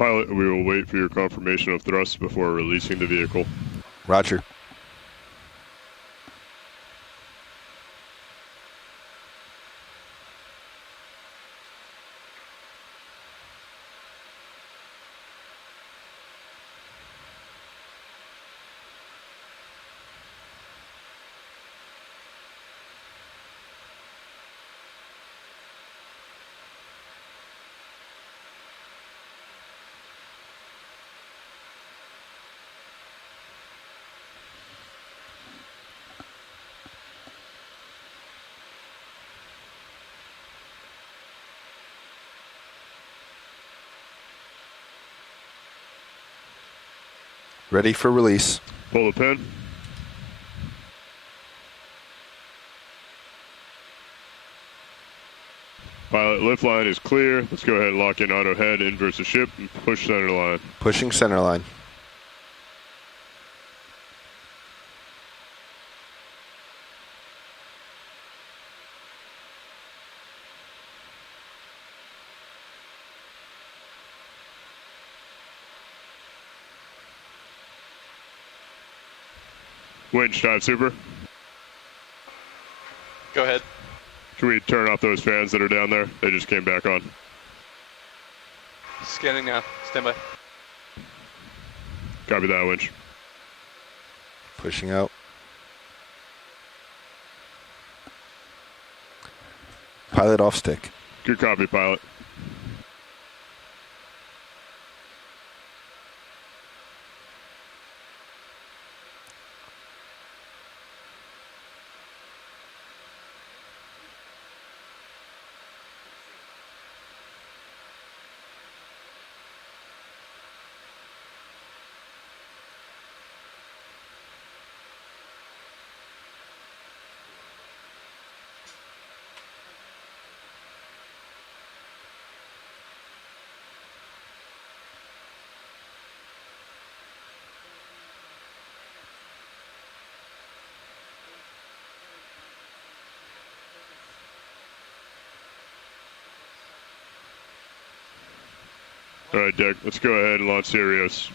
Pilot, we will wait for your confirmation of thrust before releasing the vehicle. Roger. Ready for release. Pull the pin. Pilot, lift line is clear. Let's go ahead and lock in auto head, inverse the ship, and push center line. Pushing center line. Winch, dive super. Go ahead. Can we turn off those fans that are down there? They just came back on. Scanning now. Stand by. Copy that, winch. Pushing out. Pilot off stick. Good copy, pilot. All right, Deck, let's go ahead and launch Sirius.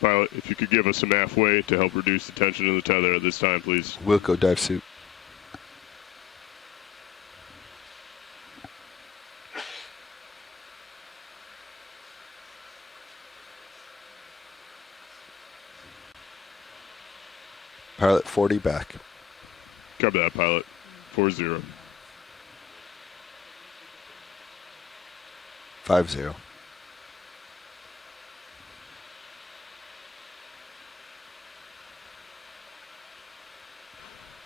Pilot, if you could give us some halfway to help reduce the tension of the tether at this time, please. Wilco dive suit. Pilot 40 back. Copy that, pilot. 40. 50.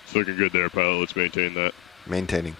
It's looking good there, pilot. Let's maintain that. Maintaining.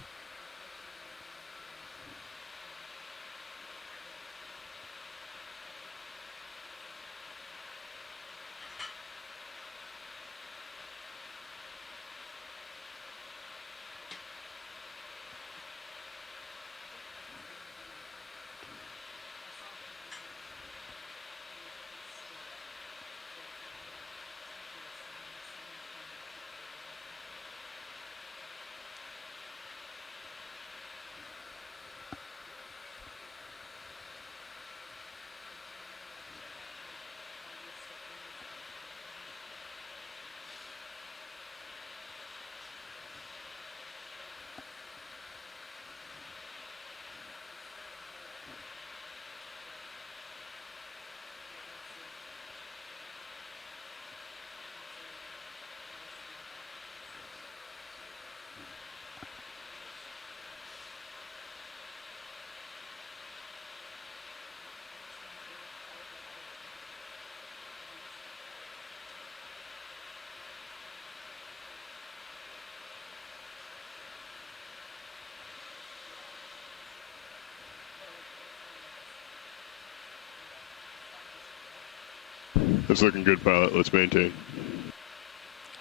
It's looking good, pilot. Let's maintain.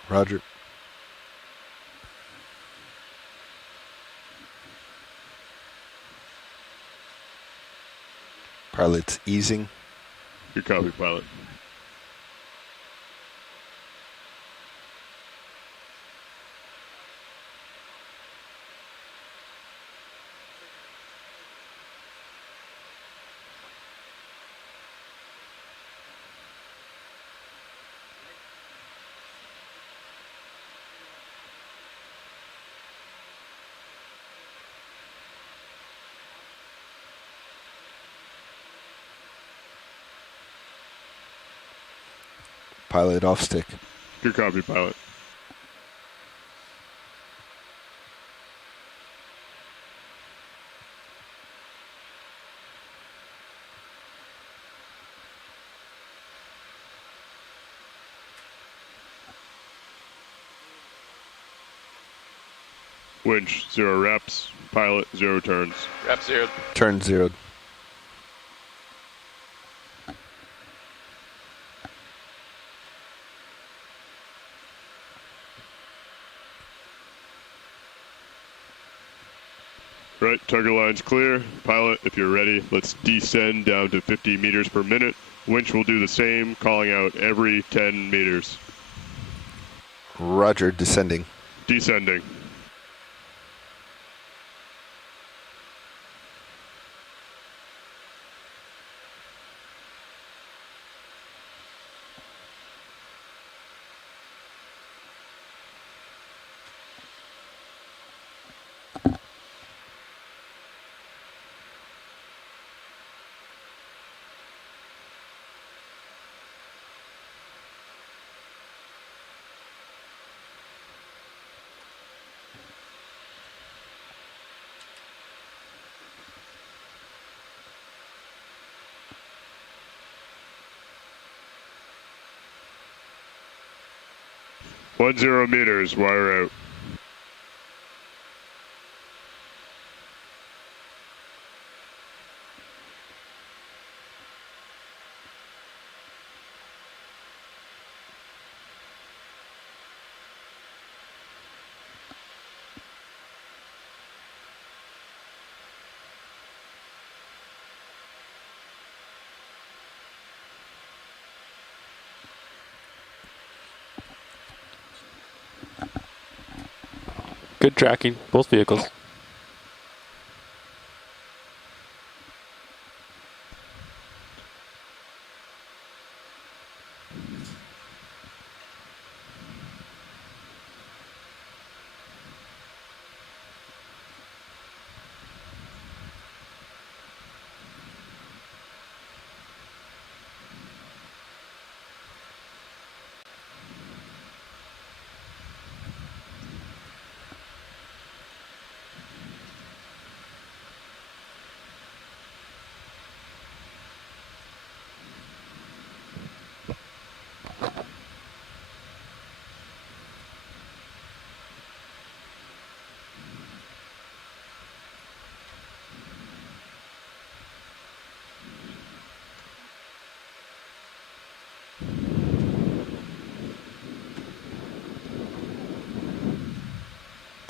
Roger. Pilot's easing. Good copy, pilot. Pilot off stick. Good copy, pilot. Winch, 0 reps. Pilot, 0 turns. Rep 0. Turn zeroed. Right, target line's clear. Pilot, if you're ready, let's descend down to 50 meters per minute. Winch will do the same, calling out every 10 meters. Roger, descending. Descending. One 0 meters, wire out. Good tracking, both vehicles.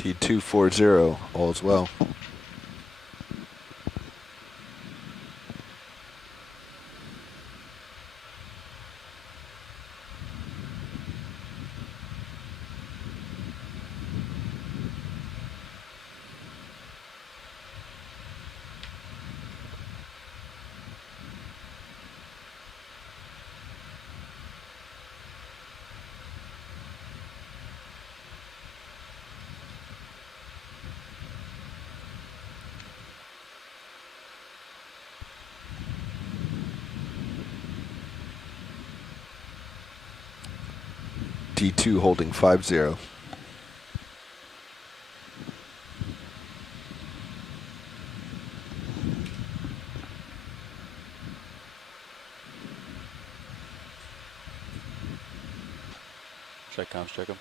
T240, all's well. T2 holding 50. Check comms, check them.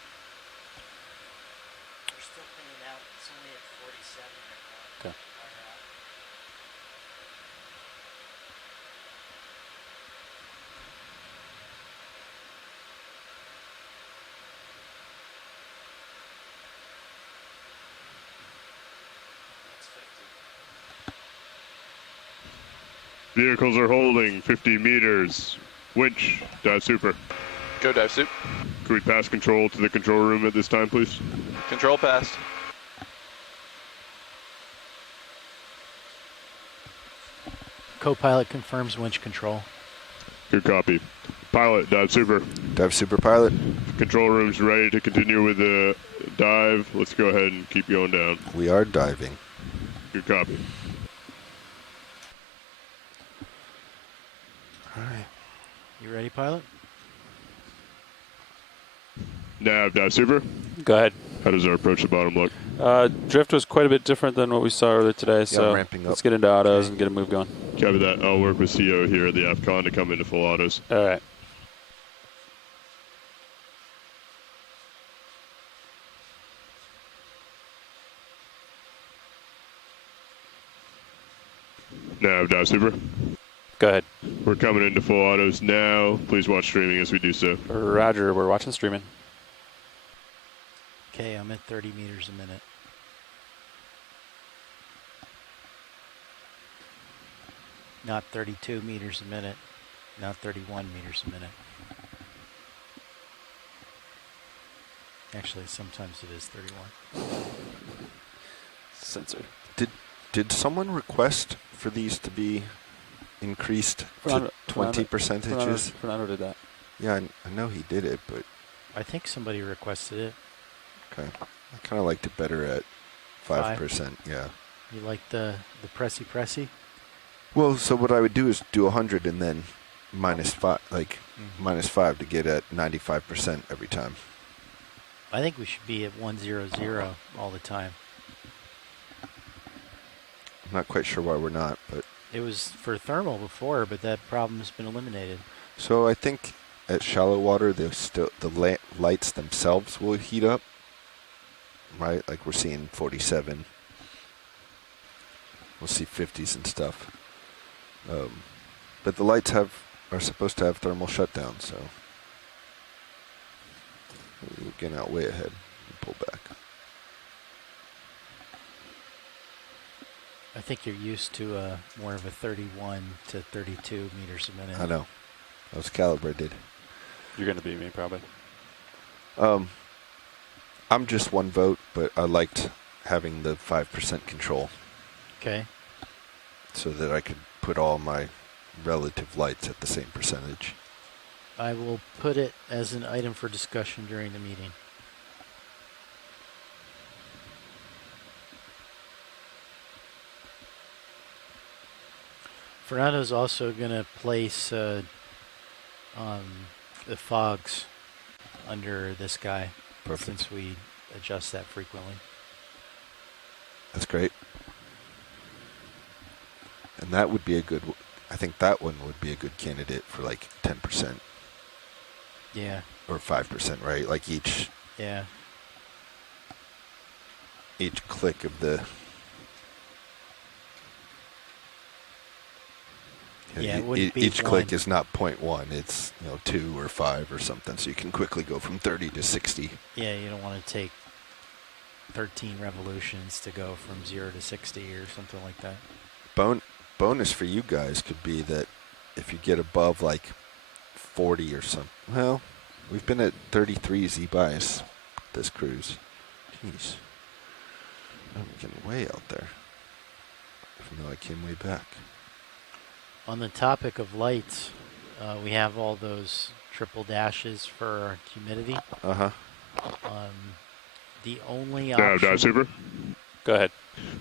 We're still pinning out. It's only at 47 right now. Okay. That's 50. Vehicles are holding 50 meters. Winch, dive super. Go dive suit. Can we pass control to the control room at this time, please? Control passed. Co-pilot confirms winch control. Good copy. Pilot, dive super. Dive super pilot. Control room's ready to continue with the dive. Let's go ahead and keep going down. We are diving. Good copy. All right. You ready, pilot? Nav, dive super. Go ahead. How does our approach to bottom look? Drift was quite a bit different than what we saw earlier today, so I'm ramping up. let's get into autos and get a move going. Copy that. I'll work with CO here at the AFCON to come into full autos. All right. Nav, dive super. Go ahead. We're coming into full autos now. Please watch streaming as we do so. Roger, we're watching streaming. Okay, I'm at 30 meters a minute. Not 32 meters a minute. Not 31 meters a minute. Actually, sometimes it is 31. Censored. Did someone request for these to be increased to 20 percentages? Fernando did that. Yeah, I know he did it, but I think somebody requested it. okay. I kind of liked it better at 5%. Yeah. You like the pressy? Well, so what I would do is do 100 and then minus 5, minus 5 to get at 95% every time. I think we should be at 100 all the time. I'm not quite sure why we're not, but It was for thermal before, but that problem has been eliminated. so I think at shallow water, the lights themselves will heat up, right? Like we're seeing 47. We'll see 50s and stuff. But the lights are supposed to have thermal shutdown, so we're getting out way ahead and pull back. I think you're used to more of a 31 to 32 meters a minute. I know. That was calibrated. You're going to beat me, probably. I'm just one vote, but I liked having the 5% control Okay. so that I could put all my relative lights at the same percentage. I will put it as an item for discussion during the meeting. Fernando's also going to place the fogs under this guy. Perfect. Since we adjust that frequently. That's great. And that would be I think that one would be a good candidate for like 10%. Yeah. Or 5%, right? Like each click of the... Yeah, it wouldn't be each click one. is not 0.1, it's 2 or 5 or something, so you can quickly go from 30 to 60. Yeah, you don't want to take 13 revolutions to go from 0 to 60 or something like that. Bonus for you guys could be that if you get above like 40 or something. Well, we've been at 33 Z-bias this cruise. Jeez. I'm getting way out there. Even though I came way back. On the topic of lights, we have all those triple dashes for our humidity. Uh-huh. The only Nav, option... dive super. Go ahead.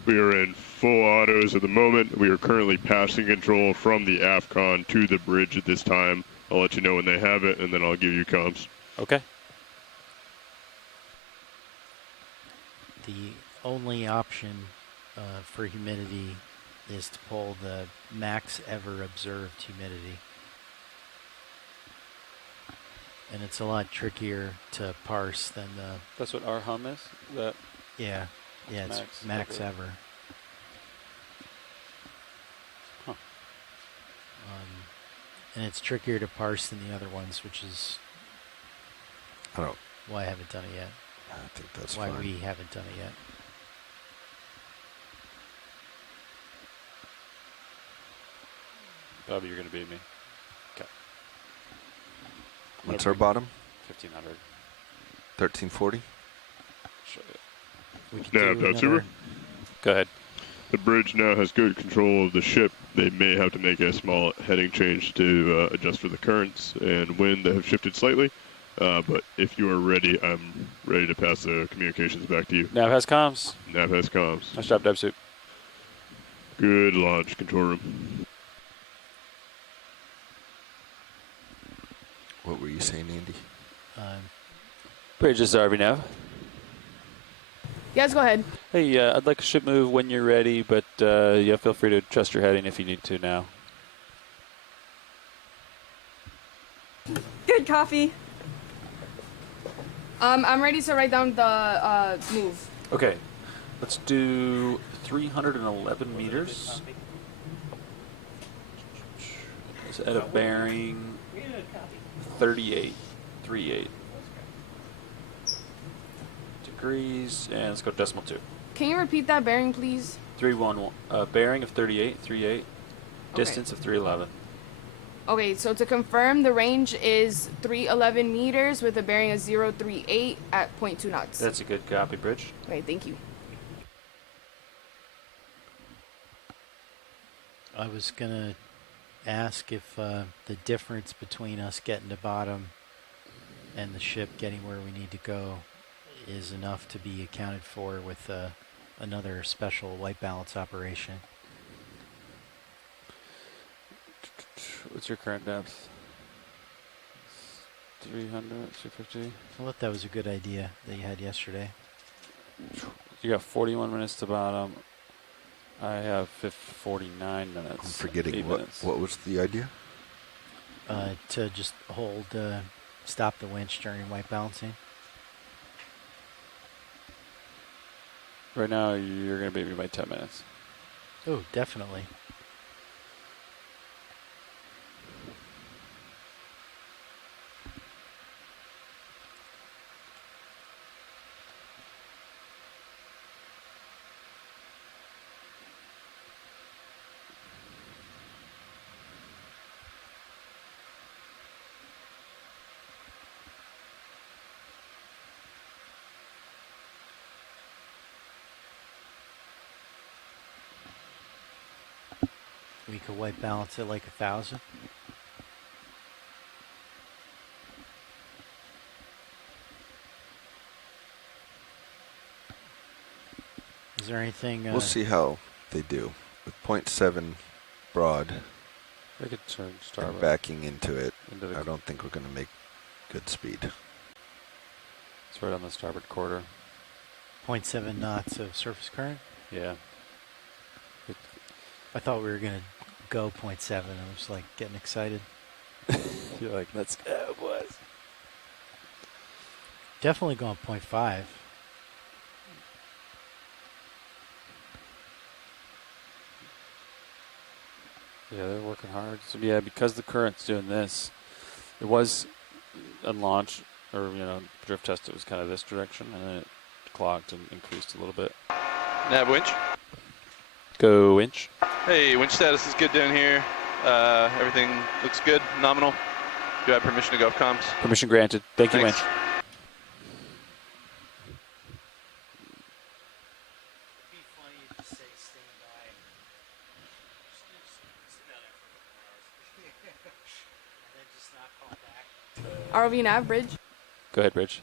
We are in full autos at the moment. We are currently passing control from the AFCON to the bridge at this time. I'll let you know when they have it, and then I'll give you comms. Okay. The only option for humidity is to pull the max ever observed humidity. And it's a lot trickier to parse than the... That's what our hum is? That Yeah, it's max ever. Huh. And it's trickier to parse than the other ones, which is why I haven't done it yet. I think that's why fine. we haven't done it yet. Bobby, you're going to beat me. Okay. What's our bottom? 1500. 1340? Show you. We could Nav, do dive super. Go ahead. The bridge now has good control of the ship. They may have to make a small heading change to adjust for the currents and wind that have shifted slightly. But if you are ready, I'm ready to pass the communications back to you. Nav has comms. Nav has comms. Nice job, Deb Soup. Good launch, control room. What were you saying, Andy? Bridge, this is RV Nav. Yes, go ahead. Hey, I'd like a ship move when you're ready, but yeah, feel free to adjust your heading if you need to now. Good coffee. I'm ready to write down the move. Okay, let's do 311 meters. It's at a bearing 38 degrees, and let's go decimal 2. Can you repeat that bearing, please? 311, bearing of 38, distance of 311. Okay, so to confirm, the range is 311 meters with a bearing of 038 at 0.2 knots. That's a good copy, Bridge. Okay, thank you. I was going to ask if the difference between us getting to bottom and the ship getting where we need to go is enough to be accounted for with another special white balance operation. What's your current depth? 300, 250. I thought that was a good idea that you had yesterday. You got 41 minutes to bottom. I have 49 minutes. I'm forgetting 8 minutes. what was the idea? To just hold, stop the winch during white balancing. Right now, you're going to beat me by 10 minutes. Oh, definitely. We could white balance it like 1,000. Is there anything? We'll see how they do. With 0.7 broad I could turn and starboard. backing into it, Into the, I don't think we're going to make good speed. it's right on the starboard quarter. 0.7 knots of surface current? Yeah. I thought we were going to go 0.7. I was like getting excited. You're like, let's go, boys. Definitely going 0.5. Yeah, they're working hard. So yeah, because the current's doing this, it was on launch, or drift test, it was kind of this direction, and then it clocked and increased a little bit. Nav winch. Go winch. Hey, winch status is good down here. Everything looks good, nominal. Do I have permission to go up comms? Permission granted. Thank you, Thanks. winch. ROV nav bridge. Go ahead, Bridge.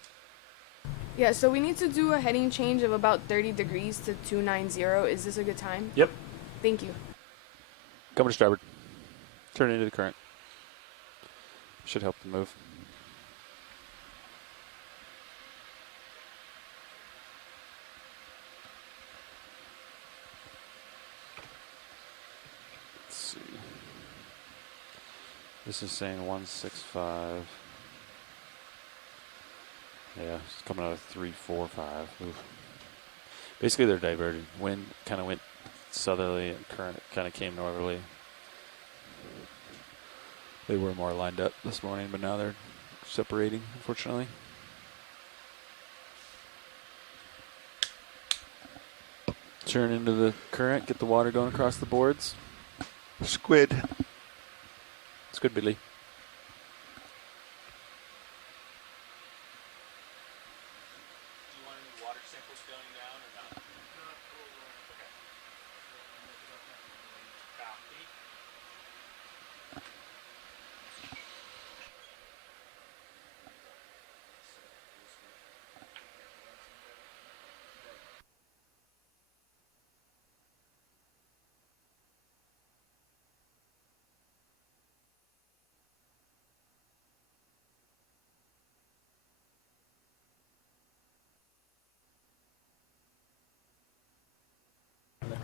Yeah, so we need to do a heading change of about 30 degrees to 290. Is this a good time? Yep. Thank you. Coming to starboard. Turn into the current. Should help the move. Let's see. This is saying 165. Yeah, it's coming out of 345. Oof. Basically, they're diverted. Wind kind of went southerly, and current kind of came northerly. They were more lined up this morning, but now they're separating, unfortunately. Turn into the current, get the water going across the boards. Squid. It's good, Billy.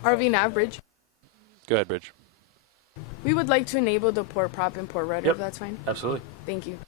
RV nav bridge. Go ahead, Bridge. We would like to enable the port prop and port rudder, Yep. if that's fine. Absolutely. Thank you.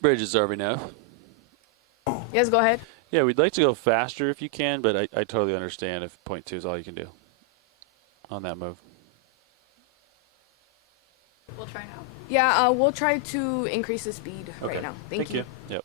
Bridge is RV nav. Yes, go ahead. Yeah, we'd like to go faster if you can, but I totally understand if 0.2 is all you can do on that move. We'll try now. Yeah, we'll try to increase the speed right now. Thank you. Yep.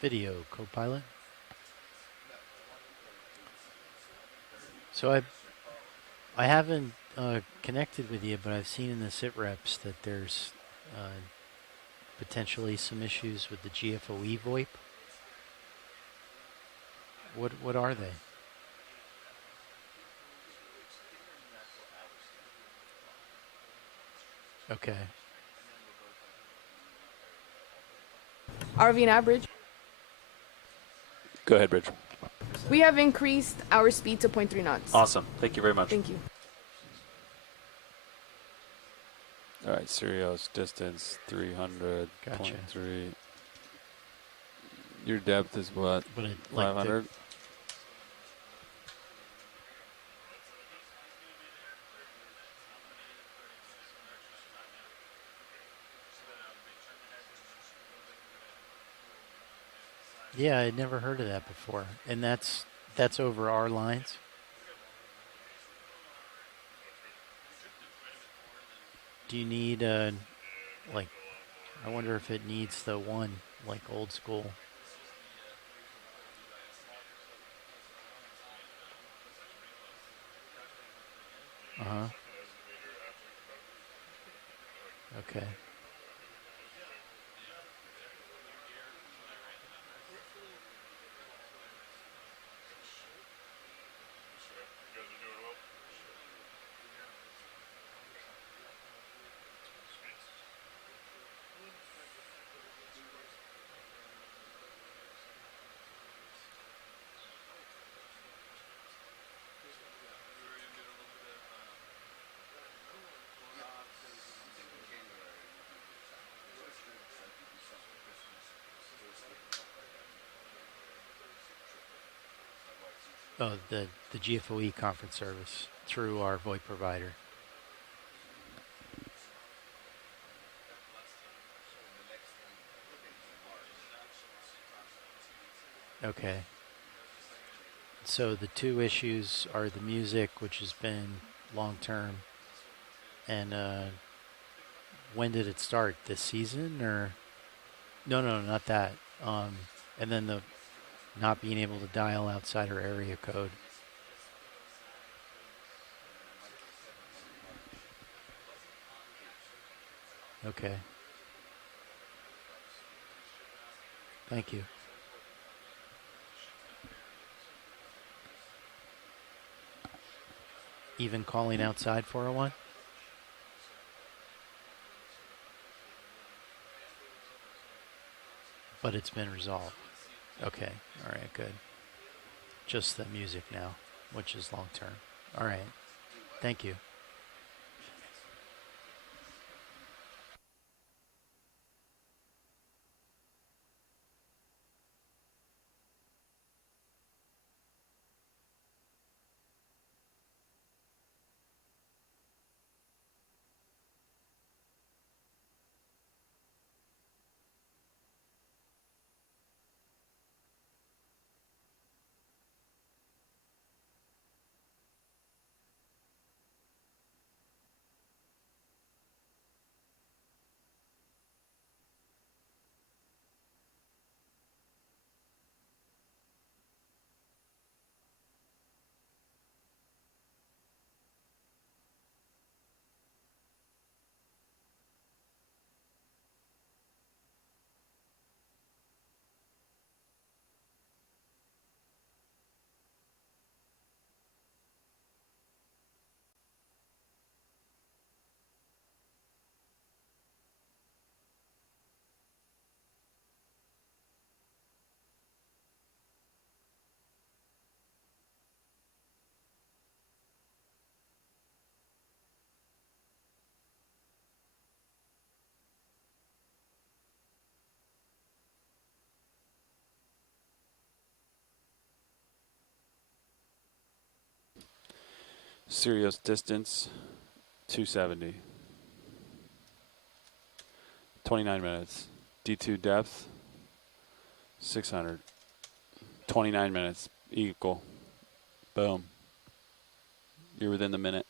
Video co-pilot. So I haven't connected with you, but I've seen in the sit reps that there's potentially some issues with the GFOE VoIP. What are they? Okay. RV nav bridge. Go ahead, Bridge. We have increased our speed to 0.3 knots. Awesome. Thank you very much. Thank you. All right, Sirius distance 300. Gotcha. 0.3. Your depth is what? But it, like 500? Yeah, I'd never heard of that before. And that's over our lines? Do you need like, I wonder if it needs the one, like old school. Uh-huh. Okay. Oh, the GFOE conference service through our VoIP provider. Okay. So the two issues are the music, which has been long term, and when did it start? This season or no, not that. And then the not being able to dial outside her area code. Okay. Thank you. Even calling outside 401? But it's been resolved. Okay. All right, good. Just the music now, which is long term. All right. Thank you. Sirius distance 270. 29 minutes. D2 depth 600. 29 minutes. Equal. Boom. You're within the minute.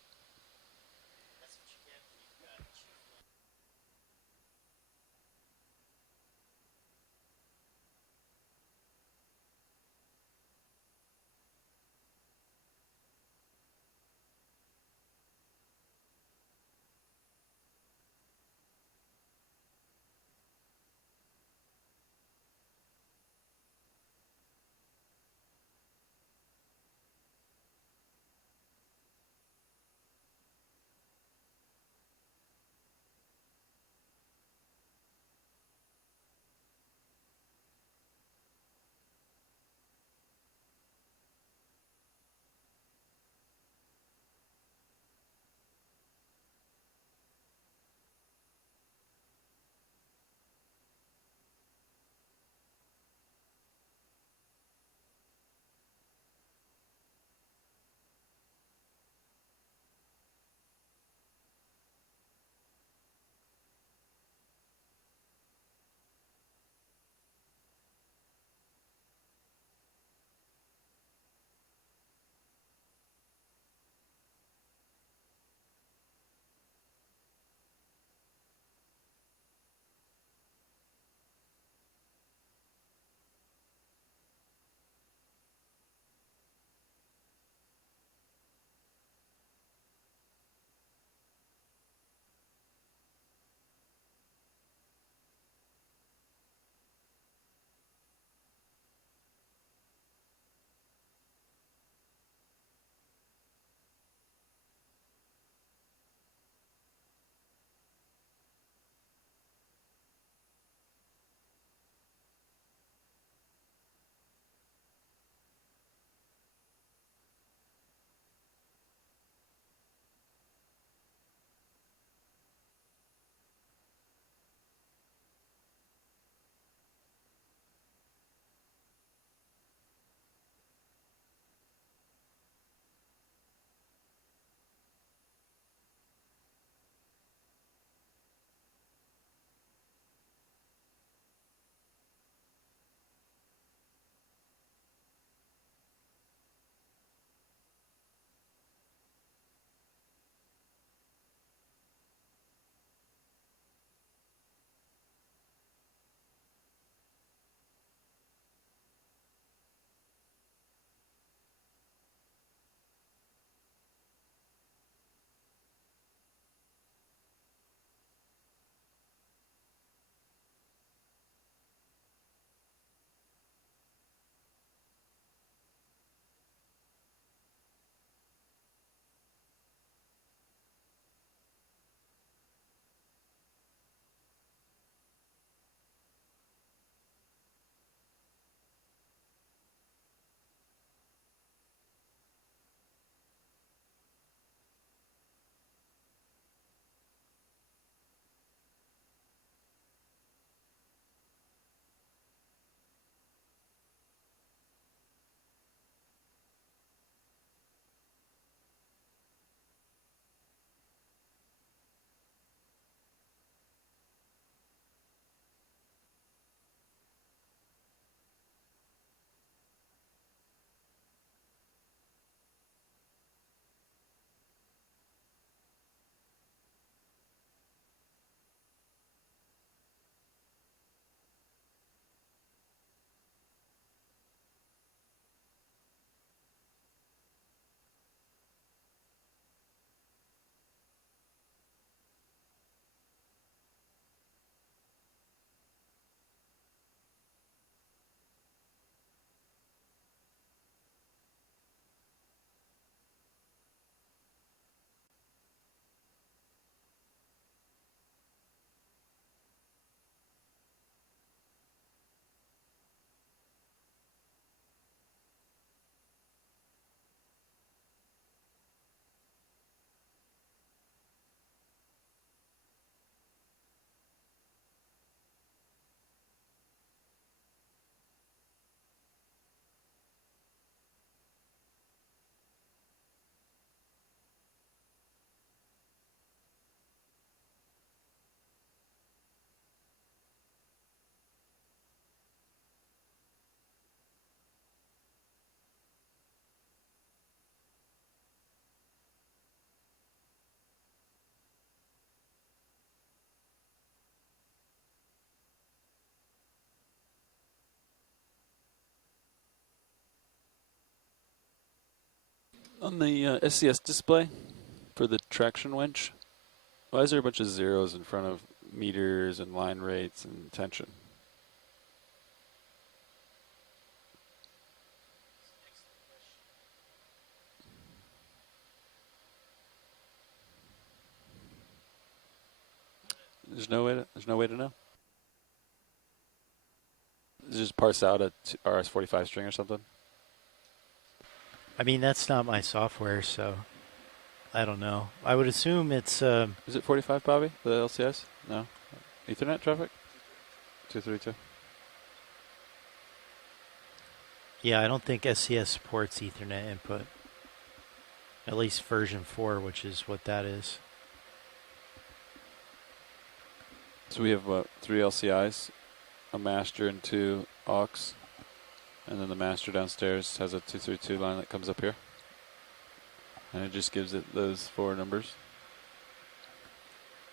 On the SCS display for the traction winch, why is there a bunch of zeros in front of meters and line rates and tension? There's no way to know. Just parse out a RS-45 string or something. I mean, that's not my software, so I don't know. I would assume it's Is it 45, Bobby? The LCS? No. Ethernet traffic? 232. yeah, I don't think SCS supports Ethernet input. At least version 4, which is what that is. So we have 3 LCIs, a master and 2 aux, and then the master downstairs has a 232 line that comes up here. And it just gives it those 4 numbers.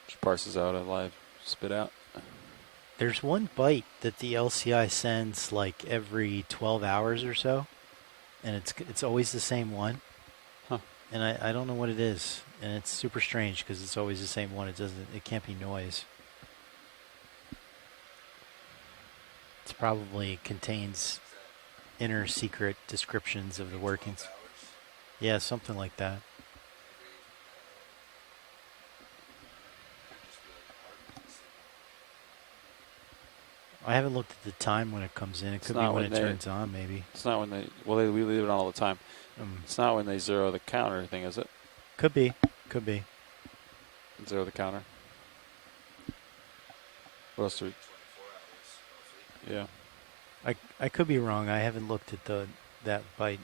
Which parses out a live spit out. There's one byte that the LCI sends like every 12 hours or so, and it's always the same one. Huh. And I don't know what it is, and it's super strange because it's always the same one. It can't be noise. It probably contains inner secret descriptions of the workings. Yeah, something like that. I haven't looked at the time when it comes in. It could be when it turns on, maybe. It's not when we leave it on all the time. It's not when they zero the counter thing, is it? Could be. Could be. Zero the counter. What else do we? Yeah. I could be wrong. I haven't looked at that byte.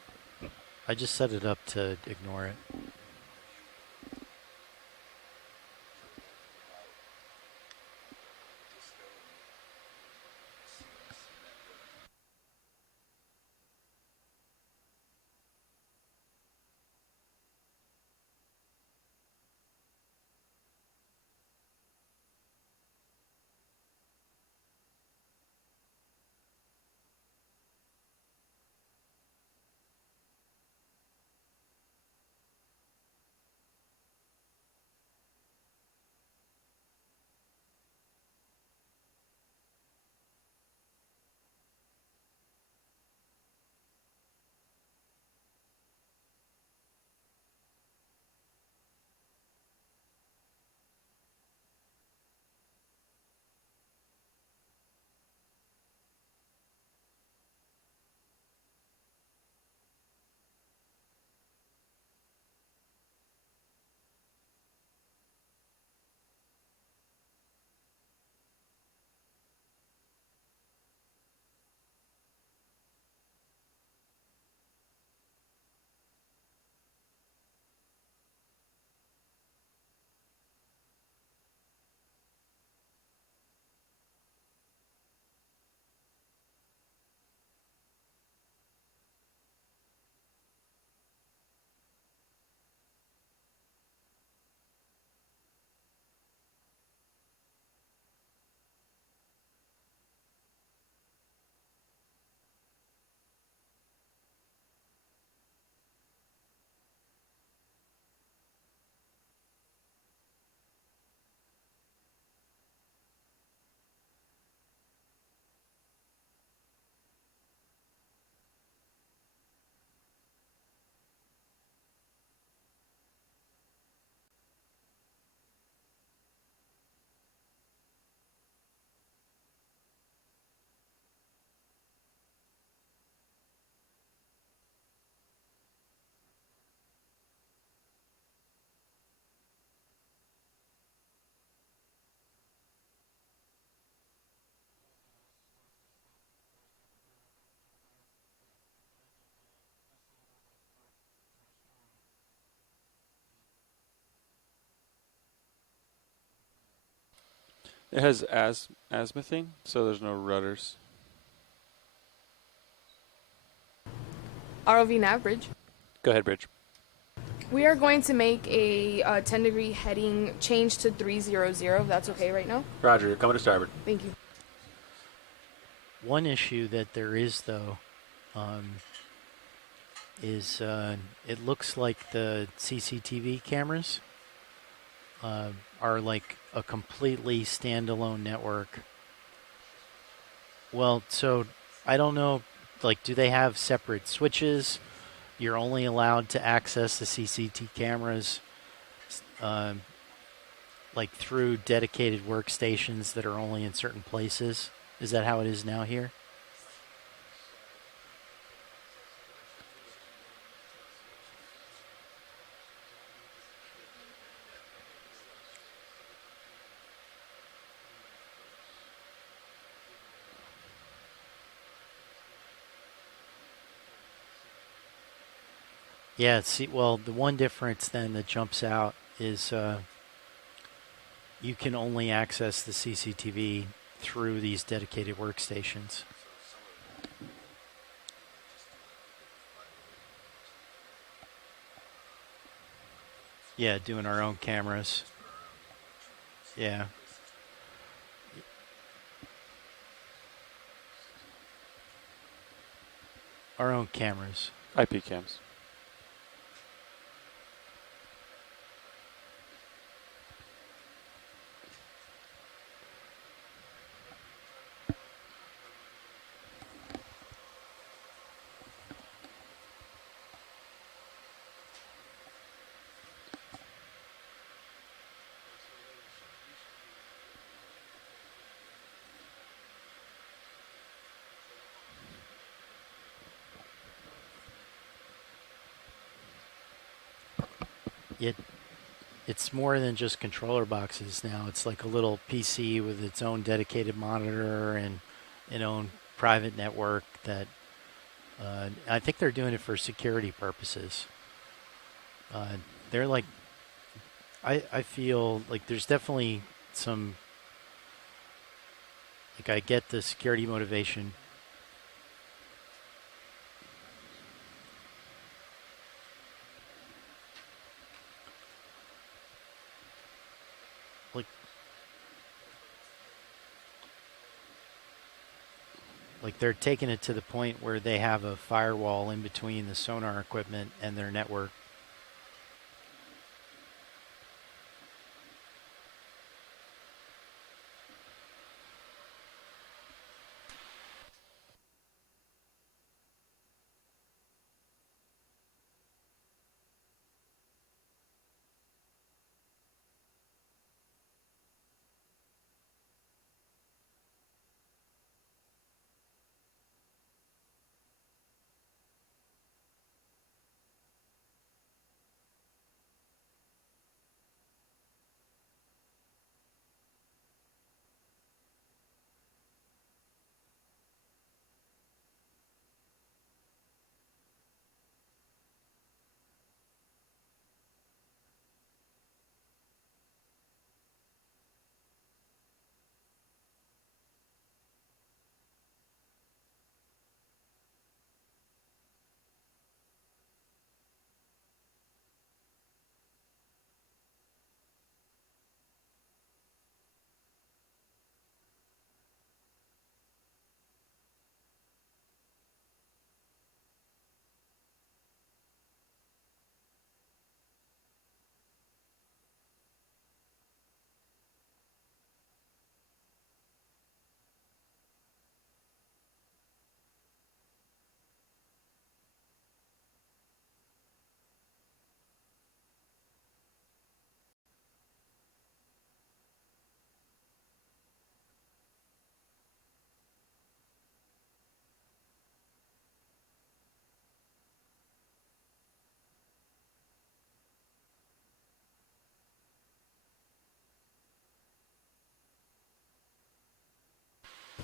I just set it up to ignore it. It has azimuthing, so there's no rudders. ROV nav bridge. Go ahead, Bridge. We are going to make a 10-degree heading change to 300, if that's okay right now. Roger, you're coming to starboard. Thank you. One issue that there is, though, is it looks like the CCTV cameras are like a completely standalone network. Well, so I don't know, like, do they have separate switches? You're only allowed to access the CCTV cameras like through dedicated workstations that are only in certain places. Is that how it is now here? Yeah, see, well, the one difference then that jumps out is you can only access the CCTV through these dedicated workstations. Yeah, doing our own cameras. Yeah. Our own cameras. IP cams. It's more than just controller boxes now. It's like a little PC with its own dedicated monitor and an own private network that I think they're doing it for security purposes. They're like, I feel like there's definitely some, like I get the security motivation. Like they're taking it to the point where they have a firewall in between the sonar equipment and their network.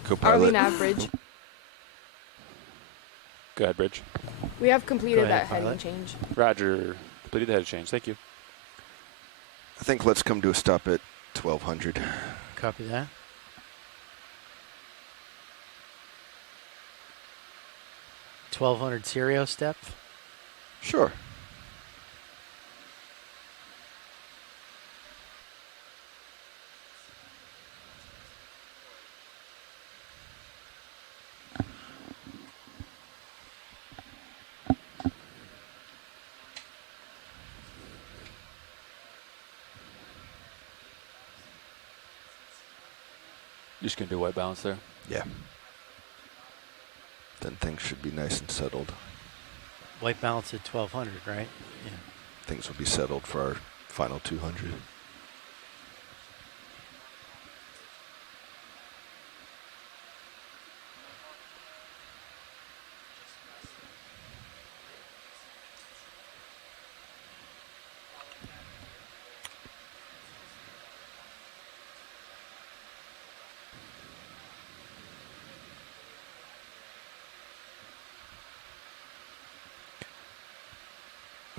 Copilot. Arlene Average. Go ahead, Bridge. We have completed ahead, that heading pilot. change. Roger. Completed the head change. Thank you. I think let's come to a stop at 1200. Copy that. $1,200 Serio step. Sure. You're just gonna do white balance there. Yeah. Then things should be nice and settled. White balance at 1200, right? Yeah. Things will be settled for our final 200.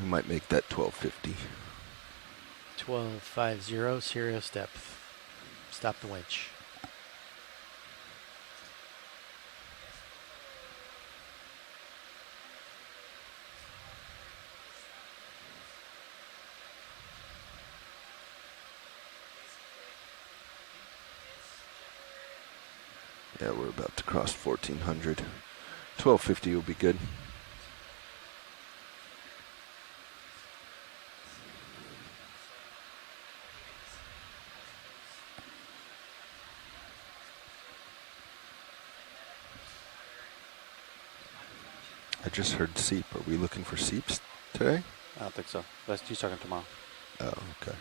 We might make that 1250. 1250, serious depth. Stop the winch. Yeah, we're about to cross 1400. 1250 will be good. I just heard seep. Are we looking for seeps today? I don't think so. He's talking tomorrow. Oh, okay.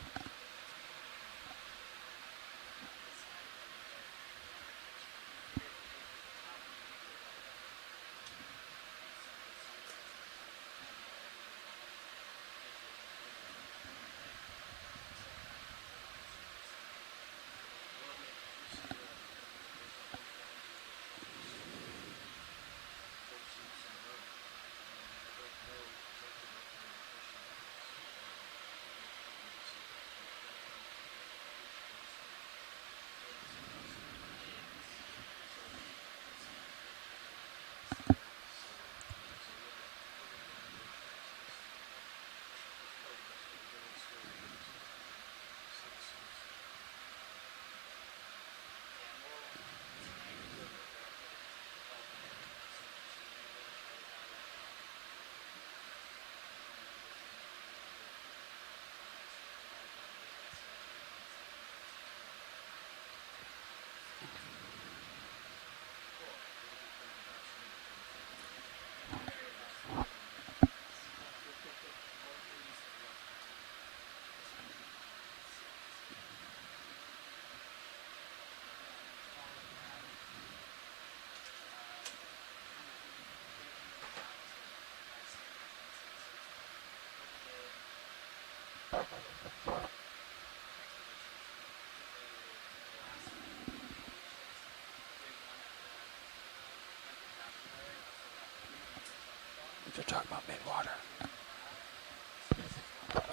If you're talking about mid-water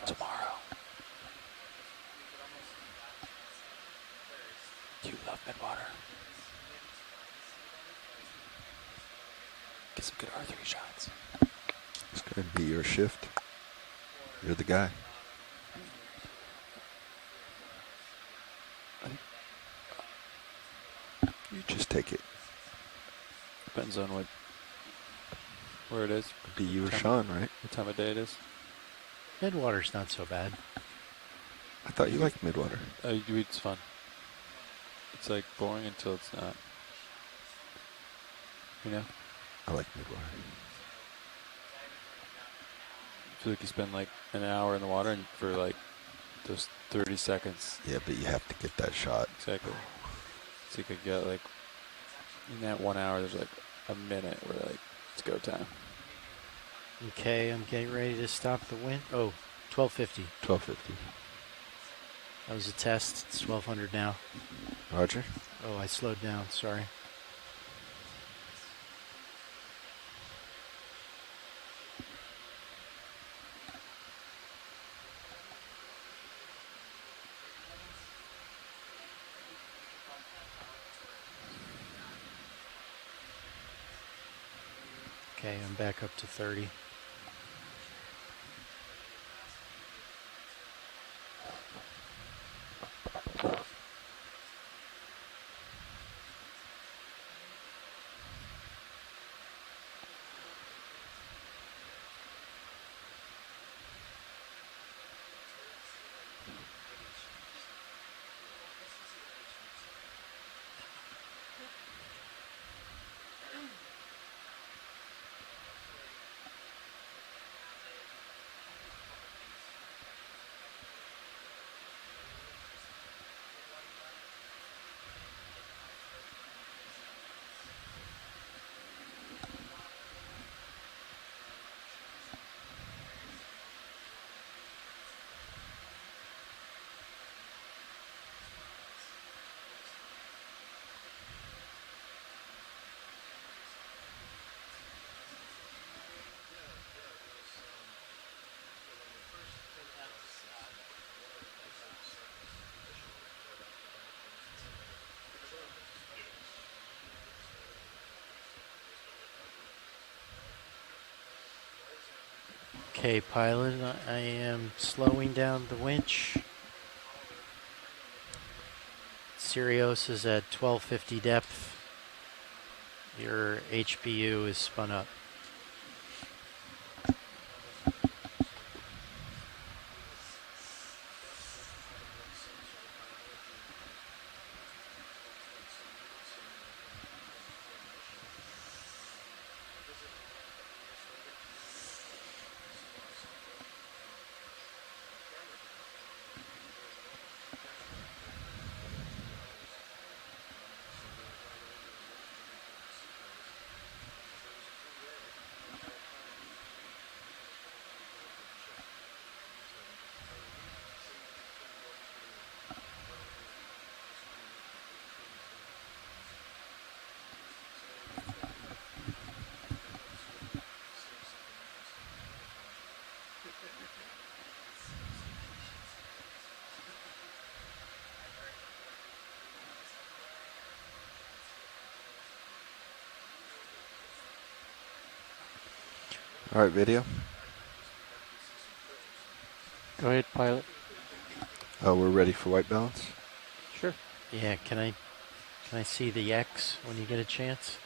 tomorrow, you love mid-water. Get some good R3 shots. It's going to be your shift. You're the guy. You just take it. Depends on where it is, It'd be you or Sean, right? what time of day it is. Midwater's not so bad. I thought you liked midwater. It's fun. It's like boring until it's not. You know? I like midwater. I feel like you spend like an hour in the water and for like those 30 seconds. Yeah, but you have to get that shot. Exactly. So you could get like, in that 1 hour, there's like a minute where like, it's go time. Okay, I'm getting ready to stop the wind. Oh, 1250. 1250. That was a test. It's 1200 now. Roger. Oh, I slowed down. Sorry. Okay, I'm back up to 30. Okay, pilot, I am slowing down the winch. Sirius is at 1250 depth. Your HPU is spun up. All right, video. Go ahead, pilot. Oh, we're ready for white balance. Sure. Yeah, can I see the X when you get a chance?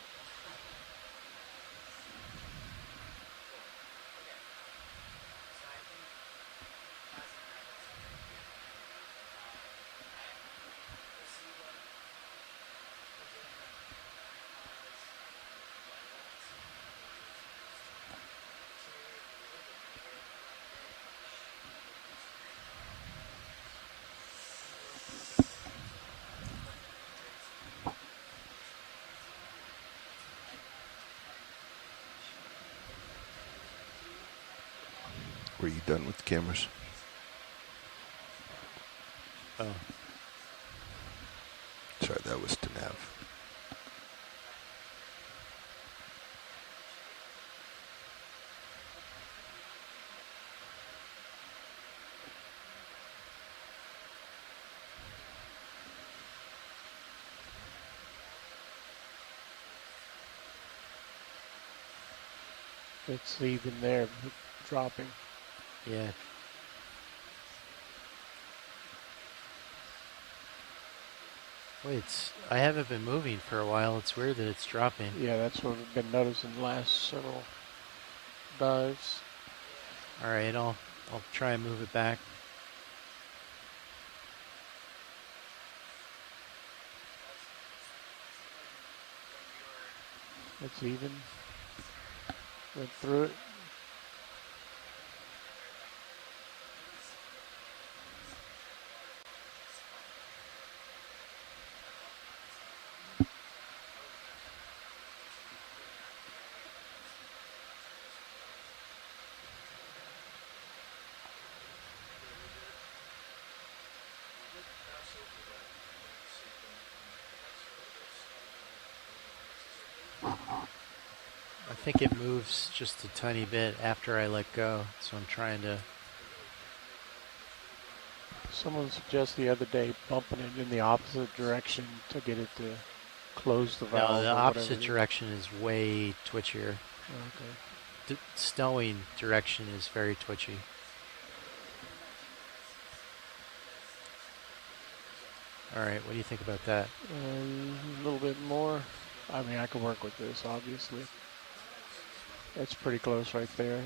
Were you done with the cameras? Oh, Sorry, that was to nav. It's even there, dropping. yeah. Wait, I haven't been moving for a while. It's weird that it's dropping. Yeah, that's what we've been noticing the last several dives. All right, I'll try and move it back. It's even. Went through it. I think it moves just a tiny bit after I let go, so I'm trying to. Someone suggested the other day bumping it in the opposite direction to get it to close the valve. No, the or opposite whatever it is. direction is way twitchier. Okay. Snowing direction is very twitchy. All right, what do you think about that? A little bit more. I mean, I can work with this, obviously. It's pretty close right there.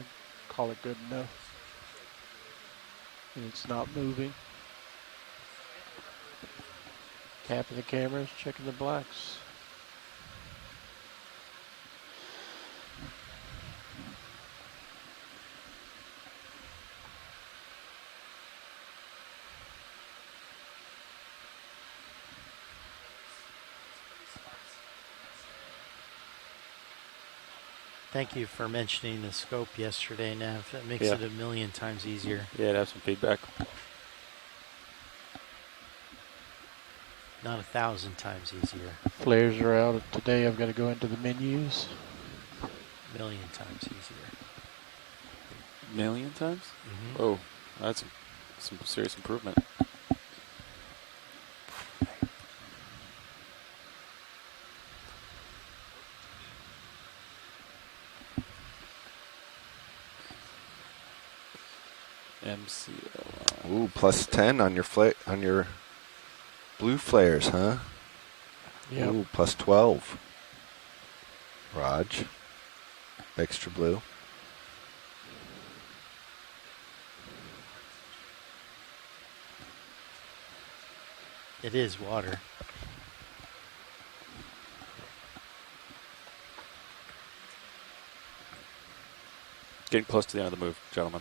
Call it good enough. And it's not moving. Tapping the cameras, checking the blacks. Thank you for mentioning the scope yesterday, Nav. That makes Yeah. it a million times easier. Yeah, to have some feedback. Not 1,000 times easier. Flares are out. Today I've got to go into the menus. A million times easier. Million times? Mm-hmm. Oh, that's some serious improvement. MCO. Ooh, plus 10 on your blue flares, huh? Yep. Ooh, plus 12. Raj. Extra blue. It is water. Getting close to the end of the move, gentlemen.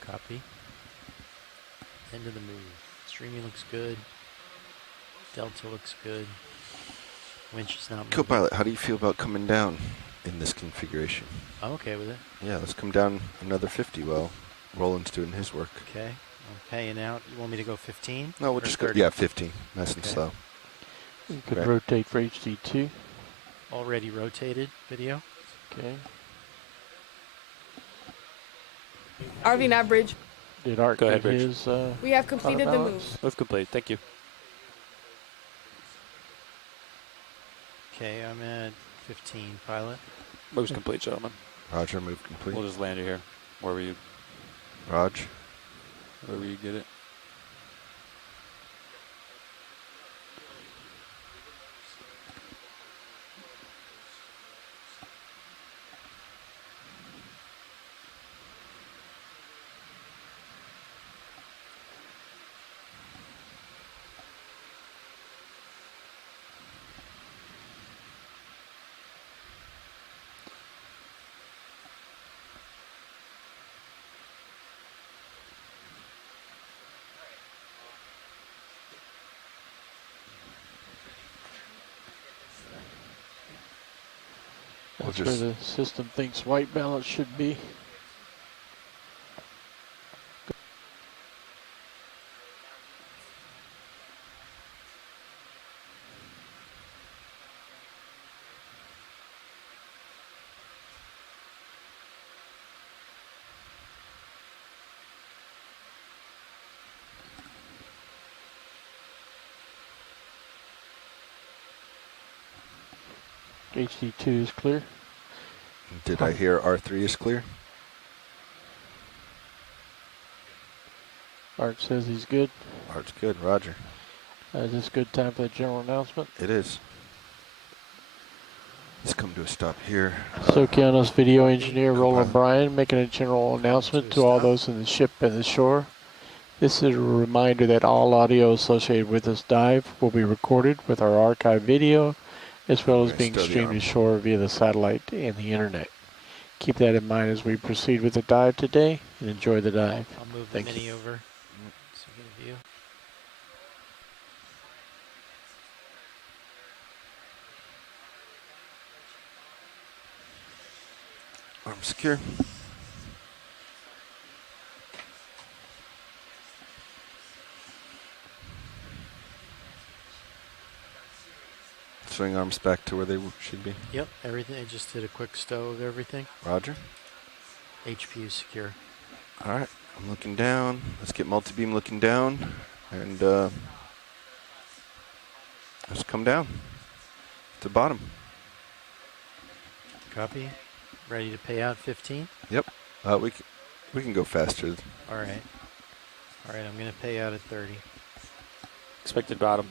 Copy. End of the move. Streaming looks good. Delta looks good. Winch is not moving. Co-pilot, how do you feel about coming down in this configuration? I'm okay with it. Yeah, let's come down another 50 while Roland's doing his work. Okay. I'm paying out. You want me to go 15? No, we'll Or just go, 30? yeah, 15. Nice and Okay. slow. You could Right. rotate for HD2. Already rotated video. Okay. RV nav bridge. Did Art Go ahead, get Rich. his We have completed the counterbalance? move. Move complete. Thank you. Okay, I'm at 15, pilot. Move's complete, gentlemen. Roger, move complete. We'll just land you here, wherever you Raj. get it. We'll That's where just- the system thinks white balance should be. HD2 is clear. Did I hear R3 is clear? Art says he's good. Art's good, Roger. Is this good time for the general announcement? It is. Let's come to a stop here. So Okeanos video engineer Roland Pilot. Bryan making a general announcement to all those in the ship and the shore. This is a reminder that all audio associated with this dive will be recorded with our archive video, as well as Okay, being stow the streamed arm. to shore via the satellite and the internet. Keep that in mind as we proceed with the dive today, and enjoy the dive. I'll move the Thank you. mini over so you get a view. Arm secure. Swing arms back to where they should be. Yep, everything. I just did a quick stow of everything. Roger. HPU secure. All right, I'm looking down. Let's get multi-beam looking down, and let's come down to the bottom. Copy. Ready to pay out 15? We can go faster. All right. All right, I'm going to pay out at 30. Expected bottom,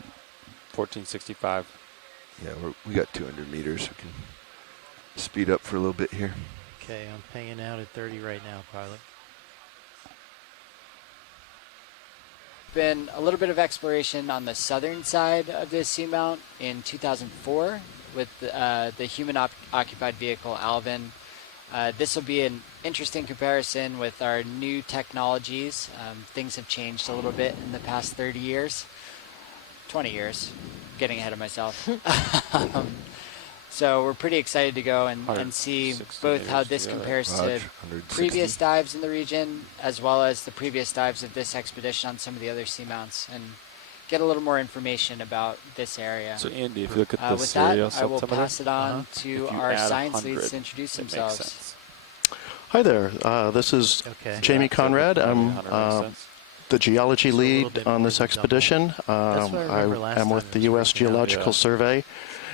1465. Yeah, we got 200 meters. We can speed up for a little bit here. Okay, I'm paying out at 30 right now, pilot. Been a little bit of exploration on the southern side of the Seamount in 2004 with the human-occupied vehicle Alvin. This will be an interesting comparison with our new technologies. Things have changed a little bit in the past 30 years, 20 years, getting ahead of myself. So we're pretty excited to go and see 160 both how meters this together. compares Roger, to 160. previous dives in the region, as well as the previous dives of this expedition on some of the other seamounts, and get a little more information about this area. So Andy, if you look at the With that, serial I will altimeter, pass it on if to you our add science 100, leads to introduce it makes themselves. sense. Hi there. This is Okay. Jamie Conrad. I'm 100 makes sense. the geology So a little lead bit on more this than double. expedition. That's what I remember last am time with it the was U.S. freaking out. Geological Yeah. Survey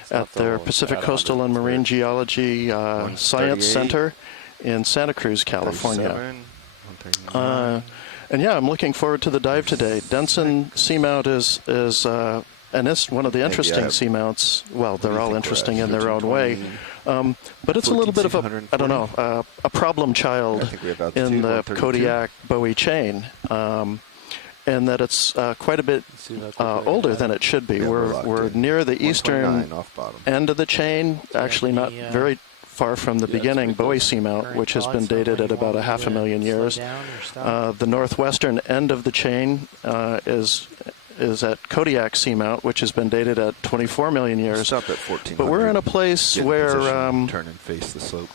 It's at not their double, Pacific add Coastal 100 and for Marine it. Geology Science 138, Center in Santa Cruz, California. 37, And yeah, I'm looking forward to the dive today. Denson Seamount is and it's one of the interesting seamounts. Well, they're all interesting in their own way. But it's a little bit of a problem child in the Kodiak Bowie chain. And that it's quite a bit older than it should be. We're near the eastern end of the chain, actually not very far from the beginning Bowie Seamount, which has been dated at about 500,000 years. The northwestern end of the chain is at Kodiak Seamount, which has been dated at 24 million years. Stop at 1400. But we're in a place where turn and face the slope.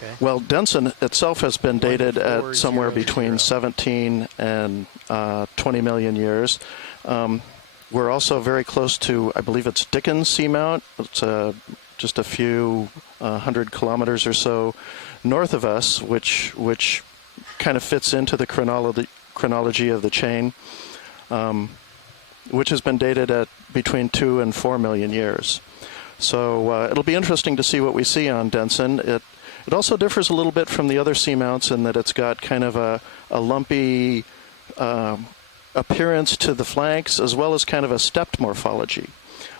Okay. Well, Denson itself has been dated at somewhere between 17 and 20 million years. We're also very close to, I believe it's Dickens Seamount. It's just a few 100 kilometers or so north of us, which kind of fits into the chronology of the chain, which has been dated at between 2 and 4 million years. So it'll be interesting to see what we see on Denson. It also differs a little bit from the other seamounts in that it's got kind of a lumpy appearance to the flanks, as well as kind of a stepped morphology.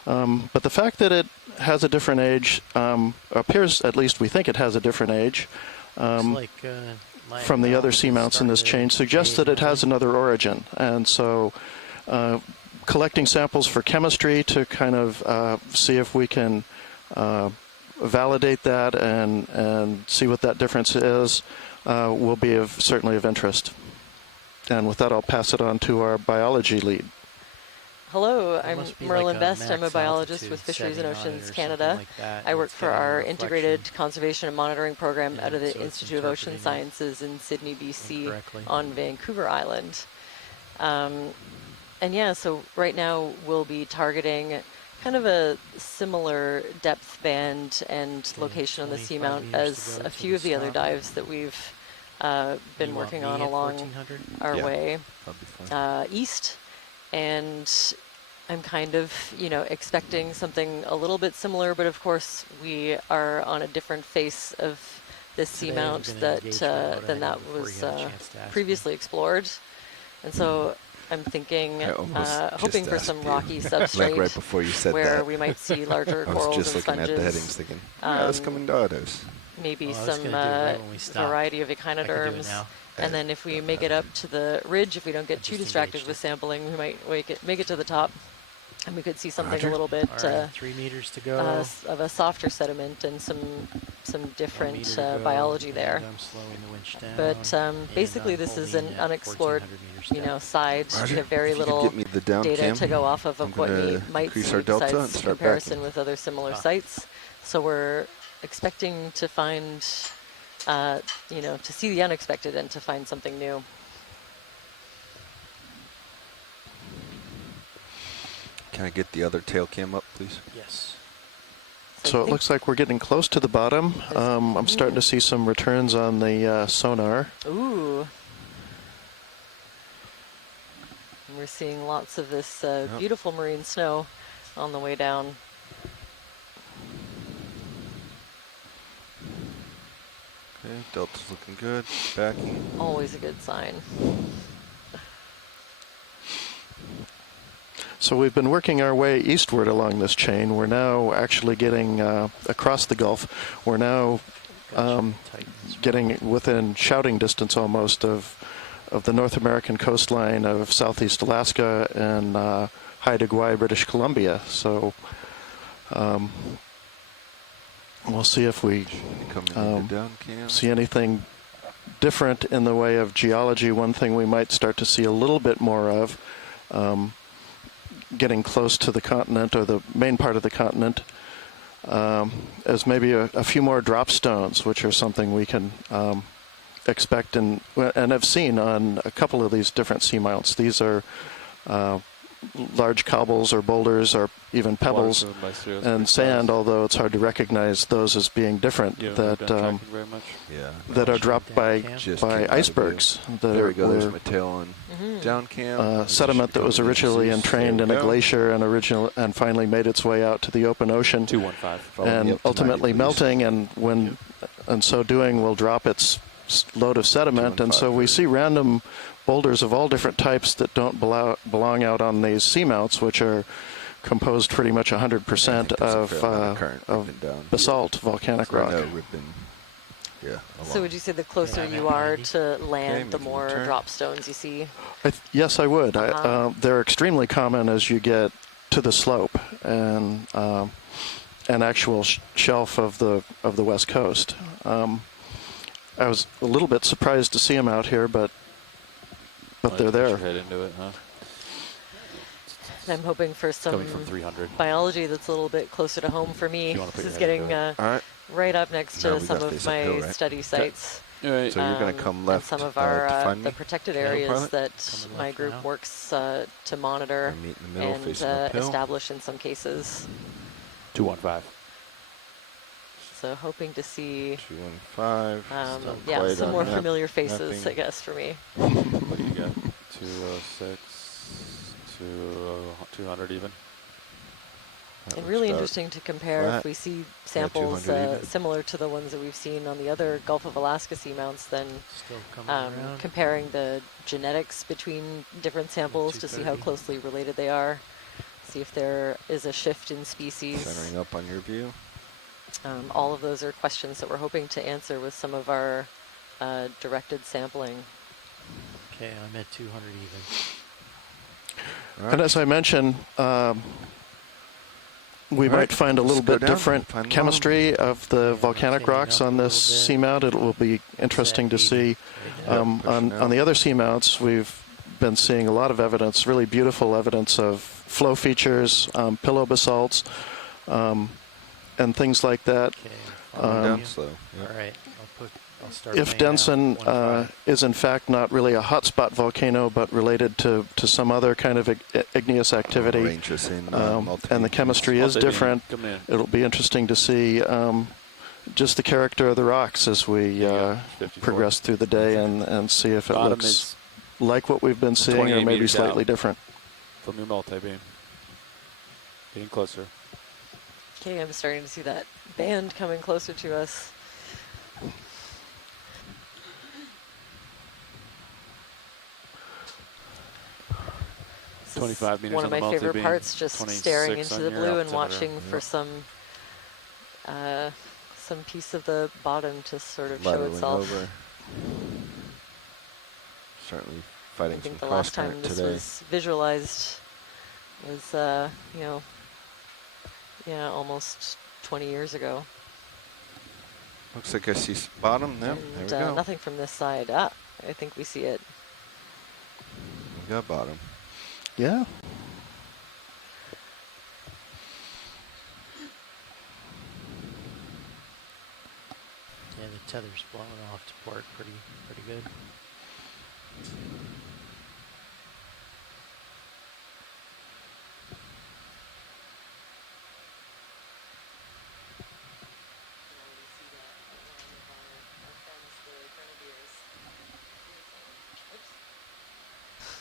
But the fact that it has a different age appears, at least we think it has a different age, from the other seamounts in this chain, suggests that it has another origin. And so collecting samples for chemistry to kind of see if we can validate that and see what that difference is will be certainly of interest. And with that, I'll pass it on to our biology lead. Hello, I'm Merlin Best. I'm a biologist with Fisheries and Oceans Canada. I work for our Integrated Conservation and Monitoring Program out of the Institute of Ocean Sciences in Sydney, BC, on Vancouver Island. And yeah, so right now we'll be targeting kind of a similar depth band and location on the seamount as a few of the other dives that we've been working on along our way east. And I'm kind of, expecting something a little bit similar, but of course we are on a different face of this seamount than that was previously explored. And so I'm thinking, hoping for some rocky substrate like right before you said where that. we might see larger I corals was just and looking sponges. at the headings thinking, that's coming dados. Maybe some variety of echinoderms. And then if we make it up to the ridge, if we don't get too distracted with sampling, we might make it to the top. And we could see something a little bit 3 meters to go. Of a softer sediment and some different biology there. I'm slowing the winch down. But basically this is an unexplored side. We have very little data to go off of what we might see besides comparison with other similar sites. So we're expecting to find, to see the unexpected and to find something new. Can I get the other tail cam up, please? Yes. So it looks like we're getting close to the bottom. I'm starting to see some returns on the sonar. Ooh. We're seeing lots of this beautiful marine snow on the way down. Okay, delta's looking good. Backing. Always a good sign. So we've been working our way eastward along this chain. We're now actually getting across the Gulf. We're now getting within shouting distance almost of the North American coastline of Southeast Alaska and Haida Gwaii, British Columbia. So we'll see if we see anything different in the way of geology. One thing we might start to see a little bit more of, getting close to the continent or the main part of the continent, as maybe a few more drop stones, which are something we can expect and have seen on a couple of these different seamounts. These are large cobbles or boulders or even pebbles and sand, although it's hard to recognize those as being different, that are dropped by icebergs. There we go, there's my tail on down cam. Sediment that was originally entrained in a glacier and finally made its way out to the open ocean 215. and ultimately melting, and in so doing will drop its load of sediment, and so we see random boulders of all different types that don't belong out on these seamounts, which are composed pretty much 100% of basalt, volcanic rock. So would you say the closer you are to land, the more drop stones you see? Yes, I would. They're extremely common as you get to the slope and an actual shelf of the west coast. I was a little bit surprised to see them out here, but they're there. Head into it, huh? I'm hoping for some Coming from 300. biology that's a little bit closer to home for me. This is getting right up next to some of my study sites. Right. So you're going to come left and some of our to find the me? protected areas that my group works to monitor meet in the middle, and facing uphill. establish in some cases. 215. So hoping to see 215. some more familiar faces, I guess, for me. What do you got? 206 to 200 even. And really interesting to compare if we see samples similar to the ones that we've seen on the other Gulf of Alaska seamounts, then comparing the genetics between different samples to see how closely related they are, see if there is a shift in species. Centering up on your view. All of those are questions that we're hoping to answer with some of our directed sampling. Okay, I'm at 200 even. Right. And as I mentioned, we might find a little bit different chemistry of the volcanic rocks on this seamount. It will be interesting to see. On the other seamounts, we've been seeing a lot of evidence, really beautiful evidence of flow features, pillow basalts, and things like that. Down slow. All right, I'll start. If Denson is in fact not really a hotspot volcano, but related to some other kind of igneous activity, and the chemistry is different, it'll be interesting to see just the character of the rocks as we progress through the day and see if it looks like what we've been seeing or maybe slightly different. From your multi-beam. Getting closer. Okay, I'm starting to see that band coming closer to us. 25 meters one of on the my favorite multi-beam, parts, just staring into the blue and altimeter. watching for some piece of the bottom to sort of show itself. Over. Certainly fighting I think some the last cross time current this today. was visualized was, almost 20 years ago. Looks like I see bottom. Yep, And there we go. nothing from this side. I think we see it. We got bottom. Yeah. Yeah, the tether's blowing off to port pretty good.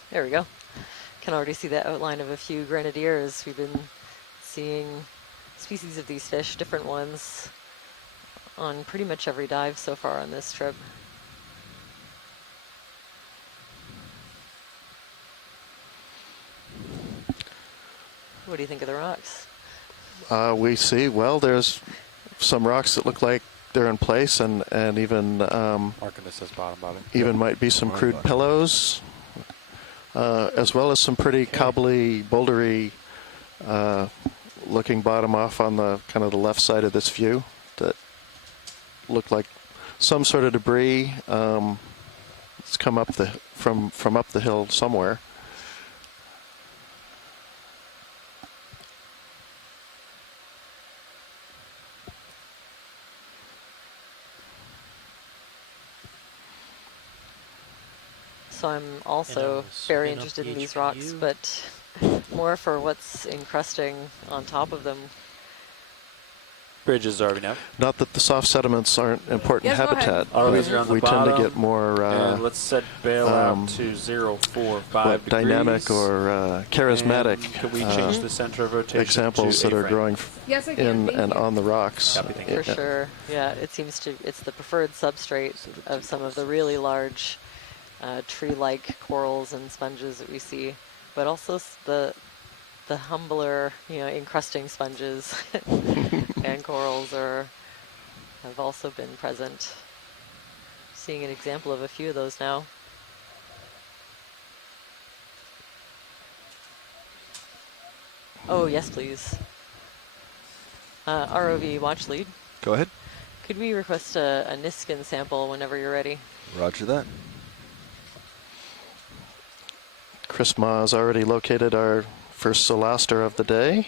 There we go. Can already see the outline of a few grenadiers. We've been seeing species of these fish, different ones, on pretty much every dive so far on this trip. What do you think of the rocks? We see, well, there's some rocks that look like they're in place, and even Marking this as bottom. even might be some crude pillows, as well as some pretty cobbly, bouldery looking bottom off on the kind of the left side of this view that look like some sort of debris. It's come up from up the hill somewhere. So I'm also very interested in these rocks, but more for what's encrusting on top of them. bridges, RV now. Not that the soft sediments aren't important Yes, go ahead. habitat. RVs are on the we tend to bottom, get more and let's set bailout to 0.45 degrees. dynamic or charismatic. And can we change the center of rotation examples to that are A-frame? growing Yes, I can. in Thank and you. on the rocks. For sure. Yeah, it seems to, it's the preferred substrate of some of the really large tree-like corals and sponges that we see, but also the humbler, encrusting sponges and corals have also been present. Seeing an example of a few of those now. Oh, yes, please. ROV watch lead. Go ahead. Could we request a Niskin sample whenever you're ready? Roger that. Chris Ma has already located our first Solaster of the day.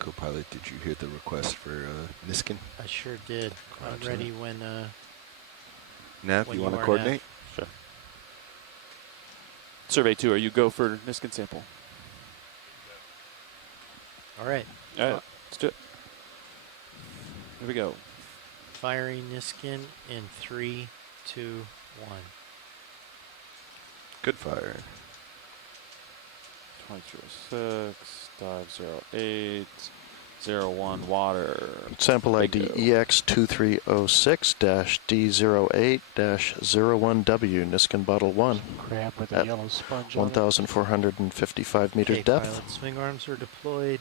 Co-pilot, did you hear the request for Niskin? I sure did. I'm Roger ready that. when Nav, when you want to are, coordinate? Sure. Survey 2, are you go for Niskin sample? All right. All right, let's do it. Here we go. Firing Niskin in 3, 2, 1. Good fire. 2306, dive 08, 01, water. Sample ID EX2306-D08-01W, Niskin Bottle 1. Crab with a At yellow sponge on it. 1,455 meters Okay, depth. pilot swing arms are deployed.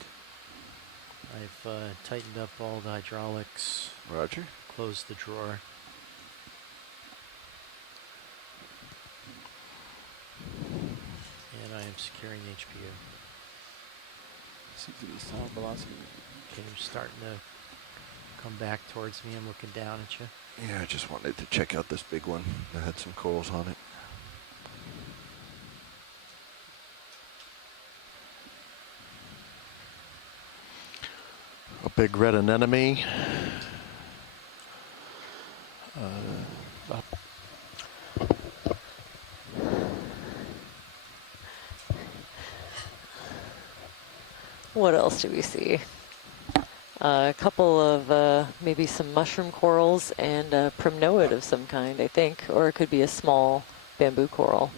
I've tightened up all the hydraulics, Roger. closed the drawer. And I am securing the HPU. Sound velocity. Okay, you're starting to come back towards me. I'm looking down at you. Yeah, I just wanted to check out this big one that had some corals on it. A big red anemone. Up. What else do we see? A couple of maybe some mushroom corals and a primnoid of some kind, I think, or it could be a small bamboo coral.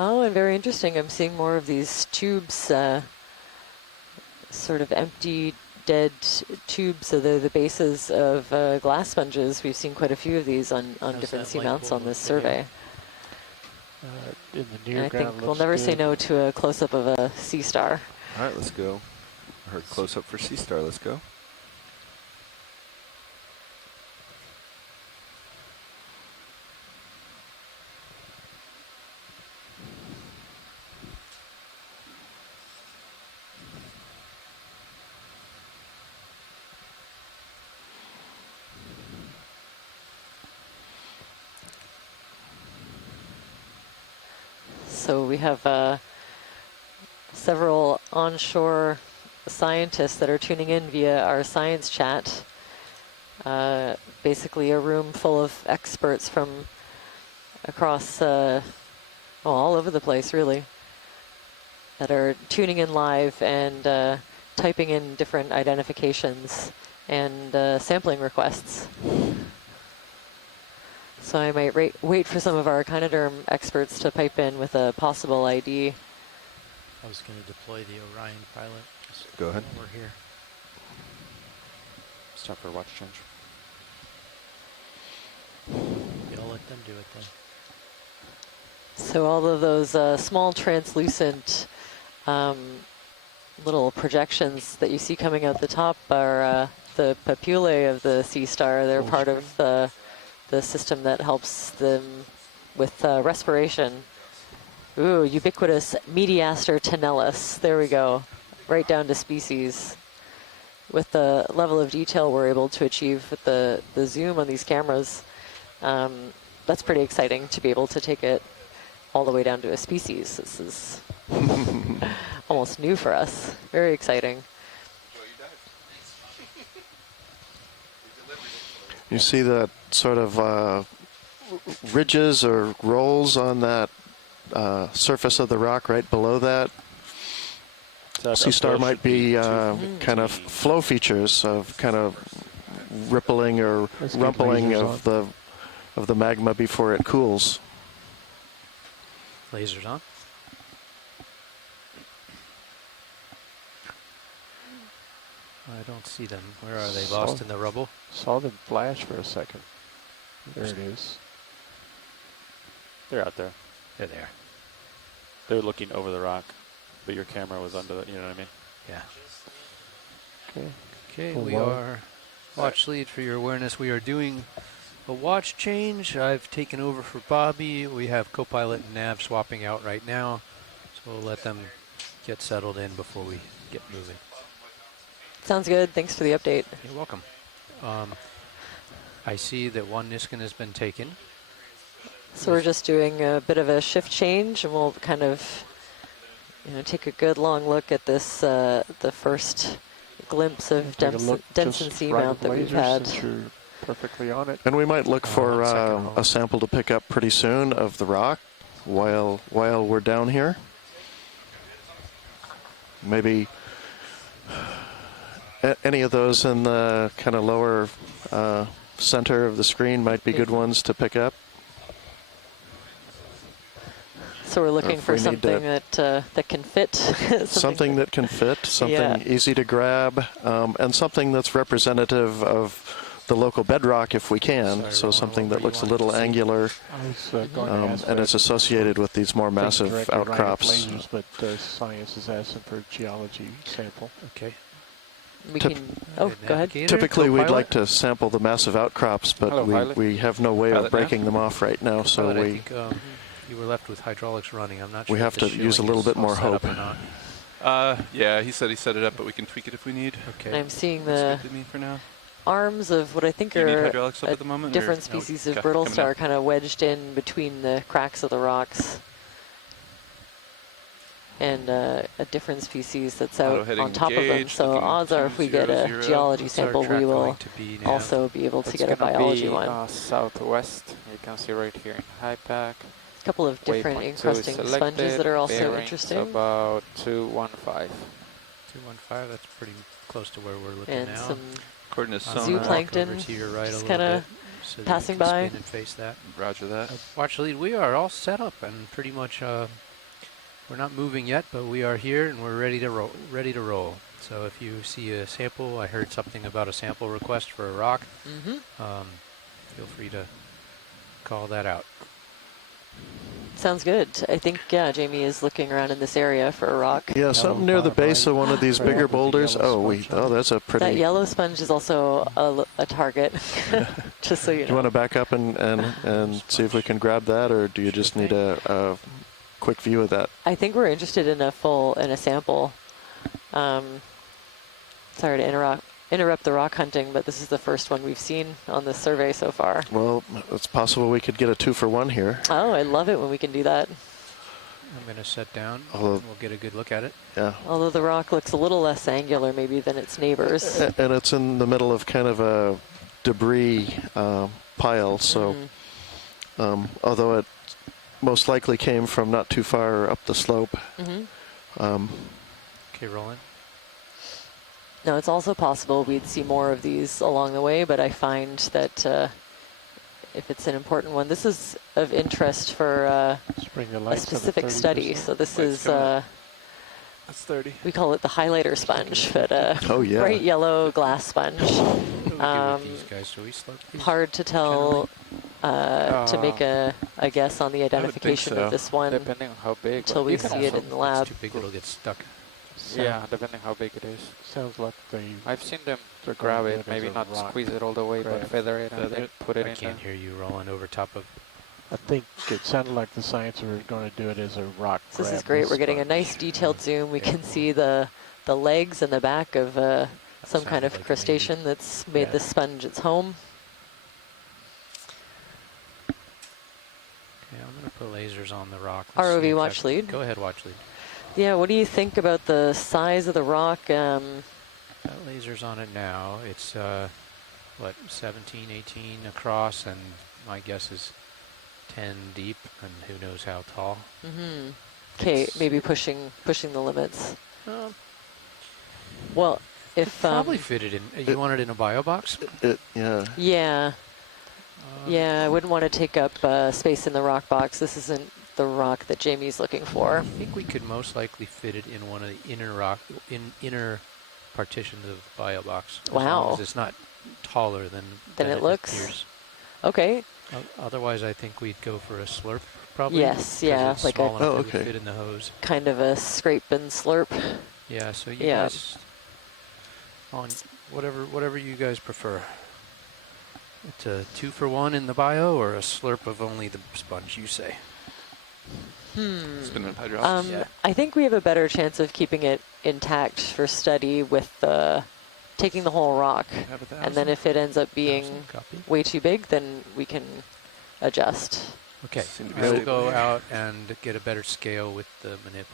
Oh, and very interesting. I'm seeing more of these tubes, sort of empty, dead tubes. So they're the bases of glass sponges. We've seen quite a few of these on different seamounts on this survey. In the near And I ground think we'll looks never good. say no to a close-up of a sea star. All right, let's go. I heard close up for Sea Star. Let's go. So we have several onshore scientists that are tuning in via our science chat. Basically a room full of experts from across, all over the place really, that are tuning in live and typing in different identifications and sampling requests. So I might wait for some of our echinoderm experts to pipe in with a possible ID. I was going to deploy the Orion pilot. Just Go ahead. while we're here. It's time for a watch change. I'll let them do it then. So all of those small translucent little projections that you see coming out the top are the papillae of the sea star. They're part of the system that helps them with respiration. Ooh, ubiquitous Mediaster tenalis. There we go. Right down to species. with the level of detail we're able to achieve with the zoom on these cameras, that's pretty exciting to be able to take it all the way down to a species. This is almost new for us. Very exciting. You see that sort of ridges or rolls on that surface of the rock right below that? Sea star might be kind of flow features of kind of rippling or rumpling of the magma before it cools. Lasers on. I don't see them. Where are they? Lost in the rubble? Saw them flash for a second. There it is. They're out there. They're there. They're looking over the rock, but your camera was under the, you know what I mean? Yeah. Okay. Okay, Full we load. are, watch lead for your awareness. We are doing a watch change. I've taken over for Bobby. We have co-pilot and nav swapping out right now. So we'll let them get settled in before we get moving. Sounds good. Thanks for the update. You're welcome. I see that one Niskin has been taken. So we're just doing a bit of a shift change, and we'll kind of, take a good long look at this, the first glimpse of Denson Seamount that we've had. Since you're perfectly on it. And we might look for a sample to pick up pretty soon of the rock while we're down here. Maybe any of those in the kind of lower center of the screen might be good ones to pick up. So we're looking for something that can fit. something that can fit, something easy to grab, and something that's representative of the local bedrock if we can. Sorry, so something that looks a little angular, and it's associated with these more massive outcrops. Lasers, but science is asking for a geology sample. Okay. We can. Oh, go ahead. Typically, we'd like to sample the massive outcrops, but we have no way of breaking them off right now. So I think, you were left with hydraulics running. I'm not sure. We have to use a little bit more hope. Yeah, he said he set it up, but we can tweak it if we need. Okay. I'm seeing the for now. arms of what I think Do you need are hydraulics up at the moment, different or- species No? of Okay, brittle coming star up. kind of wedged in between the cracks of the rocks. And a different species that's out Auto-heading on top of them. gauge, So looking odds are if we get a 200. geology What's our sample, track we will going to be now? also be able to It's get a gonna biology be, one. southwest. You can see right here in high pack. A couple of different Waypoint 2 encrusting sponges selected, that are also bearings interesting. About 215. 215, that's pretty close to where we're looking And now. some According to zooplankton over to your right a just little kind of bit, so that you passing can by. spin and face that. Roger that. Watch lead, we are all set up and pretty much, we're not moving yet, but we are here and we're ready to roll. So if you see a sample, I heard something about a sample request for a rock. Feel free to call that out. Sounds good. I think, Jamie is looking around in this area for a rock. Yeah, something near the base of one of these bigger boulders. Oh, that's a pretty. That yellow sponge is also a target, just so you know. Do you want to back up and see if we can grab that, or do you just need a quick view of that? I think we're interested in a sample. Sorry to interrupt the rock hunting, but this is the first one we've seen on this survey so far. Well, it's possible we could get a 2-for-1 here. Oh, I love it when we can do that. I'm going to set down. Although, we'll get a good look at it. Yeah. Although the rock looks a little less angular maybe than its neighbors. And it's in the middle of kind of a debris pile, so although it most likely came from not too far up the slope. Okay, rolling. No, it's also possible we'd see more of these along the way, but I find that if it's an important one, this is of interest for a specific study. So this is, That's 30. we call it the highlighter sponge, but oh, yeah. bright yellow glass sponge. These guys, so we slope these? Hard to tell, to make a guess on the identification so. of this one Depending on how big. until we see it in the lab. It's too big, it'll get stuck. Yeah, depending how big it is. Sounds like I've seen them grab it, maybe not squeeze it all the way, but feather it and then put it in. I can't hear you rolling over top of. I think it sounded like the science were going to do it as a rock. So this is great. We're getting a nice detailed zoom. We can see the legs and the back of some kind of like crustacean that's made the sponge its home. Okay, I'm going to put lasers on the rock. ROV watch lead. Go ahead, watch lead. Yeah, what do you think about the size of the rock? Got lasers on it now. It's, what, 17, 18 across, and my guess is 10 deep, and who knows how tall. Mm-hmm. Okay, maybe pushing the limits. Well, if probably fit it in. You want it in a bio box? Yeah. Yeah. Yeah, I wouldn't want to take up space in the rock box. This isn't the rock that Jamie's looking for. I think we could most likely fit it in one of the inner partitions of the bio box. As long as it's not taller than it looks. Appears. Okay. Otherwise, I think we'd go for a slurp. Probably. Yes, yeah, it's like small enough that would fit in the hose. Kind of a scrape and slurp. Yeah, so you guys on whatever you guys prefer. It's a 2-for-1 in the bio or a slurp of only the sponge, you say? Spinning hydraulics. I think we have a better chance of keeping it intact for study with taking the whole rock. And then if it ends up being way too big, then we can adjust. Okay, we'll go out and get a better scale with the manip.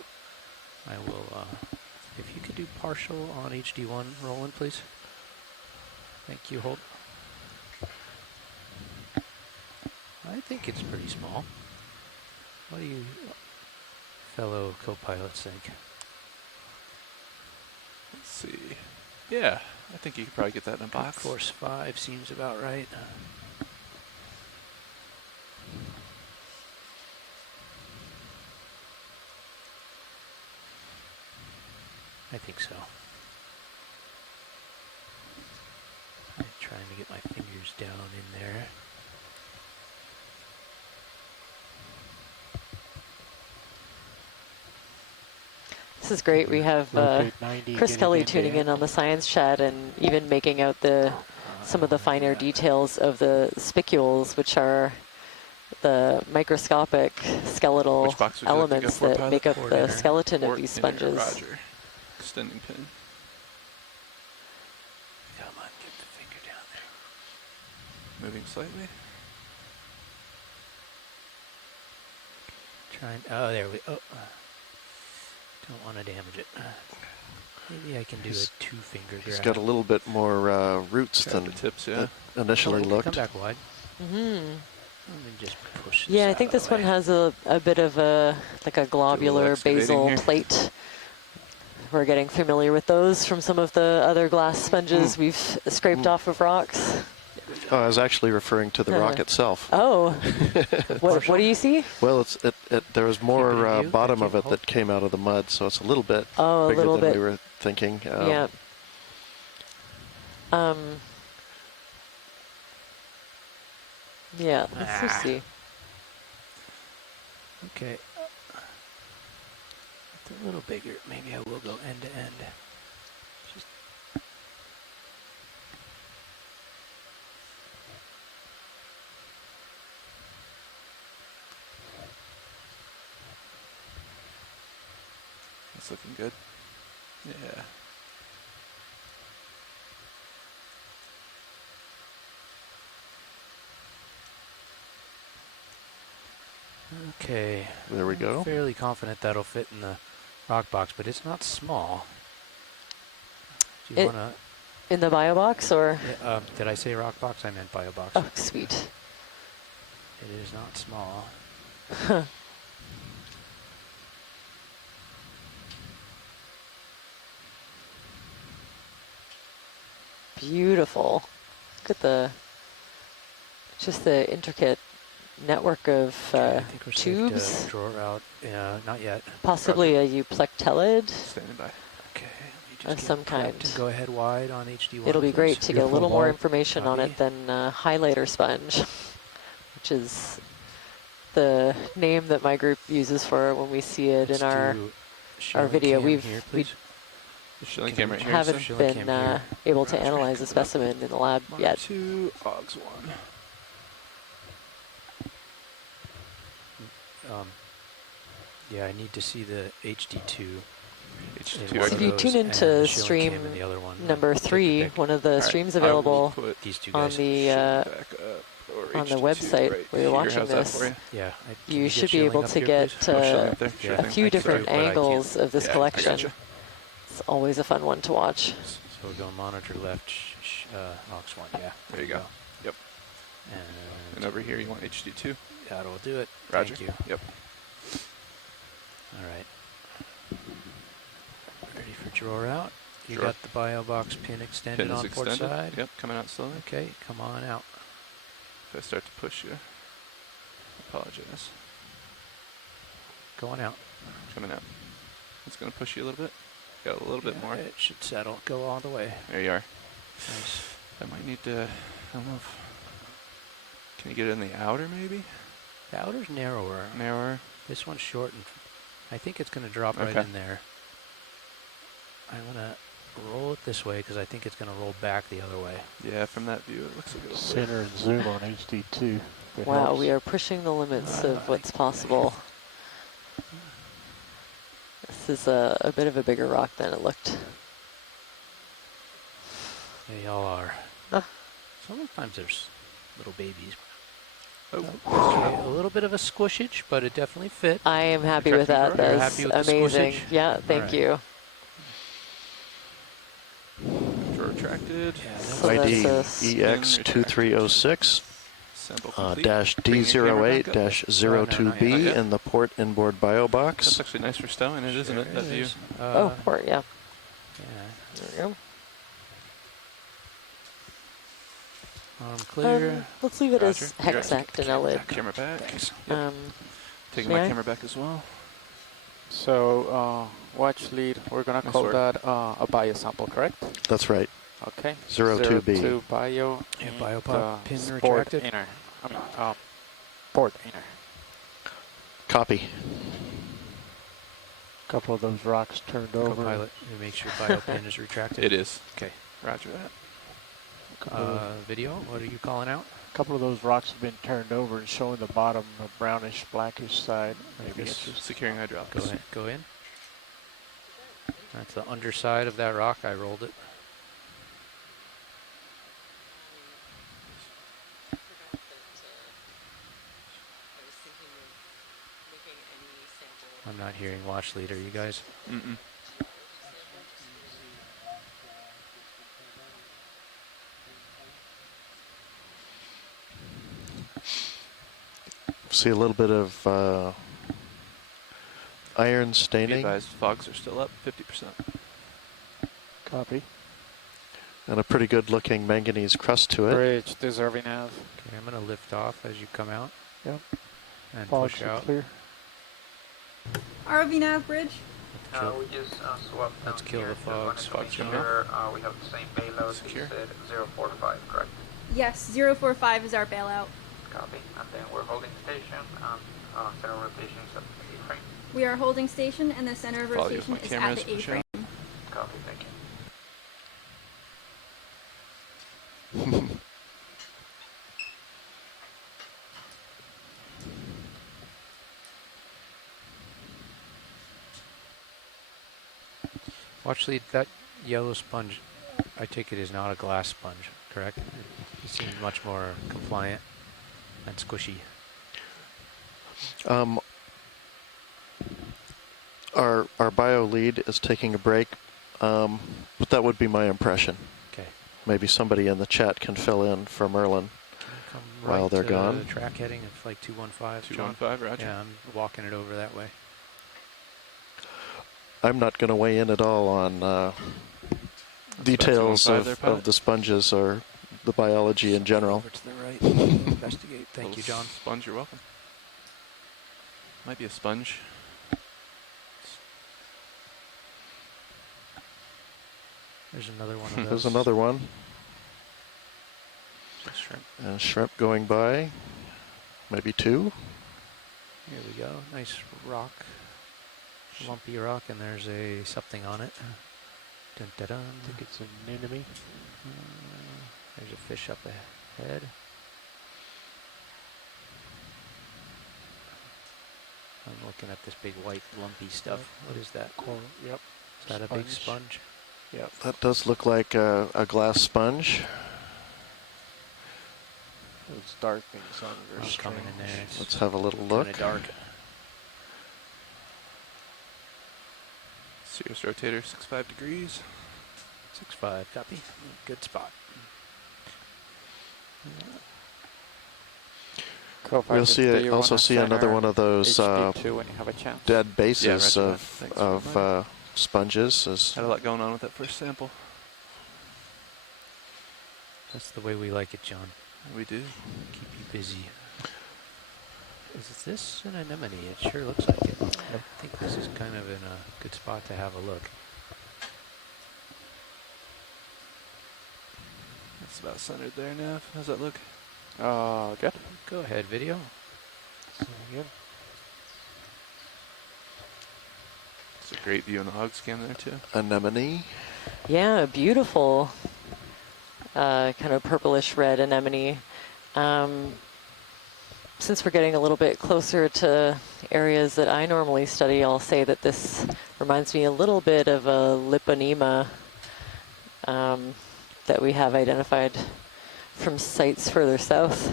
I will, if you could do partial on HD1, Roland, please. Thank you, Holt. I think it's pretty small. What do you fellow co-pilots think? Let's see. Yeah, I think you could probably get that in a box. Force 5 seems about right. I think so. I'm trying to get my fingers down in there. This is great. We have Chris Kelly tuning in on the science chat and even making out some of the finer details of the spicules, which are the microscopic skeletal elements that make up the skeleton of these sponges. Roger. Extending pin. Come on, get the finger down there. Moving slightly. Oh, there we go. Don't want to damage it. Maybe I can do a 2-finger grab. He's got a little bit more roots than tips, initially looked. Come back wide. Mm-hmm. Let me just push this Yeah, I think this one has a bit of a globular basal plate. We're getting familiar with those from some of the other glass sponges we've scraped off of rocks. Oh, I was actually referring to the rock itself. Oh, what do you see? Well, there was more bottom of it that came out of the mud, so it's a little bit bigger than we were thinking. Yeah. Yeah, let's just see. Okay. It's a little bigger. Maybe I will go end to end. Just That's looking good. Yeah. Okay. There we go. I'm fairly confident that'll fit in the rock box, but it's not small. Do you want to... In the bio box, or? Yeah, did I say rock box? I meant bio box. Oh, sweet. It is not small. Beautiful. Look at just the intricate network of I think we're tubes. safe to draw out. Yeah, not yet. Possibly a euplectellid. Standing by. Okay. Of some kind. Go ahead wide on HD1. It'll be great to get a little more information on Copy. it than highlighter sponge, which is the name that my group uses for it when we see it in our video. We haven't been able to analyze a specimen in the lab yet. 2, OGS 1. Yeah, I need to see the HD2. H2. If you tune into stream number 3, one of the streams available on the website where you're watching this, you should be able to get a few different angles of this collection. It's always a fun one to watch. So we're going monitor left, aux 1, yeah. There you go. Yep. And over here you want HD2? That'll do it. Roger. Thank you. Yep. All right. Ready for drawer out. You got the bio box pin extended on port side. Yep, coming out slowly. Okay, come on out. If I start to push you, apologize. Going out. Coming out. It's going to push you a little bit. Got a little bit more. It should settle. Go all the way. There you are. Nice. I might need to, I don't know if, can you get it in the outer maybe? The outer's narrower. Narrower. This one's shortened. I think it's going to drop right in there. I'm going to roll it this way because I think it's going to roll back the other way. Yeah, from that view it looks like it'll center and zoom on HD2. Wow, we are pushing the limits of what's possible. This is a bit of a bigger rock than it looked. They all are. Sometimes there's little babies. Oh. Okay, a little bit of a squishage, but it definitely fit. I am happy with that. That's amazing. Yeah, thank you. Retracted. So ID EX2306 dash D08-02B in the port inboard bio box. That's actually nice for stowing it, isn't it? That view. Port, yeah. Yeah. There we go. Clear. Let's leave it as hexact and LID. Camera back. Yep. Taking my camera back as well. So, watch lead, we're going to call that a bio sample, correct? That's right. Okay. 02B. 02 bio. Yeah, bio pop pin port retracted. inner. Port inner. Copy. A couple of those rocks turned over. Pilot, you make sure bio pin is retracted. It is. Okay. Roger that. Video, what are you calling out? A couple of those rocks have been turned over and showing the bottom, the brownish, blackish side. Maybe it's securing hydraulics. Go in. Go in. That's the underside of that rock. I rolled it. I'm not hearing watch lead. Are you guys? Mm-mm. See a little bit of iron staining. Advised, fogs are still up 50%. Copy. And a pretty good looking manganese crust to it. Bridge, deserving nav. Okay, I'm going to lift off as you come out. Yep. And Fogs push are out. clear. ROV nav bridge. We just swapped Let's down kill here. the Just wanted fogs. to make sure we have the same payload. You said 045, correct? Yes, 045 is our bailout. Copy. And then we're holding station and center rotation is at the A-frame. We are holding station and the center of rotation is at the A-frame. Copy, thank you. Watch lead, that yellow sponge, I take it is not a glass sponge, correct? It seems much more compliant and squishy. Our bio lead is taking a break, but that would be my impression. Okay. Maybe somebody in the chat can fill in for Merlin while they're gone. The track heading of like 215. 215, roger. Yeah, I'm walking it over that way. I'm not going to weigh in at all on details of the sponges or the biology in general. Over to the right. Investigate. Thank you, John. Sponge, you're welcome. Might be a sponge. There's another one of those. There's another one. Shrimp. Shrimp going by. Maybe two. Here we go. Nice rock. Lumpy rock, and there's a something on it. Dun, dun, dun. I think it's an anemone. There's a fish up ahead. I'm looking at this big white lumpy stuff. What is that? Yep. Is that a big sponge? Yep. That does look like a glass sponge. It's darkening some of your coming in there. It's Let's have a little look. kind of dark. Cirrus rotator, 65 degrees. 6.5, copy. Good spot. We'll see. Also see another one of those when you have a chance. dead bases Yeah, of sponges. Had a lot going on with that first sample. That's the way we like it, John. We do. Keep you busy. Is this an anemone? It sure looks like it. I think this is kind of in a good spot to have a look. That's about centered there, Nav. How's that look? Good. Go ahead, video. Good. It's a great view on the hog scan there, too. Anemone. Yeah, beautiful. Kind of purplish red anemone. Since we're getting a little bit closer to areas that I normally study, I'll say that this reminds me a little bit of a liponema that we have identified from sites further south.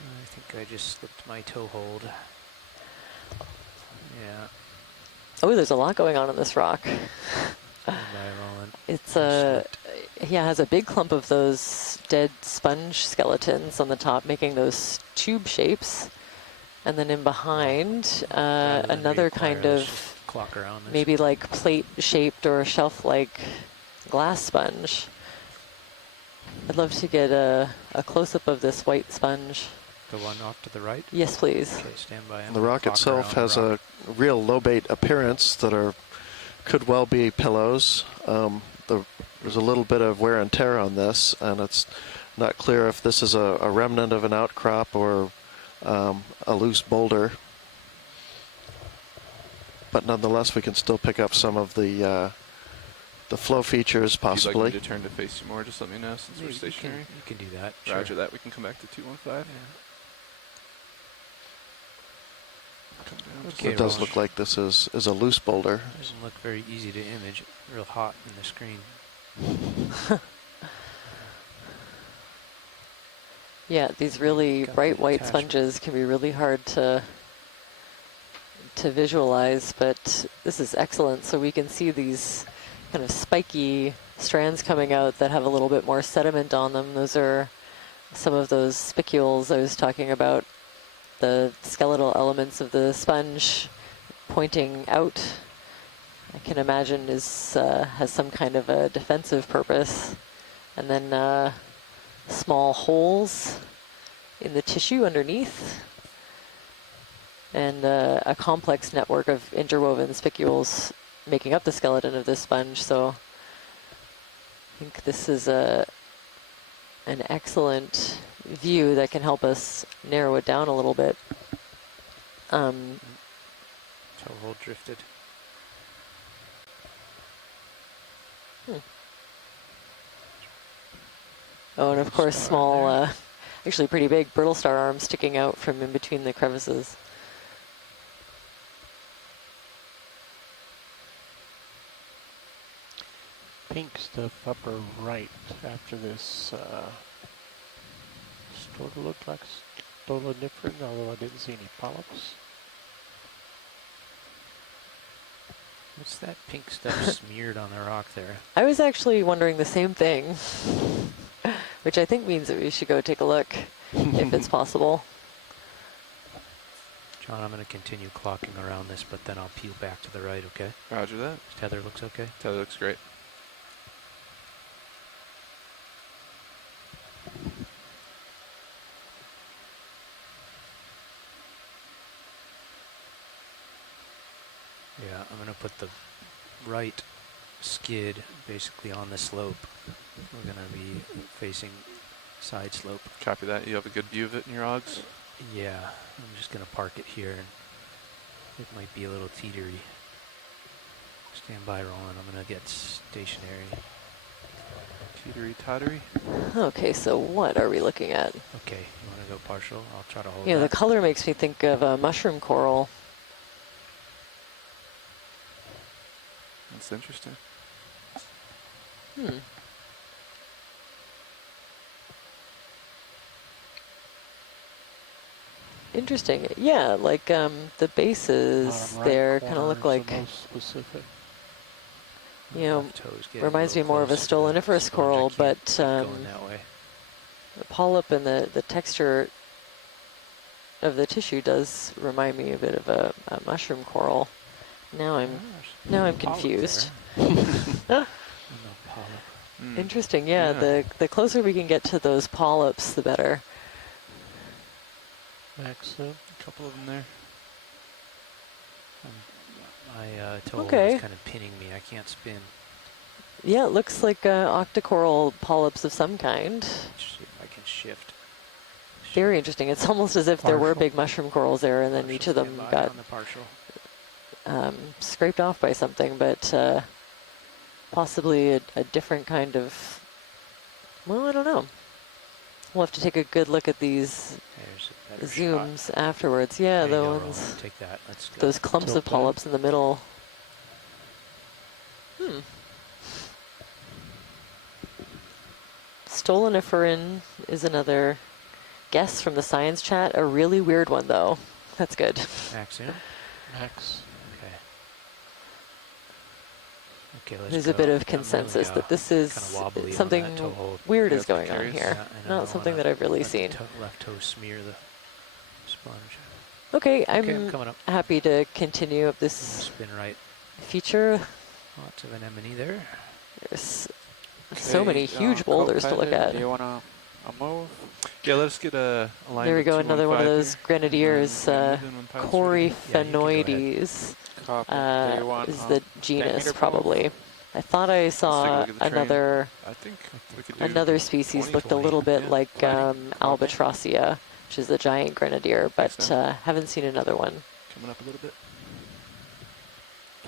I think I just slipped my toe hold. Yeah. Oh, there's a lot going on in this rock. It's yeah, it has a big clump of those dead sponge skeletons on the top, making those tube shapes. And then in behind, another kind of clock around this. maybe like plate-shaped or shelf-like glass sponge. I'd love to get a close-up of this white sponge. The one off to the right? Yes, please. Okay, stand by. The rock itself has a real lobate appearance that could well be pillows. There's a little bit of wear and tear on this, and it's not clear if this is a remnant of an outcrop or a loose boulder. But nonetheless, we can still pick up some of the flow features, possibly. If you'd like me to turn to face you more, just let me know since we're stationary. You can do that. Roger sure. that. We can come back to 215. Yeah. Come down. Okay, It does look like this is a loose boulder. Doesn't look very easy to image. Real hot in the screen. Yeah, these really bright white sponges can be really hard to visualize, but this is excellent. So we can see these kind of spiky strands coming out that have a little bit more sediment on them. Those are some of those spicules I was talking about, the skeletal elements of the sponge pointing out. I can imagine has some kind of a defensive purpose. And then small holes in the tissue underneath. And a complex network of interwoven spicules making up the skeleton of this sponge. So I think this is an excellent view that can help us narrow it down a little bit. Toe hold drifted. Oh, and of course small, actually pretty big brittle star arms sticking out from in between the crevices. Pink stuff upper right after this sort of looked like stolonifera, although I didn't see any polyps. What's that pink stuff smeared on the rock there? I was actually wondering the same thing, which I think means that we should go take a look if it's possible. John, I'm going to continue clocking around this, but then I'll peel back to the right, okay? Roger that. Tether looks okay? Tether looks great. Yeah, I'm going to put the right skid basically on the slope. We're going to be facing side slope. Copy that. You have a good view of it in your odds? Yeah, I'm just going to park it here. And it might be a little teetery. Stand by, Roland. I'm going to get stationary. Teetery tottery. Okay, so what are we looking at? Okay, you want to go partial? I'll try to hold You know, that. the color makes me think of a mushroom coral. That's interesting. Interesting. Yeah, like the bases Right there kind of look corner is like, the most specific. you know, reminds me more of a stoloniferous coral, but going that way. the polyp and the texture of the tissue does remind me a bit of a mushroom coral. Now I'm confused. Interesting. Yeah, the closer we can get to those polyps, the better. Excellent. A couple of them there. My toe Okay. is kind of pinning me. I can't spin. Yeah, it looks like octocoral polyps of some kind. See if I can shift. Very interesting. It's almost as if there were big mushroom corals there, and then each of them got on the partial. scraped off by something, but possibly a different kind of, well, I don't know. We'll have to take a good look at these zooms afterwards. Yeah, the ones, Take that. Let's go. those clumps of polyps in the middle. Stoloniferin is another guess from the science chat. A really weird one, though. That's good. Axiom. X. Okay, let's There's go. a bit of I'm consensus really, that this is kind of wobbly on something that toe hold. weird is going on here. Yeah, Not something that I've really let seen. the left toe smear the sponge. Okay, I'm coming up. happy to continue up this Spin right. feature. Lots of anemone there. There's so many huge boulders to look at. Do you want to move? Yeah, let's get a line. There we go, another one of those grenadiers, Coryphaenoides is the genus probably. I thought I saw another species looked a little bit like Albatrossia, which is the giant grenadier, but haven't seen another one. Coming up a little bit.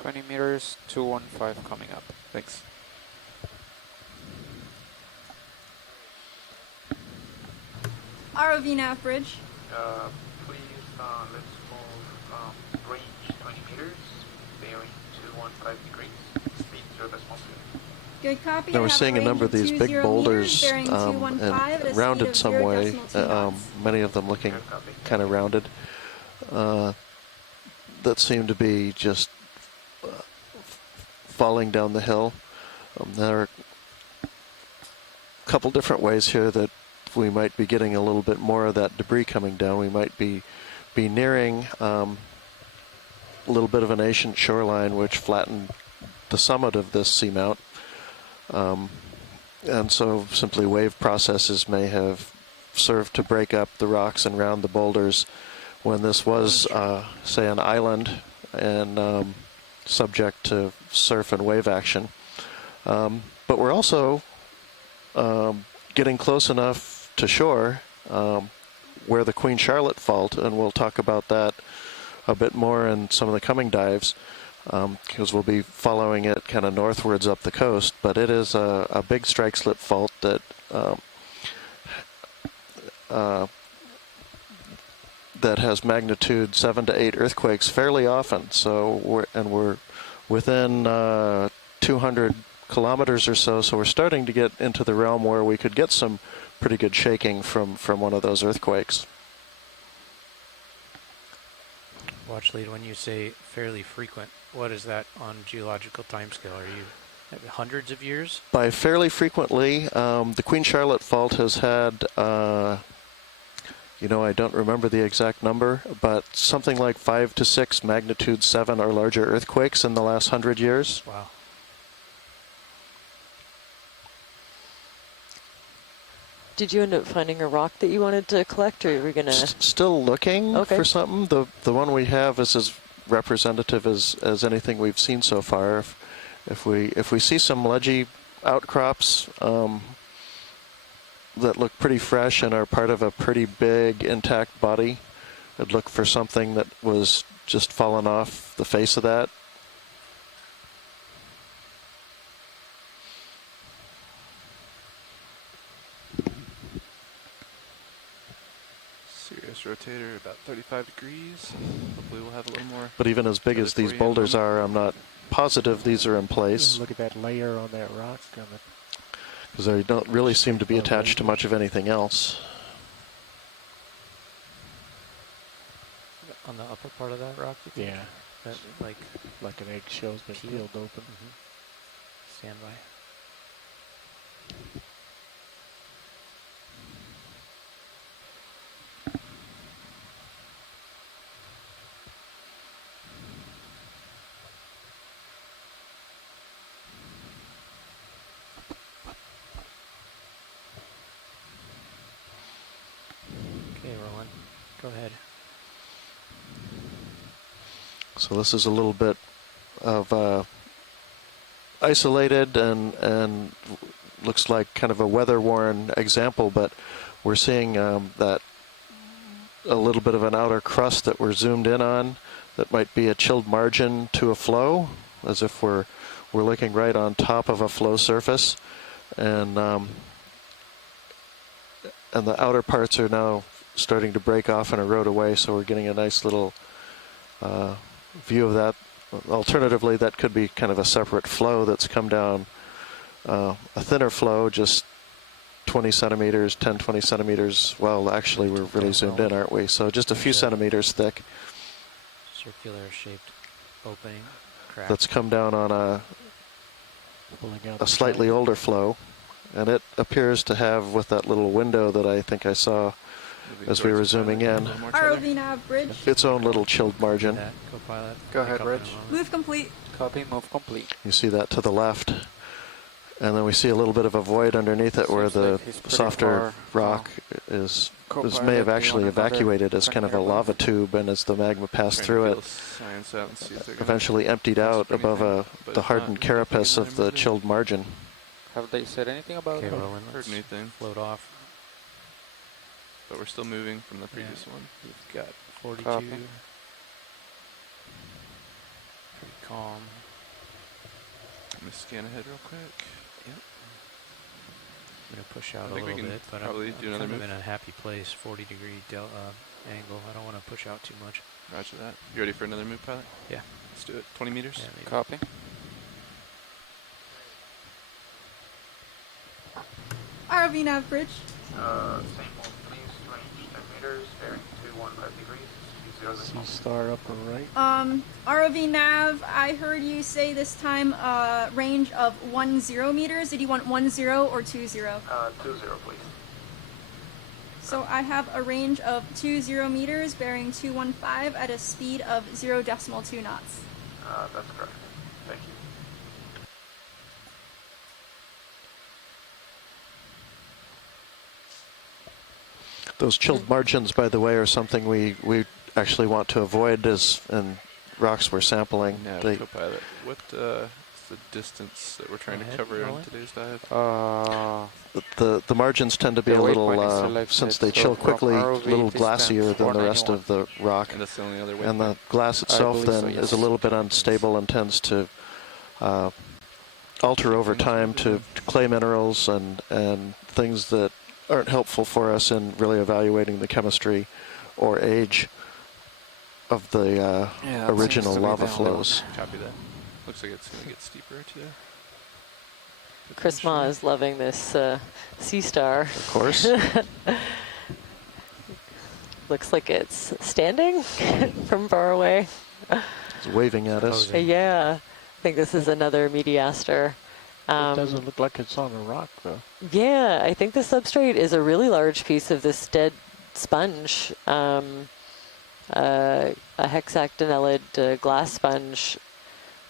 20 meters, 215 coming up. Thanks. ROV nav bridge. Please, let's move range 20 meters, bearing 215 degrees, speed surface mostly. Good copy. Now we're seeing a number of these big boulders and rounded some way, many of them looking kind of rounded, that seem to be just falling down the hill. There are a couple different ways here that we might be getting a little bit more of that debris coming down. We might be nearing a little bit of an ancient shoreline which flattened the summit of this seamount. And so simply wave processes may have served to break up the rocks and round the boulders when this was, say, an island and subject to surf and wave action. But we're also getting close enough to shore where the Queen Charlotte Fault, and we'll talk about that a bit more in some of the coming dives, because we'll be following it kind of northwards up the coast. But it is a big strike slip fault that that has magnitude 7 to 8 earthquakes fairly often. So we're within 200 kilometers or so. So we're starting to get into the realm where we could get some pretty good shaking from one of those earthquakes. Watch lead, when you say fairly frequent, what is that on geological timescale? Are you at hundreds of years? By fairly frequently, the Queen Charlotte Fault has had, I don't remember the exact number, but something like 5 to 6 magnitude 7 or larger earthquakes in the last 100 years. Wow. Did you end up finding a rock that you wanted to collect, or are we going to... Still looking for something. The one we have is as representative as anything we've seen so far. If we see some ledgy outcrops that look pretty fresh and are part of a pretty big intact body, I'd look for something that was just fallen off the face of that. Rotator about 35 degrees. Hopefully we'll have a little more. But even as big as these boulders are, I'm not positive these are in place. Look at that layer on that rock. Because they don't really seem to be attached to much of anything else. On the upper part of that rock, you think? Yeah. That, like an eggshell's been peeled open. Stand by. Okay, Roland, go ahead. So this is a little bit of isolated and looks like kind of a weather-worn example, but we're seeing that a little bit of an outer crust that we're zoomed in on that might be a chilled margin to a flow, as if we're looking right on top of a flow surface, and the outer parts are now starting to break off and erode away, so we're getting a nice little view of that. Alternatively, that could be kind of a separate flow that's come down, a thinner flow, just 20 centimeters, 10, 20 centimeters. Well, actually, we're really zoomed in, aren't we? So just a few centimeters thick. Circular shaped opening, crack. That's come down on a slightly older flow, and it appears to have, with that little window that I think I saw as we were zooming in, ROV nav bridge. its own little chilled margin. Co-pilot. Go ahead, Rich. Move complete. Copy, move complete. You see that to the left, and then we see a little bit of a void underneath it where the softer rock may have actually evacuated as kind of a lava tube, and as the magma passed through it, eventually emptied out above the hardened carapace of the chilled margin. Have they said anything about Okay, it? Roland, Heard anything. float off. But we're still moving from the previous one. We've got 42. Copy. Pretty calm. I'm going to scan ahead real quick. Yep. I'm going to push out I a think we little can bit, but probably I'm do another kind of move. in a happy place, 40-degree angle. I don't want to push out too much. Roger that. You ready for another move, pilot? Yeah. Let's do it. 20 meters. Yeah, maybe. Copy. ROV nav bridge. Same hold, please. Range 10 meters, bearing 215 degrees. Sea star upper right. ROV nav, I heard you say this time range of 10 meters. Did you want 10 or 20? 20, please. So I have a range of 20 meters, bearing 215 at a speed of 0.2 knots. That's correct. Thank you. Those chilled margins, by the way, are something we actually want to avoid in rocks we're sampling. Now, co-pilot, what is the distance that we're trying to cover in today's dive? The margins tend to be a little, since they chill quickly, a little glassier than the rest of the rock. And that's the only other way. And the glass itself then is a little bit unstable and tends to alter over time to clay minerals and things that aren't helpful for us in really evaluating the chemistry or age of the original lava flows. Copy that. Looks like it's going to get steeper too. Chris Ma is loving this sea star. Of course. Looks like it's standing from far away. It's waving at us. Yeah, I think this is another Mediaster. It doesn't look like it's on a rock, though. Yeah, I think the substrate is a really large piece of this dead sponge, a hexactinellid glass sponge.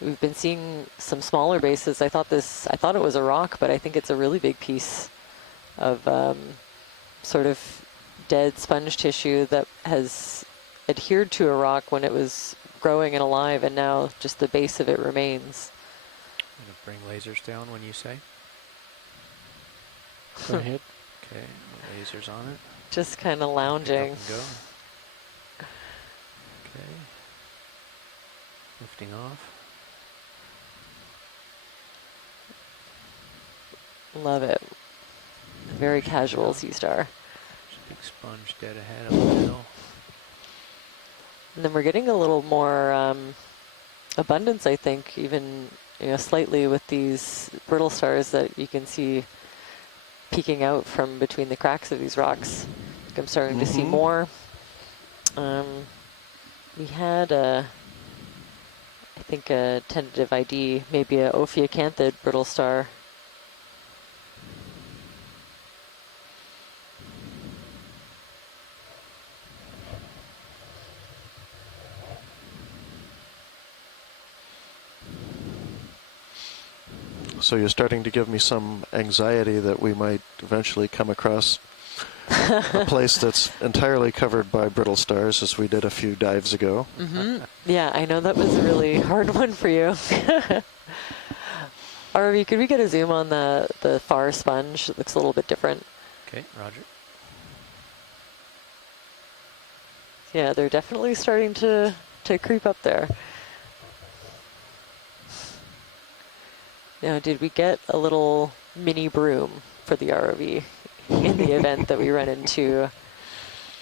We've been seeing some smaller bases. I thought it was a rock, but I think it's a really big piece of sort of dead sponge tissue that has adhered to a rock when it was growing and alive, and now just the base of it remains. I'm going to bring lasers down when you say. Go ahead. Okay, lasers on it. Just kind of lounging. Up and go. Okay. Lifting off. Love it. Very casual sea star. Big sponge dead ahead of the hill. And then we're getting a little more abundance, I think, even slightly with these brittle stars that you can see peeking out from between the cracks of these rocks. I'm starting to see more. We had I think a tentative ID, maybe a Ophiocanthid brittle star. So you're starting to give me some anxiety that we might eventually come across a place that's entirely covered by brittle stars, as we did a few dives ago. Yeah, I know that was a really hard one for you. RV, could we get a zoom on the far sponge? It looks a little bit different. Okay, roger. Yeah, they're definitely starting to creep up there. Now, did we get a little mini broom for the ROV in the event that we run into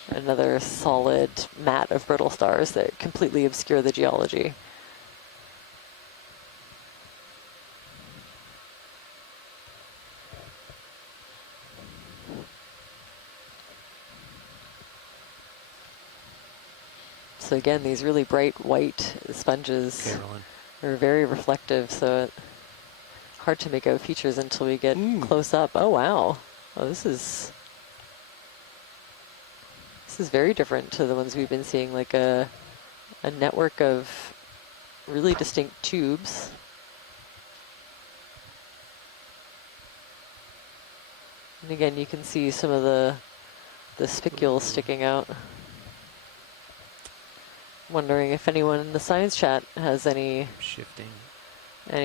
another solid mat of brittle stars that completely obscure the geology? So again, these really bright white sponges are very reflective, so hard to make out features until we get close up. Oh wow. Oh, this is very different to the ones we've been seeing, like a network of really distinct tubes. And again, you can see some of the spicules sticking out. Wondering if anyone in the science chat has any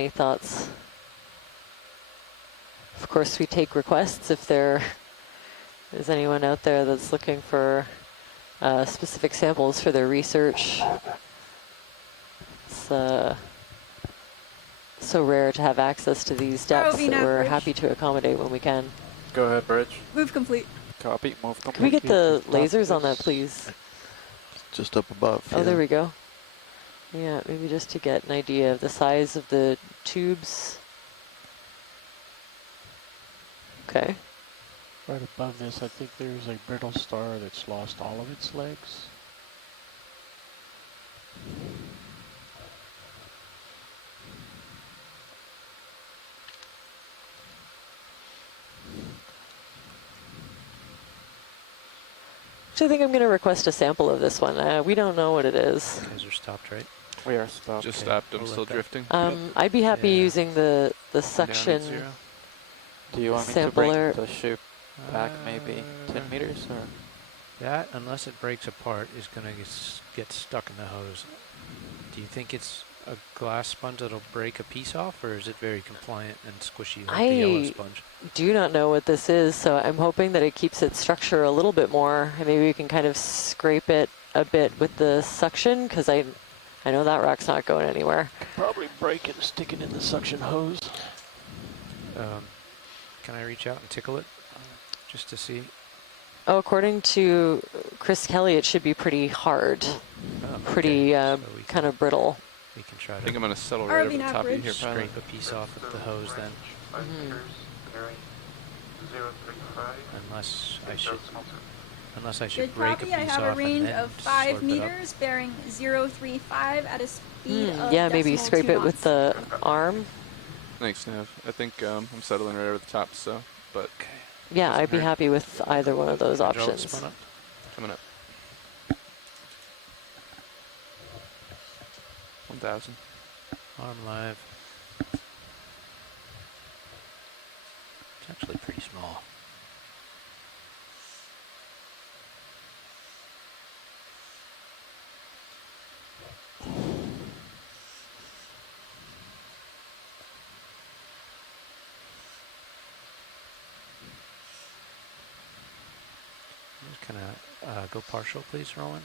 thoughts. Of course, we take requests if there is anyone out there that's looking for specific samples for their research. It's so rare to have access to these depths that we're happy to accommodate when we can. Go ahead, Bridge. Move complete. Copy, move complete. Can we get the lasers on that, please? Just up above. Oh, there we go. Yeah, maybe just to get an idea of the size of the tubes. Okay. Right above this, I think there's a brittle star that's lost all of its legs. Actually, I think I'm going to request a sample of this one. We don't know what it is. You guys are stopped, right? We are stopped. Just stopped. I'm still drifting. I'd be happy using the suction Do you want me to bring the ship back maybe 10 meters? Or? That, unless it breaks apart, is going to get stuck in the hose. Do you think it's a glass sponge that'll break a piece off, or is it very compliant and squishy like the yellow sponge? I do not know what this is, so I'm hoping that it keeps its structure a little bit more, and maybe we can kind of scrape it a bit with the suction, because I know that rock's not going anywhere. Probably break it and stick it in the suction hose. Can I reach out and tickle it just to see? Oh, according to Chris Kelly, it should be pretty hard, pretty kind of brittle. We can try to. I think I'm going to settle right over the top of you here, scrape a piece off of the hose then. Unless I should break a piece off. I have a range of 5 meters bearing 035 at a speed of yeah, maybe scrape it with the arm. Thanks, Nav. I think I'm settling right over the top, so, but... Yeah, I'd be happy with either one of those options. Coming up. 1,000. Arm live. It's actually pretty small. Just kind of go partial, please, Rowan.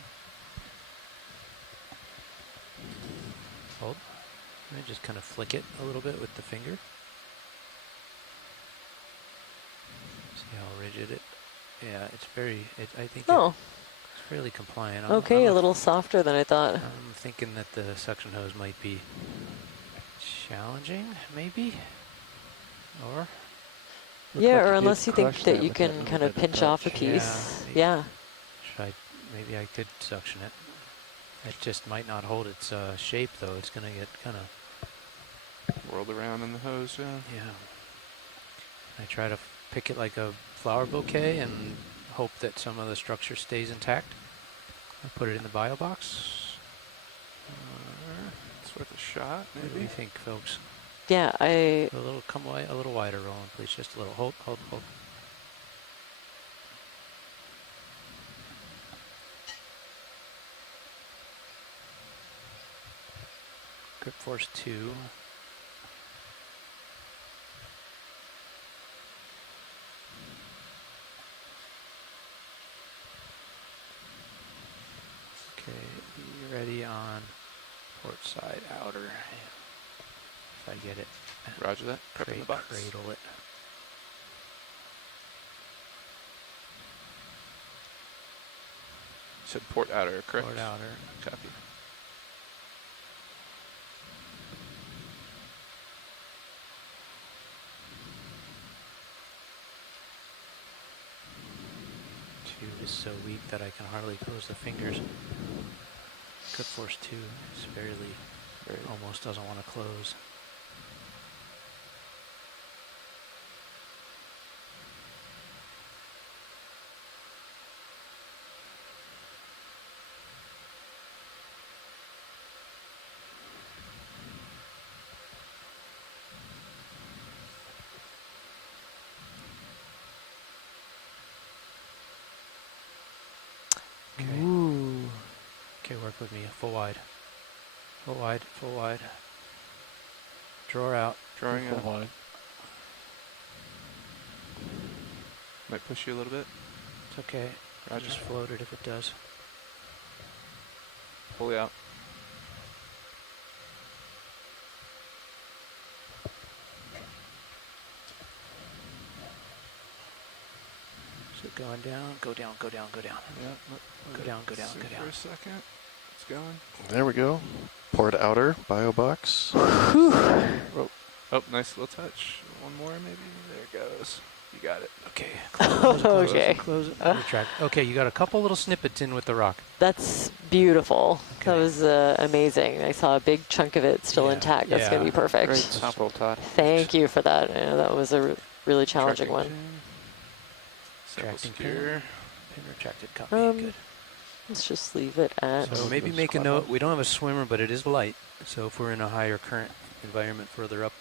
Hold. And just kind of flick it a little bit with the finger. See how rigid it. Yeah, it's very. I think it's fairly compliant. Okay, a little softer than I thought. I'm thinking that the suction hose might be challenging, maybe, or. Yeah, or unless you think that you can kind of pinch off a piece. Yeah. Maybe I could suction it. It just might not hold its shape, though. It's going to get kind of whirled around in the hose, yeah. Yeah. I try to pick it like a flower bouquet and hope that some of the structure stays intact. I put it in the bio box. It's worth a shot, maybe. What do you think, folks? Yeah, A little wider, Roland, please. Just a little. Hold. Grip force 2. Okay, be ready on port side outer. If I get it. Roger that. Prep in the box. Cradle it. You said port outer, correct? Port outer. Copy. Tube is so weak that I can hardly close the fingers. Grip force 2 is barely, almost doesn't want to close. Ooh. Okay, work with me. Full wide. Full wide, full wide. Drawer out. Drawing out. Full wide. Might push you a little bit. It's okay. I'll just float it if it does. Pull out. Is it going down? Go down, go down, go down. Yeah. Go down, go down, go down. For a second. It's going. There we go. Port outer, bio box. Oh, nice little touch. One more maybe. There it goes. You got it. Okay. Close it, close Okay. it, close it. Retract. Okay, you got a couple little snippets in with the rock. That's beautiful. Okay. That was amazing. I saw a big chunk of it still intact. That's going to be perfect. Great sample, Todd. Thank you for that. Yeah, that was a really challenging one. Retracting pin. Pin retracted. Copy. Good. Let's just leave it at. So maybe make a note. We don't have a swimmer, but it is light. So if we're in a higher current environment further up,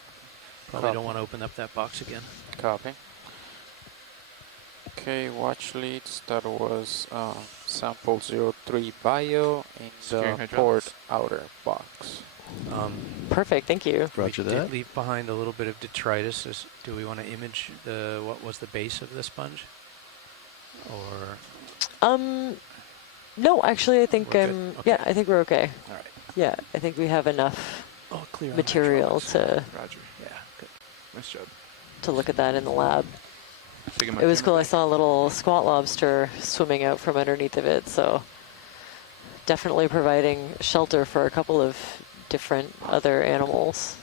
probably don't want to open up that box again. Copy. Okay, watch leads. That was sample 03 bio in the port outer box. Perfect, thank you. Roger we that. did leave behind a little bit of detritus. Do we want to image what was the base of the sponge? Or no, actually I think okay. yeah, I think we're okay. All right. Yeah, I think we have enough clear material to Roger. Yeah, good. Nice job. to look at that in the lab. It was cool. I saw a little squat lobster swimming out from underneath of it, so definitely providing shelter for a couple of different other animals.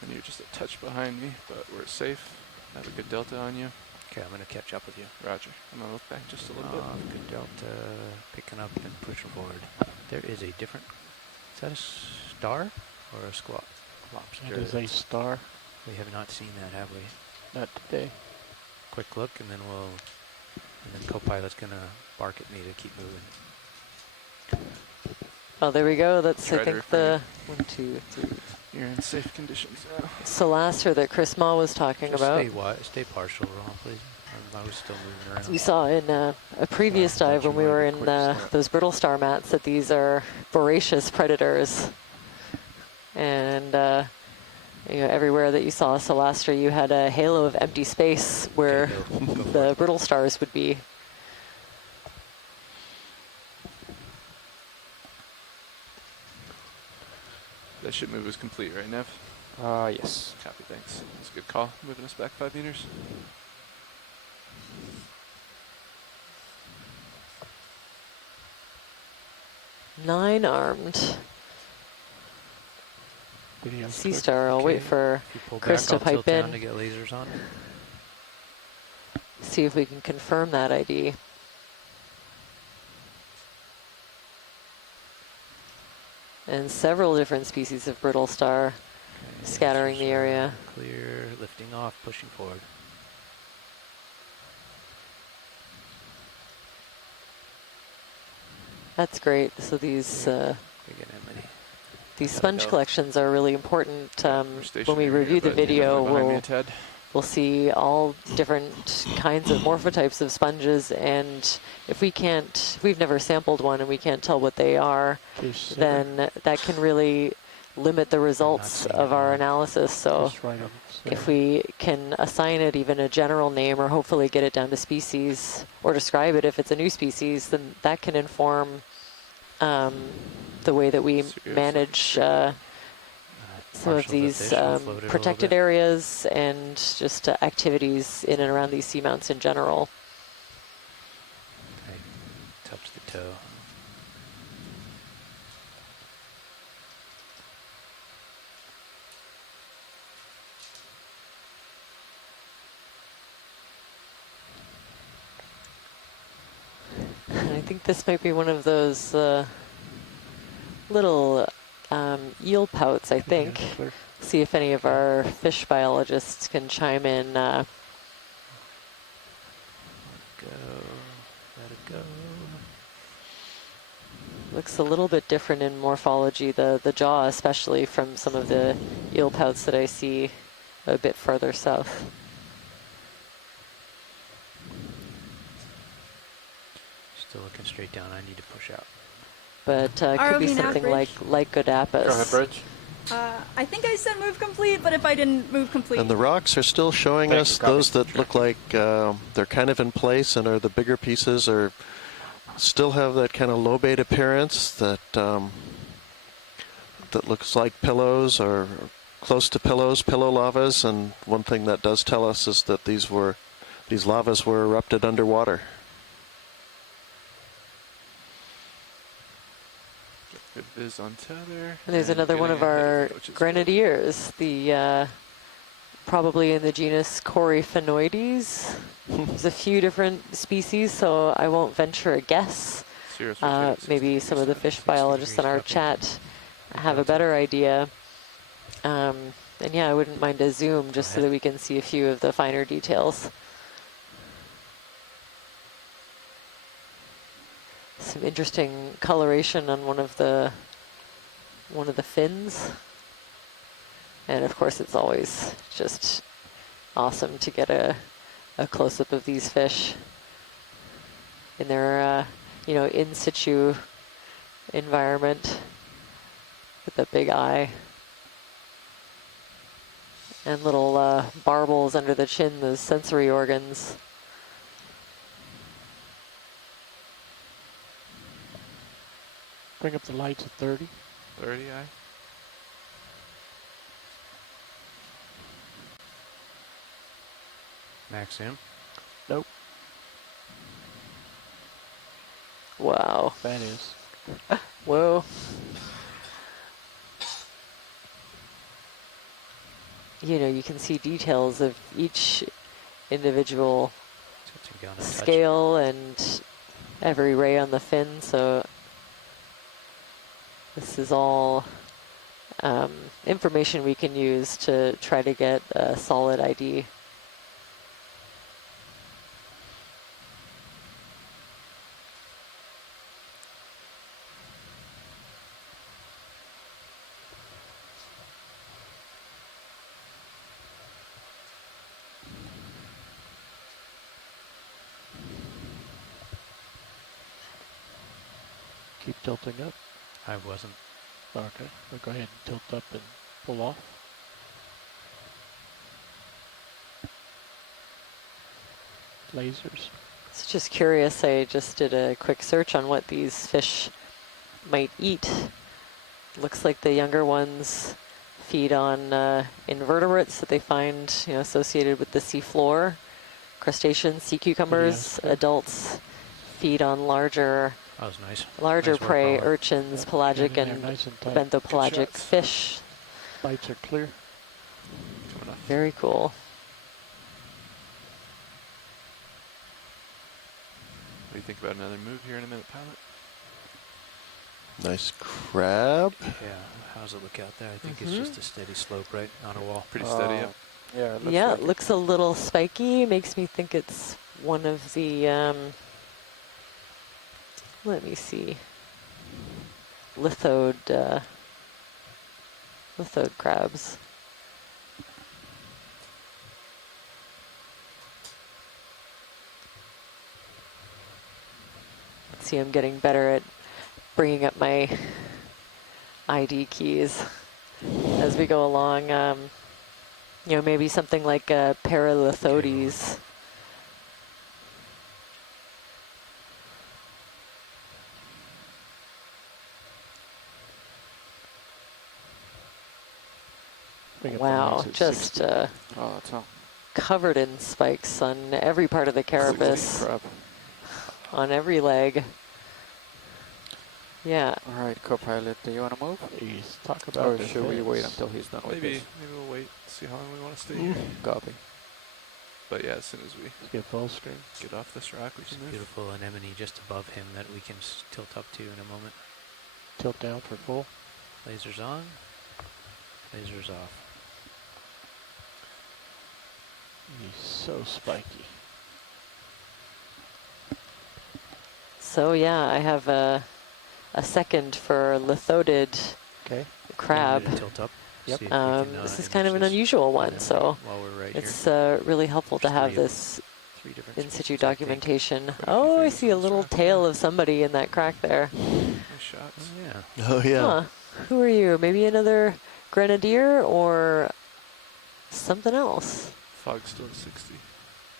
And you're just a touch behind me, but we're safe. Have a good delta on you. Okay, I'm going to catch up with you. Roger. I'm going to look back just a little bit. Good delta, picking up and pushing forward. There is a different, is that a star or a squat lobster? It is a star. We have not seen that, have we? Not today. Quick look, and then co-pilot's going to bark at me to keep moving. Oh, there we go. That's, Try I think, the 1, 2, 3. You're in safe conditions now. Solaster that Chris Ma was talking about. Stay partial, Ron, please. I was still moving around. We saw in a previous dive when we were in those brittle star mats that these are voracious predators. And you know, everywhere that you saw a Solaster, you had a halo of empty space where the brittle stars would be. That ship move was complete, right, Nev? Yes. Copy, thanks. That's a good call. Moving us back 5 meters. 9-armed sea star. I'll wait for If you pull Chris back, to I'll pipe tilt down in. to get lasers on. See if we can confirm that ID. And several different species of brittle star scattering the area. Clear, lifting off, pushing forward. That's great. So these sponge collections are really important. When we review the video, we'll see all different kinds of morphotypes of sponges, and if we've never sampled one and we can't tell what they are, then that can really limit the results of our analysis. So if we can assign it even a general name, or hopefully get it down to species, or describe it if it's a new species, then that can inform the way that we manage some of these protected areas and just activities in and around these seamounts in general. Okay. Touch the toe. I think this might be one of those little eel pouts, I think. See if any of our fish biologists can chime in. Go. Let it go. Looks a little bit different in morphology, the jaw especially, from some of the eel pouts that I see a bit further south. Still looking straight down. I need to push out. But could be something like Godapus. Go ahead, Bridge. I think I said move complete, but if I didn't move complete. And the rocks are still showing us those that look like they're kind of in place, and are the bigger pieces are still have that kind of lobate appearance that that looks like pillows or close to pillows, pillow lavas. And one thing that does tell us is that these lavas were erupted underwater. Good viz on tether. And there's another one of our grenadiers, the probably in the genus Coryphaenoides. There's a few different species, so I won't venture a guess. Maybe some of the fish biologists in our chat have a better idea. And yeah, I wouldn't mind a zoom just so that we can see a few of the finer details. Some interesting coloration on one of the fins, and of course it's always just awesome to get a close-up of these fish in their in situ environment with the big eye and little barbels under the chin, those sensory organs. Bring up the lights at 30. 30, aye. Max in. Nope. Wow. That is. Whoa. You can see details of each individual scale and every ray on the fin, so this is all information we can use to try to get a solid ID. Keep tilting up. I wasn't. Okay, well, go ahead and tilt up and pull off. Lasers. So just curious, I just did a quick search on what these fish might eat. Looks like the younger ones feed on invertebrates that they find associated with the seafloor. Crustaceans, sea cucumbers. Adults feed on larger That was nice. Larger Nice work, prey, Paula. urchins, pelagic, Get in and there nice and tight. benthopelagic shots. fish. Bites are clear. Coming off. Very cool. What do you think about another move here in a minute, pilot? Nice crab. Yeah, how's it look out there? I think it's just a steady slope, right, on a wall. Pretty steady, yeah. Yeah, it looks Yeah, like it looks a little spiky. Makes me think it's one of the, let me see, lithode crabs. Let's see, I'm getting better at bringing up my ID keys as we go along. You know, maybe something like Paralithodes. Wow, just oh, that's all. covered in spikes on every part of the carapace, on every leg. Yeah. All right, co-pilot, do you want to move? Please talk about Or this. should we wait until he's done with Maybe this? we'll wait, see how long we want to stay here. Copy. But yeah, as soon as we get full screen, get off this rock, we There's can a move. beautiful anemone just above him that we can tilt up to in a moment. tilt down for full. Lasers on, lasers off. He's so spiky. So yeah, I have a second for lithodid crab. Tilt up. Yep. This is kind of an unusual one, so while we're right it's really helpful to have this in situ documentation. Oh, I see a little tail of somebody in that crack there. Nice shots. Yeah. Oh, yeah. Huh. Who are you? Maybe another grenadier or something else? Fog's still at 60.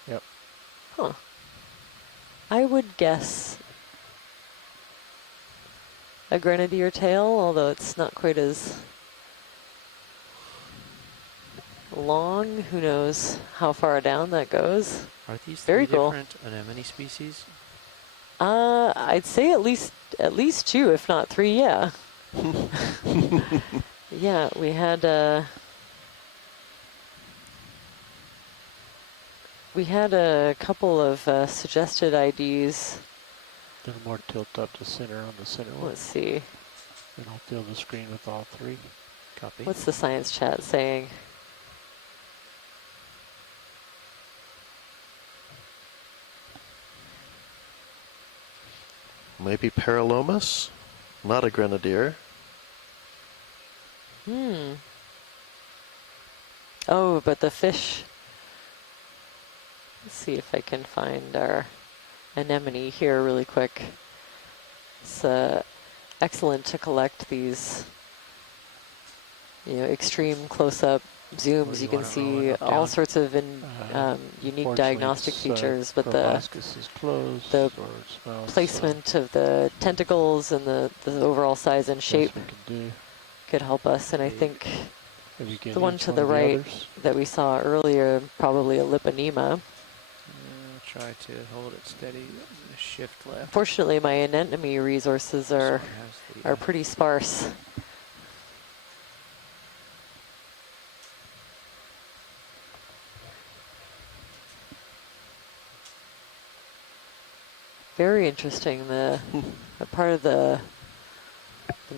Yep. Huh. I would guess a grenadier tail, although it's not quite as long. Who knows how far down that goes? Are these very three cool? Different anemone species? I'd say at least two, if not three. Yeah. Yeah, we had a couple of suggested IDs. A little more tilt up to center on the center one. Let's see. And I'll fill the screen with all three. Copy. What's the science chat saying? Maybe Paralomas? Not a grenadier. Oh, but the fish. Let's see if I can find our anemone here really quick. It's excellent to collect these, extreme close-up zooms. You can see all sorts of unique diagnostic features, but the placement of the tentacles and the overall size and shape could help us. And I think the one to the right that we saw earlier, probably a liponema. Try to hold it steady. Shift left. Fortunately, my anemone resources are pretty sparse. Very interesting. The part of the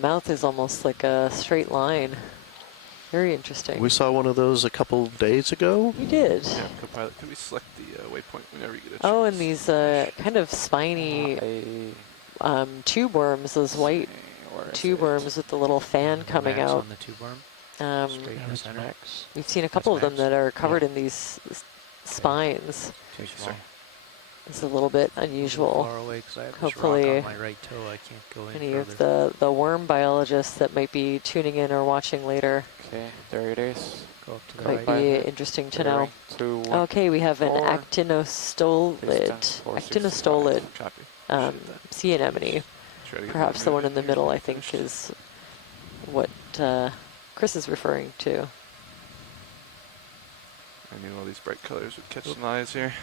mouth is almost like a straight line. Very interesting. We saw one of those a couple days ago. We did. Yeah, co-pilot, can we select the waypoint whenever you get a chance? Oh, and these kind of spiny tube worms, those white tube worms with the little fan coming out. On the tube worm. Straight in the center. We've seen a couple of them that are covered in these spines. Too small. It's a little bit unusual. Far away 'cause I have Hopefully, this rock on my right toe. I can't go any any further. of the worm biologists that might be tuning in or watching later Okay, there it is. Go up to the might right. be interesting to know. 2, 1, Okay, we have an 4. actinostolid, Copy. sea anemone. Perhaps the one in the middle, I think, is what Chris is referring to. I knew all these bright colors would catch some eyes here.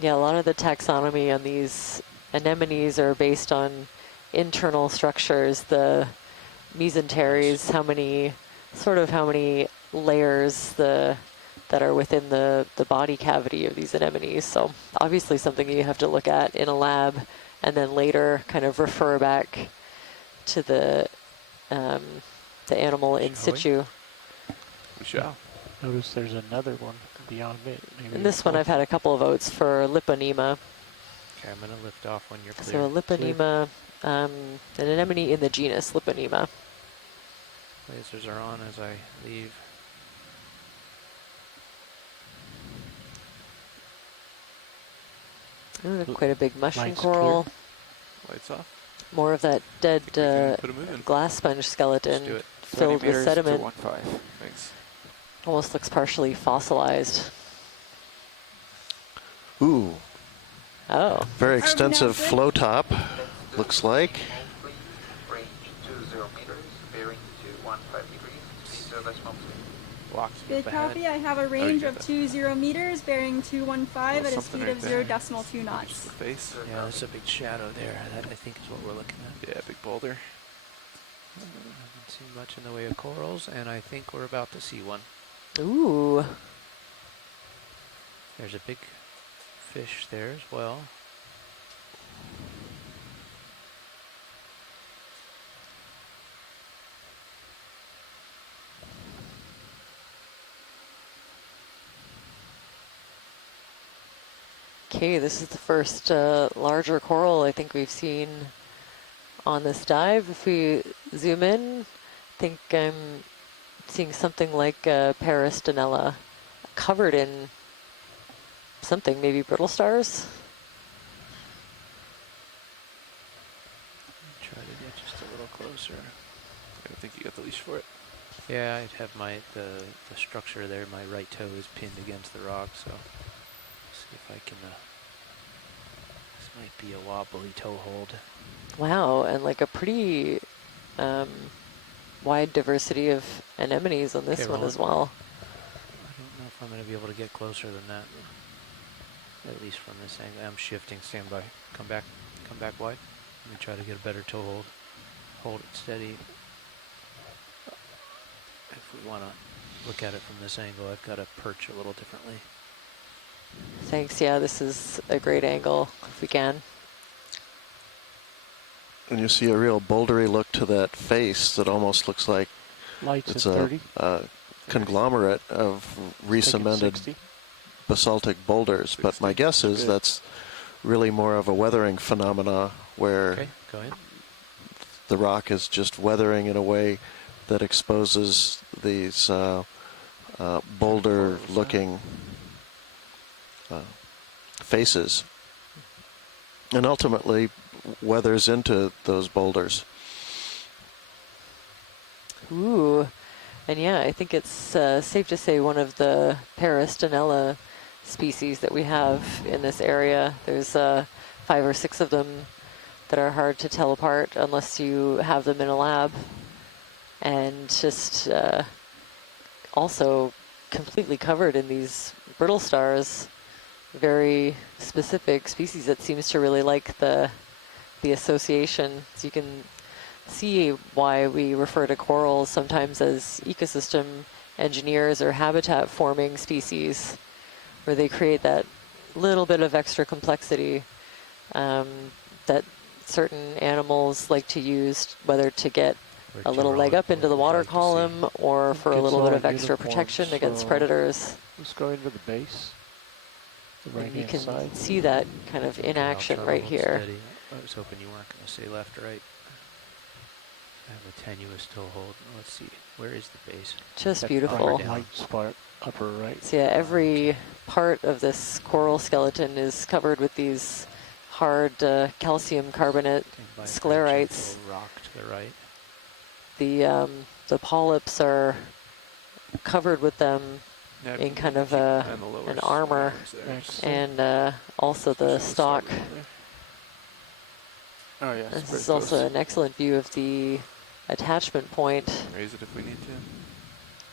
Yeah, a lot of the taxonomy on these anemones are based on internal structures. The mesenteries, how many layers that are within the body cavity of these anemones. So obviously something you have to look at in a lab and then later kind of refer back to the animal in situ. We shall. Notice there's another one beyond it. And this one I've had a couple of votes for Liponema. Okay, I'm going to lift off when you're clear. So a Liponema, an anemone in the genus Liponema. Lasers are on as I leave. Ooh, quite a big mushroom Lights coral. clear. Lights off. More of that dead glass sponge skeleton filled with sediment. 215. Thanks. Almost looks partially fossilized. Ooh. Oh. Very extensive flow top, looks like. Range 20 meters, bearing 215 degrees, speed 0 decimal 2. Good copy. I have a range of 20 meters, bearing 215 at a speed of 0 decimal 2 knots. The face. Yeah, there's a big shadow there. That I think is what we're looking at. Yeah, big boulder. Haven't seen much in the way of corals, and I think we're about to see one. Ooh. There's a big fish there as well. Okay, this is the first larger coral I think we've seen on this dive. If we zoom in, I think I'm seeing something like Peristanella covered in something, maybe brittle stars. Try to get just a little closer. I think you got the leash for it. Yeah, I'd have the structure there. My right toe is pinned against the rock, so see if I can. This might be a wobbly toe hold. Wow, and like a pretty wide diversity of anemones on this one as well. I don't know if I'm going to be able to get closer than that. At least from this angle. I'm shifting. Stand by. Come back wide. Let me try to get a better toe hold. Hold it steady. If we want to look at it from this angle, I've got to perch a little differently. Thanks. Yeah, this is a great angle if we can. And you see a real bouldery look to that face that almost looks like Lights it's at 30. a conglomerate of re-cemented basaltic boulders. But my guess is that's really more of a weathering phenomena where go ahead. The rock is just weathering in a way that exposes these boulder-looking faces, and ultimately weathers into those boulders. Ooh, and yeah, I think it's safe to say one of the Peristanella species that we have in this area. There's 5 or 6 of them that are hard to tell apart unless you have them in a lab, and just also completely covered in these brittle stars. Very specific species that seems to really like the association. So you can see why we refer to corals sometimes as ecosystem engineers or habitat forming species, where they create that little bit of extra complexity that certain animals like to use, whether to get a little leg up into the water column or for a little bit of extra protection against predators. Let's go into the base. The And you right-hand can side. see that kind of in action right here. Steady. I was hoping you weren't going to say left or right. I have a tenuous toe hold. Let's see. Where is the base? Just beautiful. Light spot, upper right. So yeah, every part of this coral skeleton is covered with these hard calcium carbonate sclerites. Rock to the right. The polyps are covered with them in kind of an armor, and also the stalk. Oh yeah. This is also an excellent view of the attachment point, Raise it if we need to.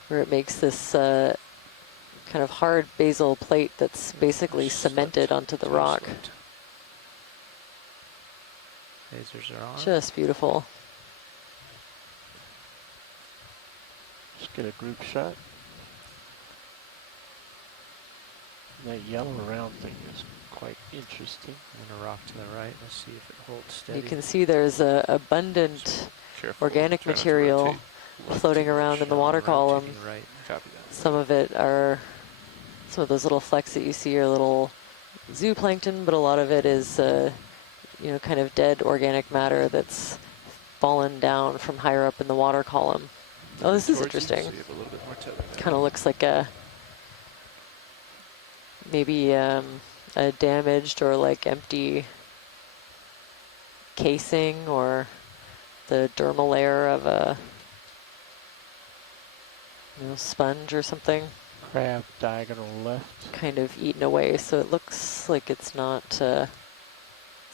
where it makes this kind of hard basal plate that's basically cemented onto the rock. Lasers are on. Just beautiful. Just get a group shot. That yellow round thing is quite interesting. I'm going to rock to the right. Let's see if it holds steady. You can see there's abundant organic material floating around in the water column. Right. Copy that. Some of those little flecks that you see are little zooplankton, but a lot of it is, kind of dead organic matter that's fallen down from higher up in the water column. Oh, this is interesting. Kind of looks like maybe a damaged or like empty casing or the dermal layer of a sponge or something. Crab diagonal left. Kind of eaten away, so it looks like it's not, it's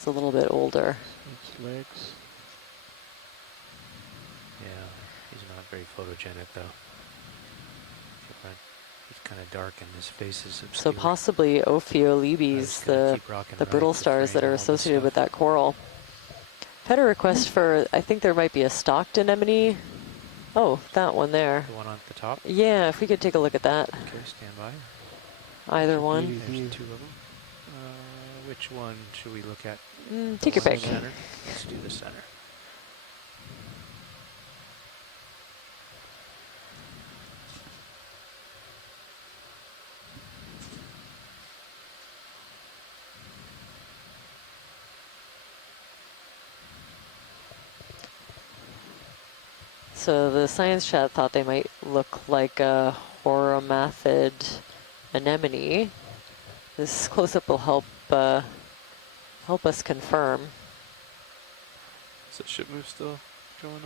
a little bit older. Its legs. Yeah, he's not very photogenic though. He's kind of dark and his face is obscure. So possibly Ophiolibes, the brittle stars that are associated with that coral. Had a request for, I think there might be a stocked anemone. Oh, that one there. The one on the top? Yeah, if we could take a look at that. Okay, stand by. Either one. There's two of them. Which one should we look at? Take your pick. Center? Let's do the center. So the science chat thought they might look like a horomathid anemone. This close-up will help us confirm. Is that ship move still going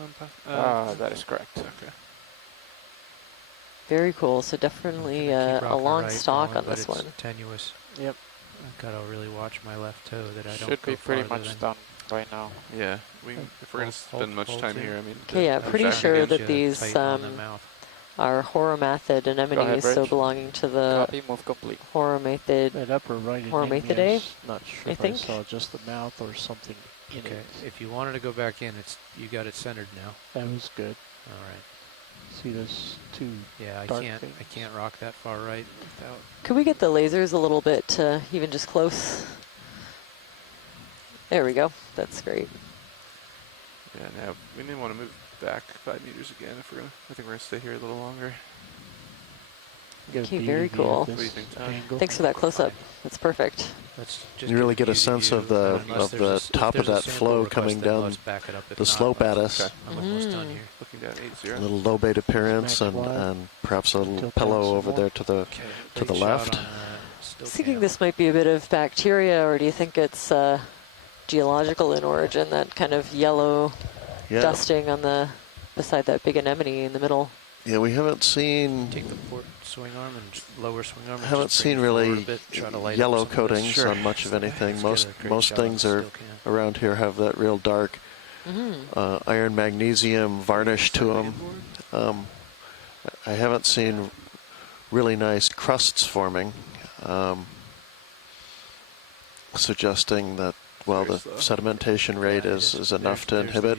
on? That is correct. Okay. Very cool. So definitely a long right stalk going, on this but it's one. Tenuous. Yep. I've got to really watch my left toe that I don't Should go be pretty farther much than- done by now. Yeah, if we're going to spend much time here, I mean... Okay, yeah, pretty sure that these are horomathid anemones, so Bridge. belonging to the Copy, move complete. horomathid. That upper right Horomathidae, not sure I if think. I saw just the mouth or something in Okay, it. if you wanted to go back in, you got it centered now. That was good. All right. See those two Yeah, I dark can't things? rock that far right without. Could we get the lasers a little bit even just close? There we go. That's great. Yeah, now we may want to move back 5 meters again if we're going to... I think we're going to stay here a little longer. Okay, very cool. What do you think, Tom? Thanks for that close-up. That's perfect. You really get a sense of the top of that flow coming down the slope at us. I'm almost done here. Looking down 80. A little low-bait appearance and perhaps a little pillow over there to the left. Thinking this might be a bit of bacteria, or do you think it's geological in origin, that kind of yellow dusting on beside that big anemone in the middle? Yeah, we haven't seen... Take the port swing arm and lower swing arm. Haven't seen really yellow coatings on much of anything. Most things are around here have that real dark iron magnesium varnish to them. I haven't seen really nice crusts forming, suggesting that the sedimentation rate is enough to inhibit.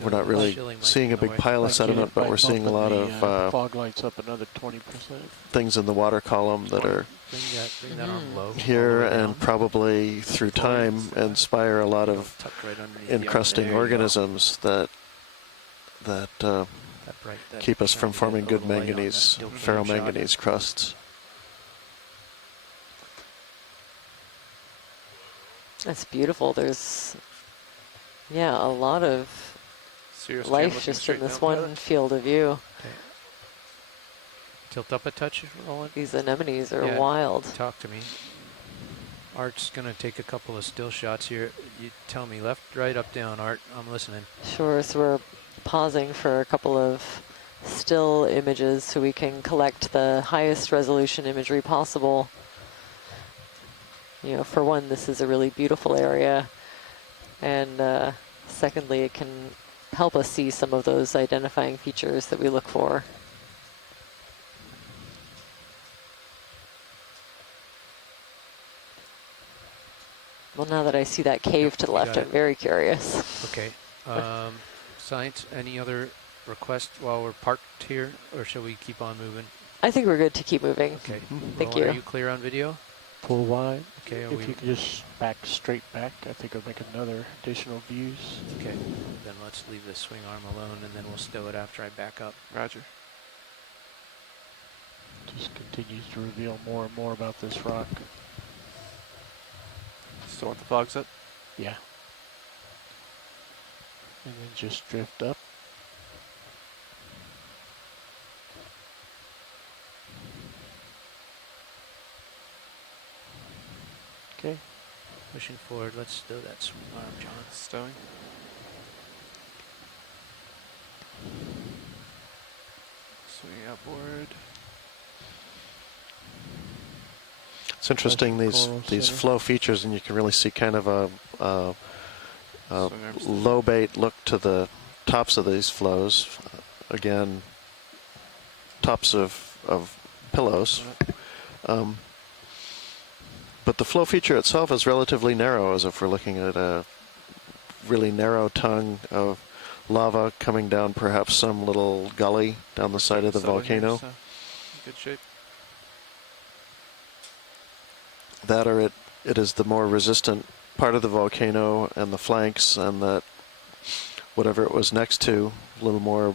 We're not really seeing a big pile of sediment, but we're seeing a lot of fog lights up another 20%. things in the water column that are bring that arm low, here and probably through time inspire a lot of encrusting organisms that keep us from forming good manganese, ferromanganese crusts. That's beautiful. There's, a lot of Serious life just in this one field of view. Okay. Tilt up a touch, Roland. These anemones are wild. Talk to me. Art's going to take a couple of still shots here. You tell me left, right, up, down, Art. I'm listening. Sure, so we're pausing for a couple of still images so we can collect the highest resolution imagery possible. For one, this is a really beautiful area, and secondly, it can help us see some of those identifying features that we look for. Well, now that I see that cave to the left, I'm very curious. Okay. Science, any other requests while we're parked here, or shall we keep on moving? I think we're good to keep moving. Okay. Thank Roland, you. Are you clear on video? Full wide. Okay. If you could just back straight back, I think it'll make another additional views. Okay. Then let's leave the swing arm alone, and then we'll stow it after I back up. Roger. Just continues to reveal more and more about this rock. Still want the fogs up? Yeah. And then just drift up. Okay. Pushing forward. Let's stow that swing arm, John. Stowing. Swinging outboard. It's interesting, these flow features, and you can really see kind of a low bait look to the tops of these flows. Again, tops of pillows. But the flow feature itself is relatively narrow, as if we're looking at a really narrow tongue of lava coming down perhaps some little gully down the side of the volcano. Here, so good shape. That or it is the more resistant part of the volcano and the flanks, and that whatever it was next to, a little more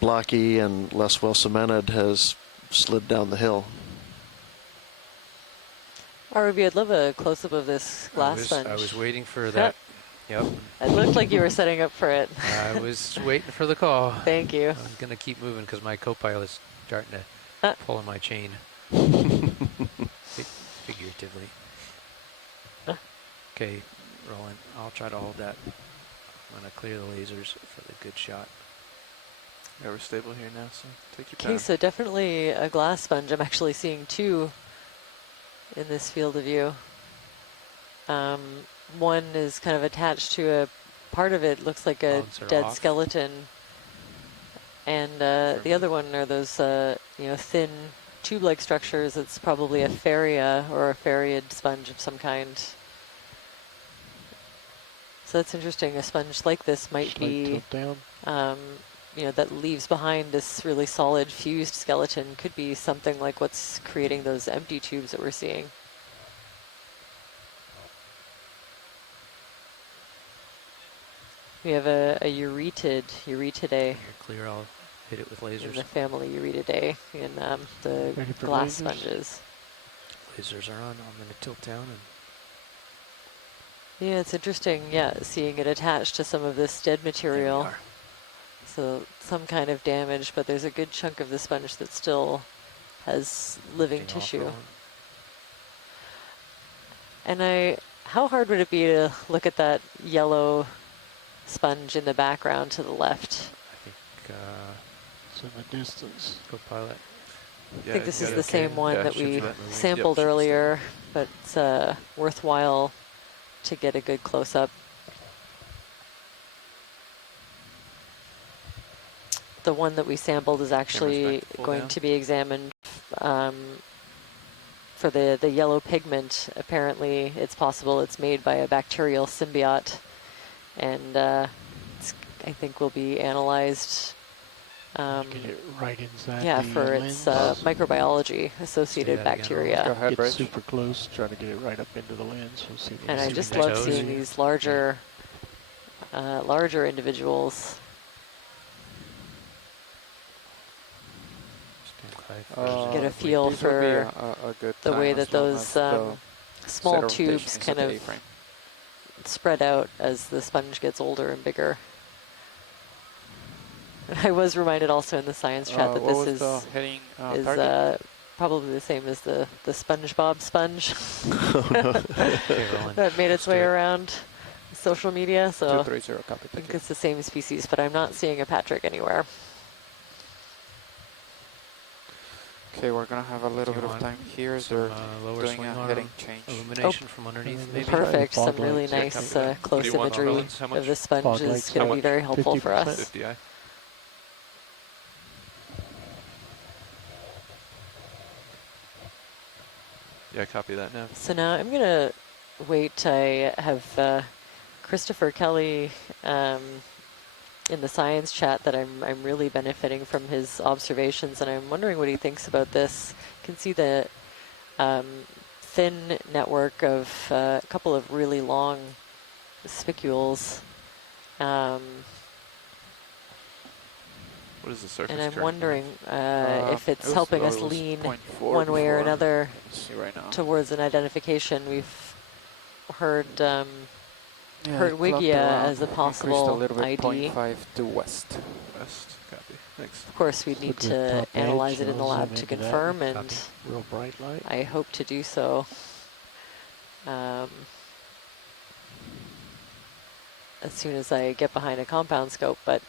blocky and less well cemented, has slid down the hill. RB, I'd love a close-up of this glass sponge. I was waiting for that. Yep. It looked like you were setting up for it. I was waiting for the call. Thank you. I'm going to keep moving because my co-pilot's starting to pull on my chain. Figuratively. Okay, Roland, I'll try to hold that. I'm going to clear the lasers for the good shot. Yeah, we're stable here now, so take your time. Okay, so definitely a glass sponge. I'm actually seeing two in this field of view. One is kind of attached to a part of it, looks like a dead skeleton. And the other one are those thin tube-like structures. It's probably a faria or a fariid sponge of some kind. So that's interesting. A sponge like this might be, that leaves behind this really solid fused skeleton. Could be something like what's creating those empty tubes that we're seeing. We have a Euretidae. You're clear, I'll hit it with lasers. In the family Euretidae in the glass sponges. Lasers are on. I'm going to tilt down. Yeah, it's interesting, seeing it attached to some of this dead material. So some kind of damage, but there's a good chunk of the sponge that still has living tissue. And how hard would it be to look at that yellow sponge in the background to the left? I think it's in the distance. Co-pilot. I think this is the same one that we sampled earlier, but it's worthwhile to get a good close-up. The one that we sampled is actually going to be examined for the yellow pigment. Apparently, it's possible it's made by a bacterial symbiote, and I think will be analyzed. Get it right inside for its microbiology associated bacteria. Get super close, try to get it right up into the lens. We'll see. And I just love seeing these larger individuals. Get a feel for the way that those small tubes kind of spread out as the sponge gets older and bigger. I was reminded also in the science chat that this is probably the same as the SpongeBob sponge that made its way around social media. So I think it's the same species, but I'm not seeing a Patrick anywhere. Okay, we're gonna have a little bit of time here. They're doing a heading change. Illumination from underneath, maybe. Perfect. Some really nice close imagery of the sponge is going to be very helpful for us. 50i. Yeah, copy that now. So now I'm going to wait. I have Christopher Kelly in the science chat that I'm really benefiting from his observations, and I'm wondering what he thinks about this. You can see the thin network of a couple of really long spicules. What is the surface And I'm current wondering if it it's was helping low, us it was lean 0.4 one way or before. another Let's see right now. towards an identification. We've heard Yeah, heard it clocked Wigia around, as a increased a possible little bit, ID. 0.5 to west. West, copy. Thanks. Of course, we'd So need the to top analyze edge, it in the I'll lab zoom to into that. confirm, and Copy. Real bright light. I hope to do so. As soon as I get behind a compound scope, but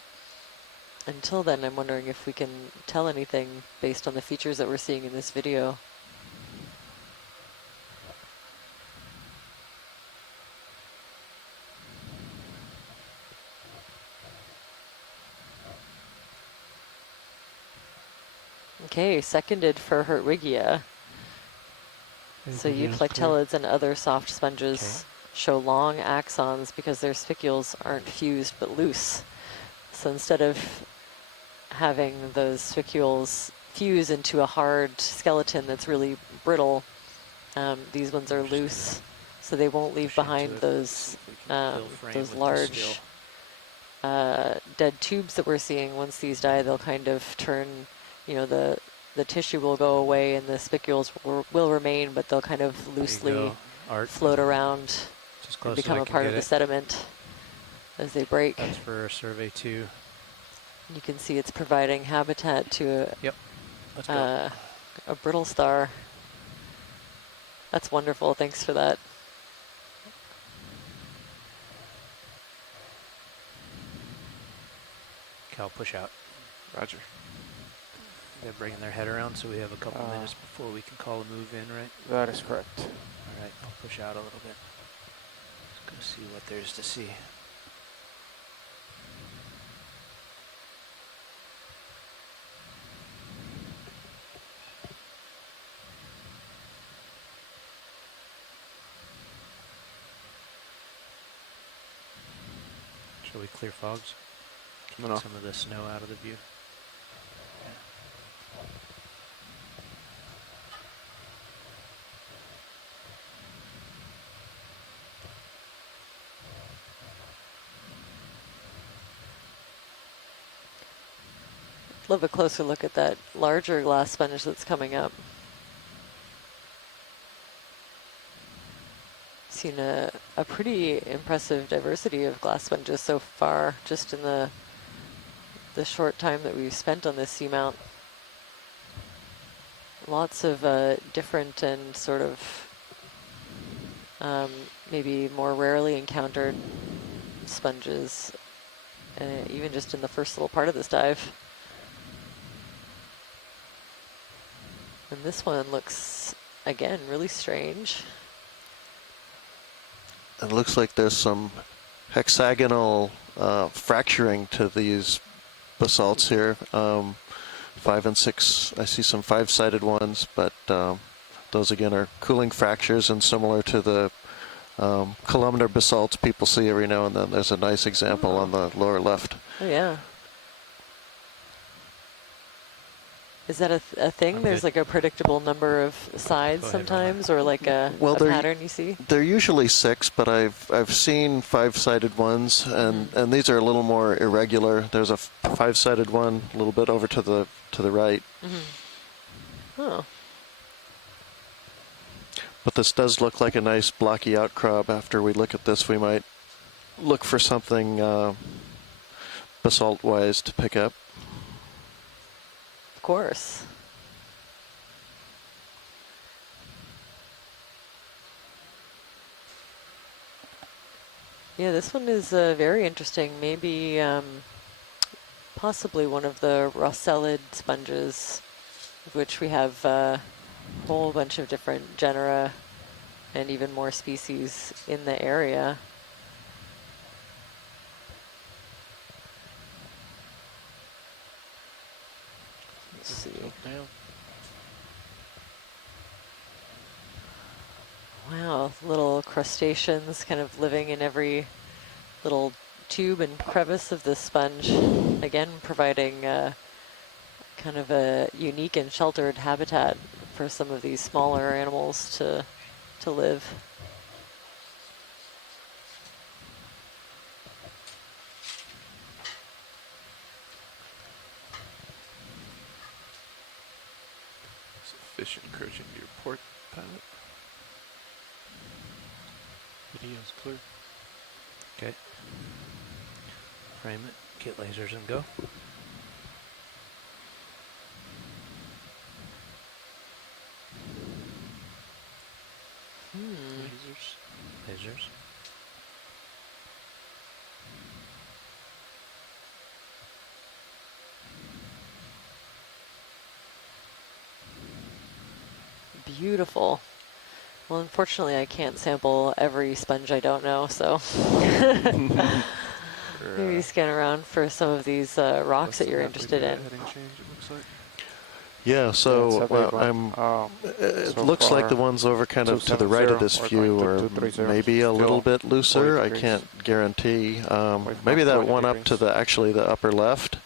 until then, I'm wondering if we can tell anything based on the features that we're seeing in this video. Okay, seconded for Hertwigia. So euplectellids and other soft sponges show long axons because their spicules aren't fused but loose. So instead of having those spicules fuse into a hard skeleton that's really brittle, these ones are loose, so they won't leave behind those large dead tubes that we're seeing. Once these die, they'll kind of turn, you know, the tissue will go away and the spicules will remain, but they'll kind of loosely float around and become a part of the sediment as they break. That's for survey 2. You can see it's providing habitat to a brittle star. That's wonderful. Thanks for that. Cal, push out. Roger. They're bringing their head around, so we have a couple minutes before we can call a move in, right? That is correct. All right, I'll push out a little bit. Let's go see what there's to see. Shall we clear fogs? Get some of the snow out of the view. Love a closer look at that larger glass sponge that's coming up. Seen a pretty impressive diversity of glass sponges so far, just in the short time that we've spent on this seamount. Lots of different and sort of maybe more rarely encountered sponges, even just in the first little part of this dive. And this one looks, again, really strange. It looks like there's some hexagonal fracturing to these basalts here. 5 and 6, I see some 5-sided ones, but those again are cooling fractures, and similar to the columnar basalts people see every now and then. There's a nice example on the lower left. Oh yeah. Is that a thing? There's like a predictable number of sides sometimes, or like a pattern you see? They're usually 6, but I've seen 5-sided ones, and these are a little more irregular. There's a 5-sided one a little bit over to the right. Oh. But this does look like a nice blocky outcrop. After we look at this, we might look for something basalt-wise to pick up. Of course. Yeah, this one is very interesting. Maybe possibly one of the Rossellid sponges, of which we have a whole bunch of different genera and even more species in the area. Let's see. Wow, little crustaceans kind of living in every little tube and crevice of the sponge. Again, providing kind of a unique and sheltered habitat for some of these smaller animals to live. Fish encroaching your port pilot. Video's clear. Okay. Frame it, get lasers and go. Lasers. Beautiful. Well, unfortunately, I can't sample every sponge I don't know, so maybe scan around for some of these rocks that you're interested in. Yeah, so it looks like the ones over kind of to the right of this view are maybe a little bit looser. I can't guarantee. Maybe that one up to the upper left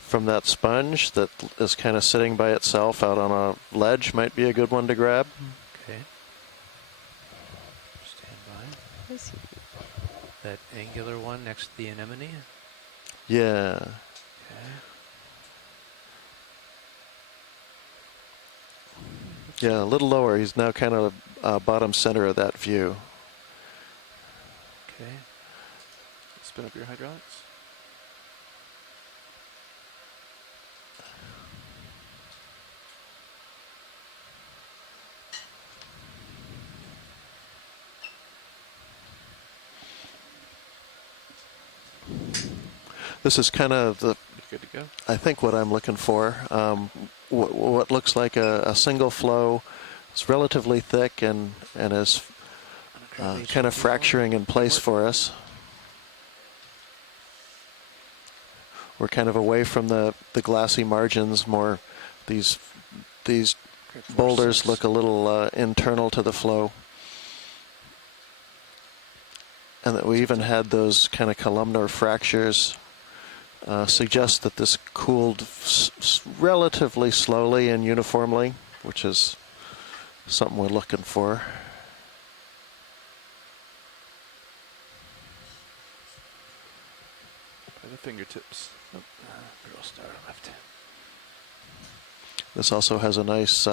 from that sponge that is kind of sitting by itself out on a ledge might be a good one to grab. Okay. Stand by. That angular one next to the anemone? Yeah. Okay. Yeah, a little lower. He's now kind of bottom center of that view. Okay. Spin up your hydraulics. This is kind of the, good to go. I think, what I'm looking for. What looks like a single flow. It's relatively thick and is kind of fracturing in place for us. We're kind of away from the glassy margins. More these boulders look a little internal to the flow. And that we even had those kind of columnar fractures. Suggests that this cooled relatively slowly and uniformly, which is something we're looking for. By the fingertips. Pearl star left. This also has a nice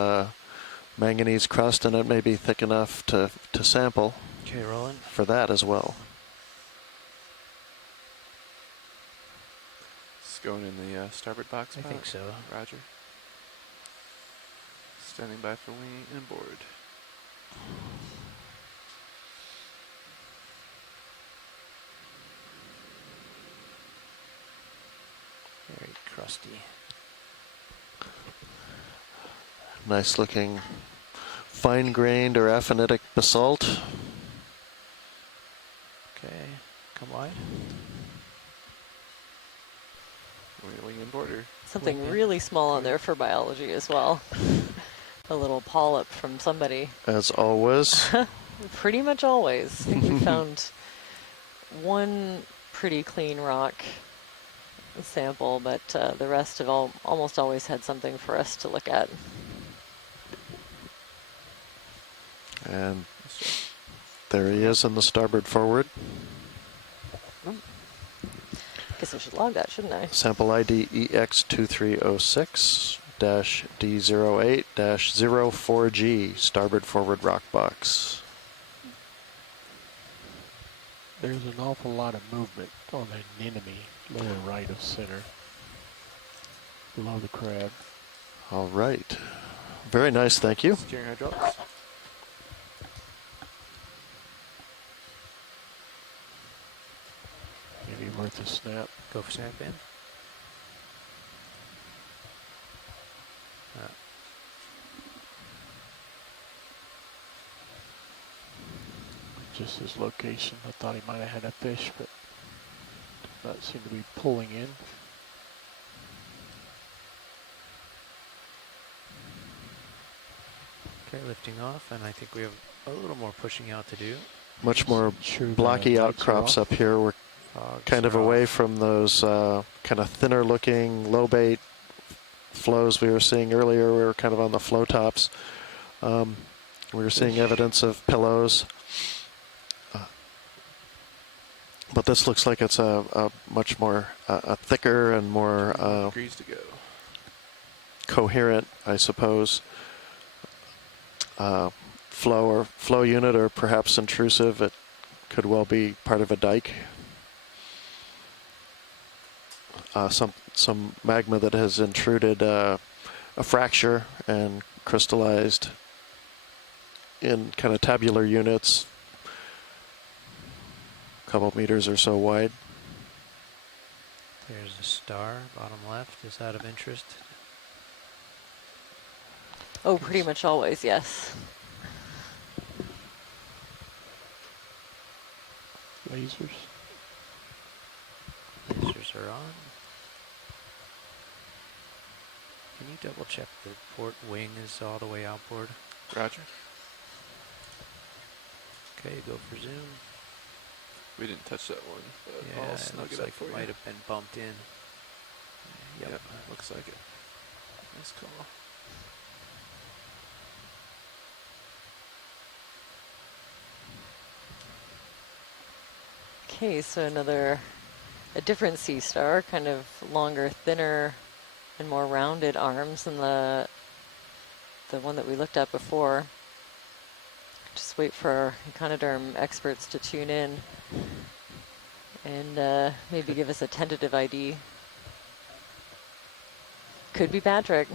manganese crust, and it may be thick enough to sample. Okay, rolling. For that as well. Going in the starboard box. I think so. Roger. Standing by for wing and board. Very crusty. Nice looking fine-grained or aphanitic basalt. Okay, come wide. Wing and border. Something really small on there for biology as well. A little polyp from somebody. As always. Pretty much always. I think we found one pretty clean rock sample, but the rest have almost always had something for us to look at. And there he is in the starboard forward. Guess I should log that, shouldn't I? Sample ID EX2306-D08-04G, starboard forward rock box. There's an awful lot of movement on the anemone, lower right of center, below the crab. All right. Very nice, thank you. Steering hydraulics. Maybe worth a snap. Go for snap in. Just his location. I thought he might have had a fish, but does not seem to be pulling in. Okay, lifting off, and I think we have a little more pushing out to do. Much more blocky outcrops up here. We're kind of away from those kind of thinner looking low bait flows we were seeing earlier. We were kind of on the flow tops. We were seeing evidence of pillows. But this looks like it's a much more a thicker and more degrees to go. Coherent, I suppose, flow unit, or perhaps intrusive. It could well be part of a dike. Some magma that has intruded a fracture and crystallized in kind of tabular units, a couple meters or so wide. There's a star, bottom left. Is that of interest? Oh, pretty much always, yes. Lasers. Lasers are on. Can you double check the port wing is all the way outboard? Roger. Okay, go for zoom. We didn't touch that one, but yeah, I'll it snug looks it up like for it you. might have been bumped in. Yep, looks like it. Nice call. Okay, so a different sea star, kind of longer, thinner, and more rounded arms than the one that we looked at before. Just wait for our echinoderm experts to tune in and maybe give us a tentative ID. Could be Patrick.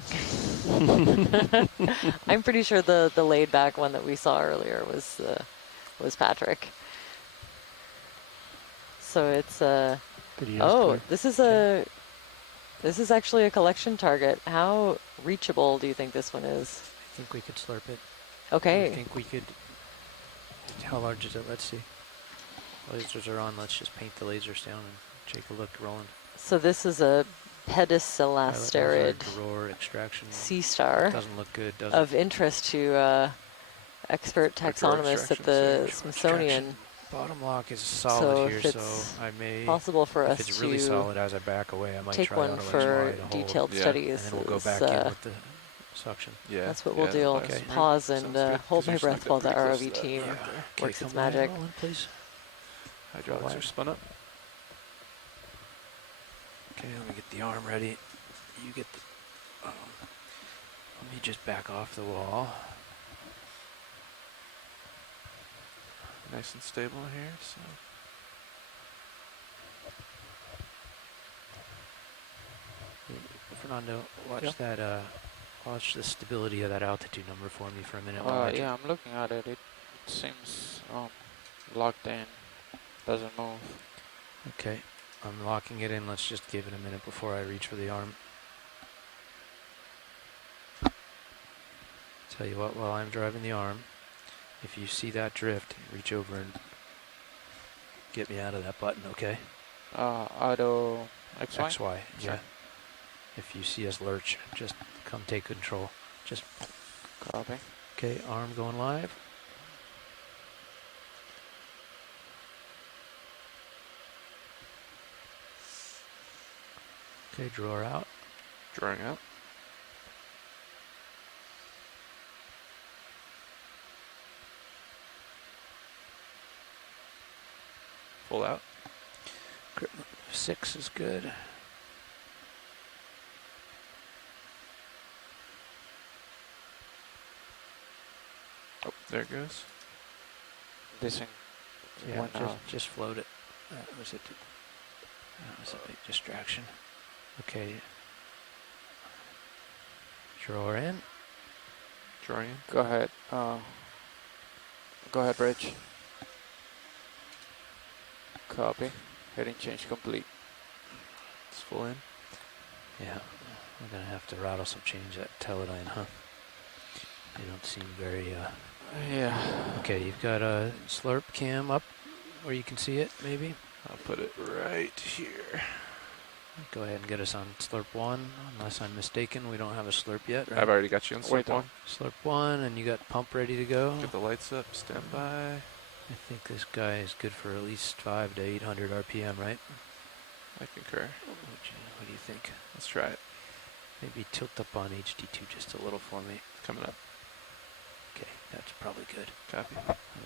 I'm pretty sure the laid back one that we saw earlier was Patrick. So it's this is actually a collection target. How reachable do you think this one is? I think we could slurp it. Okay. I think we could. How large is it? Let's see. Lasers are on. Let's just paint the lasers down and take a look, Roland. So this is a pedicelasterid sea star. Doesn't look good, does it? Of interest to expert taxonomists at the Smithsonian. Bottom lock is solid here, so I may. Possible for us if it's really solid as I back away, I might take try one for detailed studies. And then we'll go back in with the suction. Yeah, that's what we'll do. I'll just pause and hold my breath while the ROV team works its magic. Please. Hydraulics are spun up. Okay, let me get the arm ready. You get the. Let me just back off the wall. Nice and stable here, so. Fernando, watch that. Watch the stability of that altitude number for me for a minute. Yeah, I'm looking at it. It seems locked in. Doesn't move. Okay, I'm locking it in. Let's just give it a minute before I reach for the arm. Tell you what, while I'm driving the arm, if you see that drift, reach over and get me out of that button, okay? Auto XY? XY, yeah. If you see us lurch, just come take control. Just copy. Okay, arm going live. Okay, drawer out. Drawing out. Full out. 6 is good. Oh, there it goes. This thing went out. Just float it. That was a big distraction. Okay. Drawer in. Drawing in. Go ahead. Go ahead, Rich. Copy. Heading change complete. It's full in. Yeah. We're going to have to rattle some change that teledyne, huh? They don't seem very, Yeah. Okay, you've got a slurp cam up where you can see it, maybe? I'll put it right here. Go ahead and get us on slurp 1, unless I'm mistaken. We don't have a slurp yet, right? I've already got you on slurp 1. Slurp 1, and you got pump ready to go. Get the lights up, stand by. I think this guy is good for at least 5 to 800 RPM, right? I concur. What do you think? Let's try it. Maybe tilt up on HD2 just a little for me. Coming up. Okay, that's probably good. Copy.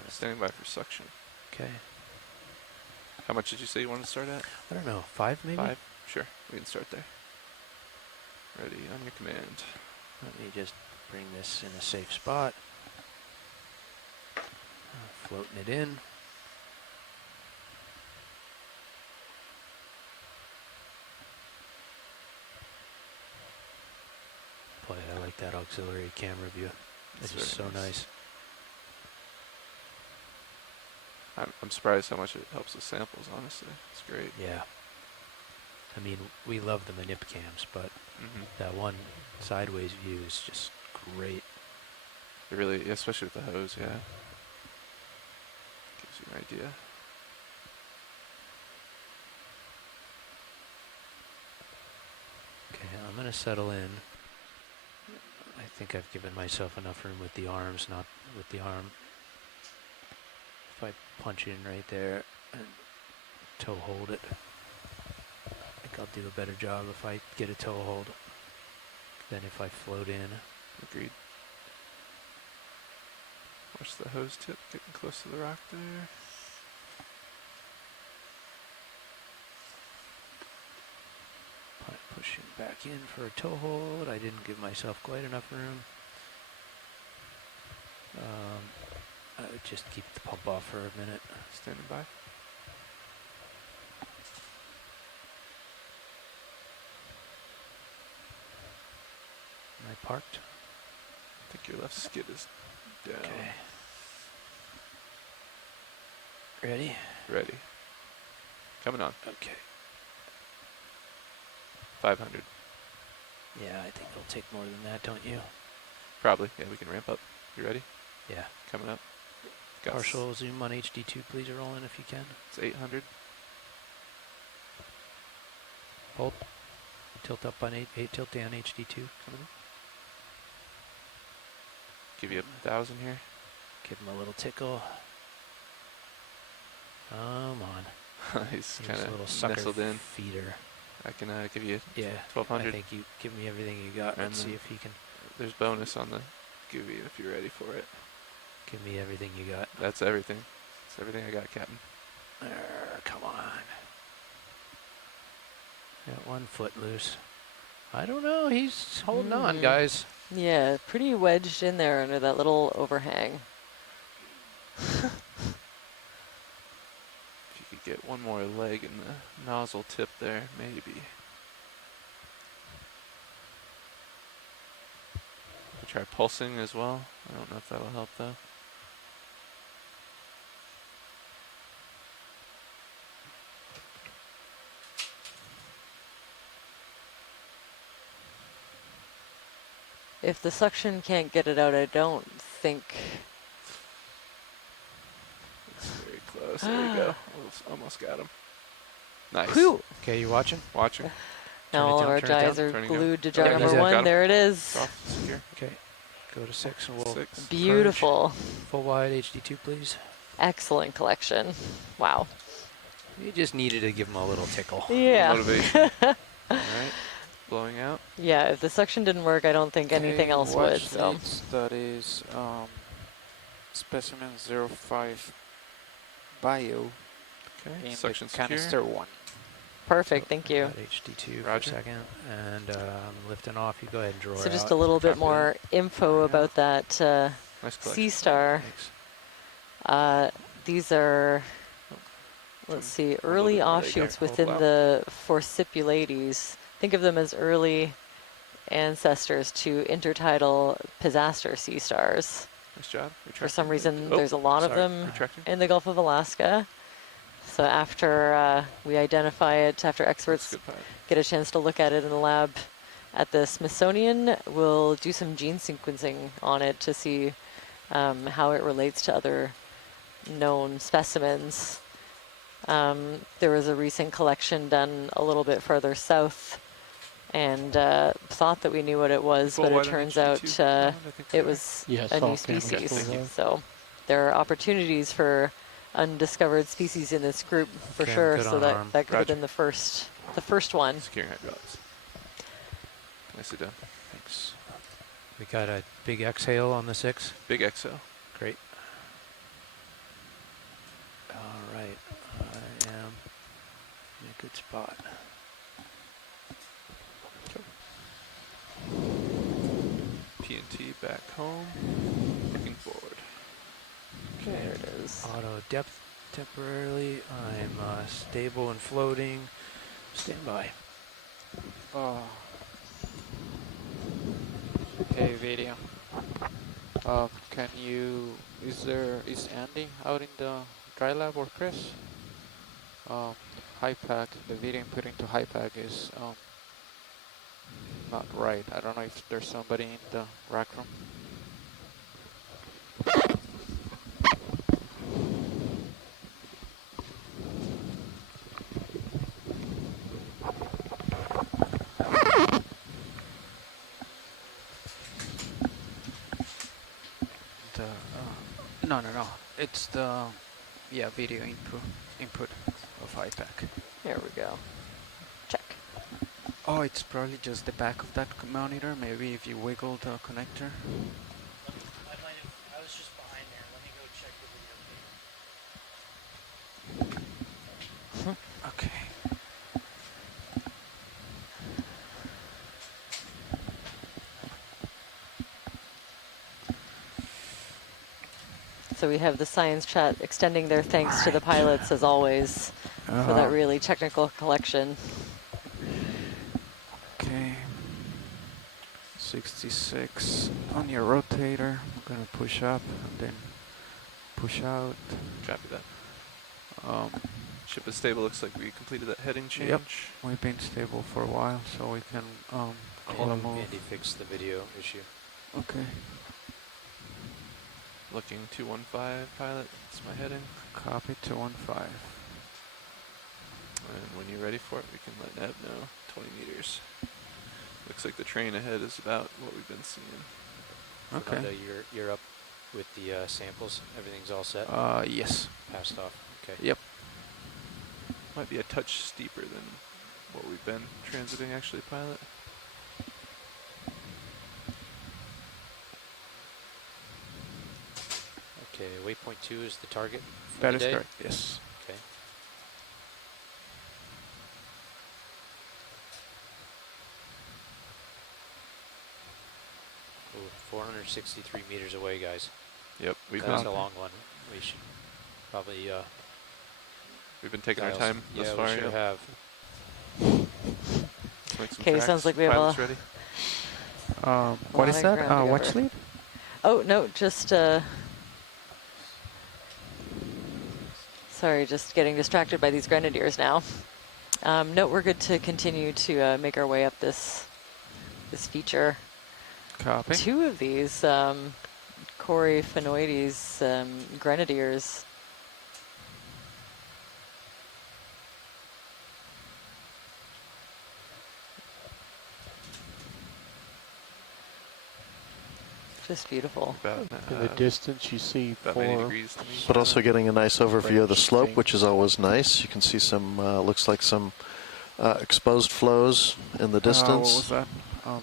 Standing by for suction. Okay. How much did you say you wanted to start at? I don't know, 5 maybe? 5? Sure, we can start there. Ready on your command. Let me just bring this in a safe spot. Floating it in. Boy, I like that auxiliary camera view. It's just so nice. I'm surprised how much it helps with samples, honestly. It's great. Yeah. I mean, we love the manip cams, but that one sideways view is just great. It really, especially with the hose, yeah. Gives you an idea. Okay, I'm going to settle in. I think I've given myself enough room with the arms, not with the arm. If I punch in right there and toe hold it, I think I'll do a better job if I get a toe hold than if I float in. Agreed. Watch the hose tip getting close to the rock there. Pushing back in for a toe hold. I didn't give myself quite enough room. I would just keep the pump off for a minute. Standing by. Am I parked? I think your left skid is down. Okay. Ready? Ready. Coming on. Okay. 500. Yeah, I think it'll take more than that, don't you? Probably. Yeah, we can ramp up. You ready? Yeah. Coming up. Got Partial zoom on HD2, please roll in if you can. It's 800. Hold. Tilt up on 8 tilt down HD2. Coming in. Give you 1,000 here. Give him a little tickle. Come on. He's Here's kind a little of sucker nestled in. feeder. I can give you 1,200. I think you give me everything you got. Let's see if he can. There's bonus on the give you if you're ready for it. Give me everything you got. That's everything. That's everything I got, Captain. Come on. Got 1 foot loose. I don't know. He's holding on, guys. Yeah, pretty wedged in there under that little overhang. If you could get one more leg in the nozzle tip there, maybe. Try pulsing as well. I don't know if that'll help though. If the suction can't get it out, I don't think. It's very close. There we go. Almost got him. Nice. Whew. Okay, you watching? Watching. Now all of our eyes are glued to jar number 1. There it is. Okay. Go to 6 and we'll. 6. Beautiful. Full wide HD2, please. Excellent collection. Wow. You just needed to give him a little tickle. Yeah. Motivation. All right. Blowing out. Yeah, if the suction didn't work, I don't think anything else would. So. That is specimen 05 bio. Okay. In Suction the canister 1. Perfect, thank you. HD2 Roger. for a second, and I'm lifting off. You go ahead and draw So just out. a little bit more info about that Nice Sea Star. These are, let's see, early offshoots within the Forcipulades. Think of them as early ancestors to intertidal Pisaster sea stars. Nice job. For some reason, there's a lot of them Retracting. in the Gulf of Alaska. So after we identify it, after experts get a chance to look at it in the lab at the Smithsonian, we'll do some gene sequencing on it to see how it relates to other known specimens. There was a recent collection done a little bit further south, and thought that we knew what it was, but it turns out it was a new species. So there are opportunities for undiscovered species in this group for sure. So that could have been the first one. Securing hydraulics. Nicely done. Thanks. We got a big exhale on the 6. Big exhale. Great. All right. I am in a good spot. P&T back home. Looking forward. Okay. There it is. Auto depth temporarily. I'm stable and floating. Stand by. Hey, video. Can you? Is Andy out in the dry lab or Chris? High pack. The video input into high pack is not right. I don't know if there's somebody in the rack room. No. It's the video input of high pack. There we go. Check. Oh, it's probably just the back of that monitor. Maybe if you wiggle the connector. I was just behind there. Let me go check the video. Okay. So we have the science chat extending their thanks to the pilots as always for that really technical collection. Okay. 66 on your rotator. I'm gonna push up and then push out. Copy that. Ship is stable. Looks like we completed that heading change. Yep. We've been stable for a while, so we can call a move. Andy fixed the video issue. Okay. Looking 215 pilot. That's my heading. Copy 215. And when you're ready for it, we can let Neb know. 20 meters. Looks like the train ahead is about what we've been seeing. Okay. Fernando, you're up with the samples. Everything's all set. Yes. Passed off. Okay. Yep. Might be a touch steeper than what we've been transiting, actually, pilot. Okay, waypoint 2 is the target for That the is day? correct, yes. Okay. Ooh, 463 meters away, guys. Yep, That's a long one. We should probably we've been taking our time thus far. We should have. Okay, sounds like we have Pilots ready. What is that? Watch lead? Oh, no, just sorry, just getting distracted by these grenadiers now. No, we're good to continue to make our way up this feature. Copy. 2 of these Corey Phenoides grenadiers. Just beautiful. In the distance, you see but also getting a nice overview of the slope, which is always nice. You can see some, looks like some exposed flows in the distance. What was that?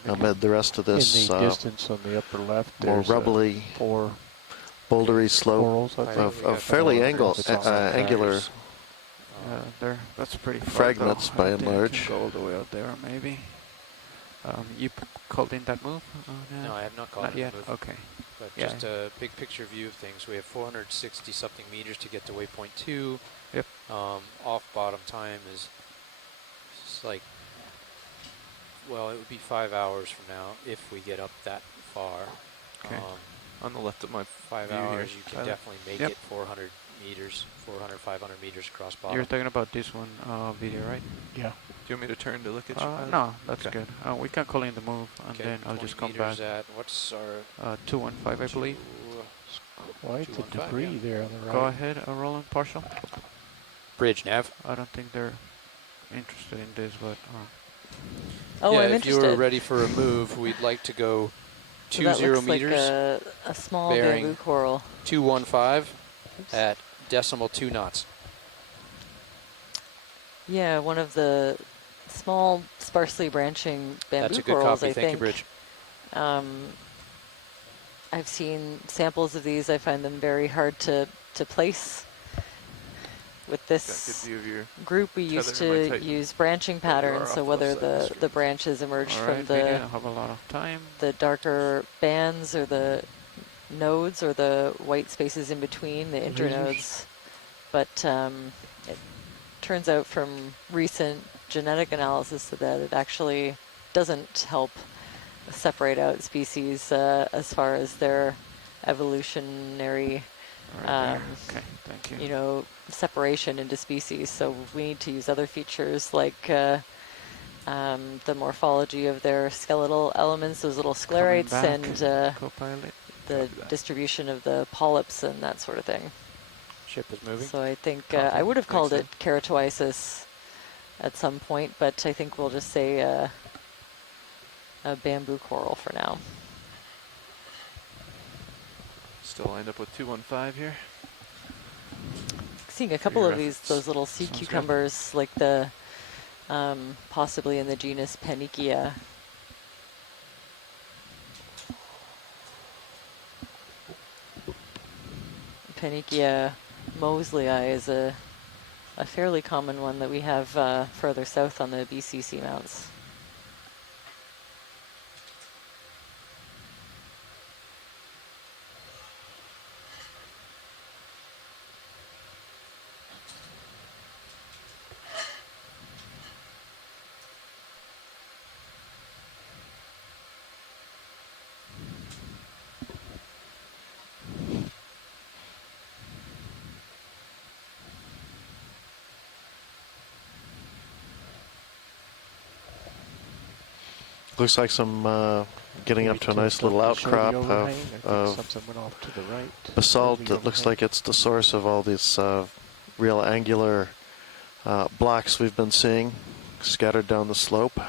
Amid the rest of this in the distance on the upper left, more rubbly, bouldery slope of fairly angular that's pretty far fragments though. by I and think we large. can go all the way out there, maybe. You called in that move? No, I have not called not it yet. a move. Okay. But Yeah. just a big picture view of things. We have 460 something meters to get to waypoint 2. Yep. Off bottom time is like, well, it would be 5 hours from now if we get up that far. Okay. On the left of my 5 view hours, here. you can definitely make it 400 meters, 400, 500 meters across bottom. You're talking about this one video, right? Yeah. Do you want me to turn to look at you? No, that's Okay. good. We can call in the move, and then I'll 20 just come meters back. At, what's our 215, I believe. Quite the debris there on the right. Go ahead, Roland, partial. Bridge nav. I don't think they're interested in this, but Oh, yeah, I'm if interested. you were ready for a move, we'd like to go So that 20 looks meters. like a small bearing bamboo coral. 215 at decimal 2 knots. Yeah, one of the small, sparsely branching bamboo That's a good corals, copy. I Thank think. you, Bridge. I've seen samples of these. I find them very hard to place. With this group, we used to use branching patterns, so whether the branches emerge from the darker bands or the nodes or the white spaces in between, the internodes. But it turns out from recent genetic analysis that it actually doesn't help separate out species as far as their evolutionary okay, thank you. you know, separation into species. So we need to use other features like the morphology of their skeletal elements, those little sclerates, and the distribution of the polyps and that sort of thing. Ship is moving. So I think I would have called it keratoisis at some point, but I think we'll just say a bamboo coral for now. Still lined up with 215 here. Seeing a couple of those little sea cucumbers, like the possibly in the genus Panikia. Panikia mosleyi is a fairly common one that we have further south on the BC seamounts. Looks like some getting up to a nice little outcrop of something went off to the right. basalt that looks like it's the source of all these real angular blocks we've been seeing scattered down the slope.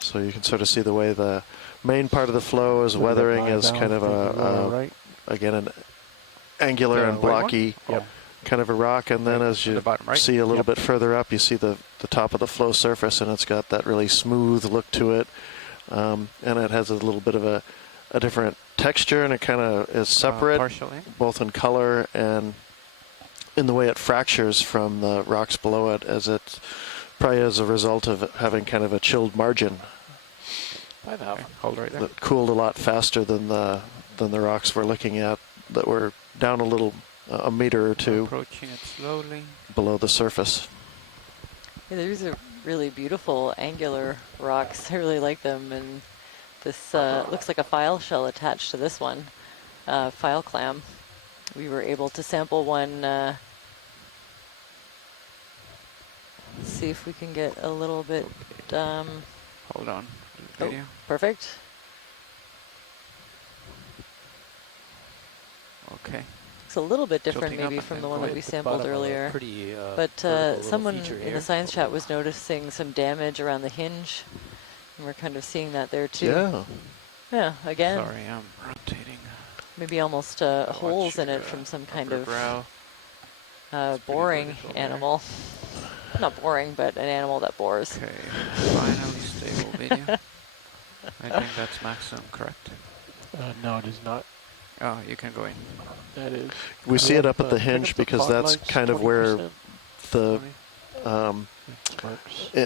So you can sort of see the way the main part of the flow is weathering as kind of again, an angular and blocky kind of a rock, and then as you see a little bit further up, you see the top of the flow surface, and it's got that really smooth look to it, and it has a little bit of a different texture, and it kind of is separate, both in color and in the way it fractures from the rocks below it, as it probably as a result of having kind of a chilled margin. Hold right there. That cooled a lot faster than the rocks we're looking at that were down a little, a meter or two approaching it slowly below the surface. Yeah, these are really beautiful angular rocks. I really like them, and this looks like a file shell attached to this one, file clam. We were able to sample one. See if we can get a little bit. Hold on. Oh, perfect. Okay. It's a little bit different maybe from the one that we sampled earlier. But someone in the science chat was noticing some damage around the hinge, and we're kind of seeing that there too. Yeah. Yeah, again. Sorry, I'm rotating. Maybe almost holes in it from some kind of boring animal. Not boring, but an animal that bores. Okay, finally stable video. I think that's maximum, correct? No, it is not. Oh, you can go in. That is. We see it up at the hinge because that's kind of where the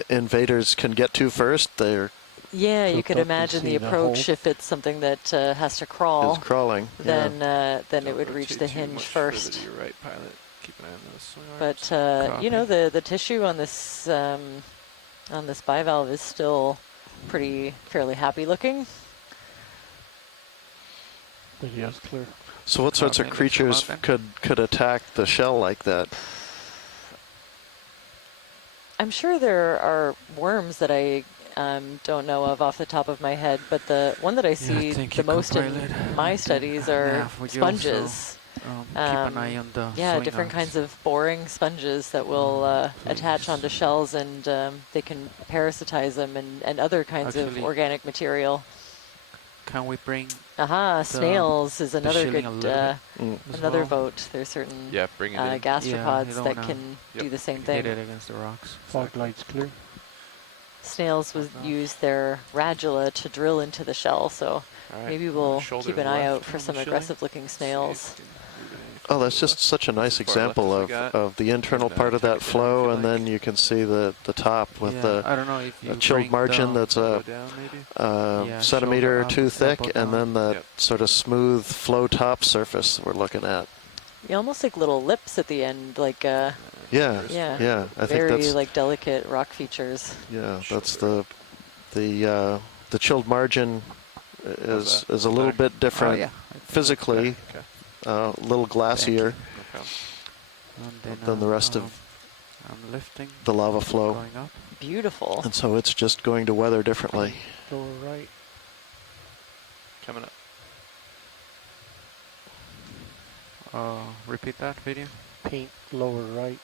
invaders can get to first. They're you could imagine the approach if it's something that has to crawl. Is crawling. Then it would reach the hinge first. You're right, pilot. Keep an eye on those swing But you know, the tissue on this bivalve is still fairly happy looking. But yes, clear. So what sorts of creatures could attack the shell like that? I'm sure there are worms that I don't know of off the top of my head, but the one that I see the most in my studies are sponges. keep an eye on the yeah, swing different arms. kinds of boring sponges that will attach onto shells, and they can parasitize them and other kinds of Actually, organic material. Can we bring Snails is another good, another well? vote. There's certain Yeah, bring it in. gastropods don't that wanna can do the same hit thing. it against the rocks. Fog lights clear. Snails would use their radula to drill into the shell, so maybe we'll keep an eye out for some aggressive-looking snails. Oh, that's just such a nice example of the internal part of that flow, and then you can see the top with I don't know if you a chilled margin that's a centimeter or two thick, and then that sort of smooth flow top surface we're looking at. Yeah, almost like little lips at the end, like yeah. I think very that's like delicate rock features. Yeah, that's the chilled margin is a little bit different physically, a little glassier than the rest of I'm lifting the lava flow. going up. Beautiful. And so it's just going to weather differently. Lower right. Coming up. Repeat that video. Paint lower right.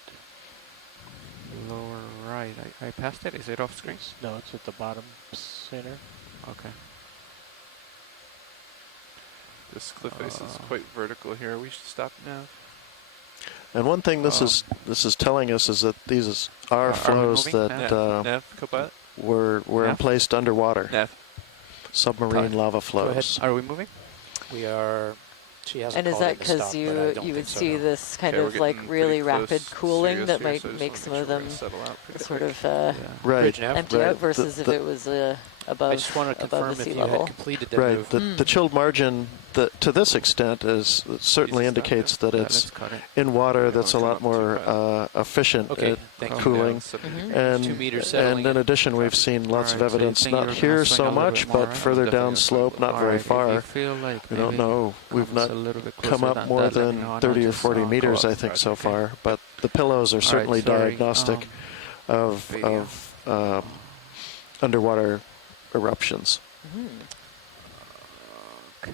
Lower right. I passed it. Is it off screen? No, it's at the bottom center. Okay. This cliff face is quite vertical here. We should stop now. And one thing this is telling us is that these are flows that were placed underwater. Submarine lava flows. Are we moving? We are. And is that because you would see this kind of like really rapid cooling that might make some of them sort of empty out versus if it was above, I just want to confirm the sea if you level. had completed the Right. move. The chilled margin, to this extent, certainly indicates that it's in water that's a lot more efficient at cooling. And, 2 meters and in addition, we've seen lots of evidence, not here so much, but further downslope, not very far. We don't know. We've not come up more than 30 or 40 meters, I think, so far. But the pillows are certainly diagnostic of underwater eruptions. Okay.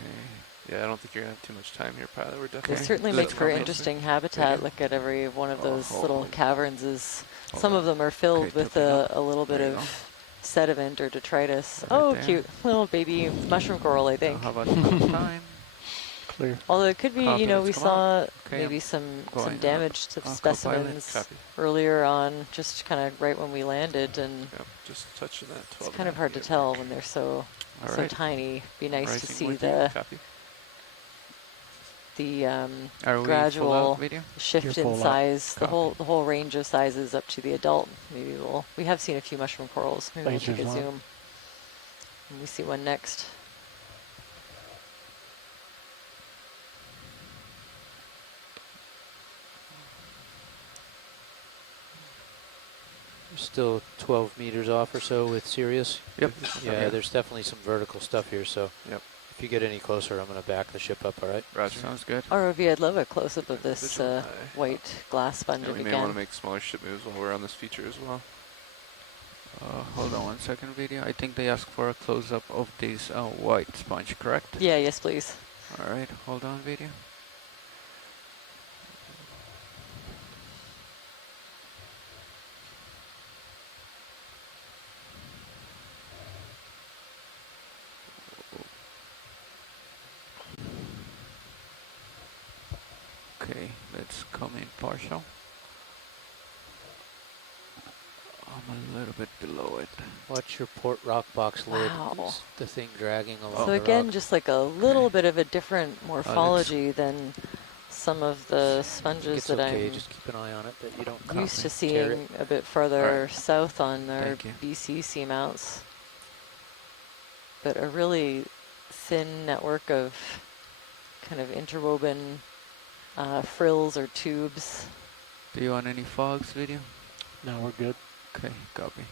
Yeah, I don't think you're gonna have too much time here, pilot. We're definitely. They certainly make for interesting habitat. Look at every one of those little caverns. Some of them are filled with a little bit of sediment or detritus. Oh, cute little baby mushroom coral, I think. How about time? Clear. Although it could be, we saw maybe some damage to the specimens earlier on, just kind of right when we landed, and just touching that. It's kind of hard to tell when they're so tiny. Be nice to see the gradual shift in size, the whole range of sizes up to the adult. Maybe we have seen a few mushroom corals. Maybe we'll take a zoom. And we see one next. Still 12 meters off or so with Sirius. Yep. Yeah, there's definitely some vertical stuff here, so if you get any closer, I'm going to back the ship up, all right? Roger. Sounds good. ROV, I'd love a close-up of this white glass sponge we again. may want to make smaller ship moves while we're on this feature as well. Hold on 1 second, video. I think they asked for a close-up of this white sponge, correct? Yeah, yes, please. All right, hold on, video. Okay, let's come in partial. I'm a little bit below it. Watch your port rock box lid. Wow. The thing dragging along So the again, rock. just like a little bit of a different morphology than some of the sponges that I'm just keep an eye on it that you don't used to seeing a bit further south on our BC seamounts. But a really thin network of kind of interwoven frills or tubes. Do you want any fogs, video? No, we're good. Okay, copy.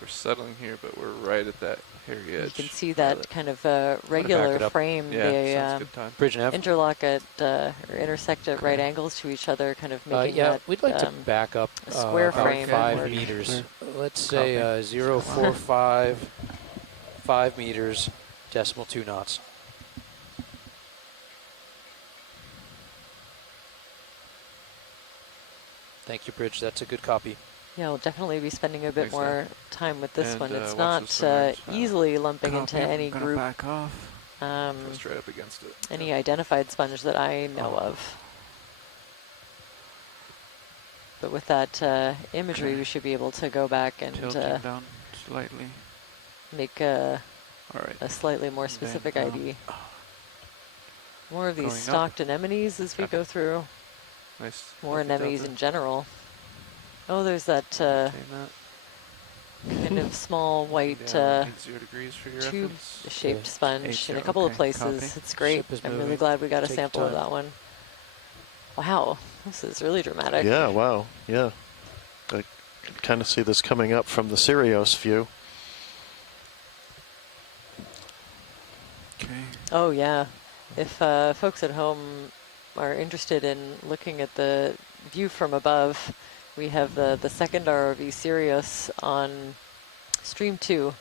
We're settling here, but we're right at that hairy edge. You can see that kind of regular frame. Yeah, they sounds good time. Bridge nav. interlock at or intersect at right angles to each other, kind of making that, we'd like to back up a square about frame. 5 meters. Let's say 0.45, 5 meters, 0.2 knots. Thank you, Bridge. That's a good copy. Yeah, we'll definitely be spending a bit Thanks, more time with this And, one. It's watch not the swimmers. easily lumping into Copy. any I'm gonna group, back off. Press right up against it. any identified sponge that I know of. But with that imagery, we should be able to go back and Tilting down slightly. make a Alright. slightly more specific Then, ID. More of these going up. stocked anemones as we go through. Nice. More Healthy anemones delta. in general. Oh, there's that kind of small white 0 degrees for your reference. tube-shaped sponge in a 80, couple of okay, places. copy. It's great. Ship is I'm really moving. glad we got a Take sample of time. that one. Wow, this is really dramatic. Yeah, wow, yeah. I can kind of see this coming up from the Sirius view. Okay. Oh yeah, if folks at home are interested in looking at the view from above, we have the second ROV Sirius on stream 2.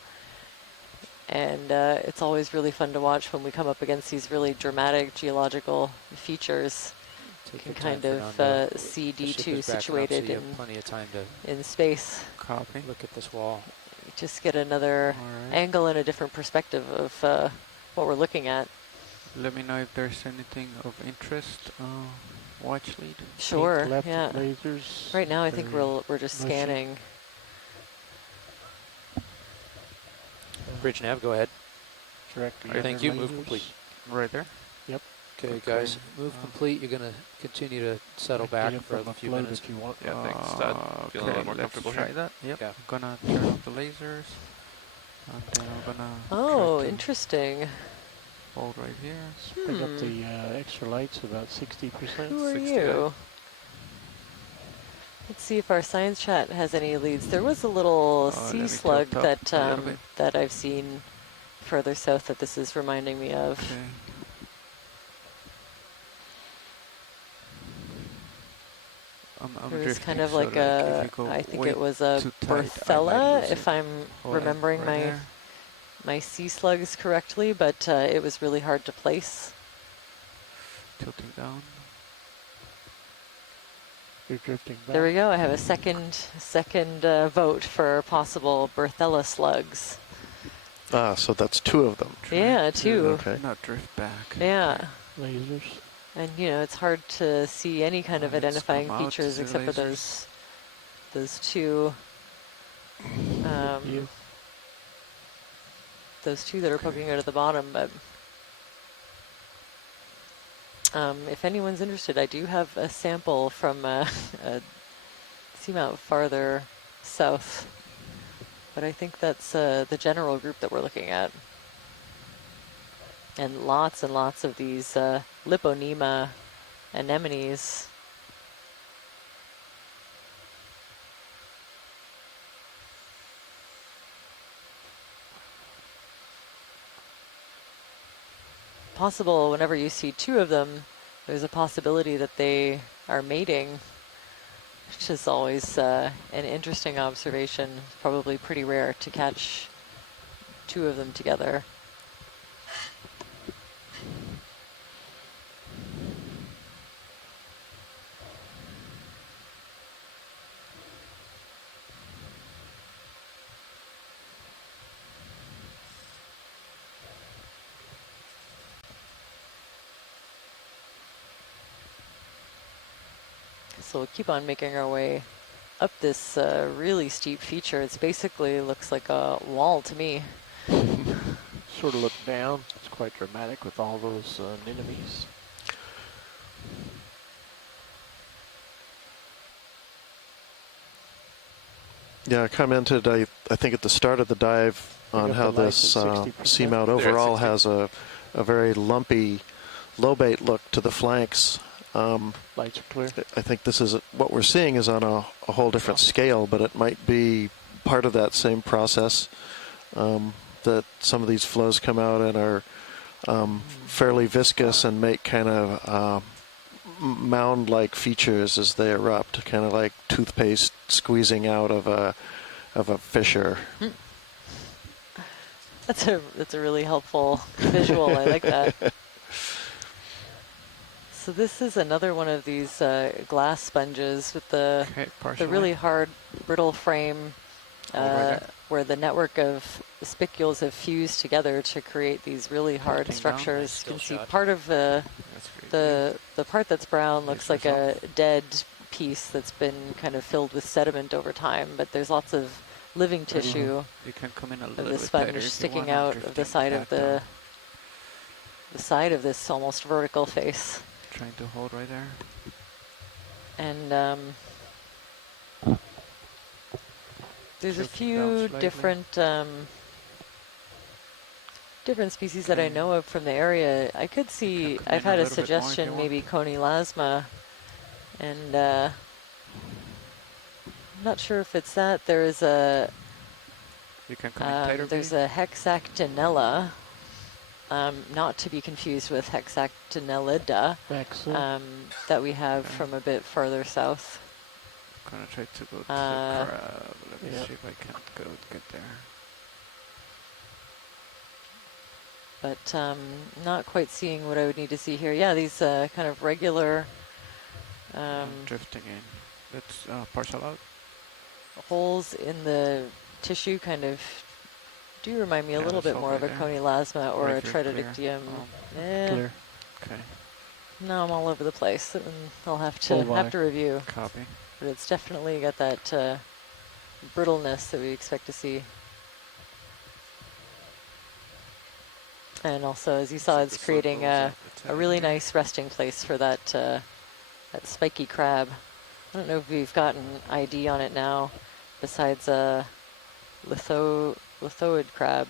And it's always really fun to watch when we come up against these really dramatic geological features. You Take can your time, kind of Fernando. see The ship D2 is backing up, so situated you have plenty of time to in space. Copy. look at this wall. Just get another Alright. angle and a different perspective of what we're looking at. Let me know if there's anything of interest. Watch lead. Sure, Pink left yeah. lasers. Right now I think very we're just mushy. scanning. Bridge nav, go ahead. Direct Thank you. lasers. Move complete. Right there. Okay, Okay. guys, move complete. You're going to continue to settle Get back it for from a a few float minutes. if you want. Yeah, thanks, Todd. Feeling a lot more let's comfortable try here. that. Yep. Yeah. I'm gonna turn off the lasers. And then I'm gonna Oh, try to interesting. hold right here. Bring up the extra lights about 60%. Who are 60. you? Let's see if our science chat has any leads. There was a little let sea me slug tilt up that a little bit. that I've seen further south that this is reminding me of. Okay. I'm It was drifting, kind of so like if a, you go I think way it was a too tight, I might Berthella, lose if it. I'm Hold on, remembering right there. my sea slugs correctly, but it was really hard to place. Tilting down. You're drifting back. There we go. I have a second vote for possible Berthella slugs. Ah, so that's 2 of them. Yeah, two. Okay. Not drift back. Yeah. Lasers. And you know, it's hard to see any kind of Let's identifying come out, features see except for lasers. those two. You. Those two that are poking out at the bottom. But if anyone's interested, I do have a sample from a seamount farther south. But I think that's the general group that we're looking at. And lots of these Liponema anemones. Possible whenever you see 2 of them, there's a possibility that they are mating, which is always an interesting observation. It's probably pretty rare to catch 2 of them together. So we'll keep on making our way up this really steep feature. It's basically looks like a wall to me. Sort of look down. It's quite dramatic with all those anemones. Yeah, I commented, I think at the start of the dive Bring on up how the lights this at 60%. seamount There at overall 60. has a very lumpy lobate look to the flanks. Lights are clear. I think this is what we're seeing is on a whole different scale, but it might be part of that same process that some of these flows come out and are fairly viscous and make kind of mound-like features as they erupt, kind of like toothpaste squeezing out of a fissure. That's a really helpful visual. I like that. So this is another one of these glass sponges with the really hard brittle frame where the network of spicules have fused together to create these really hard structures. You can see part of the part that's brown looks like a dead piece that's been kind of filled with sediment over time, but there's lots of living tissue You can come in a of little the bit sponge tighter if you sticking wanna, out of the side of the side of this almost vertical face. Trying to hold right there. And there's a few different different species that I know of from the area. I could see, I've had a suggestion, maybe Coneylasma, and I'm not sure if it's that. There's a there's a Hexactinella, not to be confused with Hexactinellida, that we have from a bit farther south. I'm gonna try to go to the crab. Let me see if I can get there. But not quite seeing what I would need to see here. Yeah, these kind of regular drifting in. Let's parcel out. Holes in the tissue kind of do remind me a little bit more of a Coneylasma or a Tritodictium. Clear. Okay. No, I'm all over the place, and I'll have to review. Copy. But it's definitely got that brittleness that we expect to see. And also, as you saw, it's creating a really nice resting place for that that spiky crab. I don't know if we've gotten ID on it now, besides a lithoid crab.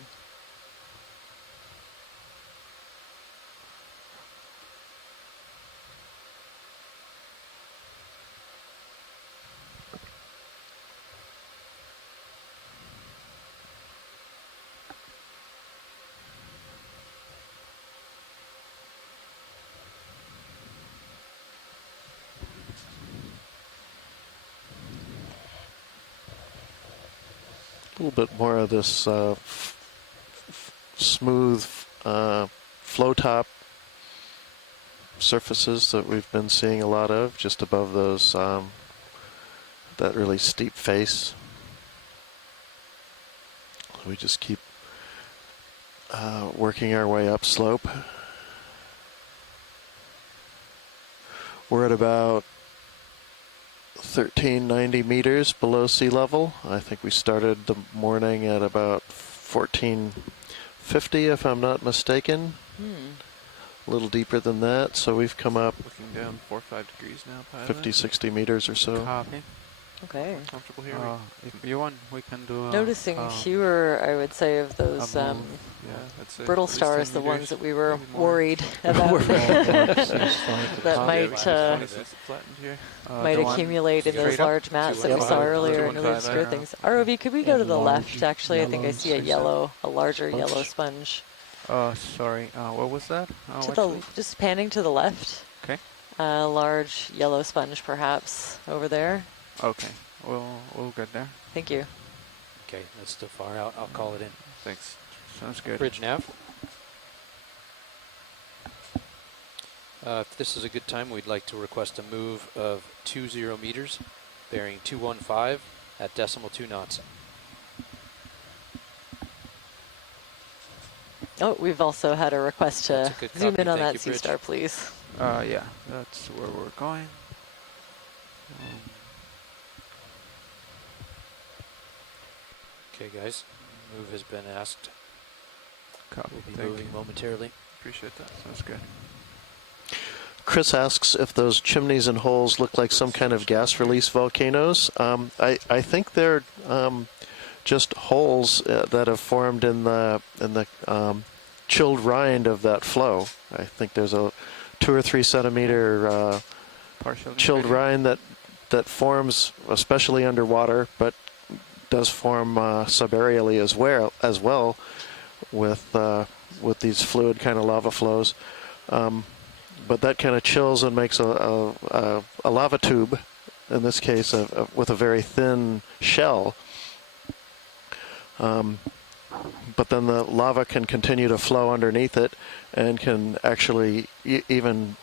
A little bit more of this smooth flow top surfaces that we've been seeing a lot of, just above those that really steep face. We just keep working our way up slope. We're at about 1390 meters below sea level. I think we started the morning at about 1450, if I'm not mistaken. A little deeper than that, so we've come up looking down 4 or 5 degrees now, pilot. 50, 60 meters or so. Copy. Okay. We're comfortable here. If you want, we can do noticing fewer, I would say, of those brittle stars, the ones that we were worried about that might accumulate in those large mats that we saw earlier and really screw things. ROV, could we go to the left? Actually, I think I see a larger yellow sponge. Sorry, what was that? Just panning to the left. Okay. A large yellow sponge, perhaps, over there. Okay, we'll get there. Thank you. Okay, that's still far out. I'll call it in. Thanks. Sounds good. Bridge nav. If this is a good time, we'd like to request a move of 20 meters, bearing 215 at decimal 2 knots. Oh, we've also had a request to zoom in on that sea star, please. Yeah, that's where we're going. Okay, guys, move has been asked. Copy. We'll be moving momentarily. Appreciate that. Sounds good. Chris asks if those chimneys and holes look like some kind of gas release volcanoes. I think they're just holes that have formed in the chilled rind of that flow. I think there's a 2 or 3 centimeter chilled rind that forms, especially underwater, but does form subaerially as well with these fluid kind of lava flows. But that kind of chills and makes a lava tube, in this case with a very thin shell. But then the lava can continue to flow underneath it and can actually even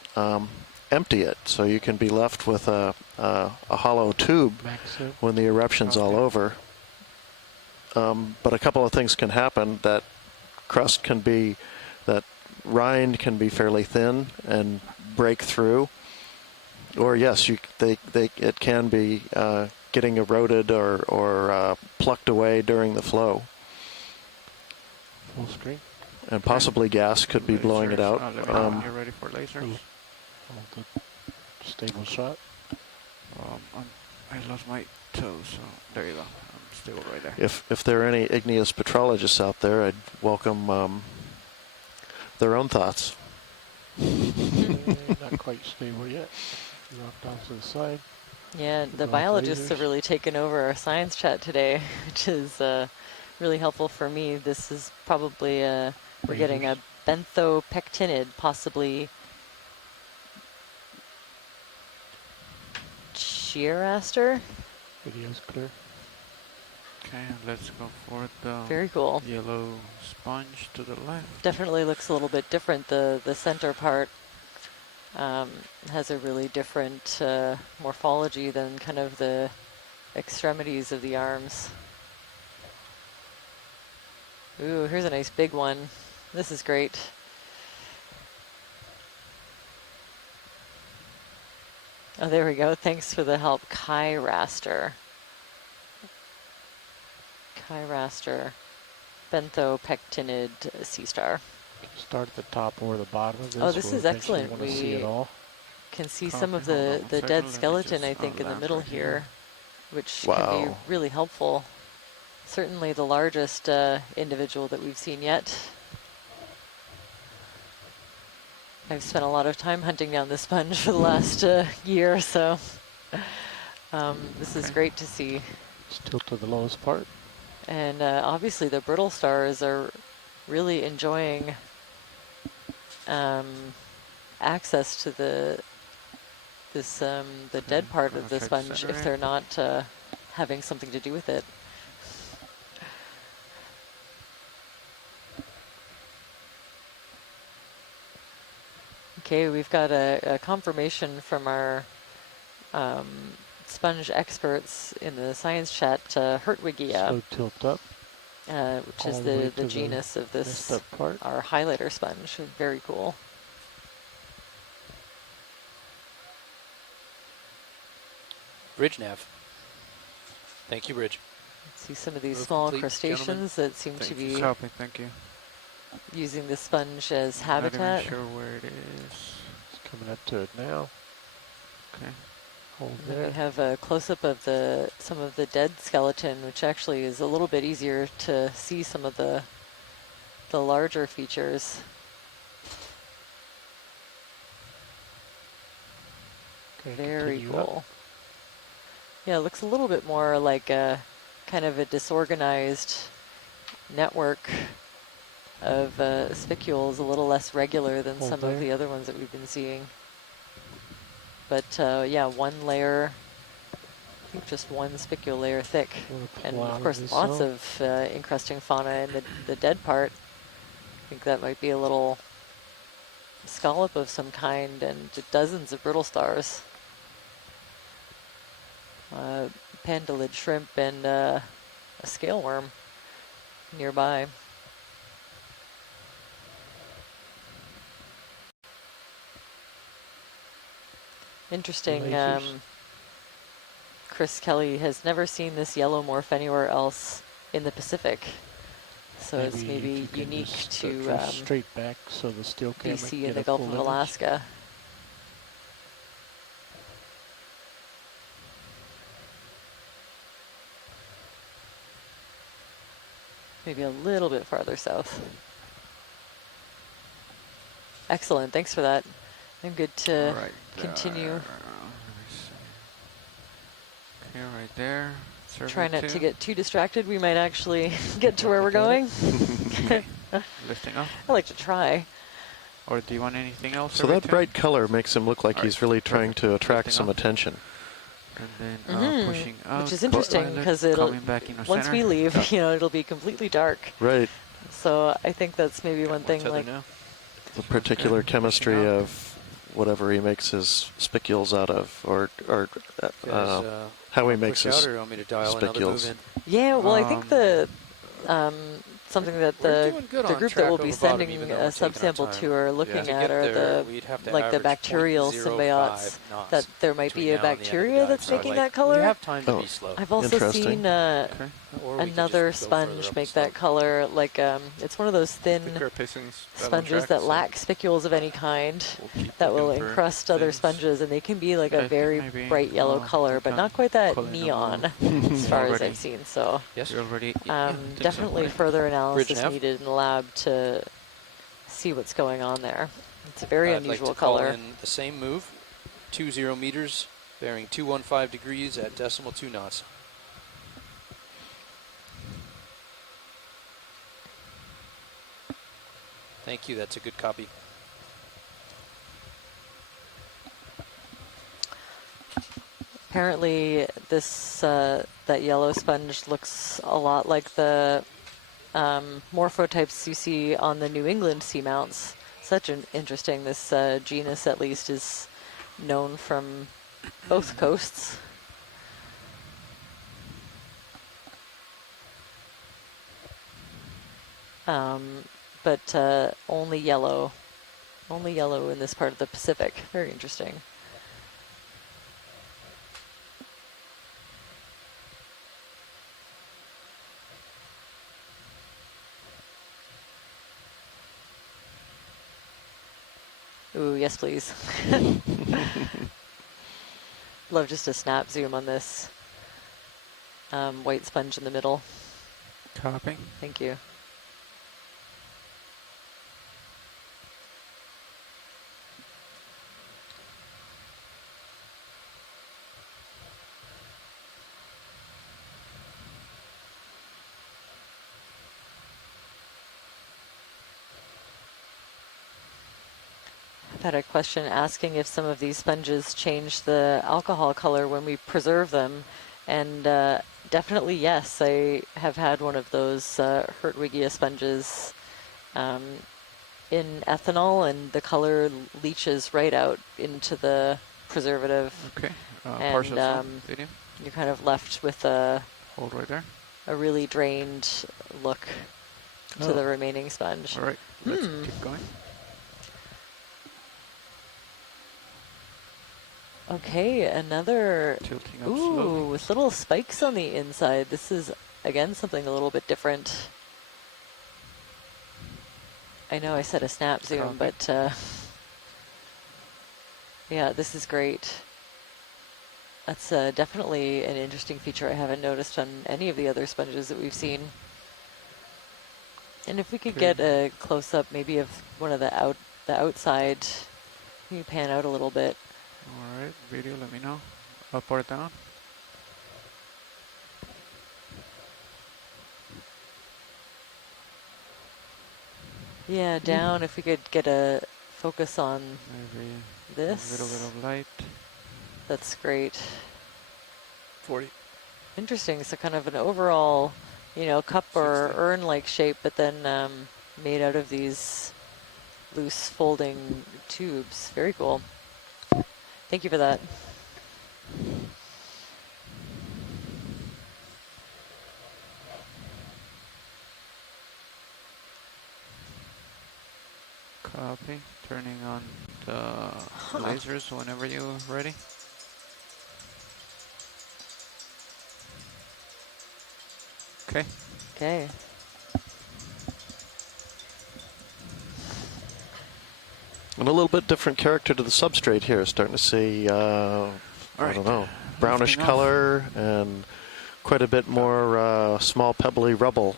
empty it, so you can be left with a hollow tube when the eruption's all over. But a couple of things can happen. That crust can be, that rind can be fairly thin and break through. Or yes, it can be getting eroded or plucked away during the flow. Full screen. And possibly gas could be blowing it out. You're ready for lasers. Stable shot. I lost my toe, so there you go. I'm stable right there. If there are any igneous petrologists out there, I'd welcome their own thoughts. Not quite stable yet. Dropped off to the side. Yeah, the biologists have really taken over our science chat today, which is really helpful for me. This is probably we're getting a benthopectinid, possibly Shearaster. Video's clear. Okay, let's go for the Very cool yellow sponge to the left. Definitely looks a little bit different. The center part has a really different morphology than kind of the extremities of the arms. Ooh, here's a nice big one. This is great. Oh, there we go. Thanks for the help, Kyraster. Kyraster, benthopectinid sea star. Start at the top or the bottom of this. Oh, this is excellent. We see it all. Can see some of the dead skeleton, I think, in the middle here, which can be really helpful. Certainly the largest individual that we've seen yet. I've spent a lot of time hunting down this sponge for the last year or so. This is great to see. Still to the lowest part. And obviously the brittle stars are really enjoying access to the dead part of the sponge if they're not having something to do with it. Okay, we've got a confirmation from our sponge experts in the science chat, Hertwigia. Slow tilt up. Which is the genus of this, our highlighter sponge. Very cool. Bridge nav. Thank you, Bridge. See some of these small crustaceans that seem to be using the sponge as habitat. Not even sure where it is. It's coming up to it now. Okay. Hold And there. we have a close-up of some of the dead skeleton, which actually is a little bit easier to see some of the larger features. Okay, very continue cool. up. Yeah, it looks a little bit more like a kind of a disorganized network of spicules, a little less regular than some of the other ones that we've been seeing. But yeah, one layer, I think just one spicule layer thick. And of course lots of encrusting fauna in the dead part. I think that might be a little scallop of some kind and dozens of brittle stars. Pandalid shrimp and a scale worm nearby. Interesting. Chris Kelly has never seen this yellow morph anywhere else in the Pacific. So it's maybe unique to straight back so the steel camera BC and the Gulf of Alaska. Maybe a little bit farther south. Excellent, thanks for that. I'm good to continue. Okay, right there. Try not to get too distracted. We might actually get to where we're going. Lifting off. I like to try. Or do you want anything else? So that bright color makes him look like he's really trying to attract some attention. And then pushing up. Which is interesting because it'll, once we leave, you know, it'll be completely dark. Right. So I think that's maybe one thing, like the particular chemistry of whatever he makes his spicules out of, or how he makes his or want me to dial another move spicules. in? Yeah, well, I think the something that the group that will be sending a subsample to are looking at are the bacterial symbiotes. That there might be a bacteria that's making that color. You have time to be slow. I've also seen another sponge make that color. Like it's one of those thin sponges that lack spicules of any kind that will encrust other sponges, and they can be like a very bright yellow color, but not quite that neon as far as I've seen. So definitely further analysis needed in the lab to see what's going on there. It's a very unusual color. Call in the same move, 20 meters, bearing 215 degrees at decimal 2 knots. Thank you, that's a good copy. Apparently this that yellow sponge looks a lot like the morphotypes you see on the New England seamounts. Such an interesting, this genus at least is known from both coasts. But only yellow in this part of the Pacific. Very interesting. Ooh, yes, please. Love just a snap zoom on this white sponge in the middle. Copy. Thank you. I've had a question asking if some of these sponges change the alcohol color when we preserve them, and definitely yes. I have had one of those Hertwiggia sponges in ethanol, and the color leaches right out into the preservative. Okay. And you're kind of left with a hold right there. A really drained look to the remaining sponge. All right. Let's keep going. Okay, another, tilting up ooh, slowly. with little spikes on the inside. This is, again, something a little bit different. I know I said a snap zoom, but yeah, this is great. That's definitely an interesting feature I haven't noticed on any of the other sponges that we've seen. And if we could get a close-up maybe of one of the outside, can you pan out a little bit? All right, video, let me know. Up or down? Yeah, down. If we could get a focus on maybe this. A little bit of light. That's great. 40. Interesting. So kind of an overall, you know, cup or urn-like shape, but then made out of these loose folding tubes. Very cool. Thank you for that. Copy. Turning on the lasers whenever you're ready. Okay. Okay. And a little bit different character to the substrate here. Starting to see, I don't know, brownish color and quite a bit more small pebbly rubble.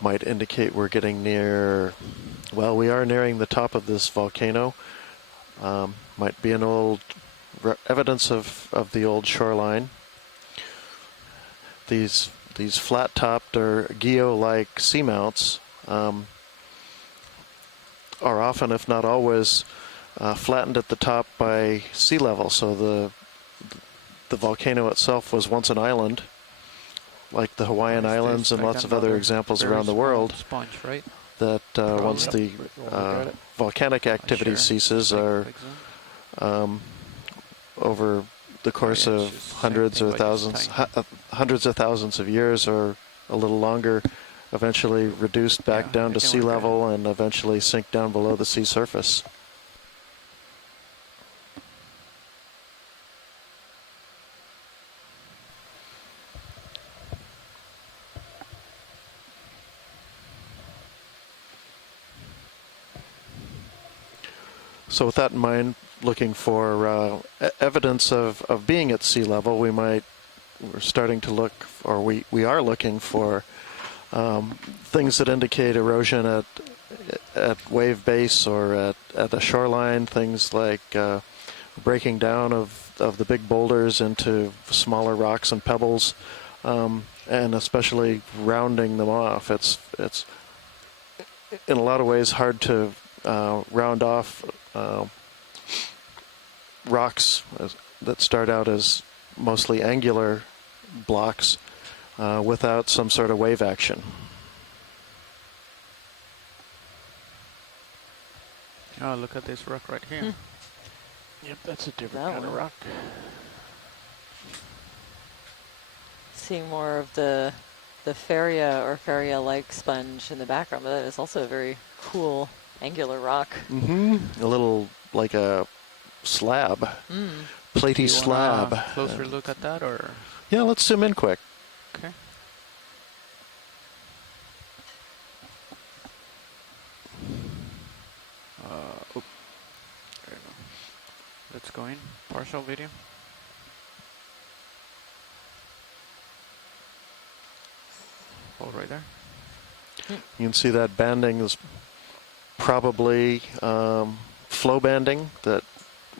Might indicate we're getting near, well, we are nearing the top of this volcano. Might be an old evidence of the old shoreline. These flat-topped or geo-like seamounts are often, if not always, flattened at the top by sea level. So the volcano itself was once an island, like the Hawaiian Islands and lots of other examples around the world. Sponge, right? that once the volcanic activity ceases are over the course of hundreds or thousands, hundreds of thousands of years or a little longer, eventually reduced back down to sea level and eventually sink down below the sea surface. So with that in mind, looking for evidence of being at sea level, we're starting to look, or we are looking for things that indicate erosion at wave base or at a shoreline, things like breaking down of the big boulders into smaller rocks and pebbles, and especially rounding them off. It's in a lot of ways hard to round off rocks that start out as mostly angular blocks without some sort of wave action. Oh, look at this rock right here. Yep, that's a different kind of rock. Seeing more of the Faria or Faria-like sponge in the background, but that is also a very cool angular rock. A little like a slab, platy slab. Closer look at that, or? Yeah, let's zoom in quick. Okay. There you go. Let's go in. Partial video. Hold right there. You can see that banding is probably flow banding that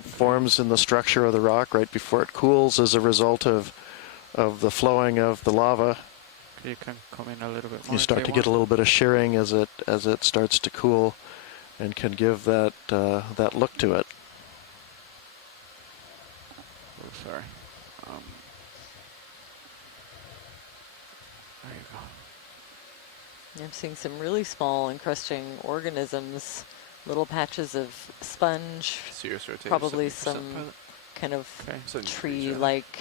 forms in the structure of the rock right before it cools as a result of the flowing of the lava. You can come in a little bit more. You start to get a little bit of shearing as it starts to cool, and can give that that look to it. Oh, sorry. There you go. I'm seeing some really small encrusting organisms, little patches of sponge, probably some kind of tree-like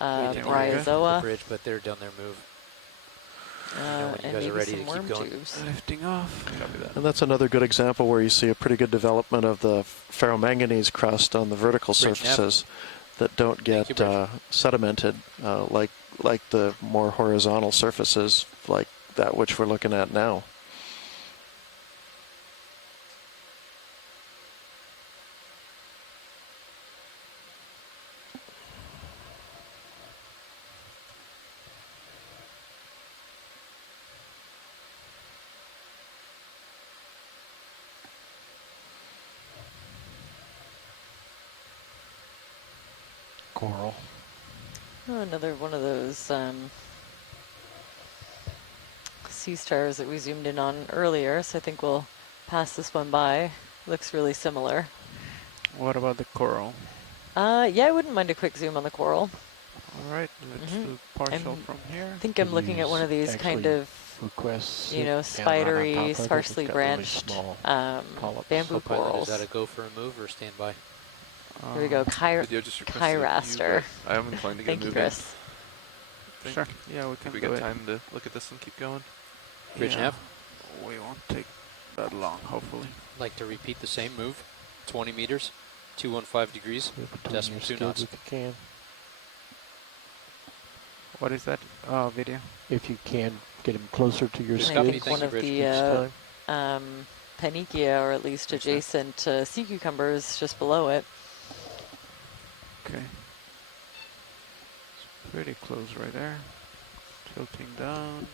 bryozoa. Bridge, but they're down there move. And maybe some worm tubes. Lifting off. And that's another good example where you see a pretty good development of the ferromanganese crust on the vertical surfaces that don't get sedimented like the more horizontal surfaces like that which we're looking at now. Coral. Oh, another one of those sea stars that we zoomed in on earlier, so I think we'll pass this one by. Looks really similar. What about the coral? Yeah, I wouldn't mind a quick zoom on the coral. All right, let's do partial from here. I think I'm looking at one of these kind of, spidery, sparsely branched bamboo corals. Is that a go for a move or stand by? Here we go, Kyraster. I am inclined to get Thank you, Chris. Sure. Yeah, we can. We got time to look at this and keep going. Bridge nav. We won't take that long, hopefully. Like to repeat the same move, 20 meters, 215 degrees, decimal 2 knots. If you can. What is that video? If you can, get him closer to your I think one of the Panikia, or at least adjacent sea cucumbers just below it. Okay. It's pretty close right there. Tilting down.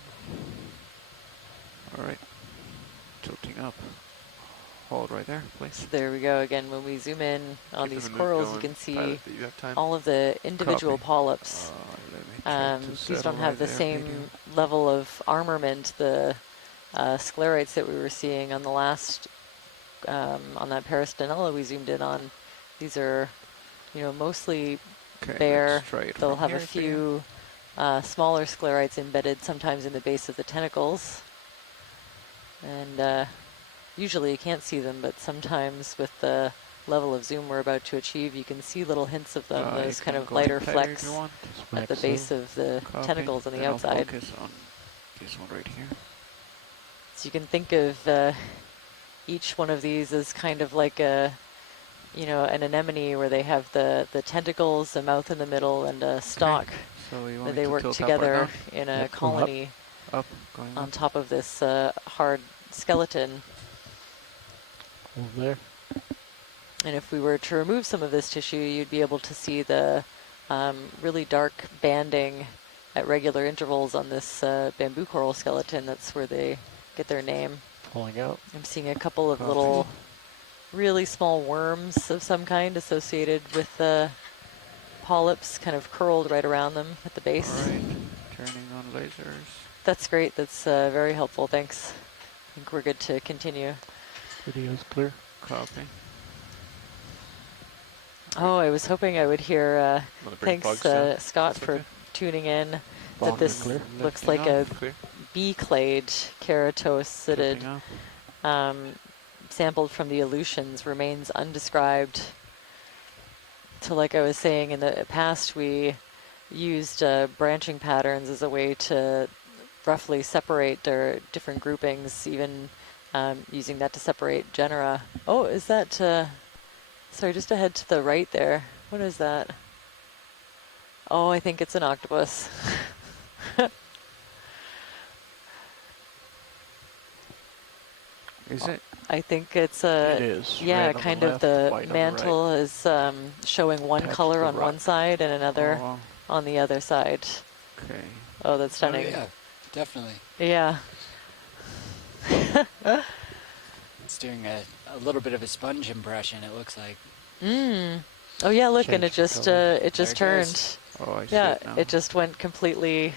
All right. Tilting up. Hold right there, please. So there we go again. When we zoom in on these corals, you can see all of the individual polyps. These don't have the same level of armament, the sclerites that we were seeing on the last, on that Peristanella we zoomed in on. These are, mostly bare. They'll have a few smaller sclerites embedded sometimes in the base of the tentacles. And usually you can't see them, but sometimes with the level of zoom we're about to achieve, you can see little hints of them, those kind of lighter flecks at the base of the tentacles on the outside. I'll focus on this one right here. So you can think of each one of these as kind of like a, you know, an anemone where they have the tentacles, a mouth in the middle, and a stalk. So you want where me they to work tilt together up or in a Yep, go colony up, going on up. top of this hard skeleton. Over there. And if we were to remove some of this tissue, you'd be able to see the really dark banding at regular intervals on this bamboo coral skeleton. That's where they get their name. Pulling out. I'm seeing a couple of little really small worms of some kind associated with the polyps kind of curled right around them at the base. All right, turning on lasers. That's great. That's very helpful. Thanks. I think we're good to continue. Video's clear. Copy. Oh, I was hoping I would hear, thanks Scott for tuning in, that this looks like a B-clade keratocytid sampled from the Aleutians, remains undescribed. So like I was saying, in the past we used branching patterns as a way to roughly separate their different groupings, even using that to separate genera. Oh, is that... sorry, just ahead to the right there. What is that? Oh, I think it's an octopus. Is it? I think it's a... It is. Yeah, Red on kind the of left, the white on the mantle is showing one Attached to color the on one rock. side and another on the other side. Okay. Oh, that's stunning. Oh, yeah, definitely. Yeah. It's doing a little bit of a sponge impression, it looks like. Oh yeah, look, and Change it the just There it turned. goes. Oh, I see Yeah, it now. it just went completely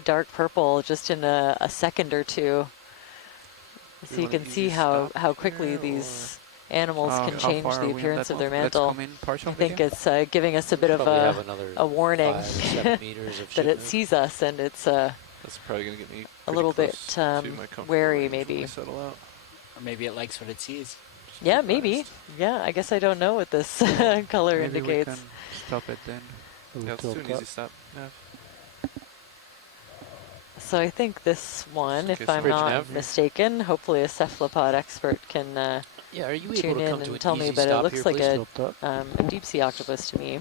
dark purple just in a second or two. So you can see how quickly these animals can how change far the are we on appearance that of their one? Let's mantle. come in partial I think video. it's giving us a bit of Probably have another a warning 5 or 7 meters of that ship it move. sees us, and it's That's probably going to get me a pretty little bit close to my comfortable wary, range when maybe. I settle out. Or maybe it likes what it sees. Yeah, maybe. Yeah, I guess I don't know what this color Maybe we indicates. can stop it then. Yeah, let's do an easy stop. Nav. So I think this one, if Okay, I'm so not nav. mistaken, hopefully a cephalopod expert can Yeah, are you tune able to in come to and an tell easy me, but it stop looks here, like please? a deep sea octopus to me.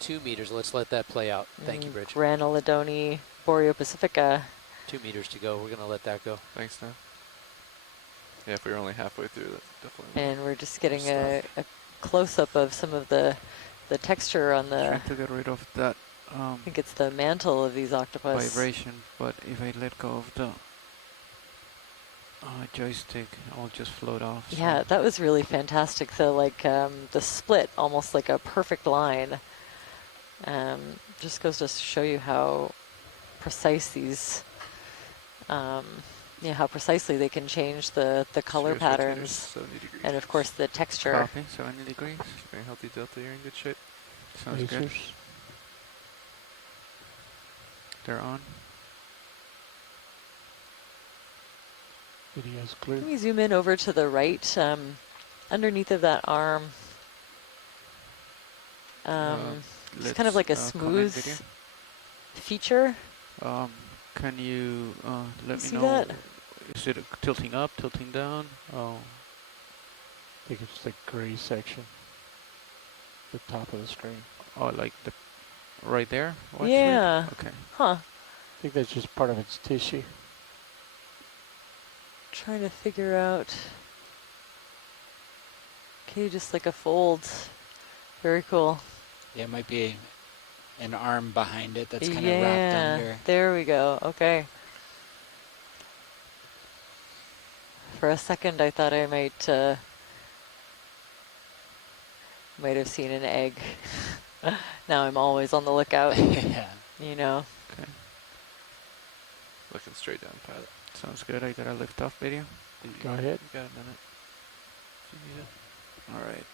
2 meters. Let's let that play out. Thank you, Bridge. Granulodone boreopacifica. 2 meters to go. We're going to let that go. Thanks, Nav. Yeah, if we were only halfway through, that definitely. And we're just getting a close-up of some of the texture on the... Trying to get rid of that I think it's the mantle of these octopus. vibration, but if I let go of the joystick, I'll just float off. So. Yeah, that was really fantastic. The split, almost like a perfect line. Just goes to show you how precise these, how precisely they can change the color Serious rotators, patterns, 70 degrees. and of course the texture. Copy, 70 degrees. Very healthy delta, you're in good shape. Sounds good. Lasers. They're on. Video's clear. Can we zoom in over to the right, underneath of that arm? It's kind of like a smooth feature. Can you let me See know? that? Is it tilting up, tilting down? Oh, I think it's the gray section. The top of the screen. oh, like the right there. Watch it? Yeah. Okay. Huh. I think that's just part of its tissue. Trying to figure out. Okay, just like a fold. Very cool. Yeah, it might be an arm behind it that's kind of wrapped under. There we go. Okay. For a second, I thought I might have seen an egg. Now I'm always on the lookout. Yeah. You know. Okay. Looking straight down, pilot. Sounds good. I got a lift off video. Go ahead. You got a minute. If you need it. All right.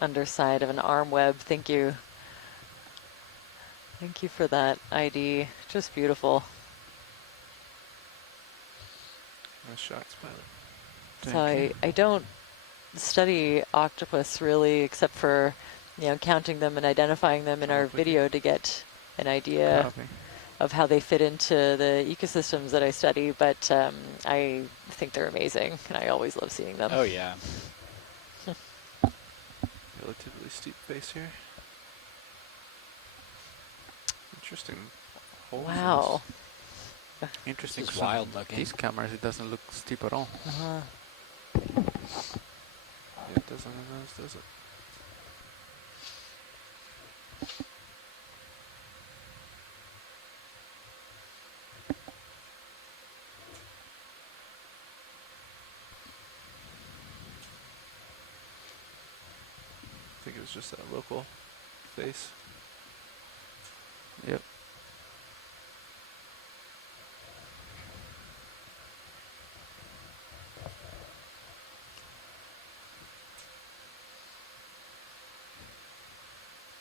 Underside of an arm web. Thank you. Thank you for that ID. Just beautiful. Nice shots, pilot. So I don't study octopus really, except for, counting them and identifying them in our video to get an idea of how they fit into the ecosystems that I study. But I think they're amazing, and I always love seeing them. Oh, yeah. Relatively steep face here. Interesting. Wow. Interesting. This is wild looking. These cameras, it doesn't look steep at all. Uh-huh. Yeah, it doesn't on those, does it? I think it was just that local face. Yep.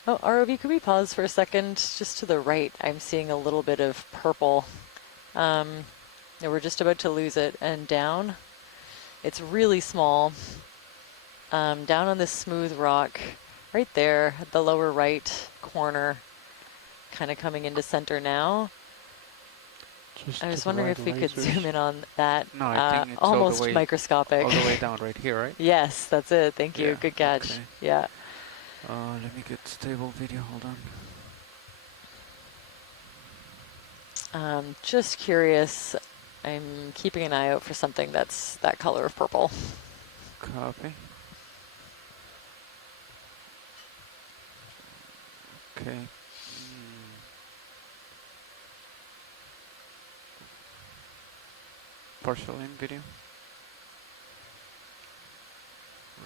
Oh, ROV, could we pause for a second? Just to the right, I'm seeing a little bit of purple. We're just about to lose it. And down, it's really small. Down on this smooth rock, right there, at the lower right corner, kind of coming into center now. I was wondering if we could zoom in on that. No, I think it's almost all the way, microscopic. All the way down right here, right? Yes, that's it. Thank you. Yeah, Good catch. okay. Yeah. Let me get stable video. Hold on. Just curious. I'm keeping an eye out for something that's that color of purple. Copy. Okay. Partial in video.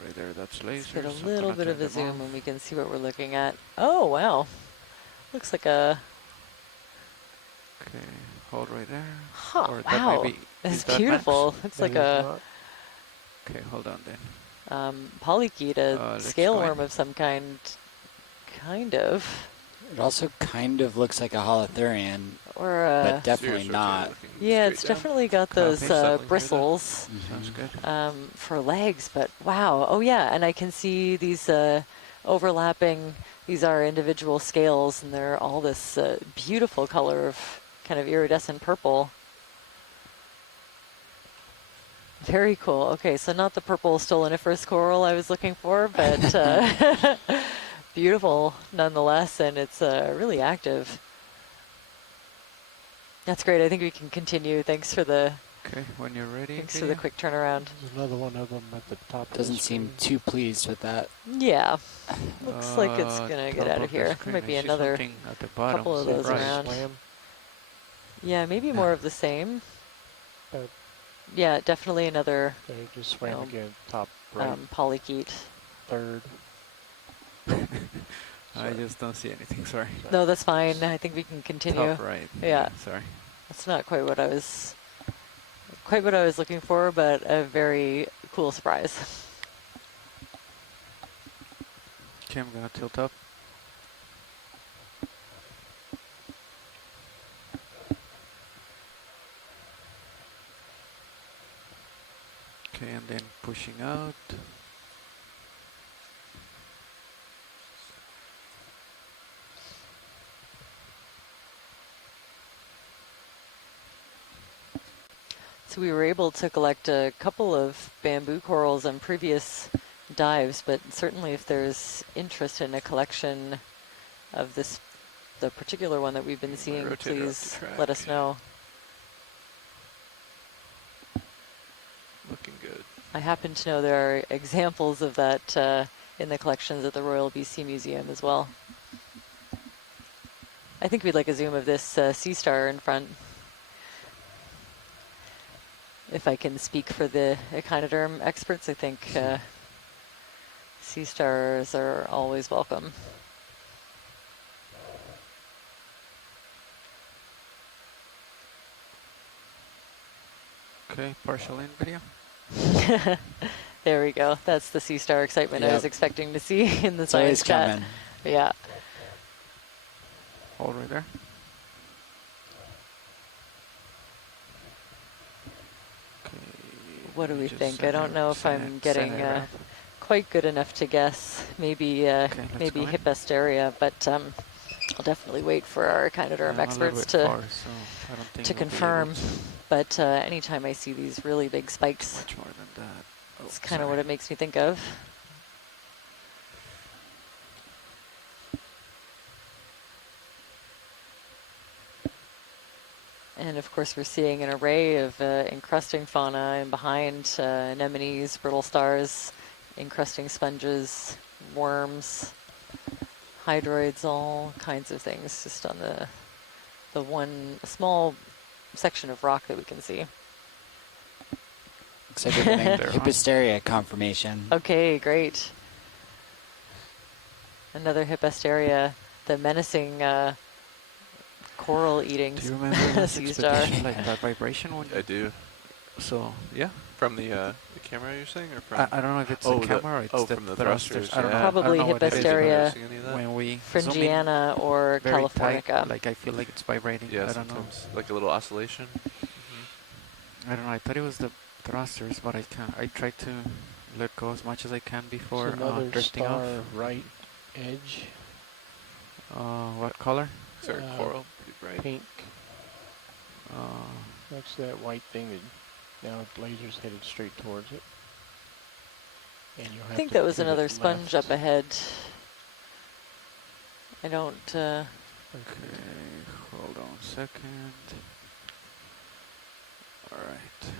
Right there, that's laser. Let's get a little bit of a zoom and we can see what we're looking at. Oh, wow. Looks like a... Okay, hold right there. Huh, or wow. That's beautiful. Looks like a... Okay, hold on then. Polychaete, a scale worm of some kind. Kind of. It also kind of looks like a holothurian, or but definitely not. Yeah, it's definitely got those bristles. Sounds good. For legs, but wow. Oh yeah, and I can see these overlapping. These are individual scales, and they're all this beautiful color of kind of iridescent purple. Very cool. Okay, so not the purple stoloniferous coral I was looking for, but beautiful nonetheless, and it's really active. That's great. I think we can continue. Thanks for the... Okay, when you're ready. Thanks for the quick turnaround. There's another one of them at the top. Doesn't seem too pleased with that. Yeah. Looks like it's going to get out of here. There might be another couple of those around. Yeah, maybe more of the same. Yeah, definitely another... They just swam again, top right. Polychaete. Third. I just don't see anything, sorry. No, that's fine. I think we can continue. Top right. Yeah. Sorry. That's not quite what I was looking for, but a very cool surprise. Okay, I'm gonna tilt up. Okay, and then pushing out. So we were able to collect a couple of bamboo corals on previous dives, but certainly if there's interest in a collection of this, the particular one that we've been seeing, please let us know. Looking good. I happen to know there are examples of that in the collections at the Royal BC Museum as well. I think we'd like a zoom of this sea star in front. If I can speak for the echinoderm experts, I think sea stars are always welcome. Okay, partial in video. There we go. That's the sea star excitement I was expecting to see in the science chat. Coming. Yeah. Hold right there. Okay, What do we Just think? I don't know if send I'm it getting around. quite good enough to guess. Maybe let's maybe go in. Hippesteria, but I'll definitely wait for our echinoderm I'm a little experts bit to far, so I don't think to we'll be able confirm. to. But anytime I see these really big spikes, Much more than that. Oh, it's kind of sorry. what it makes me think of. And of course, we're seeing an array of encrusting fauna, and behind anemones, brittle stars, encrusting sponges, worms, hydroids, all kinds of things, just on the one small section of rock that we can see. Looks like we're getting Hippisteria confirmation. Okay, great. Another Hippisteria, the menacing coral-eating Do you remember this sea star. like that vibration one? I do. So yeah. From the camera you're saying, or from? I don't know if it's the camera or it's the from the thrusters. thrusters. I don't know. Probably I don't know what it is. Hippisteria, When we Fringiana, or very Californica. tight, like I feel like it's vibrating. Yeah, I don't know. sometimes like a little oscillation. I don't know. I thought it was the thrusters, but I can't. I tried to let go as much as I can before Another drifting star off. right edge. What color? Sorry, coral, pretty bright. Pink. Next to that white thing that now laser's headed straight towards it. And you'll have I think to that was pivot another sponge left. up ahead. I don't. Okay, hold on a second. All right.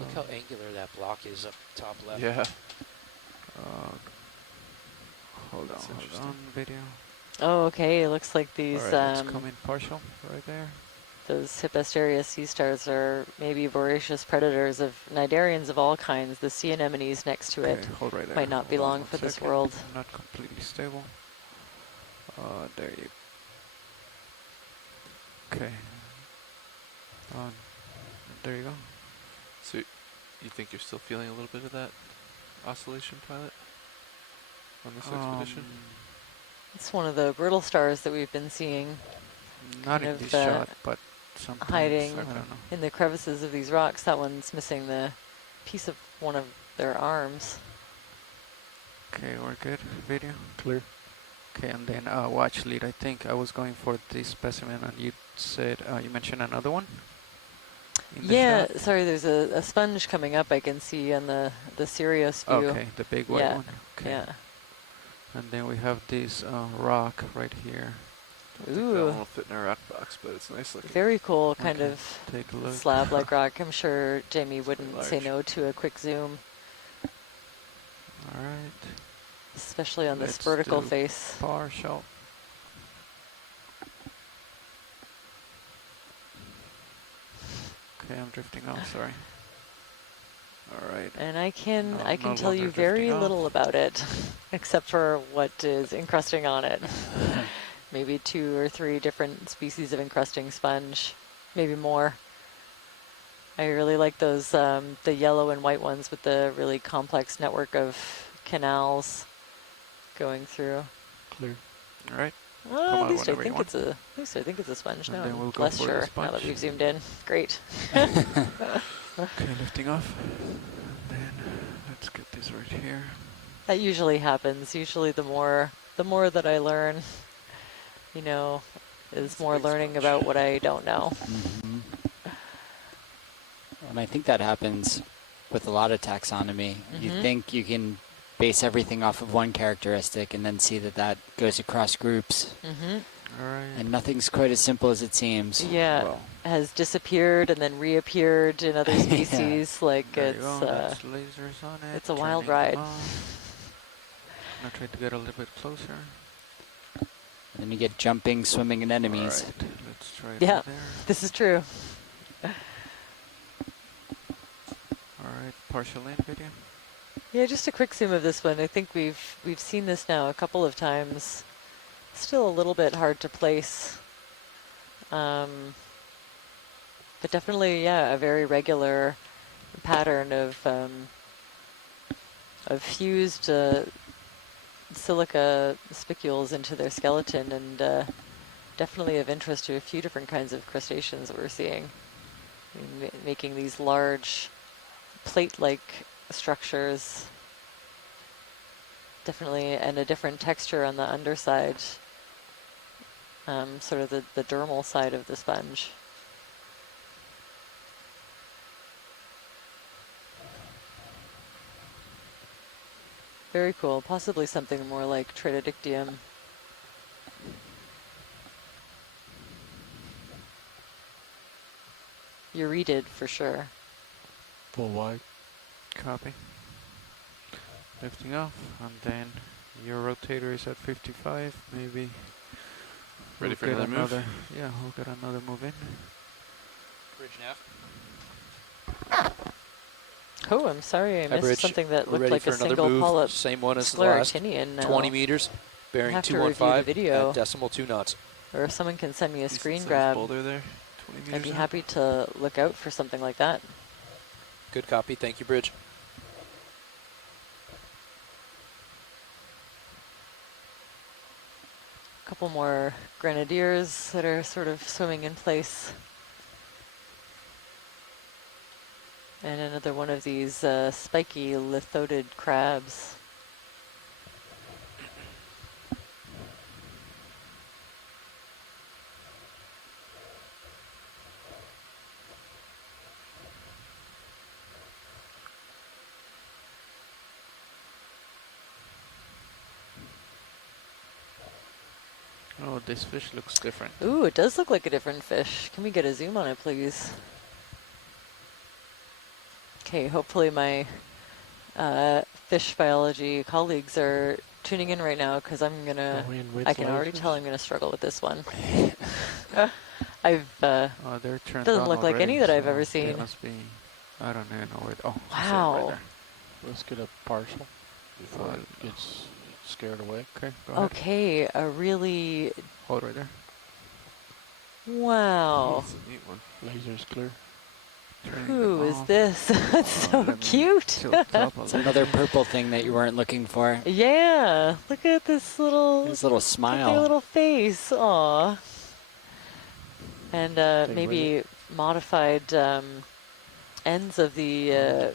Look how angular that block is up top left. Yeah. Hold on, video. Oh, okay. It looks like these. All right, let's come in partial right there. Those Hippisteria sea stars are maybe voracious predators of cnidarians of all kinds. The sea anemones next to it Hold right there. might not Hold on belong one for this second. world. Not completely stable. There you. Okay. There you go. So, you think you're still feeling a little bit of that oscillation, pilot, on this expedition? It's one of the brittle stars that we've been seeing. Not kind in of, this shot, but sometimes, hiding I don't know. in the crevices of these rocks. That one's missing the piece of one of their arms. Okay, we're good. Video clear. Okay, and then watch lead. I think I was going for this specimen, and you said you mentioned another one. Yeah, sorry. There's a sponge coming up. I can see on the Sirius view. Okay, the big white one. Okay. Yeah. And then we have this rock right here. Ooh. That won't fit in our rock box, but it's nice looking. Very cool, kind of Take a look. slab-like rock. I'm sure Jamie wouldn't say large. no to a quick zoom, All right. especially on this Let's vertical do face. Partial. Okay, I'm drifting off. Sorry. All right. And I can No, I can no tell longer you very drifting off. little about it, except for what is encrusting on it. Maybe 2 or 3 different species of encrusting sponge, maybe more. I really like those the yellow and white ones with the really complex network of canals going through. Clear. All right. Well, on, at least I whenever you think want. it's a sponge And now. then I'm we'll go less for the sure now that sponge. we've zoomed in. Great. Okay, lifting off. And then let's get this right here. That usually happens. Usually the more that I learn, you know, is more learning about what I don't know. Mm-hmm. And I think that happens with a lot of taxonomy. You think you can base everything off of one characteristic and then see that that goes across groups. All right. And nothing's quite as simple as it seems. Yeah, Well. has disappeared and then reappeared in other species. Like There it's you go. That's lasers on it. it's a wild turning them ride. off. I'm gonna try to get a little bit closer. And then you get jumping, swimming anemones. All right, let's try it Yeah, right there. this is true. All right, partial in video. Yeah, just a quick zoom of this one. I think we've seen this now a couple of times. Still a little bit hard to place. But definitely, yeah, a very regular pattern of fused silica spicules into their skeleton, and definitely of interest to a few different kinds of crustaceans that we're seeing. making these large plate-like structures. Definitely, and a different texture on the underside, sort of the dermal side of the sponge. Very cool, possibly something more like Tritodictium. Euretid for sure. Full wide. Copy. Lifting off, and then your rotator is at 55, maybe. Ready we'll for get another move? Yeah, we'll get another move in. Bridge nav. Oh, I'm sorry, I missed something that looked like a single move. polyp. Same one as the last. Sclerotinian. 20 meters, bearing have to review the 215 video. at decimal 2 knots. Or if someone can send me a screen Decent-sized grab, boulder there. 20 meters I'd be out. happy to look out for something like that. Good copy. Thank you, Bridge. A couple more grenadiers that are sort of swimming in place. And another one of these spiky lithodid crabs. Oh, this fish looks different. Ooh, it does look like a different fish. Can we get a zoom on it, please? Okay, hopefully my fish biology colleagues are tuning in right now, because I can already tell I'm gonna struggle with this one. They're turned doesn't look like any that I've ever seen. Must be, I don't even know where. Oh, wow. right there. Let's get a partial before it gets scared away. Okay, go ahead. Okay, a really. Hold right there. Wow. That's a neat one. Laser's clear. Who is this? That's so cute. It's another purple thing that you weren't looking for. Yeah, look at this little. His little smile. Their little face. Aw. And maybe modified ends of the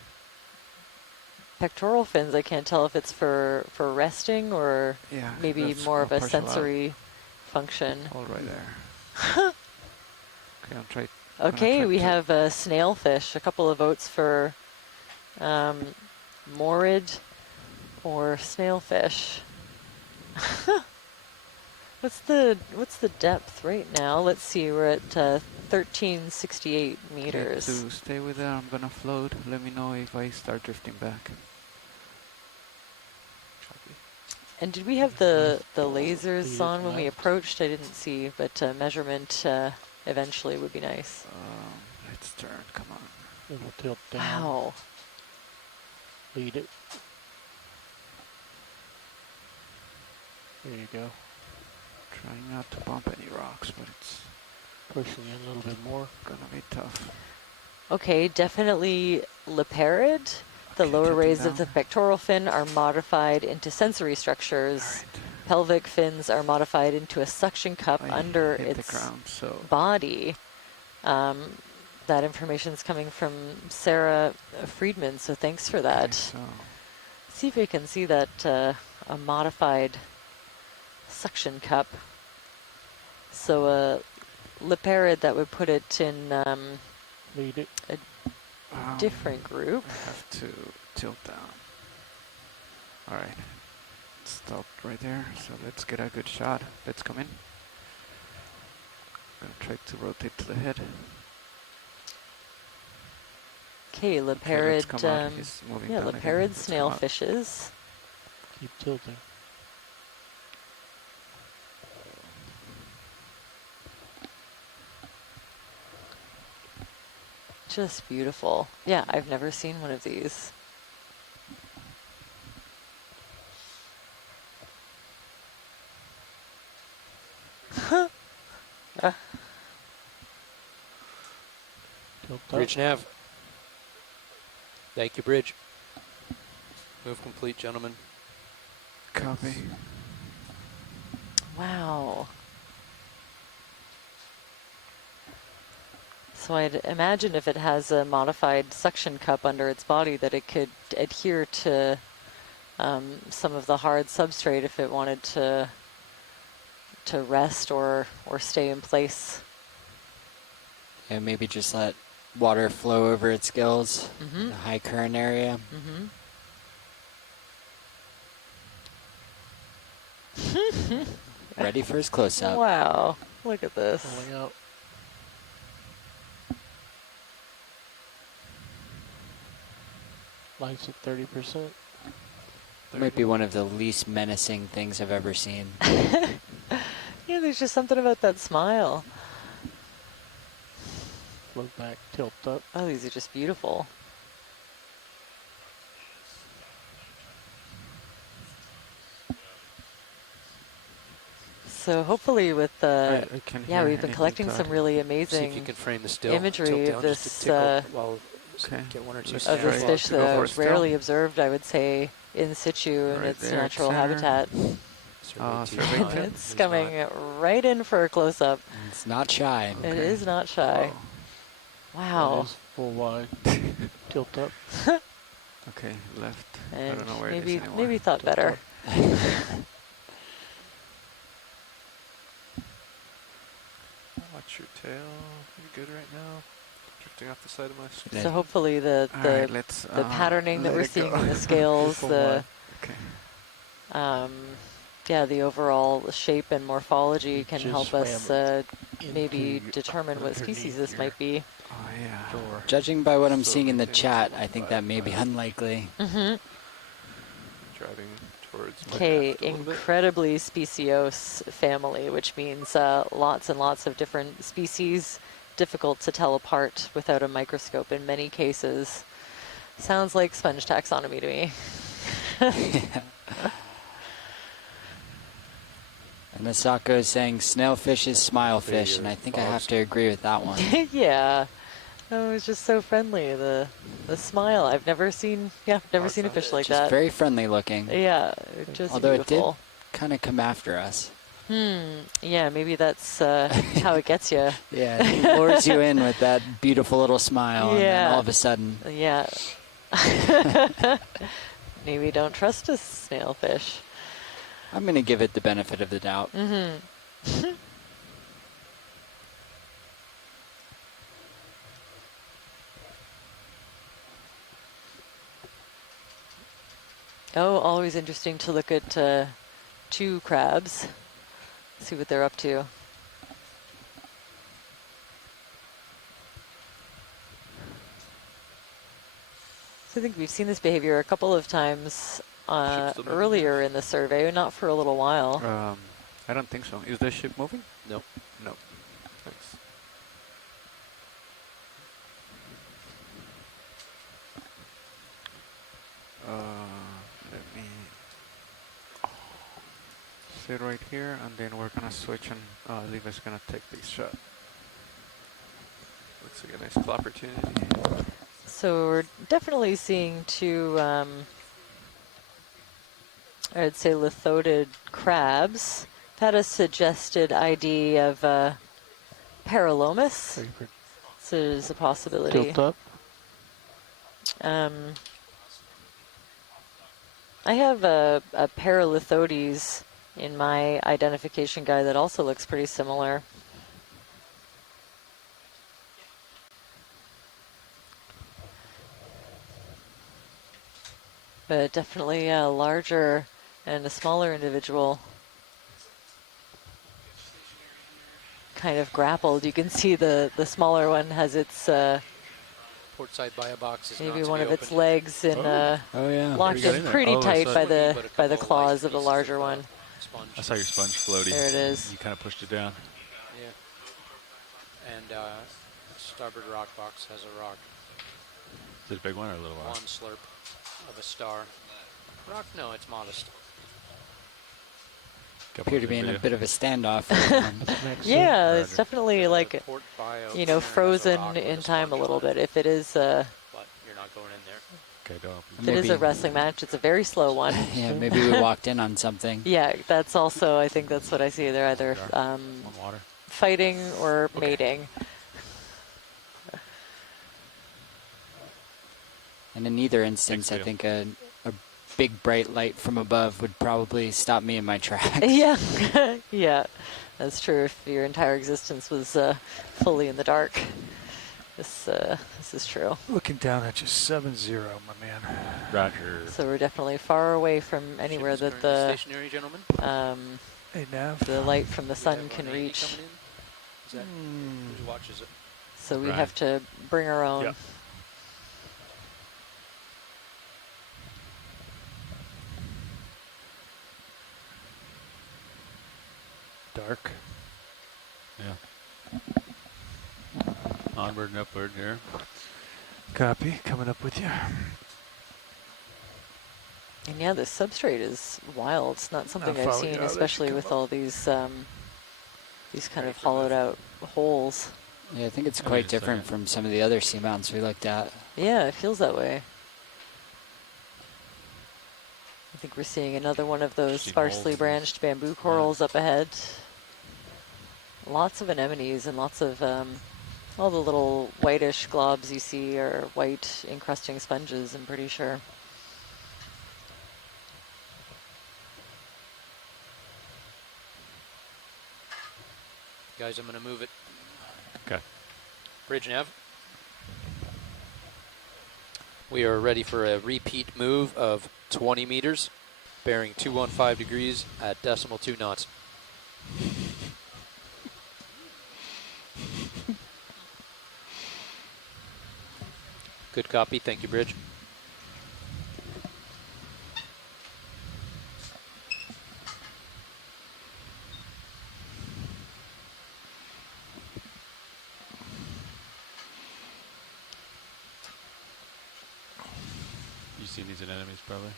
pectoral fins. I can't tell if it's for resting or maybe more of a sensory function. Hold right there. Okay, I'll try. Okay, we have a snailfish. A couple of votes for morid or snailfish. What's the depth right now? Let's see. We're at 1368 meters. Okay, to stay with that, I'm gonna float. Let me know if I start drifting back. And did we have the lasers on when we approached? I didn't see, but measurement eventually would be nice. Let's turn. Come on. It'll tilt down. Wow. Lead it. There you go. Trying not to bump any rocks, but it's pushing in a little bit more. Gonna be tough. Okay, definitely leparid. The lower rays of the pectoral fin are modified into sensory structures. Pelvic fins are modified into a suction cup under its body. That information is coming from Sarah Friedman, so thanks for that. See if we can see that a modified suction cup. So a leparid that would put it in a different group. I have to tilt down. All right. Stopped right there, so let's get a good shot. Let's come in. Gonna try to rotate to the head. Okay, leparid, leparid snailfishes. Keep tilting. Just beautiful. Yeah, I've never seen one of these. Bridge nav. Thank you, Bridge. Move complete, gentlemen. Copy. Wow. So I'd imagine if it has a modified suction cup under its body that it could adhere to some of the hard substrate if it wanted to rest or stay in place. And maybe just let water flow over its gills, Mm-hmm. the high current area. Mm-hmm. Ready for his close-up. Wow, look at this. Pulling out. Lights at 30%. Might be one of the least menacing things I've ever seen. Yeah, there's just something about that smile. Float back, tilt up. Oh, these are just beautiful. So hopefully with the, yeah, we've been collecting some really amazing See if you can frame the still. imagery Tilt of down just this to tickle while get one or two of this fish Go for that it is still. rarely observed, I would say, in situ in Right its there, natural center. habitat. Survey tip. It's coming right in for a close-up. It's not shy. It is not shy. That Wow. is full wide. Tilt up. Okay, left. I And don't know where it is maybe anymore. maybe thought better. Watch your tail. You good right now? Drifting off the side of my screen. So hopefully the Alright, let's, patterning that let we're it seeing go. in the scales, the Okay. yeah, the overall shape and morphology can Just help us maybe into determine what species this underneath might be. Oh yeah. Judging by what I'm seeing in the chat, I think that may be unlikely. Mm-hmm. Driving towards my Okay, left a little bit. incredibly speciose family, which means lots and lots of different species, difficult to tell apart without a microscope in many cases. Sounds like sponge taxonomy to me. And Asako is saying snailfish is smilefish, and I think I have to agree with that one. Yeah. Oh, it was just so friendly. The smile. I've never seen seen a fish like Just that. very friendly looking. Yeah, just Although beautiful. it did kind of come after us. Yeah, maybe that's how it gets you. Yeah, it lures you in with that beautiful little smile, and then Yeah. all of a sudden, Yeah. Maybe don't trust a snailfish. I'm going to give it the benefit of the doubt. Mm-hmm. Oh, always interesting to look at two crabs, see what they're up to. So I think we've seen this behavior a couple of times earlier in the survey, not for a little while. I don't think so. Is the ship moving? Nope. Nope. Thanks. Let me sit right here, and then we're gonna switch, and Levi's gonna take this shot. Looks like a nice claw opportunity. So we're definitely seeing two, I'd say lithodid crabs. Had a suggested ID of Paralomus. So there's a possibility. Tilt up. I have a Paralithodes in my identification guide that also looks pretty similar. But definitely a larger and a smaller individual. Kind of grappled. You can see the smaller one has its Port side bio box is maybe not to one be of its opened. legs in locked in pretty tight by the claws of the larger one. Sponge. I saw your sponge floaty. There it is. You kind of pushed it down. Yeah. And starboard rock box has a rock. Is it a big one or a little one? One slurp of a star. Rock? No, it's modest. appear to be in a bit of a standoff. Yeah, it's definitely like, you know, frozen in time a little bit. If it is, but you're not going in there. Okay, don't open. If it is a wrestling match, it's a very slow one. Yeah, maybe we walked in on something. Yeah, that's also, I think that's what I see. They're either fighting or mating. And in either instance, I think a big bright light from above would probably stop me in my tracks. Yeah, yeah, that's true. If your entire existence was fully in the dark, this is true. Looking down at you, 7-0, my man. Roger. So we're definitely far away from anywhere that the stationary, gentlemen. Hey, Nav. The light from the sun can reach. Is that whose watch is it? So we have to bring our own. Yep. Dark. Yeah. Onward and upward here. Copy. Coming up with you. And yeah, this substrate is wild. It's not something I've seen, especially with all these kind of hollowed out holes. Yeah, I think it's quite different from some of the other seamounts we looked at. Yeah, it feels that way. I think we're seeing another one of those sparsely branched bamboo corals up ahead. Lots of anemones and lots of all the little whitish globs you see are white encrusting sponges, I'm pretty sure. Guys, I'm going to move it. Okay. Bridge nav. We are ready for a repeat move of 20 meters, bearing 215 degrees at 0.2 knots. Good copy. Thank you, Bridge. You seen these anemones probably?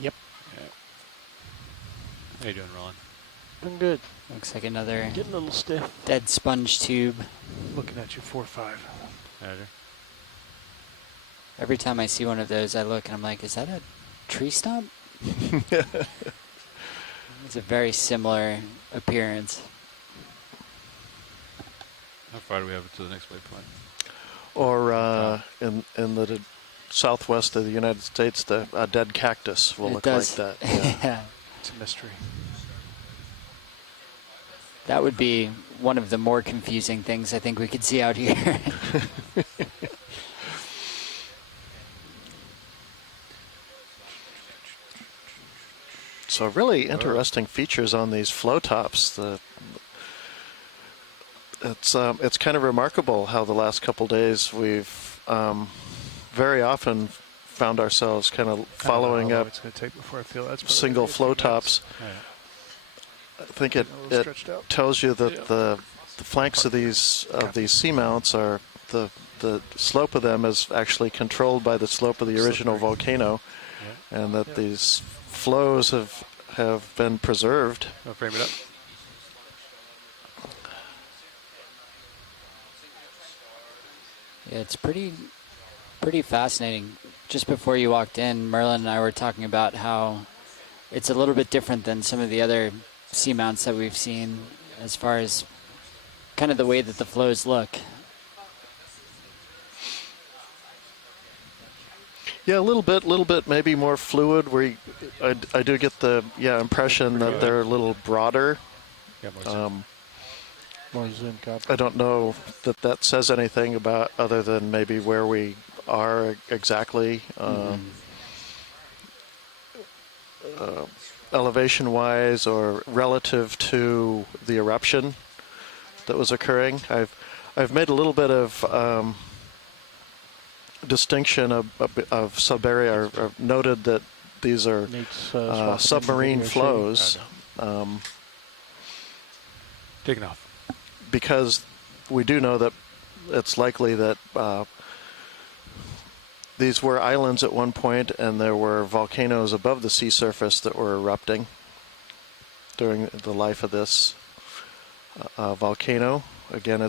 Yep. Yeah. How you doing, Roland? Doing good. Looks like another Getting a little stiff. dead sponge tube. Looking at you, 4-5. Roger. Every time I see one of those, I look and I'm like, is that a tree stump? It's a very similar appearance. How far do we have to the next waypoint? Or in the southwest of the United States, a dead cactus will look like that. Yeah. Yeah. It's a mystery. That would be one of the more confusing things I think we could see out here. So really interesting features on these flow tops. It's kind of remarkable how the last couple days we've very often found ourselves kind of following up it's going to take before I feel that's single flow tops. I think it tells you that the flanks of these seamounts are the slope of them is actually controlled by the slope of the original volcano, and that these flows have been preserved. I'll frame it up. Yeah, it's pretty fascinating. Just before you walked in, Merlin and I were talking about how it's a little bit different than some of the other seamounts that we've seen as far as kind of the way that the flows look. Yeah, a little bit maybe more fluid. I do get the impression that they're a little broader. Yeah, more zoom copy. I don't know that says anything about other than maybe where we are exactly elevation-wise or relative to the eruption that was occurring. I've made a little bit of distinction of sub-area. I've noted that these are submarine flows. Taking off. Because we do know that it's likely that these were islands at one point, and there were volcanoes above the sea surface that were erupting during the life of this volcano. Again,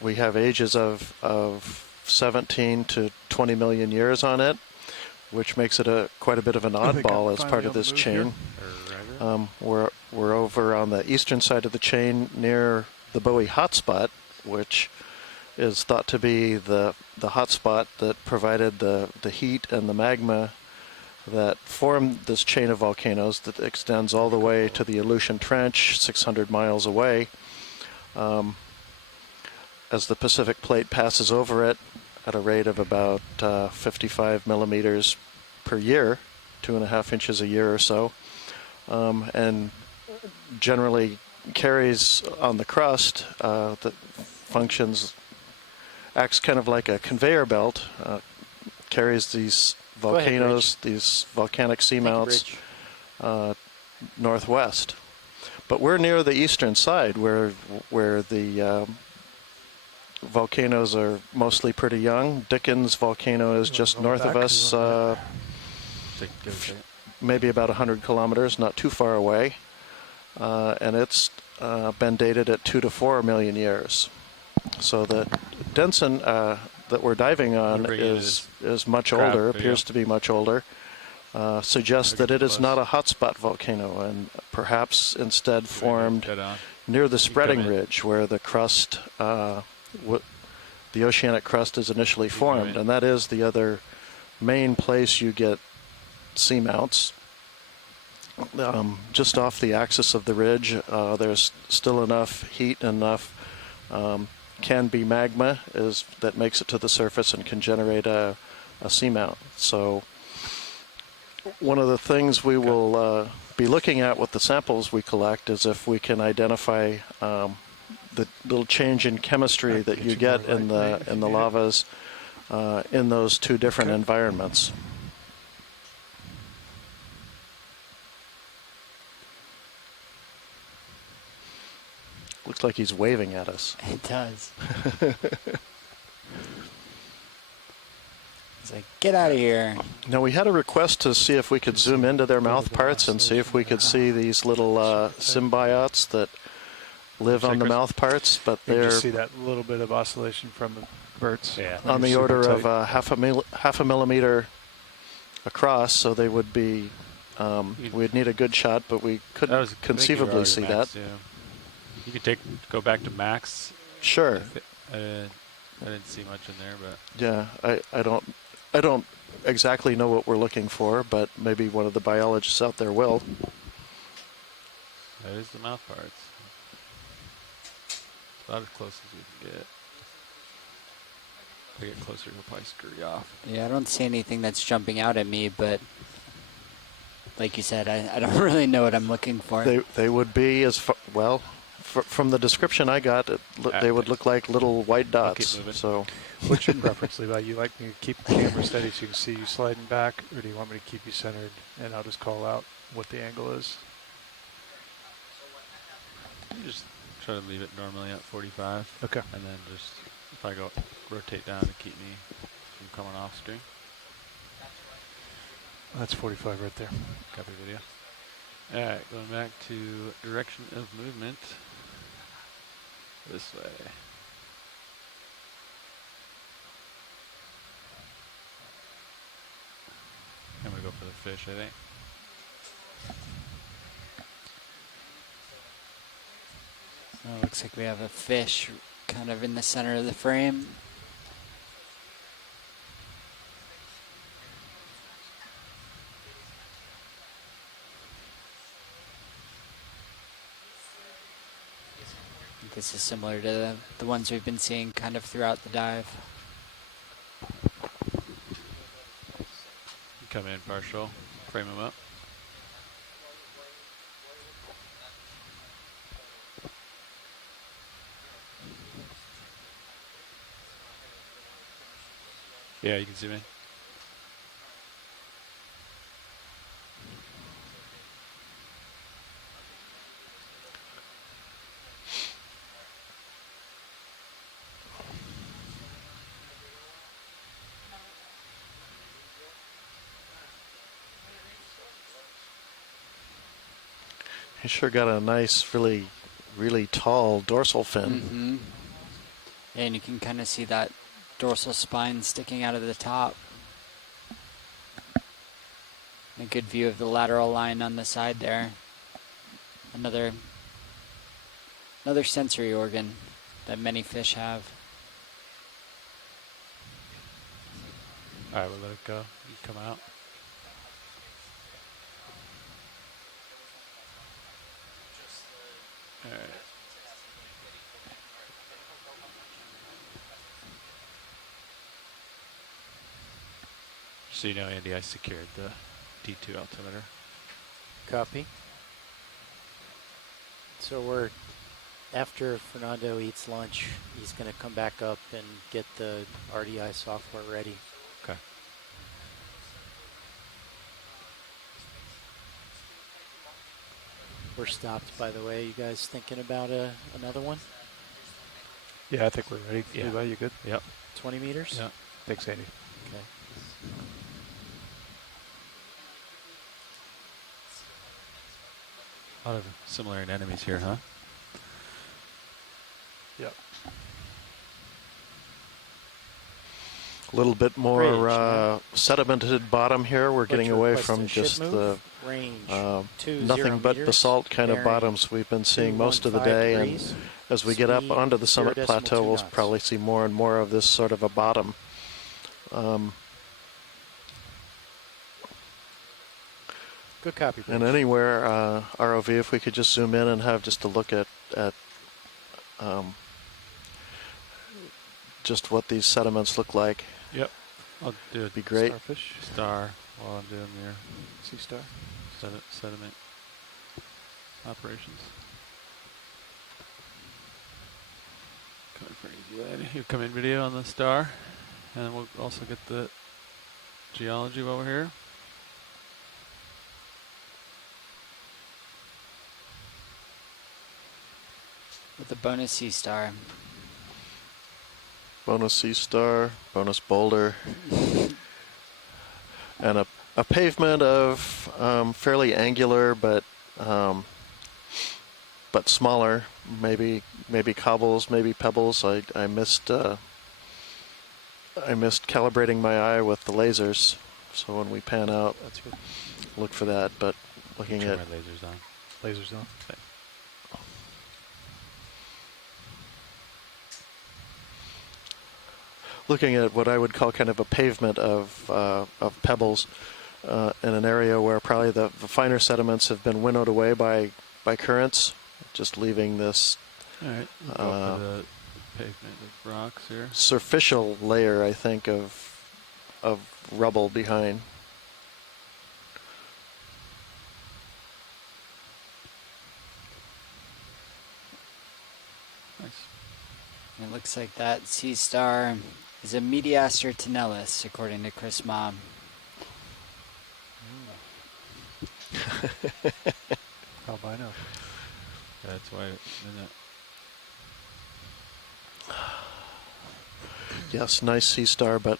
we have ages of 17 to 20 million years on it, which makes it quite a bit of an oddball as part of this chain. We're over on the eastern side of the chain near the Bowie hotspot, which is thought to be the hot spot that provided the heat and the magma that formed this chain of volcanoes that extends all the way to the Aleutian Trench, 600 miles away. As the Pacific Plate passes over it at a rate of about 55 millimeters per year, 2.5 inches a year or so, and generally carries on the crust that acts kind of like a conveyor belt, carries these volcanoes, these volcanic seamounts northwest. But we're near the eastern side where the volcanoes are mostly pretty young. Dickens volcano is just north of us, maybe about 100 kilometers, not too far away. And it's been dated at 2 to 4 million years. So the Denson that we're diving on is much older, appears to be much older, suggests that it is not a hotspot volcano and perhaps instead formed near the spreading ridge where the crust, the oceanic crust is initially formed. And that is the other main place you get seamounts. Just off the axis of the ridge, there's still enough heat and enough can be magma that makes it to the surface and can generate a seamount. So one of the things we will be looking at with the samples we collect is if we can identify the little change in chemistry that you get in the lavas in those two different environments. Looks like he's waving at us. It does. It's like, get out of here. Now, we had a request to see if we could zoom into their mouth parts and see if we could see these little symbiotes that live on the mouth parts, but you they're just see that little bit of oscillation from the verts. Yeah. on the order of half a millimeter across, so they would be, we'd need a good shot, but we couldn't conceivably see that. Yeah. You could go back to max. Sure. I didn't see much in there, but yeah, I don't exactly know what we're looking for, but maybe one of the biologists out there will. that is the mouth parts. It's about as close as we can get. If I get closer, he'll probably screw you off. Yeah, I don't see anything that's jumping out at me, but like you said, I don't really know what I'm looking for. They would be as far, well, from the description I got, they would look like little white dots. So, what's your preference, Levi? You like me to keep the camera steady so you can see you sliding back, or do you want me to keep you centered and I'll just call out what the angle is? You just try to leave it normally at 45. Okay. And then just if I go rotate down to keep me from coming off screen. That's 45 right there. Copy video. All right, going back to direction of movement. This way. I'm gonna go for the fish, I think. Oh, looks like we have a fish kind of in the center of the frame. This is similar to the ones we've been seeing kind of throughout the dive. Come in partial, frame him up. Yeah, you can see me. He sure got a nice, really, really tall dorsal fin. Mm-hmm. And you can kind of see that dorsal spine sticking out of the top. A good view of the lateral line on the side there. Another sensory organ that many fish have. All right, we'll let it go. You come out. All right. So you know, Andy, I secured the D2 altimeter. Copy. So we're, after Fernando eats lunch, he's going to come back up and get the RDI software ready. Okay. We're stopped, by the way. You guys thinking about another one? Yeah, I think we're ready. Yeah. Levi, you good? Yep. 20 meters? Yep. Thanks, Andy. Okay. A lot of similar anemones here, huh? Yep. A little bit more sedimented bottom here. We're getting away from just the nothing but basalt kind of bottoms we've been seeing most of the day. And as we get up onto the summit plateau, we'll probably see more and more of this sort of a bottom. Good copy. And anywhere, ROV, if we could just zoom in and have just a look at just what these sediments look like. Yep. I'll do it. Be great. Starfish. Star while I'm doing your sea star. Sediment operations. Coming for easy lad. You come in video on the star, and then we'll also get the geology while we're here. With the bonus sea star. Bonus sea star, bonus boulder, and a pavement of fairly angular but smaller. Maybe cobbles, maybe pebbles. I missed calibrating my eye with the lasers, so when we pan out, that's good. Look for that. But looking at my lasers on. Lasers on. Okay. Looking at what I would call kind of a pavement of pebbles in an area where probably the finer sediments have been winnowed away by currents, just leaving this All right, we'll go up to the pavement of rocks here. Superficial layer, I think, of rubble behind. Nice. It looks like that sea star is a Mediaster tenalis, according to Chris Mom. How do I know? That's why. Yes, nice sea star, but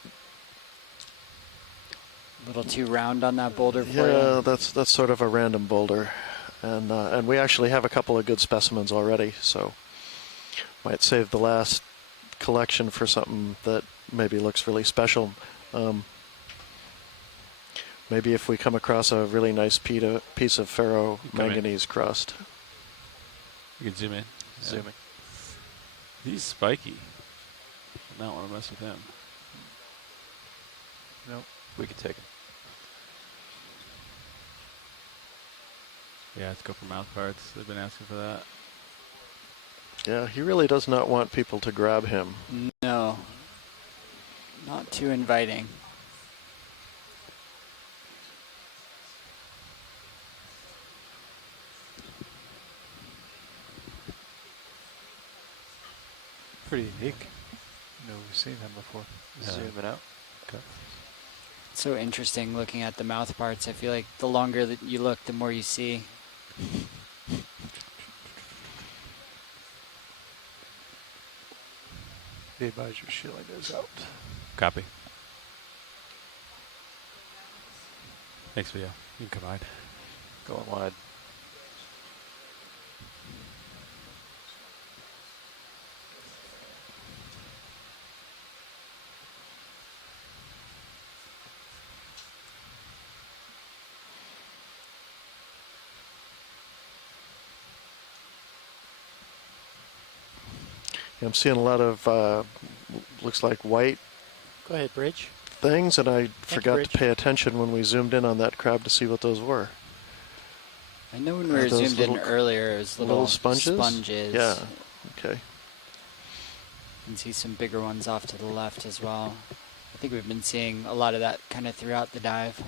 A little too round on that boulder for you? yeah, that's sort of a random boulder, and we actually have a couple of good specimens already, so might save the last collection for something that maybe looks really special. Maybe if we come across a really nice piece of ferro-manganese crust. You can zoom in. Zooming. He's spiky. I don't want to mess with him. Nope. We could take him. Yeah, let's go for mouth parts. They've been asking for that. Yeah, he really does not want people to grab him. No. Not too inviting. Pretty unique. No, we've seen him before. Zooming out. Okay. It's so interesting looking at the mouth parts. I feel like the longer that you look, the more you see. The advisor shielding goes out. Copy. Thanks, video. You can come wide. Going wide. I'm seeing a lot of, looks like white, Go ahead, Bridge. things, and I forgot to pay attention when we zoomed in on that crab to see what those were. I know when we were zoomed in earlier, it was little sponges. Yeah. Okay. You can see some bigger ones off to the left as well. I think we've been seeing a lot of that kind of throughout the dive.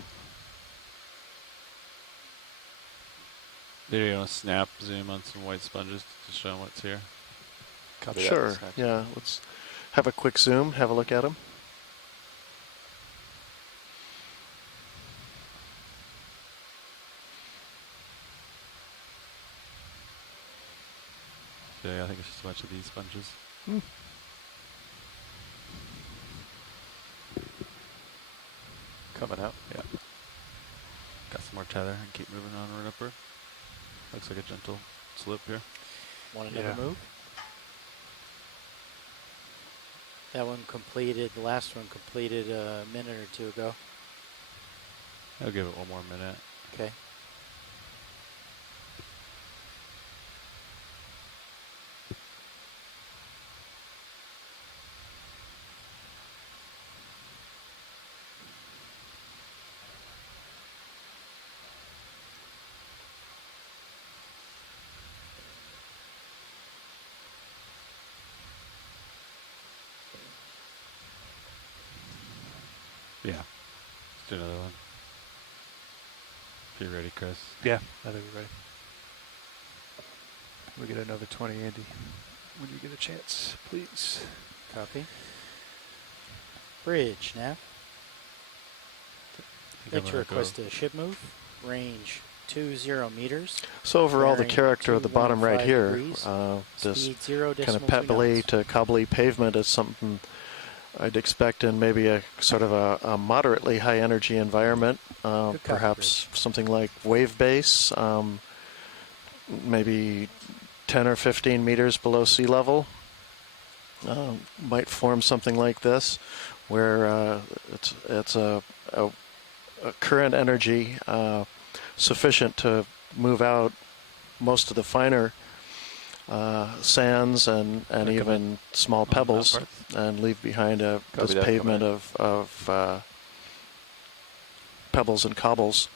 Maybe you want to snap zoom on some white sponges to show them what's here. Copy sure. That. Yeah. Let's have a quick zoom. Have a look at them. Yeah, I think it's just a bunch of these sponges. Coming out. Yeah. Got some more tether and keep moving onward upward. Looks like a gentle slope here. Want another move? That one completed, the last one completed a minute or two ago. I'll give it one more minute. Okay. Yeah. Let's do another one. If you're ready, Chris. Yeah, I think we're ready. We'll get another 20, Andy. When you get a chance, please. Copy. Bridge, Nav. Like to request a ship move. Range 20 meters. So overall, the character of the bottom right here, this kind of pebbly to cobbly pavement is something I'd expect in maybe a sort of a moderately high energy environment, perhaps something like wave base, maybe 10 or 15 meters below sea level. Might form something like this, where it's a current energy sufficient to move out most of the finer sands and even small pebbles, and leave behind this pavement of pebbles and cobbles.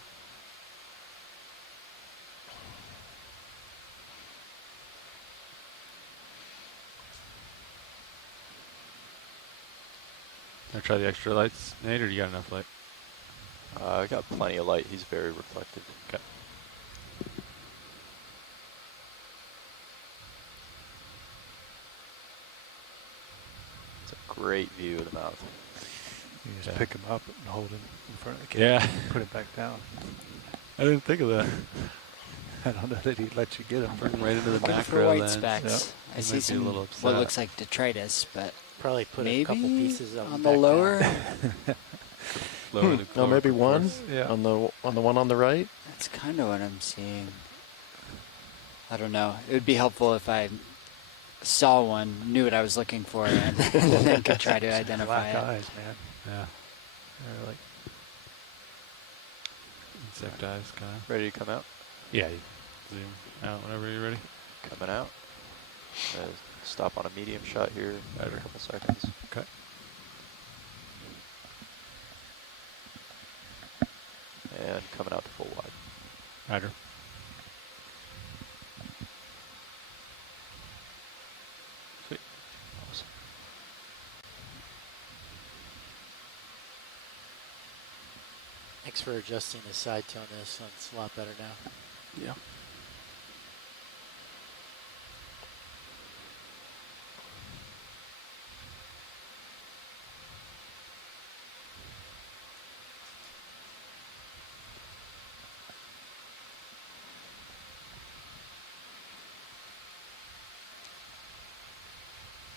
Want to try the extra lights, Nate, or you got enough light? I got plenty of light. He's very reflective. Okay. Great view of the mouth. You just pick him up and hold him in front of the camera. Yeah. Put him back down. I didn't think of that. I don't know that he'd let you get him. Bring him right into the Looking macro for white lens. specks. Yep. I see some what looks like detritus, but probably put maybe a couple pieces of on the lower. No, maybe one on the one on the right. That's kind of what I'm seeing. I don't know. It would be helpful if I saw one, knew what I was looking for, and then could try to identify Black it. eyes, man. Yeah. They're like insect eyes, kind of. Ready to come out? Yeah. Zoom out whenever you're ready. Coming out. Stop on a medium shot here in a couple seconds. Okay. And coming out to full wide. Roger. Sweet. Awesome. Thanks for adjusting the side tone. This it's a lot better now. Yeah.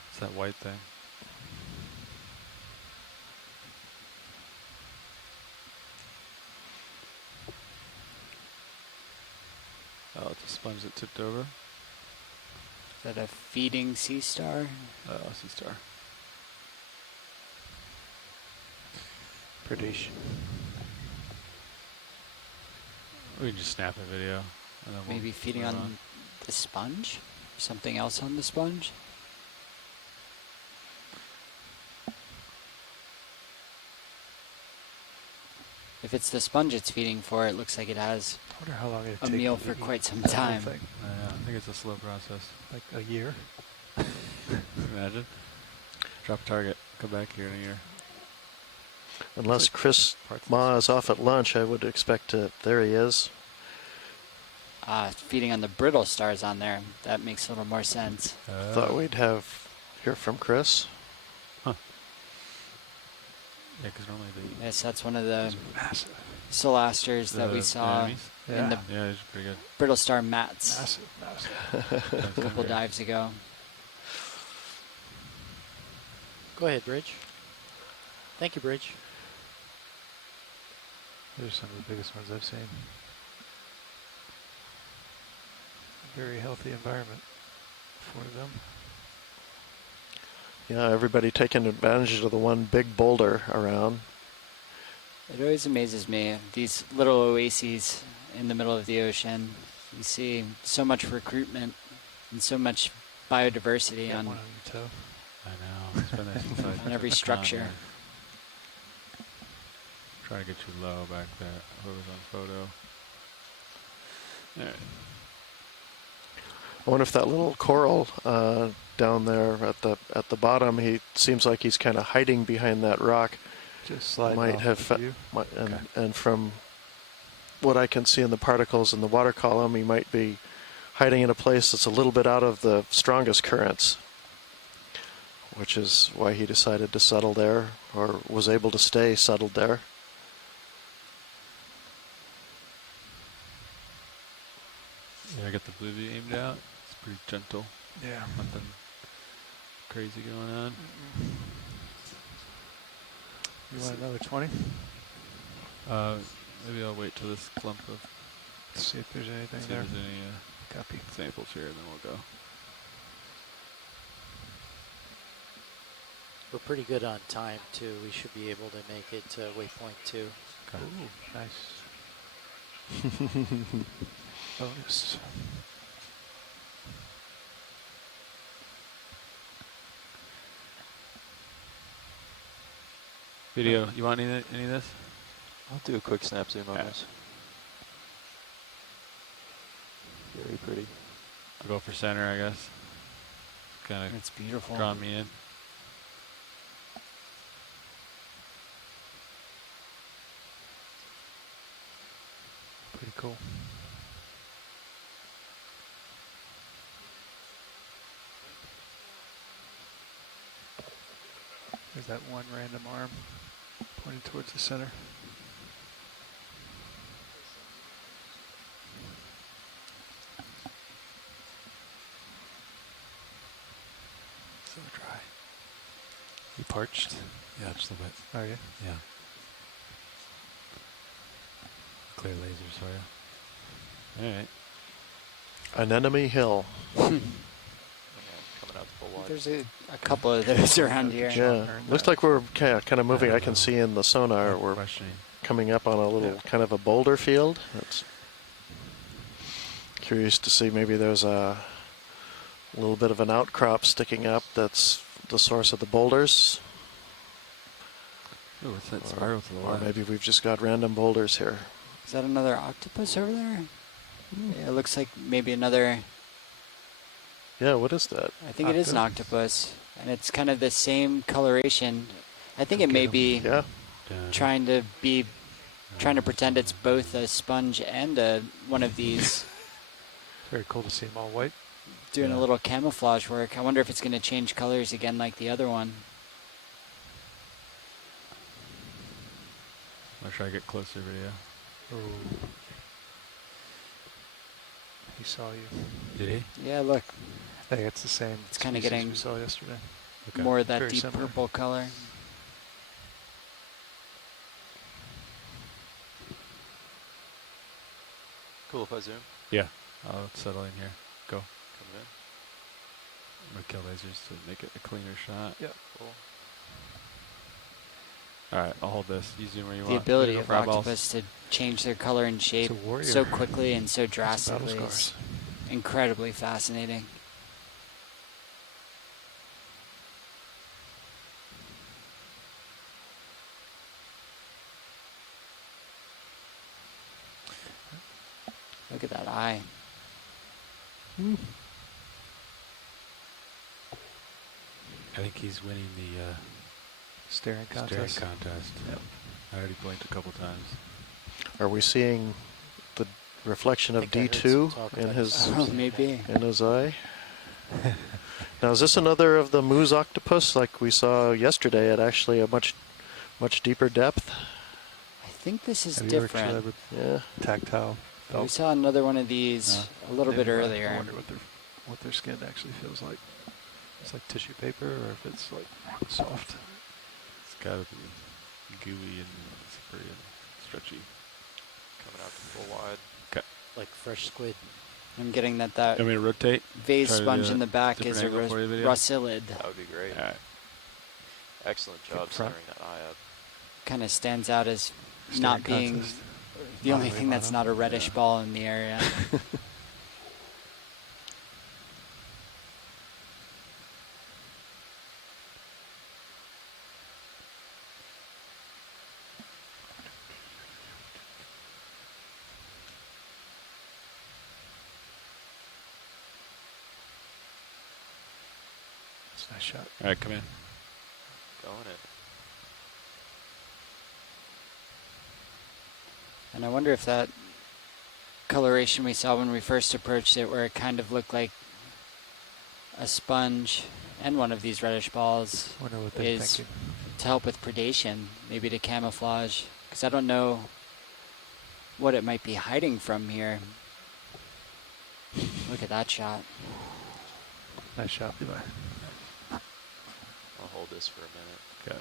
It's that white thing. Oh, it's a sponge that tipped over. Is that a feeding sea star? Oh, sea star. predation. We can just snap a video. And then Maybe feeding on the sponge? Something else on the sponge? if it's the sponge it's feeding for, it looks like it has I wonder how long it a takes meal to for eat quite some that whole time. thing. I think it's a slow process. Like a year. Imagine. Drop target. Come back here in a year. Unless Chris Ma is off at lunch, I would expect to. There he is. Feeding on the brittle stars on there. That makes a little more sense. Thought we'd hear from Chris. Huh. Yeah, because normally the... Yes, that's one of the solasters that we saw in the yeah, it's pretty good. brittle star mats Massive. a couple dives ago. Go ahead, Bridge. Thank you, Bridge. Those are some of the biggest ones I've seen. Very healthy environment for them. Yeah, everybody taking advantage of the one big boulder around. It always amazes me, these little oases in the middle of the ocean. You see so much recruitment and so much biodiversity on, one on your toe. I know. It's been there since I on every took the structure. con, Trying to get you low back there. Whoever's on photo. All right. I wonder if that little coral down there at the bottom, he seems like he's kind of hiding behind that rock. Just slide Might have, and from what I can see in the particles in the water column, he might be hiding in a place that's a little bit out of the strongest currents, which is why he decided to settle there, or was able to stay settled there. Yeah, I got the blue V aimed out. It's pretty gentle. Yeah. Nothing crazy going on. You want another 20? Maybe I'll wait till this clump of... See if there's anything see there. if there's any Copy. samples here, and then we'll go. We're pretty good on time, too. We should be able to make it to waypoint 2. Okay. Ooh, nice. Bonus. Video, you want any of this? I'll do a quick snap zoom on this. Very pretty. I'll go for center, I guess. Kind of It's beautiful. drawing me in. Pretty cool. There's that one random arm pointing towards the center. So dry. You parched? Yeah, just a little bit. Are you? Yeah. Clear lasers for you. All right. Anemone Hill. Coming out the full wide. There's a couple of those around here. Yeah, looks like we're kind of moving. I can see in the sonar we're Questioning. coming up on a little kind of a boulder field. That's curious to see. Maybe there's a little bit of an outcrop sticking up that's the source of the boulders. Ooh, what's that spiral to the Or left? maybe we've just got random boulders here. Is that another octopus over there? Yeah, it looks like maybe another... Yeah, what is that? I think it is an octopus, and it's kind of the same coloration. I think it may be trying to pretend it's both a sponge and one of these. Very cool to see them all white. Doing a little camouflage work. I wonder if it's going to change colors again like the other one. I'll try to get closer video. Ooh. He saw you. Did he? Yeah, look. I think it's the same. It's kind of species getting we saw yesterday. more of that Very deep similar. purple color. Cool if I zoom. Yeah. I'll settle in here. Go. Coming in. I'm going to kill lasers to make it a cleaner shot. Yep. Cool. All right, I'll hold this. You zoom where you The want. ability Go of for eyeballs. octopus to change their color and shape It's a warrior. so quickly and so It's battle drastically is scars. incredibly fascinating. eye. I think he's winning the staring contest. Yep. I already blinked a couple times. Are we seeing the reflection of D2 in his eye? Now, is this another of the moose octopus like we saw yesterday at actually a much deeper depth? I think this is Have different. yeah, tactile. We saw another one of these a little bit earlier. I wonder what their skin actually feels like. It's like tissue paper, or if it's like soft. It's gotta be gooey and slippery and stretchy. Coming out to full wide. Okay. Like fresh squid. I'm getting that Want me to rotate? vase Try to sponge do in the back different is a angle for you, video? ruscillid. That would be great. All right. Excellent job centering that eye up. Kind of stands out as Staring not being contest. the only thing that's not a reddish ball in the area. It's a nice shot. All right, come in. Going it. And I wonder if that coloration we saw when we first approached it, where it kind of looked like a sponge and one of these reddish balls, Wonder what they're is thinking. to help with predation, maybe to camouflage, because I don't know what it might be hiding from here. Look at that shot. Nice shot, Levi. I'll hold this for a minute. Okay.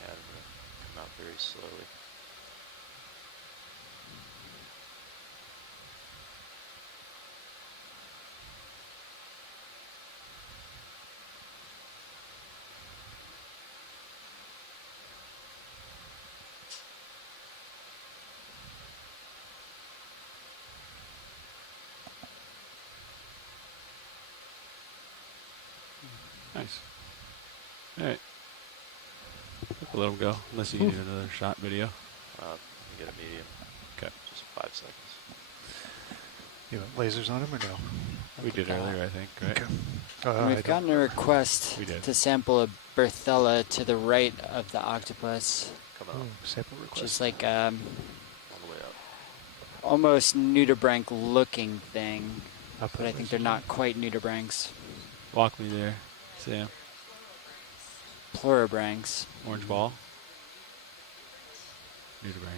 Yeah, I'm going to come out very slowly. Nice. All right. Let him go, unless you need another shot video. You get a medium. Okay. Just 5 seconds. You want lasers on him or no? We did earlier, I think, right? Okay. And we've gotten a request We did. to sample a Berthella to the right of the octopus. Come Ooh, on. sample request. Just like All the way up. almost nudibranch looking thing, I'll put but I think they're not quite nudibranchs. Walk me there, Sam. Pluribranchs. Orange ball. Need a brain.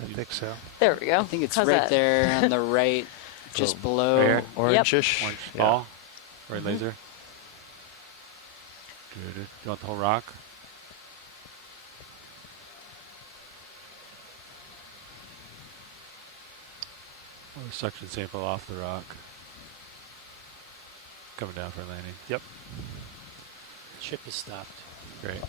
I think so. There we go. I think it's How's right that? there on the right, just below. Right, Orange-ish. Orange Yeah. ball. Right laser. Good. Do you want the whole rock? Or suction sample off the rock. Coming down for landing. Yep. Ship is stopped. Great.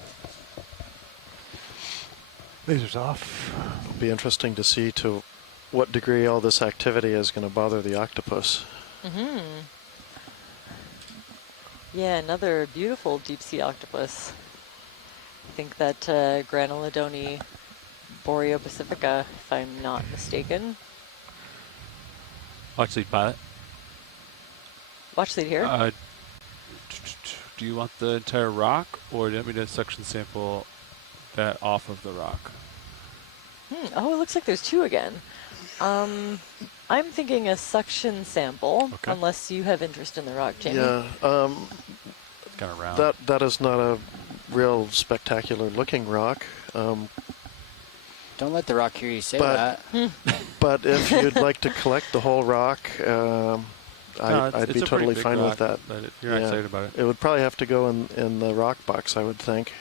Lasers off. It'll be interesting to see to what degree all this activity is going to bother the octopus. Mm-hmm. Yeah, another beautiful deep sea octopus. I think that Granulodone boreopacifica, if I'm not mistaken. Watch lead pilot. Watch lead here. Do you want the entire rock, or do you want me to suction sample that off of the rock? Oh, it looks like there's two again. I'm thinking a suction sample, Okay. unless you have interest in the rock, Jamie. Yeah. It's kind of round. That is not a real spectacular looking rock. Don't let the rock hear you say But- that. But if you'd like to collect the whole rock, I'd it's be a pretty totally big fine rock, with that. But if you're not Yeah. excited about it. It would probably have to go in the rock box, I would think.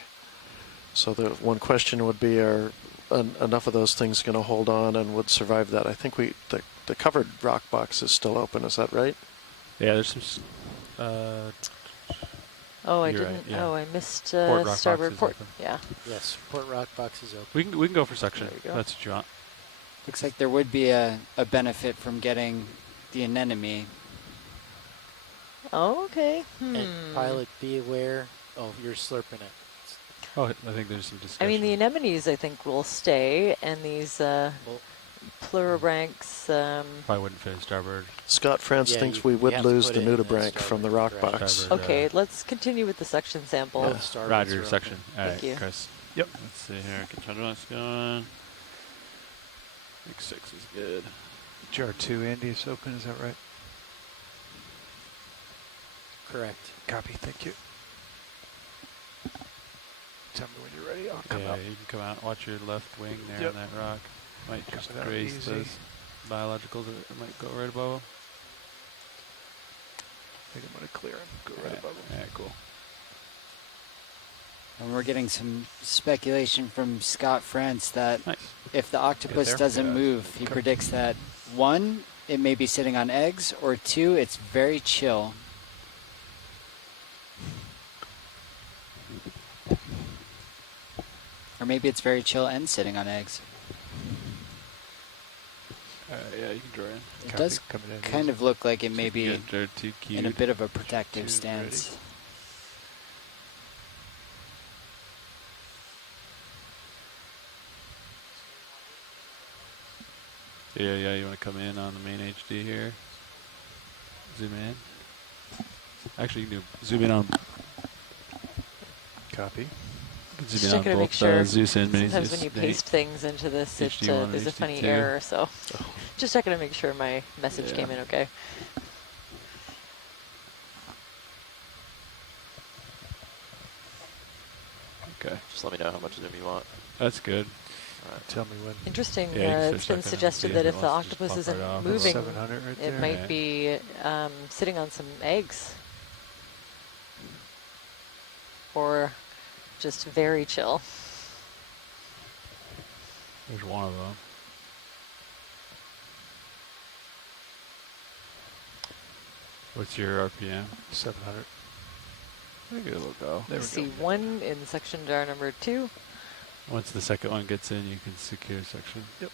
So the one question would be, are enough of those things going to hold on and would survive that? I think the covered rock box is still open. Is that right? Yeah, there's some. Oh, I You're didn't. right, yeah. Oh, I missed Port rock box starboard is port. open. Yeah. Yes, port rock box is open. We can go for suction. There you go. That's what you want. Looks like there would be a benefit from getting the anemone. Oh, okay. And pilot, be aware. Oh, you're slurping it. Oh, I think there's some discussion. I mean, the anemones, I think, will stay, and these pluribranchs. Probably wouldn't fit in starboard. Scott France thinks we would lose the nudibranch from the rock box. Okay, let's continue with the suction sample. Yeah. Roger, section. All Thank right, you. Chris. Yep. Let's see here. Get hydraulics going. I think 6 is good. GR2, Andy, is open. Is that right? Correct. Copy. Thank you. Tell me when you're ready. I'll come out. You can come out. Watch your left wing there Yep. on that rock. Might just Coming out graze easy. those biologicals that might go right above them. I think I'm going to clear him. Go right above him. Yeah, cool. And we're getting some speculation from Scott France that if the octopus there? doesn't Yeah. move, he predicts that 1, it may be sitting on eggs, or 2, it's very chill. Or maybe it's very chill and sitting on eggs. Yeah, you can draw in. It does kind of look like it may be in a bit of a protective Two's stance. ready. Yeah, you want to come in on the main HD here. Zoom in. Actually, you can zoom in on. Copy. Just Zoom in checking on to make both sure. Zeus and Mini Sometimes Zeus. when you paste things into this, HD1 there's a and funny HD2. error. So just checking to make sure my message Yeah. came in okay. Okay. Just let me know how much zoom you want. That's good. Tell me when. Interesting. Yeah, you can It's start been checking suggested and that see if if the it wants to just octopus pop isn't right off. moving, 700 right it there. might be sitting on some eggs. Or just very chill. There's one of them. What's your RPM? 700. I think it'll go. There we See go. one in section jar number 2. Once the second one gets in, you can secure section. Yep.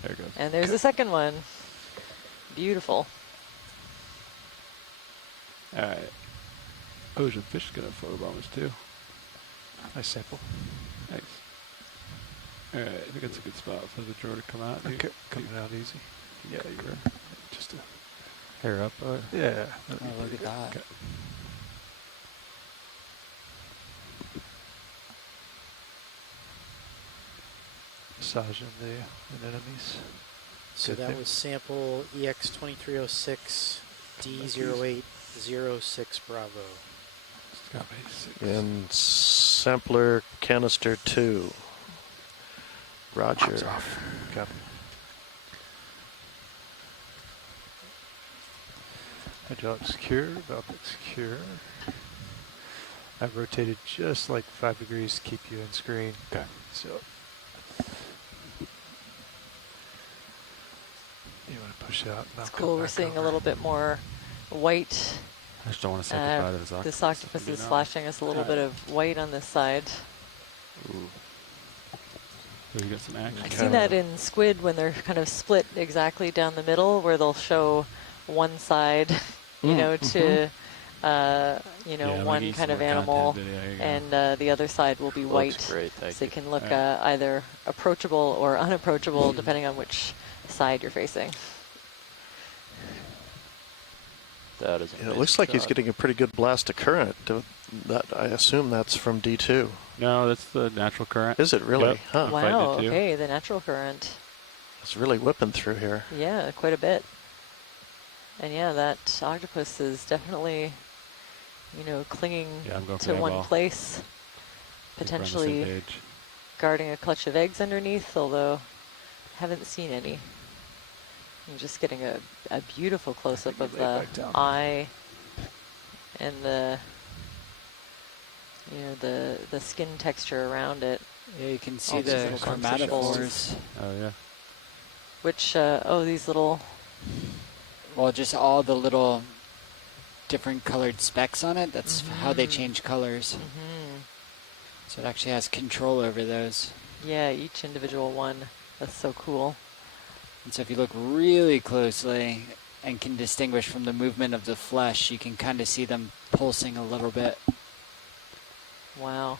There it goes. And there's the second one. Beautiful. All right. Ocean fish is gonna photobomb us too. Nice sample. Nice. All right, I think that's a good spot for the drawer to come out. Okay. Coming out easy. Yeah, Okay, you're just a hair up. yeah. Oh, look at that. Okay. Massaging the anemones. So Good that there. was sample EX2306 D0806 Bravo. And sampler canister 2. Roger. Copy. Hydraulic secure, velvet secure. I've rotated just like 5 degrees to keep you in screen. Okay. So you want to push out. It's cool. We're seeing a little bit more white. I just don't want to sacrifice this octopus. This octopus is flashing us a little bit of white on this side. Ooh. So you got some action. I've seen that in squid when they're kind of split exactly down the middle, where they'll show one side, you know, to one kind of animal, and the other side will be white. Great, so they can look either approachable or unapproachable, depending on which side you're facing. That is. Yeah, it looks like he's getting a pretty good blast of current. That I assume that's from D2. No, that's the natural current. Is it really? Yep. Huh. Wow. Okay, the natural current. It's really whipping through here. Yeah, quite a bit. And yeah, that octopus is definitely, clinging to one place, potentially guarding a clutch of eggs underneath, although haven't seen any. I'm just getting a beautiful close-up of the eye and the skin texture around it. Yeah, you can see the chromatophores. Oh, yeah. Which, these little... Well, just all the little different colored specks on it. That's how they change colors. So it actually has control over those. Yeah, each individual one. That's so cool. And so if you look really closely and can distinguish from the movement of the flesh, you can kind of see them pulsing a little bit. Wow.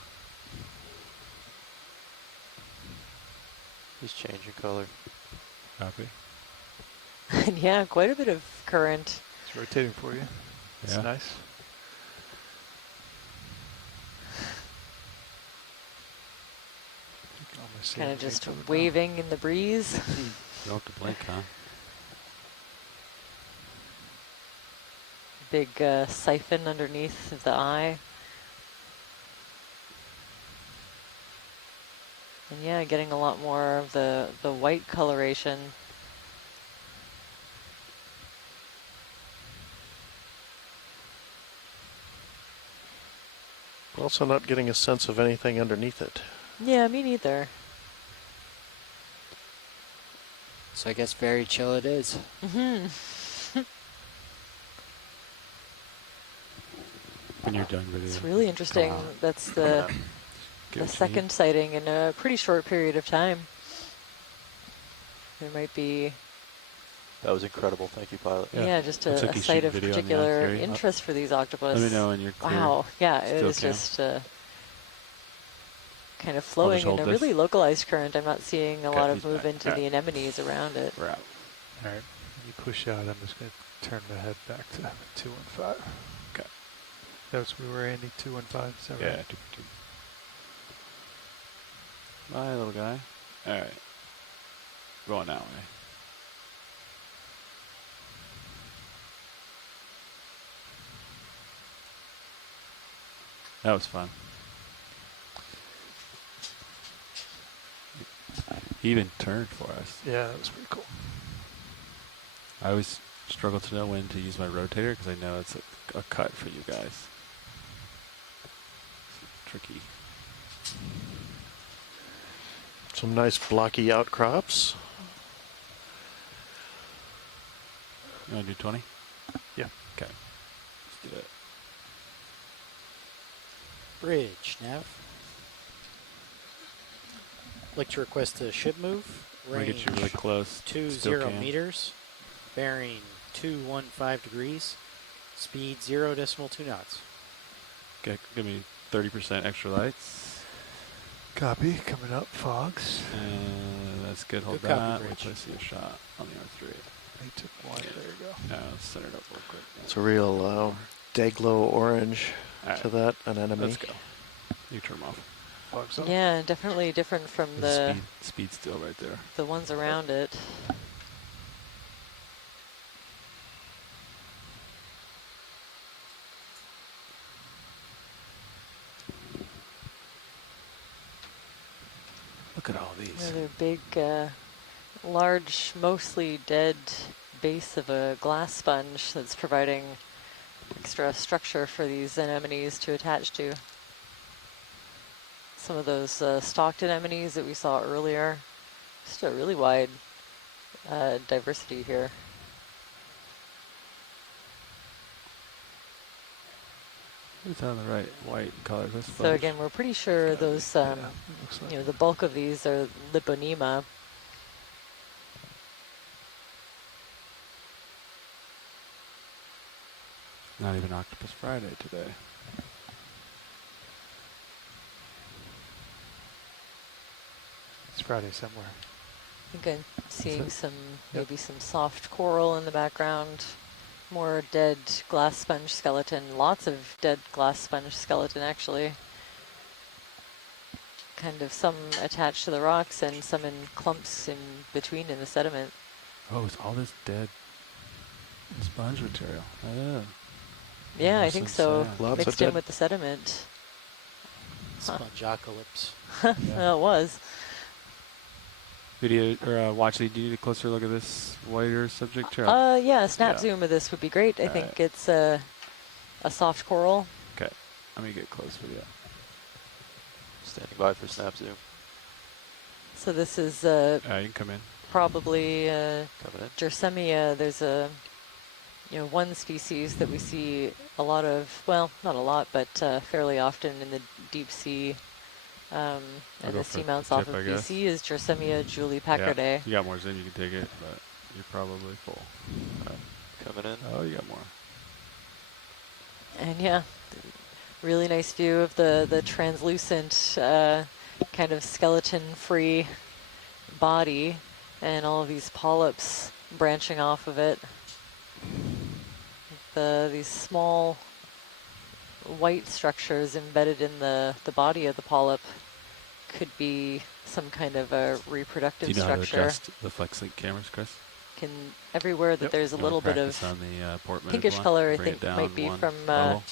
He's changing color. Copy. And yeah, quite a bit of current. It's rotating for you. It's Yeah. nice. Kind of just waving in the breeze. You don't have to blink, huh? Big siphon underneath of the eye. And yeah, getting a lot more of the white coloration. Also not getting a sense of anything underneath it. Yeah, me neither. So I guess very chill it is. Mm-hmm. When you're done with it. It's really interesting. That's the second sighting in a pretty short period of time. There might be... That was incredible. Thank you, pilot. Yeah, just a site of particular interest for these octopus. Let me know when you're clear. Wow, yeah, it was just kind of flowing in a really localized current. I'm not seeing a lot of movement in the anemones around it. We're out. All right, when you push out, I'm just going to turn the head back to 215. Okay. That's where we were, Andy, 215, is that right? Yeah, 2. Bye, little guy. All right. Going that way. That was fun. He even turned for us. Yeah, that was pretty cool. I always struggle to know when to use my rotator because I know it's a cut for you guys. It's tricky. Some nice blocky outcrops. You want to do 20? Yeah. Okay. Let's do it. Bridge, Nav. Like to request a ship move. Range get you really close. 20 meters. Bearing 215 degrees. Speed 0.2 knots. Okay, give me 30% extra lights. Copy. Coming up, fogs. And that's good. Hold Good that. copy, Wait Bridge. till I see a shot on the R3. They took one. There you go. Yeah, let's set it up real quick. It's a real Dayglow orange to that anemone. Let's go. You turn them off. Fogs off. Yeah, definitely different from the speed still right there. The ones around it. Look at all these. Another big, large, mostly dead base of a glass sponge that's providing extra structure for these anemones to attach to. Some of those stalked anemones that we saw earlier. Just a really wide diversity here. Who's on the right? White colors. That's So again, we're pretty sure those, like you know, the bulk of these are Liponema. Not even Octopus Friday today. It's Friday somewhere. I think I'm seeing some, maybe some soft coral in the background. More dead glass sponge skeleton. Lots of dead glass sponge skeleton, actually. Kind of some attached to the rocks and some in clumps in between in the sediment. Oh, it's all this dead sponge material. Oh. Yeah, I think so. Lots of Mixed in dead. with the sediment. Spongocalypse. Well, it was. Video or Watchley, do you need a closer look at this whiter subject here? Yeah, a snap zoom of this would be great. I think it's a soft coral. Okay, let me get close with you. Standing by for snap zoom. So this is you can come in. probably Coming in. Jersemia. There's a, you know, one species that we see a lot of, well, not a lot, but fairly often in the deep sea. And the seamounts off of BC is Jersemia julipacaridae. Yeah, you got more zen, you can take it, but you're probably full. Coming in. Oh, you got more. And yeah, really nice view of the translucent kind of skeleton-free body and all of these polyps branching off of it. These small white structures embedded in the body of the polyp could be some kind of a reproductive Do you know structure. how to adjust the FlexLink cameras, Chris? Everywhere that there's a little bit of on the port pinkish one, color, I bring think it down might be one from level.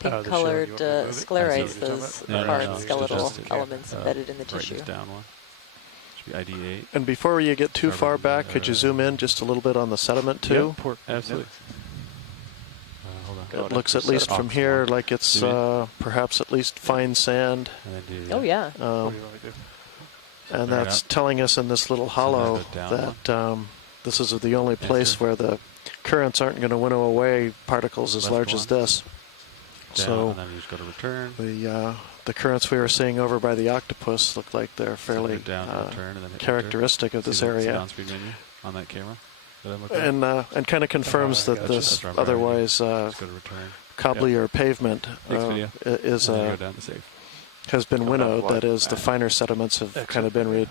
pink-colored sclerites, those hard skeletal just elements embedded in the right tissue. this down one. Should be ID8. And before you get too far back, could you zoom in just a little bit on the sediment too? Yep, absolutely. Hold on. It looks, at least from here, like it's perhaps at least fine sand. Oh yeah. And that's telling us in this little hollow that this is the only place where the currents aren't going to winnow away particles as large as this. So and then you just go to return. The currents we were seeing over by the octopus look like they're fairly characteristic of this area. Down-speed menu on that camera. And kind of confirms that this otherwise cobblier pavement has been winnowed. That is, the finer sediments have kind of been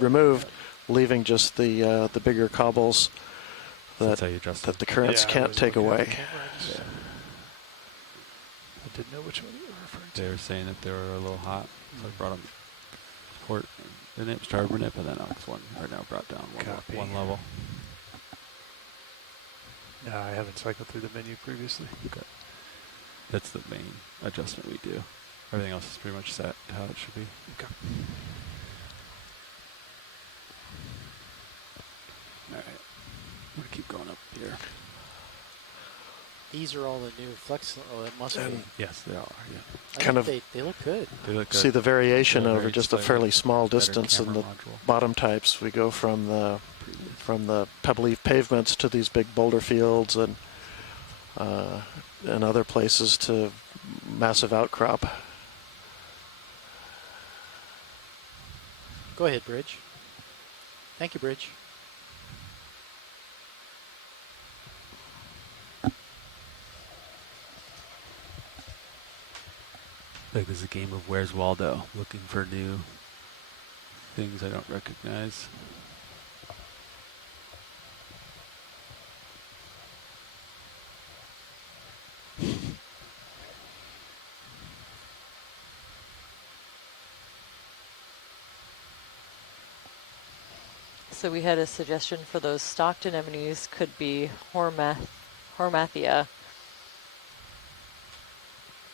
removed, leaving just the bigger cobbles that the currents can't take away. I didn't know which one you were referring to. They were saying that they were a little hot, so I brought them port the nip, starboard nip, and then Ox one right now brought down one level. No, I haven't cycled through the menu previously. Okay. That's the main adjustment we do. Everything else is pretty much set to how it should be. Okay. All right. I'm going to keep going up here. These are all the new flex. Oh, it must be. Yes, they are. Yeah. Kind of. They look good. They look good. See the variation over just a fairly small distance in the bottom types. We go from the pebble-leaf pavements to these big boulder fields and other places to massive outcrop. Go ahead, Bridge. Thank you, Bridge. Like this is a game of Where's Waldo, looking for new things I don't recognize. So we had a suggestion for those stalked anemones could be Hormathia,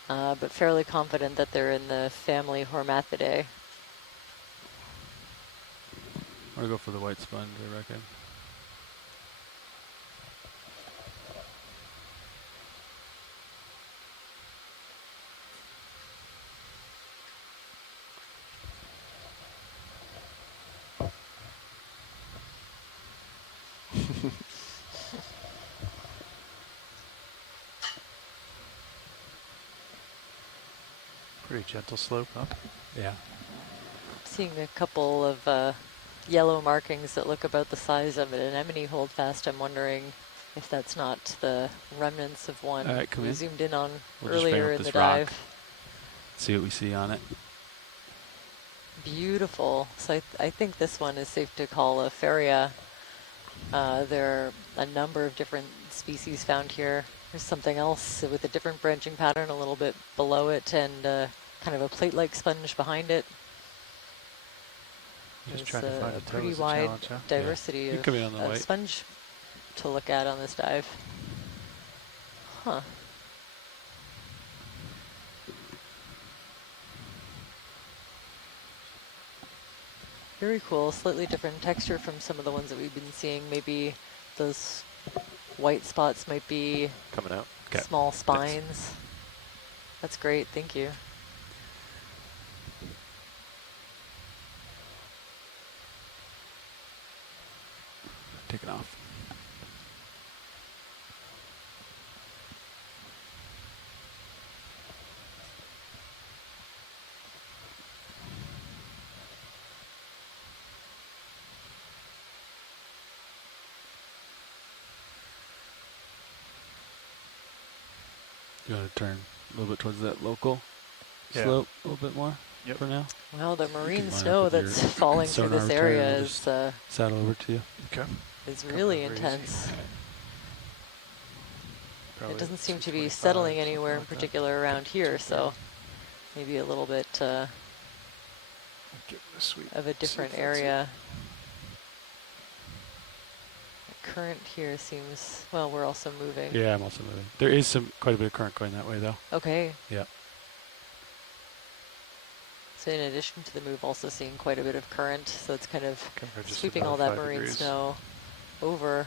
but fairly confident that they're in the family Hormathidae. I'm going to go for the white sponge, I reckon. Pretty gentle slope, huh? Yeah. Seeing a couple of yellow markings that look about the size of an anemone holdfast. I'm wondering if that's not the remnants of one we zoomed in on earlier in the dive. See what we see on it. Beautiful. So I think this one is safe to call a Feria. There are a number of different species found here. There's something else with a different branching pattern a little bit below it and kind of a plate-like sponge behind it. Just There's trying to find a a toe pretty is a wide challenge, huh? diversity of sponge to look at on this dive. Huh. Very cool, slightly different texture from some of the ones that we've been seeing. Maybe those white spots might be coming out. Small spines. That's great, thank you. Taking off. You want to turn a little bit towards that local slope a little bit more? for now. Well, the You marine can line up snow with your that's falling through sonar this return, area we'll is just saddle over to you. Okay. is really intense. Probably It doesn't seem to be 225 settling or something anywhere in like that. particular around here, so 230. maybe a little bit Give it a sweep. of a See if different that's it. area. The current here seems, well, we're also moving. Yeah, I'm also moving. There is quite a bit of current going that way, though. Okay. Yeah. So in addition to the move, also seeing quite a bit of current, so it's kind of Okay, we're just sweeping about all that 5 marine degrees. snow over.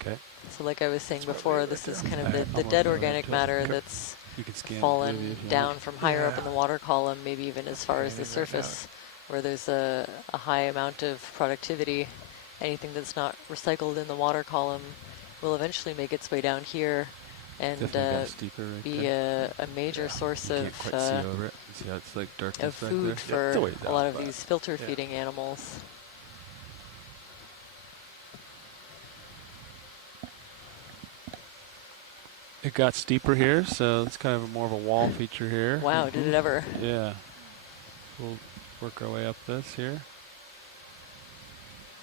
Okay. So like I was saying That's before, right this is there. kind of Alright, the I'll dead move organic over to it. matter Okay. that's You can scan fallen Livy if you down want. from higher up Yeah. in the water column, maybe even as far as the Scanning right now. surface, where there's a high amount of productivity. Anything that's not recycled in the water column will eventually make its way down here and Definitely got steeper right be there. a major source You of can't quite see over it. See how it's like darkness of back food there? for It's a ways a lot out, of but these filter yeah. feeding animals. it got steeper here, so it's kind of more of a wall feature here. Wow, did it ever? Yeah. We'll work our way up this here.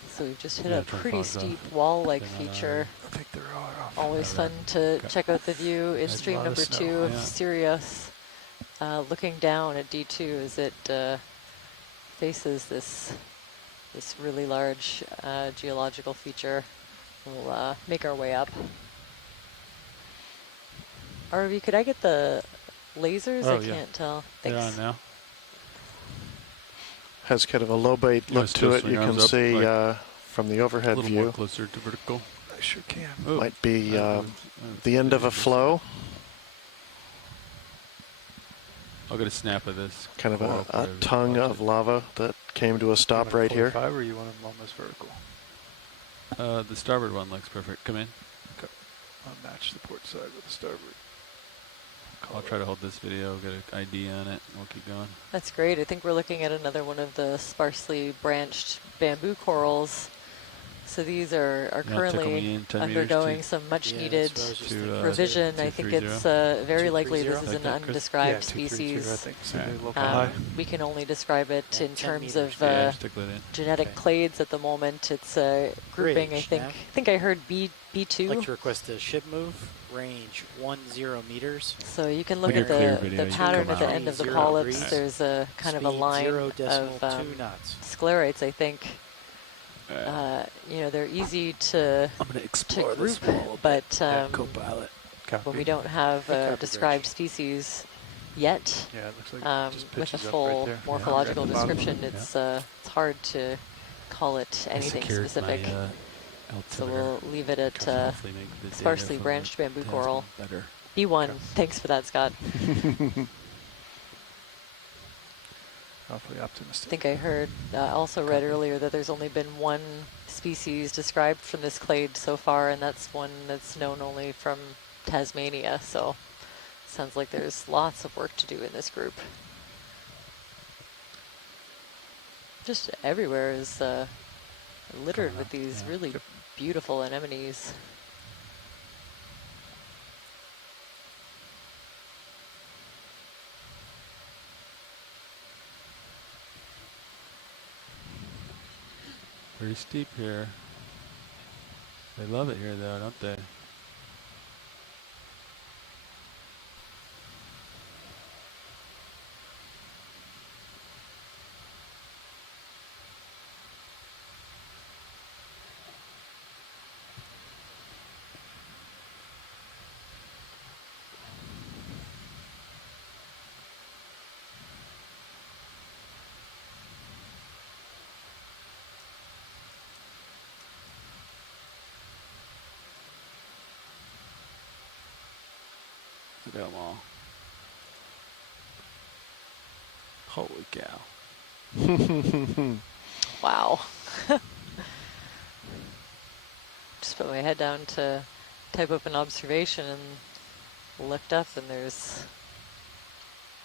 So we've just hit Yeah, a turn pretty fogs off. steep wall-like They're not feature. I think they're all off. Always Alright. fun to Okay. check out the view. Is There's a stream lot of number snow. 2 of Yeah. Sirius, looking down at D2 as it faces this really large geological feature. We'll make our way up. RV, could I get the lasers? Oh, I yeah. can't tell. They're Thanks. on now. Has kind of a low bait You look guys to still it. swing You can arms up, see like, from the A overhead little more view. closer to vertical. I sure can. Oh, Might be I don't the end of a see. flow. I'll get a snap of this. Kind of coral a part it. tongue Watch of lava that came to a stop right here. 45 or you want them almost vertical? it. The starboard one looks perfect. Come in. Okay. I'll match the port side with the starboard. I'll try to hold this video, get an ID on it, and we'll keep going. That's great. I think we're looking at another one of the sparsely branched bamboo corals. So these are Yeah, currently tickle me in 10 meters undergoing to- some much Yeah, needed that's what I was just to, thinking. revision. I think 230. it's very likely this 230? is an Like that, Chris? undescribed Yeah, 232, I species. think. So the local Um, high. we can only describe it Yeah, in 10 terms meters. of Yeah, stick that in. genetic Okay. clades at the moment. It's grouping. I Bridge, think. Nav. I think I heard B2. I'd like to request a ship move, range 10 meters. So you can look Like at a clear the video, you can pattern come at the out. end of the 0 polyps. degrees. There's a kind of a Speed line 0.2 of knots. sclerates, I think. You know, they're easy to I'm going to explore group, this wall, but co-pilot. when we don't have Copy, a described species yet, Yeah, it looks like it just with a pitches up full right there. morphological Right at the bottom. description, it's hard to call it anything specific. So we'll leave it at sparsely branched bamboo coral. Better. B1. Okay. Thanks for that, Scott. Awfully I optimistic. think I heard, also read earlier that there's only been one species described from this clade so far, and that's one that's known only from Tasmania. So sounds like there's lots of work to do in this group. Just everywhere is littered with these really beautiful anemones. Pretty steep here. They love it here, though, don't they? Look at them all. Holy cow. Wow. Just put my head down to type up an observation and looked up, and there's,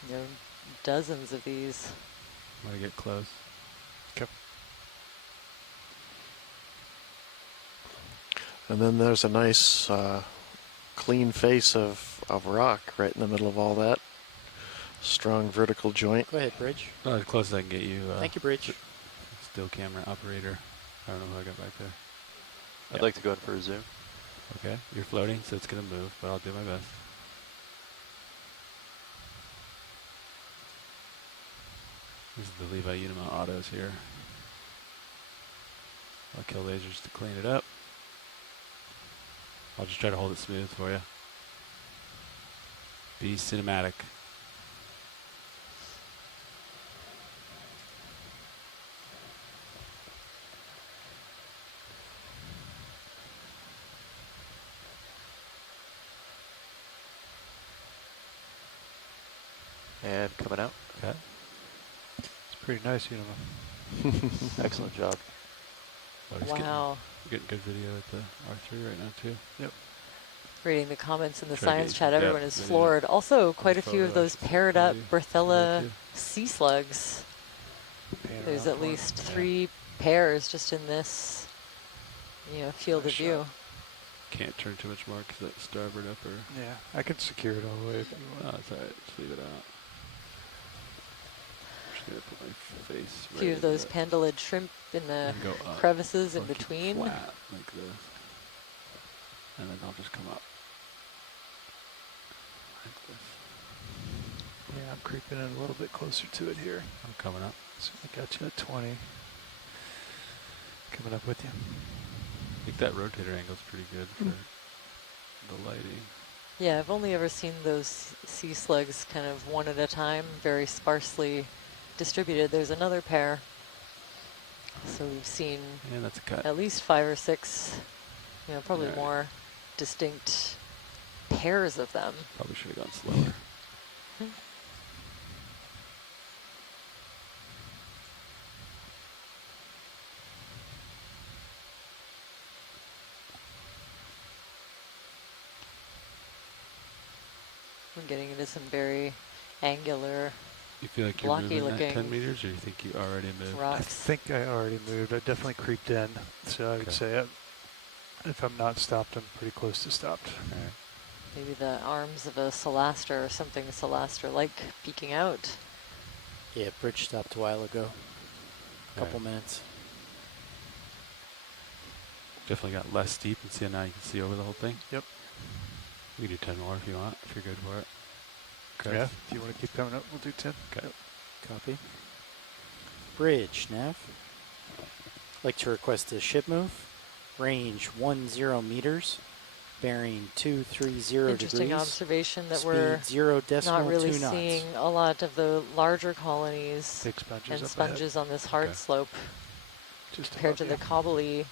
you know, dozens of these. I'm going to get close. Okay. And then there's a nice clean face of of rock right in the middle of all that. Strong vertical joint. Go ahead, Bridge. As close as I can get you. Thank you, Bridge. Still camera operator. I don't know who I got back there. I'd like to go in for a zoom. Okay, you're floating, so it's going to move, but I'll do my best. This is the Levi Unimount autos here. I'll kill lasers to clean it up. I'll just try to hold it smooth for you. Be cinematic. And coming out. Okay. It's pretty nice, you know. Excellent job. Wow. Getting good video at the R3 right now too. Yep. Reading the comments in the Try to science get chat, some everyone depth is video. floored. Also, quite a Photo few of those actually paired up see Berthella that too. sea slugs. There's at least 3 pairs just in this, field of view. Can't turn too much more because that starboard upper. Yeah, I can secure it all the way if you want. Oh, that's alright. Just leave it out. Just gonna put my face A few right of those into pandalid shrimp in the and go up. crevices in I'll keep it between. Flat like this, and then I'll just come up like this. Yeah, I'm creeping in a little bit closer to it here. I'm coming up. So I got you at 20. Coming up with you. I think that rotator angle is pretty good for the lighting. Yeah, I've only ever seen those sea slugs kind of one at a time, very sparsely distributed. There's another pair. So we've seen Yeah, that's a cut. at least 5 or 6, probably Right. more distinct pairs of them. Probably should have gone slower. We're getting into some very angular You feel like you're blocky moving that 10 looking meters, or you think you already moved? I rocks. think I already moved. I definitely creeped in. So I would Okay. say if I'm not stopped, I'm pretty close to stopped. All right. Maybe the arms of a Celaster or something Celaster-like peeking out. Yeah, Bridge stopped a while ago. Couple minutes. Definitely got less steep, and see now you can see over the whole thing. Yep. We can do 10 more if you want, if you're good for it. Okay. Yeah, if you want to keep coming up, we'll do 10. Okay. Yep. Copy. Bridge, Nav. Like to request a ship move. Range 10 meters. Bearing 230 Interesting degrees. observation that Speed we're 0.2 not really knots. seeing a lot of the larger colonies Big sponges and up sponges on this hard Okay. slope Just compared to above the cobbly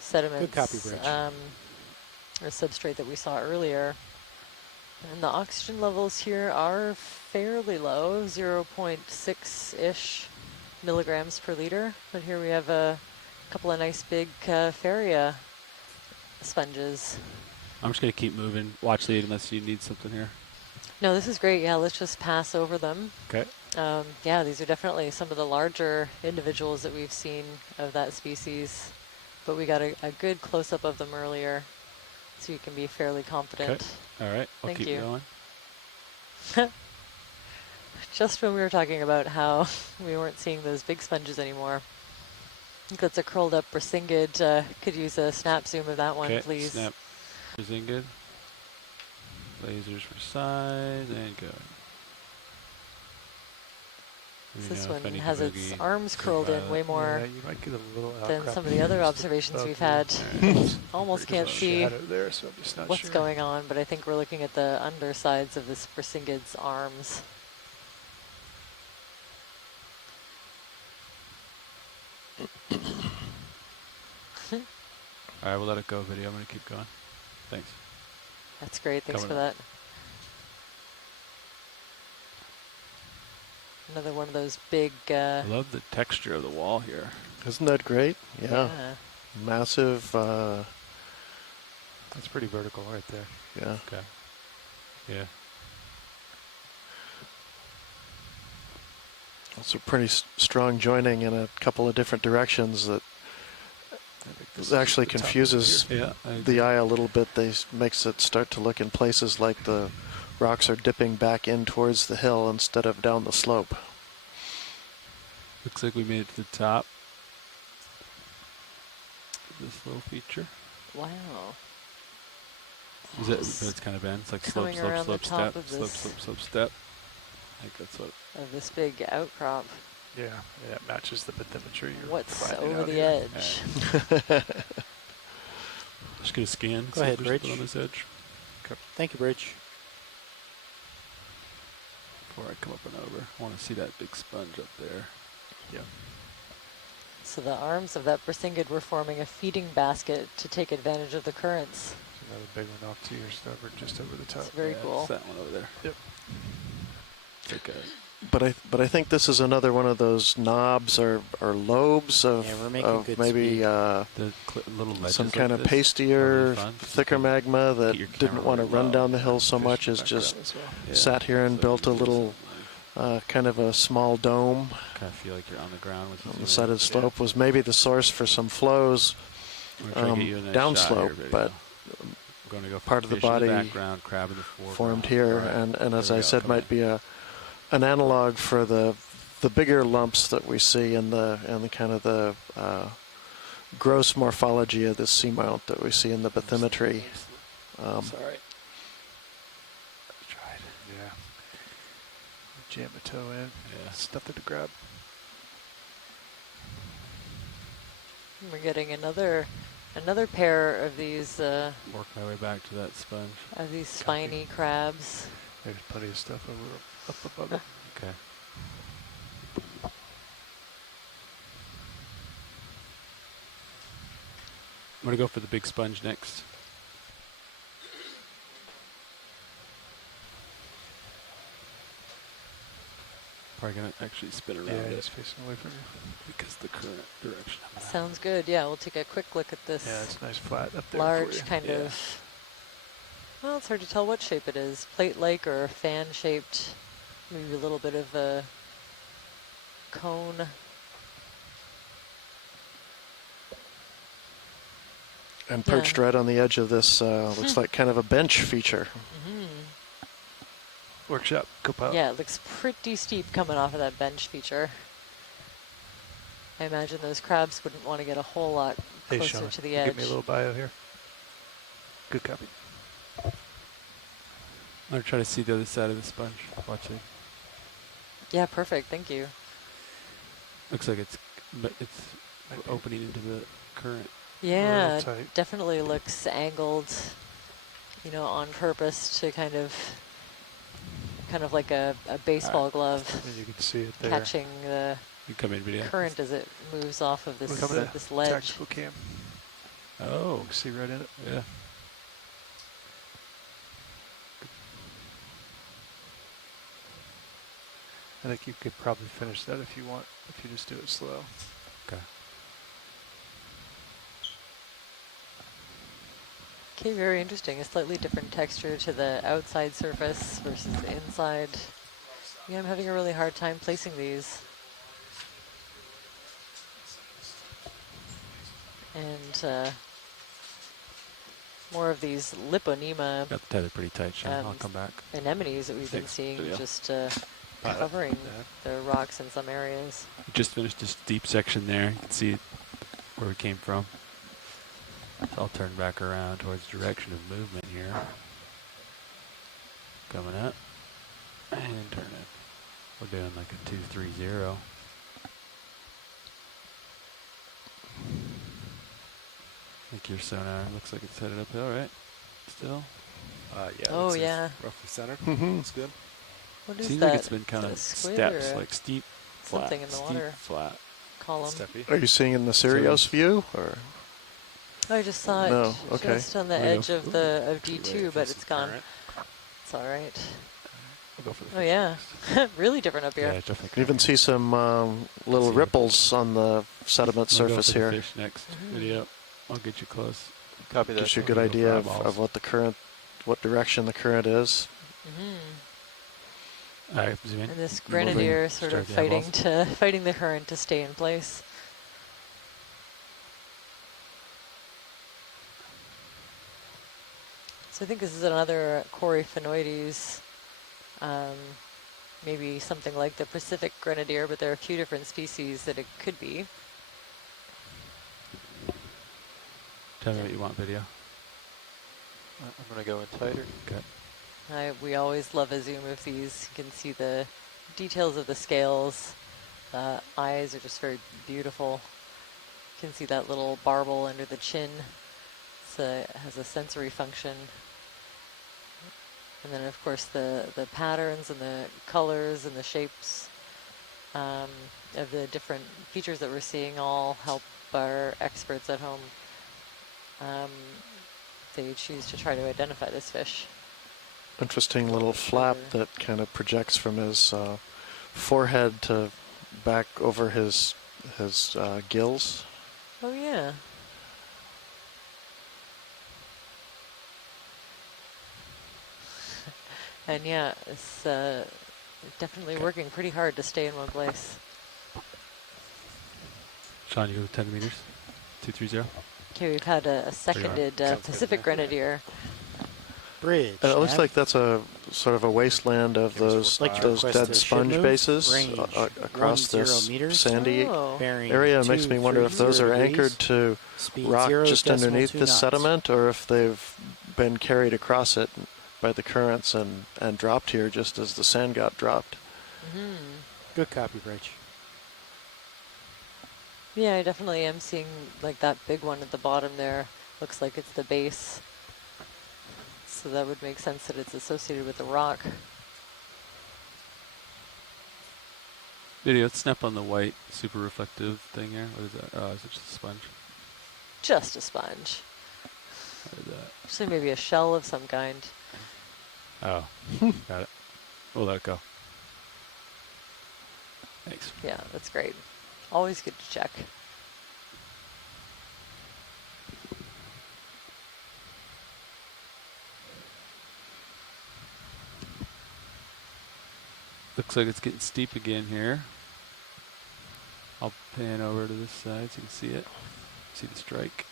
sediments copy, Bridge. or substrate that we saw earlier. And the oxygen levels here are fairly low, 0.6-ish milligrams per liter. But here we have a couple of nice big Faria sponges. I'm just going to keep moving. Watch lead unless you need something here. No, this is great. Yeah, let's just pass over them. Okay. Yeah, these are definitely some of the larger individuals that we've seen of that species. But we got a good close-up of them earlier, so you can be fairly confident. Okay. All right. I'll Thank keep you. going. Just when we were talking about how we weren't seeing those big sponges anymore. I think that's a curled up Brisingid. Could use a snap zoom of that one, Okay. please. Snap. Everything good. Lasers for size and go. Let me This know if I one need to has its boogie arms for curled in violet. way more Yeah, you might get a little than outcrop some of the other just observations above we've you. had. Alright. Almost Pretty can't much see shadow there, so I'm just not what's sure. going on, but I think we're looking at the undersides of this Brisingid's arms. All right, we'll let it go video. I'm going to keep going. Thanks. That's great. Thanks Coming for up. that. Another one of those big. I love the texture of the wall here. Isn't that great? Yeah. Yeah. Massive. That's pretty vertical right there. Yeah. Okay. Yeah. Also pretty strong joining in a couple of different directions that actually confuses Yeah, I agree. the eye a little bit. Makes it start to look in places like the rocks are dipping back in towards the hill instead of down the slope. Looks like we made it to the top. This little feature. Wow. Is it? But it's kind of bent. It's like slope, Coming slope, around slope, the top step, of slope, this, slope, slope, step. I think that's what. of this big outcrop. Yeah, yeah, it matches the bathymetry. What's over the here. edge? Just get a scan. Go ahead, Bridge. On this edge. Thank you, Bridge. Before I come up and over, I want to see that big sponge up there. Yeah. So the arms of that Brisingid were forming a feeding basket to take advantage of the currents. Another big one off to your starboard, just over the top. It's very cool. That one over there. Yep. Okay. But I think this is another one of those knobs or lobes of, Yeah, we're making good maybe the little ledges some like kind of this pastier, are really fun. thicker magma that Get your didn't camera want to really run low. down the hill so Fish much as background just as well. Yeah. sat here and So built a you do little kind of a small dome kind of feel like you're on the ground with on the side of the slope. Was maybe the source for some flows downslope, but going to go part of the fish in body background, crab in the foreground. formed here, Right. and as There we I go, said, come might be an analog for the bigger lumps that we see in the kind of the gross morphology of this seamount that we see in the bathymetry. Sorry. Tried. Yeah. Jam a toe in. Yeah. Stuff it to grab. We're getting another pair of these Work my way back to that sponge. spiny crabs. There's plenty of stuff up above it. Okay. I'm going to go for the big sponge next. Probably going to actually spin around Yeah, it it's facing away from you. because the current direction. Sounds good. Yeah, we'll take a quick look at this. Yeah, it's nice flat up there. Large for you. kind of. Well, it's hard to tell what shape it is. Plate-like or fan-shaped. Maybe a little bit of a cone. And perched right on the edge of this, looks like kind of a bench feature. Workshop, co-pilot. Yeah, it looks pretty steep coming off of that bench feature. I imagine those crabs wouldn't want to get a whole lot closer Sean, to the edge. Give me a little bio here. Good copy. I'm going to try to see the other side of the sponge. Watch it. Yeah, perfect. Thank you. Looks like it's opening into the current. Yeah, definitely looks angled, you know, on purpose to kind of like a baseball glove. And you can see it there. Catching the current as it moves off of this this ledge. Tactical cam. Oh, you can see right in it. Yeah. I think you could probably finish that if you want, if you just do it slow. Okay. Okay, very interesting. A slightly different texture to the outside surface versus the inside. Yeah, I'm having a really hard time placing these. And more of these Liponema Got the tether pretty tight, Sean. I'll come back. anemones that we've been seeing just covering the rocks in some areas. We just finished this deep section there. You can see where we came from. So I'll turn back around towards the direction of movement here. Coming up. And turn it. We're doing like a 230. I think your sonar looks like it's headed uphill, right? Still? Yeah. Oh, yeah. Roughly centered. Mm-hmm. Looks good. What is Seems that? like it's been kind of steps, like steep, flat, something in the steep, water flat. column. Are you seeing in the Sirius view, or? I just saw it No, okay. just on the edge of D2, but it's gone. It's all right. We'll go for the Oh yeah, really different up here. Yeah, You even see some little ripples on the sediment We'll go surface for the here. fish next video. I'll get you close. Copy that. Gives you a good idea of what the current, what direction the current is. All right, zoom in. And this grenadier sort of fighting the current to stay in place. So I think this is another Coryphaenoides Maybe something like the Pacific grenadier, but there are a few different species that it could be. Tell me what you want video. I'm going to go in tighter. Okay. We always love a zoom of these. You can see the details of the scales. The eyes are just very beautiful. You can see that little barbel under the chin. It has a sensory function. And then, of course, the patterns and the colors and the shapes of the different features that we're seeing all help our experts at home. They choose to try to identify this fish. Interesting little flap that kind of projects from his forehead to back over his gills. Oh yeah. And yeah, it's definitely working pretty hard to stay in one place. Sean, you go 10 meters. 230. Okay, we've had a seconded Pacific grenadier. Bridge. And it looks like that's a sort of a wasteland of those dead sponge bases across this sandy area. It makes me wonder if those are anchored to rock just underneath this sediment, or if they've been carried across it by the currents and dropped here just as the sand got dropped. Good copy, Bridge. Yeah, I definitely am seeing like that big one at the bottom there. Looks like it's the base. So that would make sense that it's associated with the rock. Video, let's snap on the white super reflective thing here. What is that? Oh, is it just a sponge? Just a sponge. What is that? So maybe a shell of some kind. Oh, got it. We'll let it go. Thanks. Yeah, that's great. Always good to check. Looks like it's getting steep again here. I'll pan over to this side so you can see it. See the strike.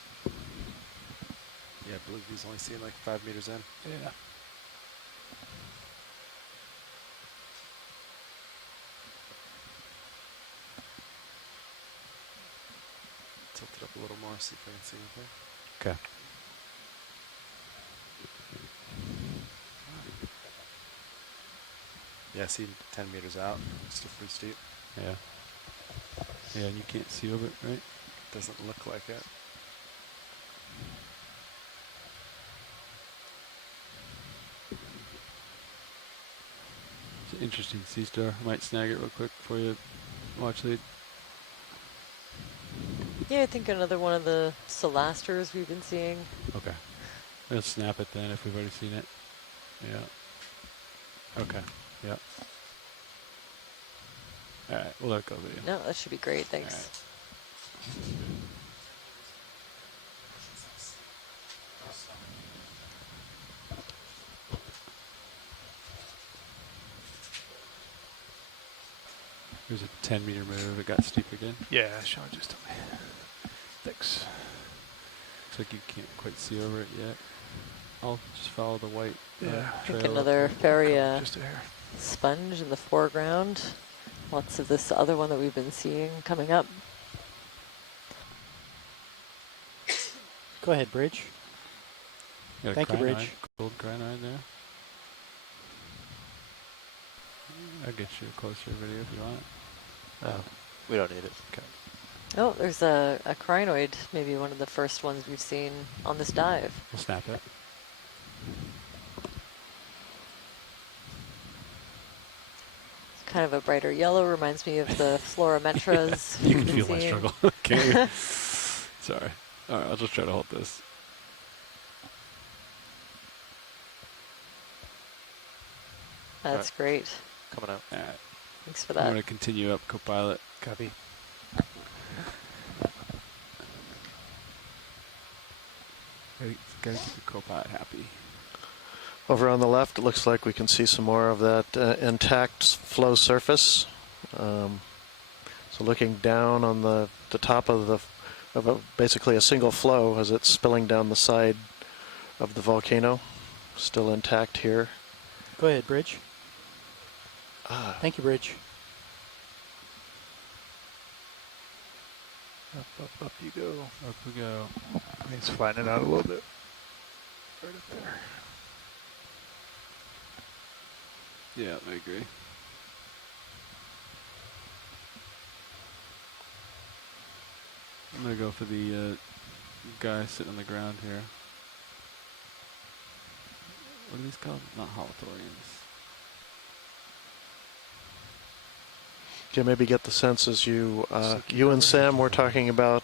Yeah, I believe he's only seeing like 5 meters in. Yeah. Tilt it up a little more, see if I can see anything. Okay. Yeah, see 10 meters out. Still pretty steep. Yeah. Yeah, and you can't see over it, right? Doesn't look like it. It's an interesting sea star. I might snag it real quick before you watch lead. Yeah, I think another one of the solasters we've been seeing. Okay. Let's snap it then if we've already seen it. Yeah. Okay. Yeah. All right, we'll let it go video. No, that should be great. Thanks. There's a 10-meter move. It got steep again. Yeah, Sean just told me. Thanks. Looks like you can't quite see over it yet. I'll just follow the white I trail. think another Faria just there. sponge in the foreground. Lots of this other one that we've been seeing coming up. Go ahead, Bridge. Got a Thank you, crinoid, Bridge. Gold crinoid there. I'll get you a closer video if you want. Oh, we don't need it. Okay. Oh, there's a crinoid, maybe one of the first ones we've seen on this dive. We'll snap it. It's kind of a brighter yellow, reminds me of the florimetras. You can feel my struggle, can't you? Sorry. All right, I'll just try to hold this. That's great. Coming out. All right. Thanks for I'm that. going to continue up, Copilot. Copy. Gotta keep the Copilot happy. Over on the left, it looks like we can see some more of that intact flow surface. So looking down on the top of basically a single flow as it's spilling down the side of the volcano, still intact here. Go ahead, Bridge. Thank you, Bridge. Up you go. Up we go. Let's flatten it out a little bit. Right up there. Yeah, I agree. I'm gonna go for the guy sitting on the ground here. What are these called? Not holothorians. Can maybe get the sense as you and Sam were talking about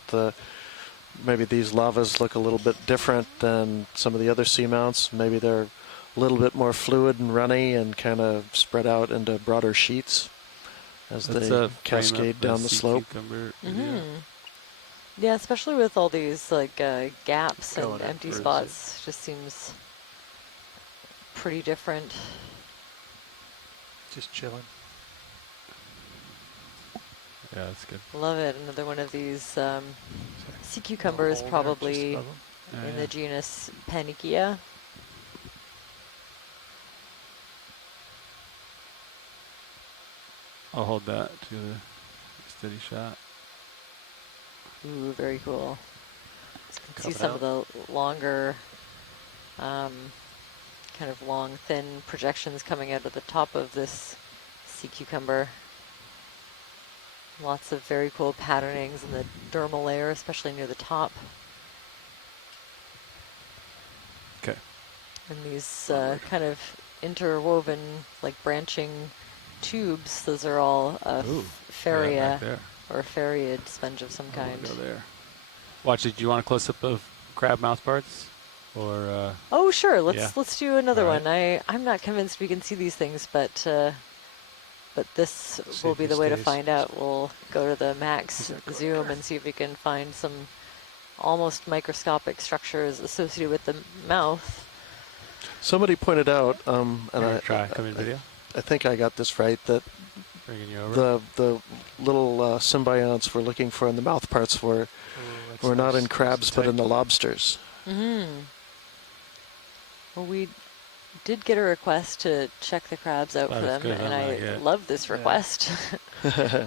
maybe these lavas look a little bit different than some of the other seamounts. Maybe they're a little bit more fluid and runny and kind of spread out into broader sheets as they cascade down the slope. Yeah, especially with all these like gaps and empty spots, just seems pretty different. Just chilling. Yeah, that's good. Love it. Another one of these sea cucumbers, probably in the genus Panikia. I'll hold that to the steady shot. Ooh, very cool. You can see some of the longer, kind of long, thin projections coming out of the top of this sea cucumber. Lots of very cool patternings in the dermal layer, especially near the top. Okay. And these kind of interwoven, like branching tubes, those are all Faria or Fariid sponge of some kind. Go there. Watch, did you want a close-up of crab mouth parts? Or oh, sure. Let's do another one. I'm not convinced we can see these things, but this will be the way to find out. We'll go to the max zoom and see if we can find some almost microscopic structures associated with the mouth. Somebody pointed out, and I think I got this right, that bringing you over. the little symbionts we're looking for in the mouth parts were not in crabs but in the lobsters. Well, we did get a request to check the crabs out for them, and I love this request.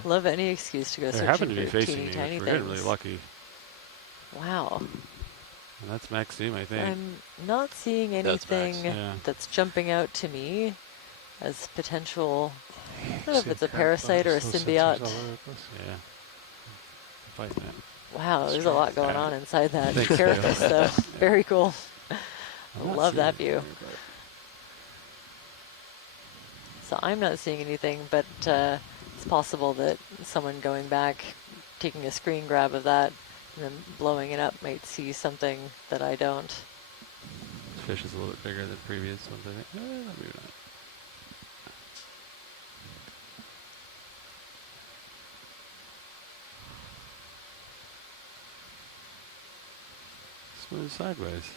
Love any excuse to go searching for teeny tiny things. We're getting really lucky. Wow. And that's max zoom, I think. I'm not seeing anything that's jumping out to me as potential. I don't know if it's a parasite or a symbiote. Yeah. Wow, there's a lot going on inside that carapace, though. Very cool. Love that view. So I'm not seeing anything, but it's possible that someone going back, taking a screen grab of that, and then blowing it up might see something that I don't. This fish is a little bit bigger than previous ones, I think. Maybe not. Smooth sideways.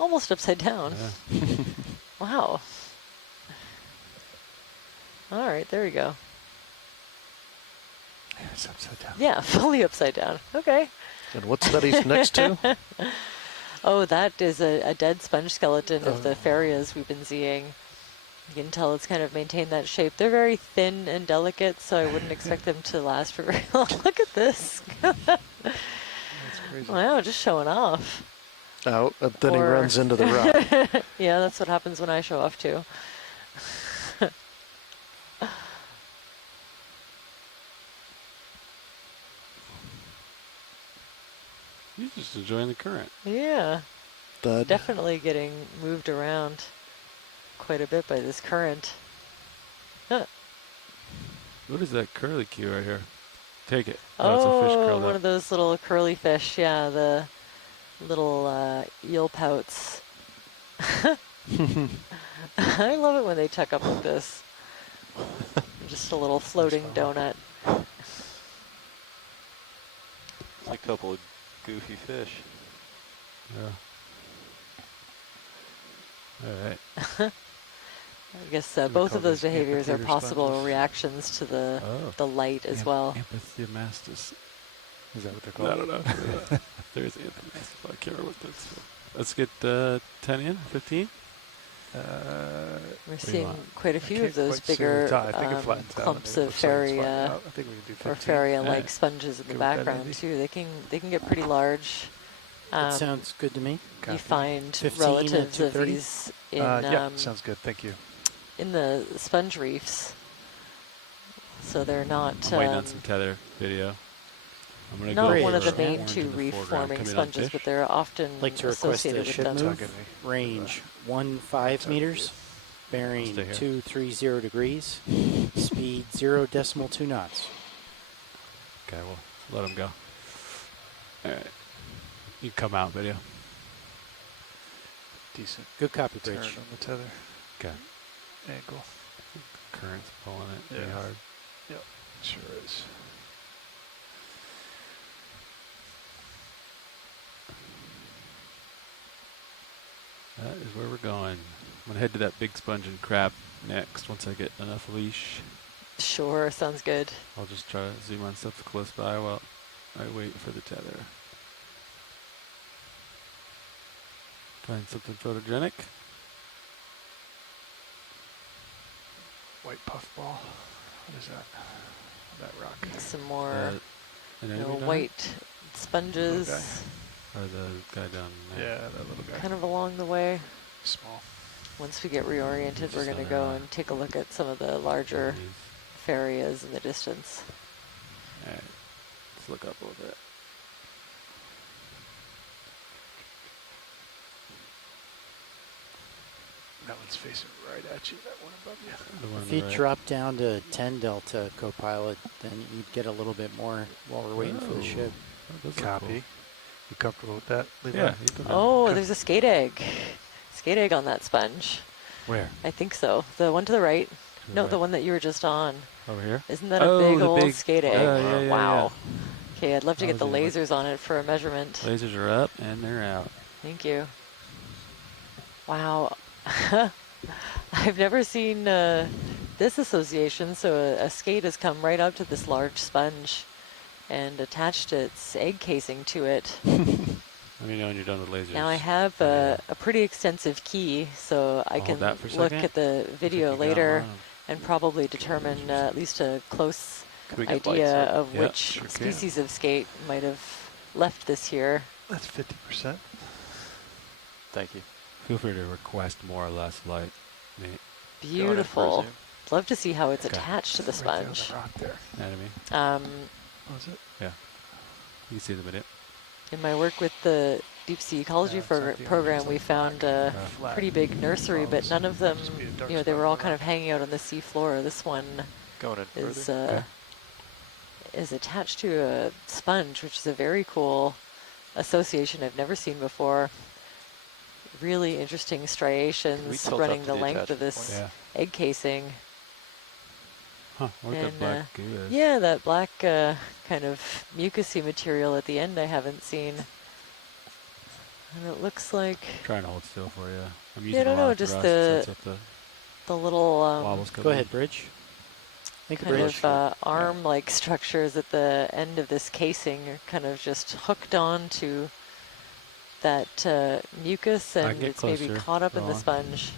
Almost upside down. Yeah. Wow. All right, there we go. It's upside down. Yeah, fully upside down. Okay. And what's that he's next to? Oh, that is a dead sponge skeleton of the Farias we've been seeing. You can tell it's kind of maintained that shape. They're very thin and delicate, so I wouldn't expect them to last for very long. Look at this. That's crazy. Wow, just showing off. Oh, then he runs into the rock. Yeah, that's what happens when I show off too. You're just enjoying the current. Yeah. Definitely getting moved around quite a bit by this current. Huh. What is that curly cue right here? Take it. Oh, it's a fish curled one up. of those little curly fish. Yeah, the little eel pouts. I love it when they tuck up like this. Just a little floating donut. It's a couple of goofy fish. Yeah. All right. I guess both of those behaviors are possible reactions to the light as well. Amphithiomastus. Is that what they're called? I don't know. There's Anthony. I can't remember what that's for. Let's get 10 in, 15. We're seeing quite a few of those bigger clumps of Faria or Faria-like sponges in the background too. They can get pretty large. That sounds good to me. You find relatives of these in yeah, sounds good. Thank you. In the sponge reefs, so they're not. I'm waiting on some tether video. I'm gonna not go one of the for main orange two in the reef-forming foreground. sponges, but they're often Like to request associated a with ship them. move. Range 15 meters, bearing 230 degrees, speed 0.2 knots. Okay, we'll let him go. All right, you come out video. Decent. Good copy, turn Bridge. on the tether. Okay. Angle. Current's pulling it pretty hard. Yep, sure is. That is where we're going. I'm gonna head to that big sponge and crab next once I get enough leash. Sure, sounds good. I'll just try to zoom on stuff close by while I wait for the tether. Find something photogenic. White puffball. What is that? That rock. Some more an white sponges. Or the guy down there. Yeah, that little guy. Kind of along the way. Small. Once we get reoriented, we're going to go and take a look at some of the larger Farias in the distance. All right, let's look up a little bit. That one's facing right at you, that one above you. If you drop down to 10 delta, Copilot, then you'd get a little bit more while we're waiting for the ship. Copy. Cool. You comfortable with that, Levi? Yeah. Oh, there's a skate egg. Skate egg on that sponge. Where? I think so. The one to the right. No, the one that you were just on. Over here? Isn't that a big old skate egg? Yeah, wow. Okay, I'd love to get the lasers on it for a measurement. Lasers are up and they're out. Thank you. Wow. I've never seen this association. So a skate has come right up to this large sponge and attached its egg casing to it. Let me know when you're done with lasers. Now I have a pretty extensive key, so I can look at the video later and probably determine at least a close idea of which species of skate might have left this here. That's 50%. Thank you. Feel free to request more or less light, Nate. Beautiful. Love to see how it's attached to the sponge. Enemy. Was it? Yeah. You can see the video. In my work with the Deep Sea Ecology program, we found a pretty big nursery, but none of them, they were all kind of hanging out on the sea floor. This one is attached to a sponge, which is a very cool association I've never seen before. Really interesting striations running the length of this egg casing. Huh, look at black goo is. Yeah, that black kind of mucusy material at the end I haven't seen. And it looks like... I'm trying to hold still for you. I'm using I don't know, just the little... Go ahead, Bridge. Kind of arm-like structures at the end of this casing are kind of just hooked on to that mucus, and it's maybe caught up in the sponge.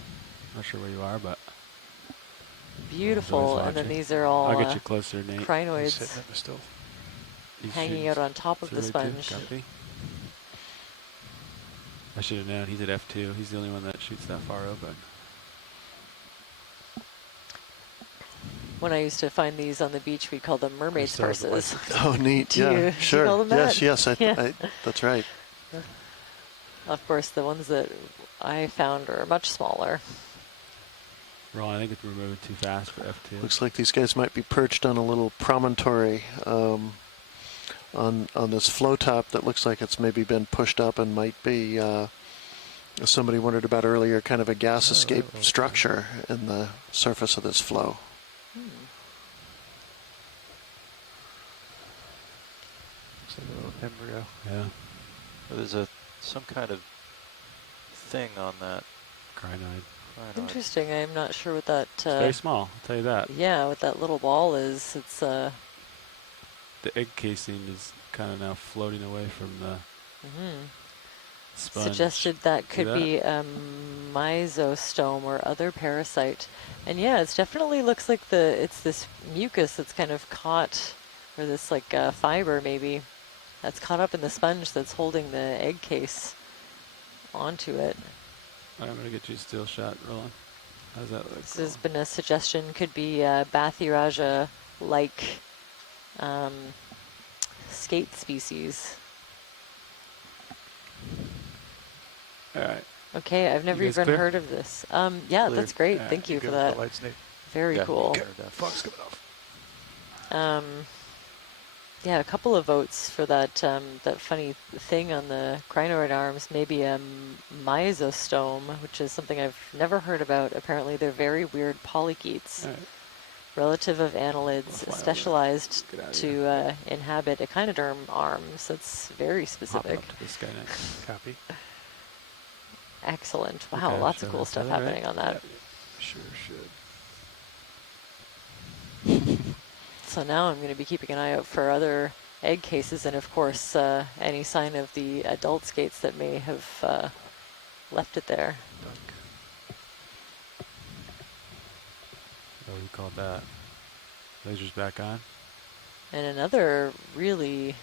Not sure where you are, but... Beautiful, and then these are all I'll get you closer, Nate. crinoids hanging out on top of the sponge. I should have known. He's at F2. He's the only one that shoots that far open. When I used to find these on the beach, we called them mermaid's purses. Oh, neat. Yeah, sure. Do you call them that? Yes, that's right. Of course, the ones that I found are much smaller. Ron, I think it's moving too fast for F2. Looks like these guys might be perched on a little promontory on this flow top that looks like it's maybe been pushed up and might be, somebody wondered about earlier, kind of a gas escape structure in the surface of this flow. Looks like a little embryo. Yeah. There's some kind of thing on that. Crinoid. Interesting. I'm not sure what that... it's very small, I'll tell you that. Yeah, what that little ball is. It's... The egg casing is kind of now floating away from the sponge. Suggested that could be mesostome or other parasite. And yeah, it definitely looks like it's this mucus that's kind of caught, or this like fiber maybe, that's caught up in the sponge that's holding the egg case onto it. All right, I'm gonna get you a still shot, Roland. How's that look? This has been a suggestion, could be Bathyrraja-like skate species. All right. Okay, I've never even heard of this. Yeah, Clear. that's great. Thank you for that. Very cool. Fog's coming off. Yeah, a couple of votes for that that funny thing on the crinoid arms. Maybe a mesostome, which is something I've never heard about. Apparently, they're very weird polychaetes, relative of annelids, specialized to inhabit echinoderm arms. That's very specific. Hop up to this guy next. Copy. Excellent. Wow, Okay, lots of cool stuff happening on that. Sure should. So now I'm going to be keeping an eye out for other egg cases and, of course, any sign of the adult skates that may have left it there. Oh, you called that. Laser's back on. And another really,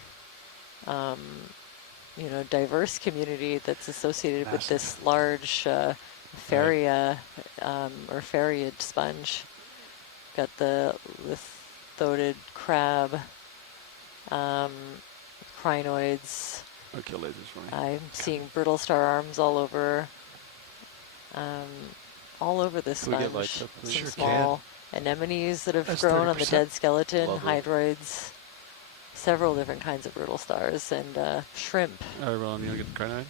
diverse community that's associated with this large Faria or Fariid sponge. Got the lithodid crab, crinoids. I'll kill lasers for me. I'm seeing brittle star arms all over this Can we sponge. get lights up, please? Some Sure small anemones that have That's grown on the 30%. dead skeleton, Lovely. hydroids, several different kinds of brittle stars, and shrimp. All right, Roland, you want to get the crinoid?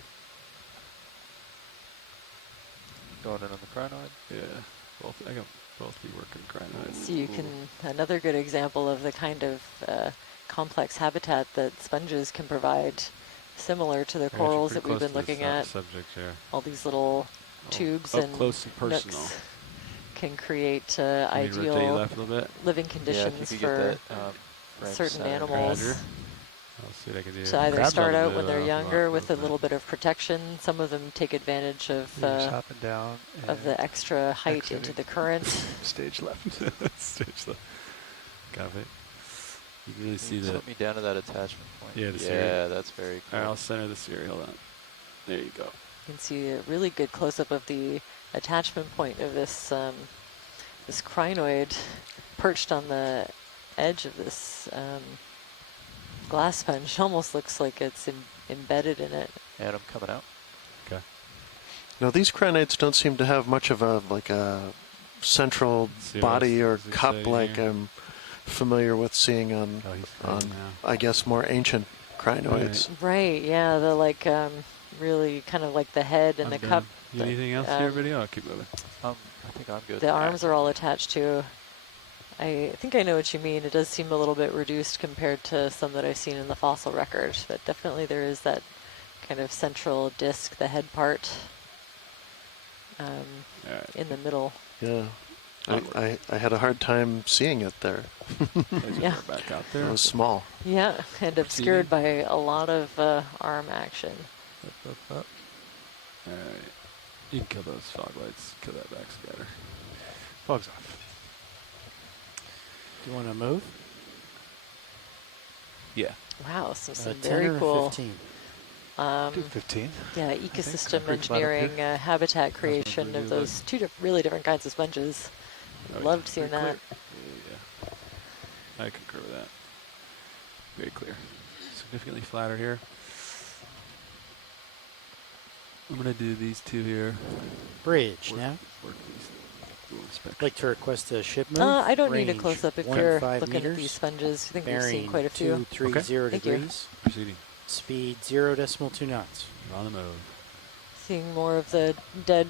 Going in on the crinoid? Yeah. I got both be working crinoids. So you can, another good example of the kind of complex habitat that sponges can provide, similar to the corals that we've been looking at. Subject here. All these little tubes up and close and personal. nooks can create Can you rotate you ideal left a little bit? living Yeah, conditions if you for could get that, frame certain center. animals. Roger. I'll see what I can do. To either Crabs start on the out when they're move, younger with a little bit of protection. Some of them take advantage of Up and down. of the extra height exiting. into the current. Stage left. Stage left. Copy. You can really see the. Put me down to that attachment point. Yeah, the yeah, serial. that's very All cool. right, I'll center the serial. Hold on. There you go. You can see a really good close-up of the attachment point of this this crinoid perched on the edge of this glass sponge. Almost looks like it's embedded in it. And I'm coming out. Okay. Now these crinoids don't seem to have much of a central See body or what's cup exciting like here? I'm familiar with seeing on I guess more ancient crinoids. Right, yeah, the like really kind of like the head and I'm the done. cup. You need anything else here, video? I'll keep moving. I think I'm good. The arms are all attached to. I think I know what you mean. It does seem a little bit reduced compared to some that I've seen in the fossil record, but definitely there is that kind of central disc, the head part, in the middle. Yeah. I had a hard time seeing it there. Yeah. Back out there. It was small. Yeah, and obscured by a lot of arm action. Up. All right. You can kill those fog lights. Kill that backscatter. Fog's off. Do you want to move? Yeah. Wow, some 10 very or cool. 15? Do 15. Yeah, ecosystem engineering, habitat creation of those two really different kinds of sponges. Loved seeing that. Yeah. I concur with that. Very clear. Significantly flatter here. I'm going to do these two here. Bridge now. Work these dual inspection. I'd like to request a ship move. I don't need a Range close-up if 1.5 you're looking at meters, these sponges. I think we've seen bearing quite a few. 230 Thank you. degrees. Proceeding. Speed 0.2 knots. We're on the move. Seeing more of the dead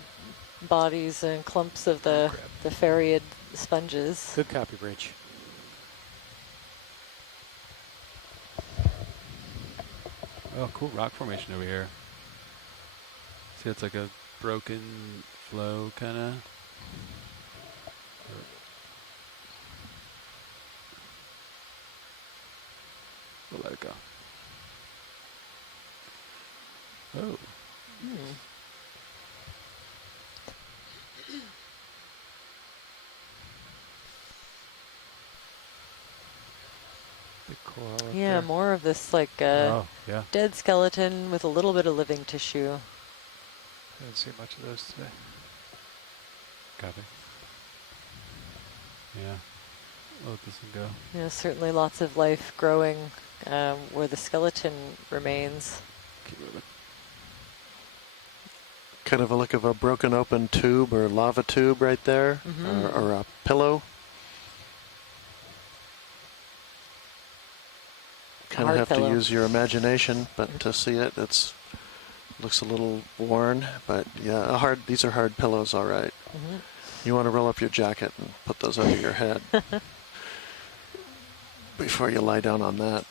bodies and clumps of the Fariid sponges. Good copy, Bridge. Oh, cool rock formation over here. See, it's like a broken flow, kind of. We'll let it go. Oh. pull out right Yeah, there. more of this like Oh, yeah. dead skeleton with a little bit of living tissue. I didn't see much of those today. Copy. Yeah. Let this one go. Yeah, certainly lots of life growing where the skeleton remains. Keep moving. Kind of a look of a broken open tube or lava tube right there, or a pillow. Kind of have to use your imagination, but to see it, looks a little worn. But yeah, these are hard pillows, all right. You want to roll up your jacket and put those under your head before you lie down on that.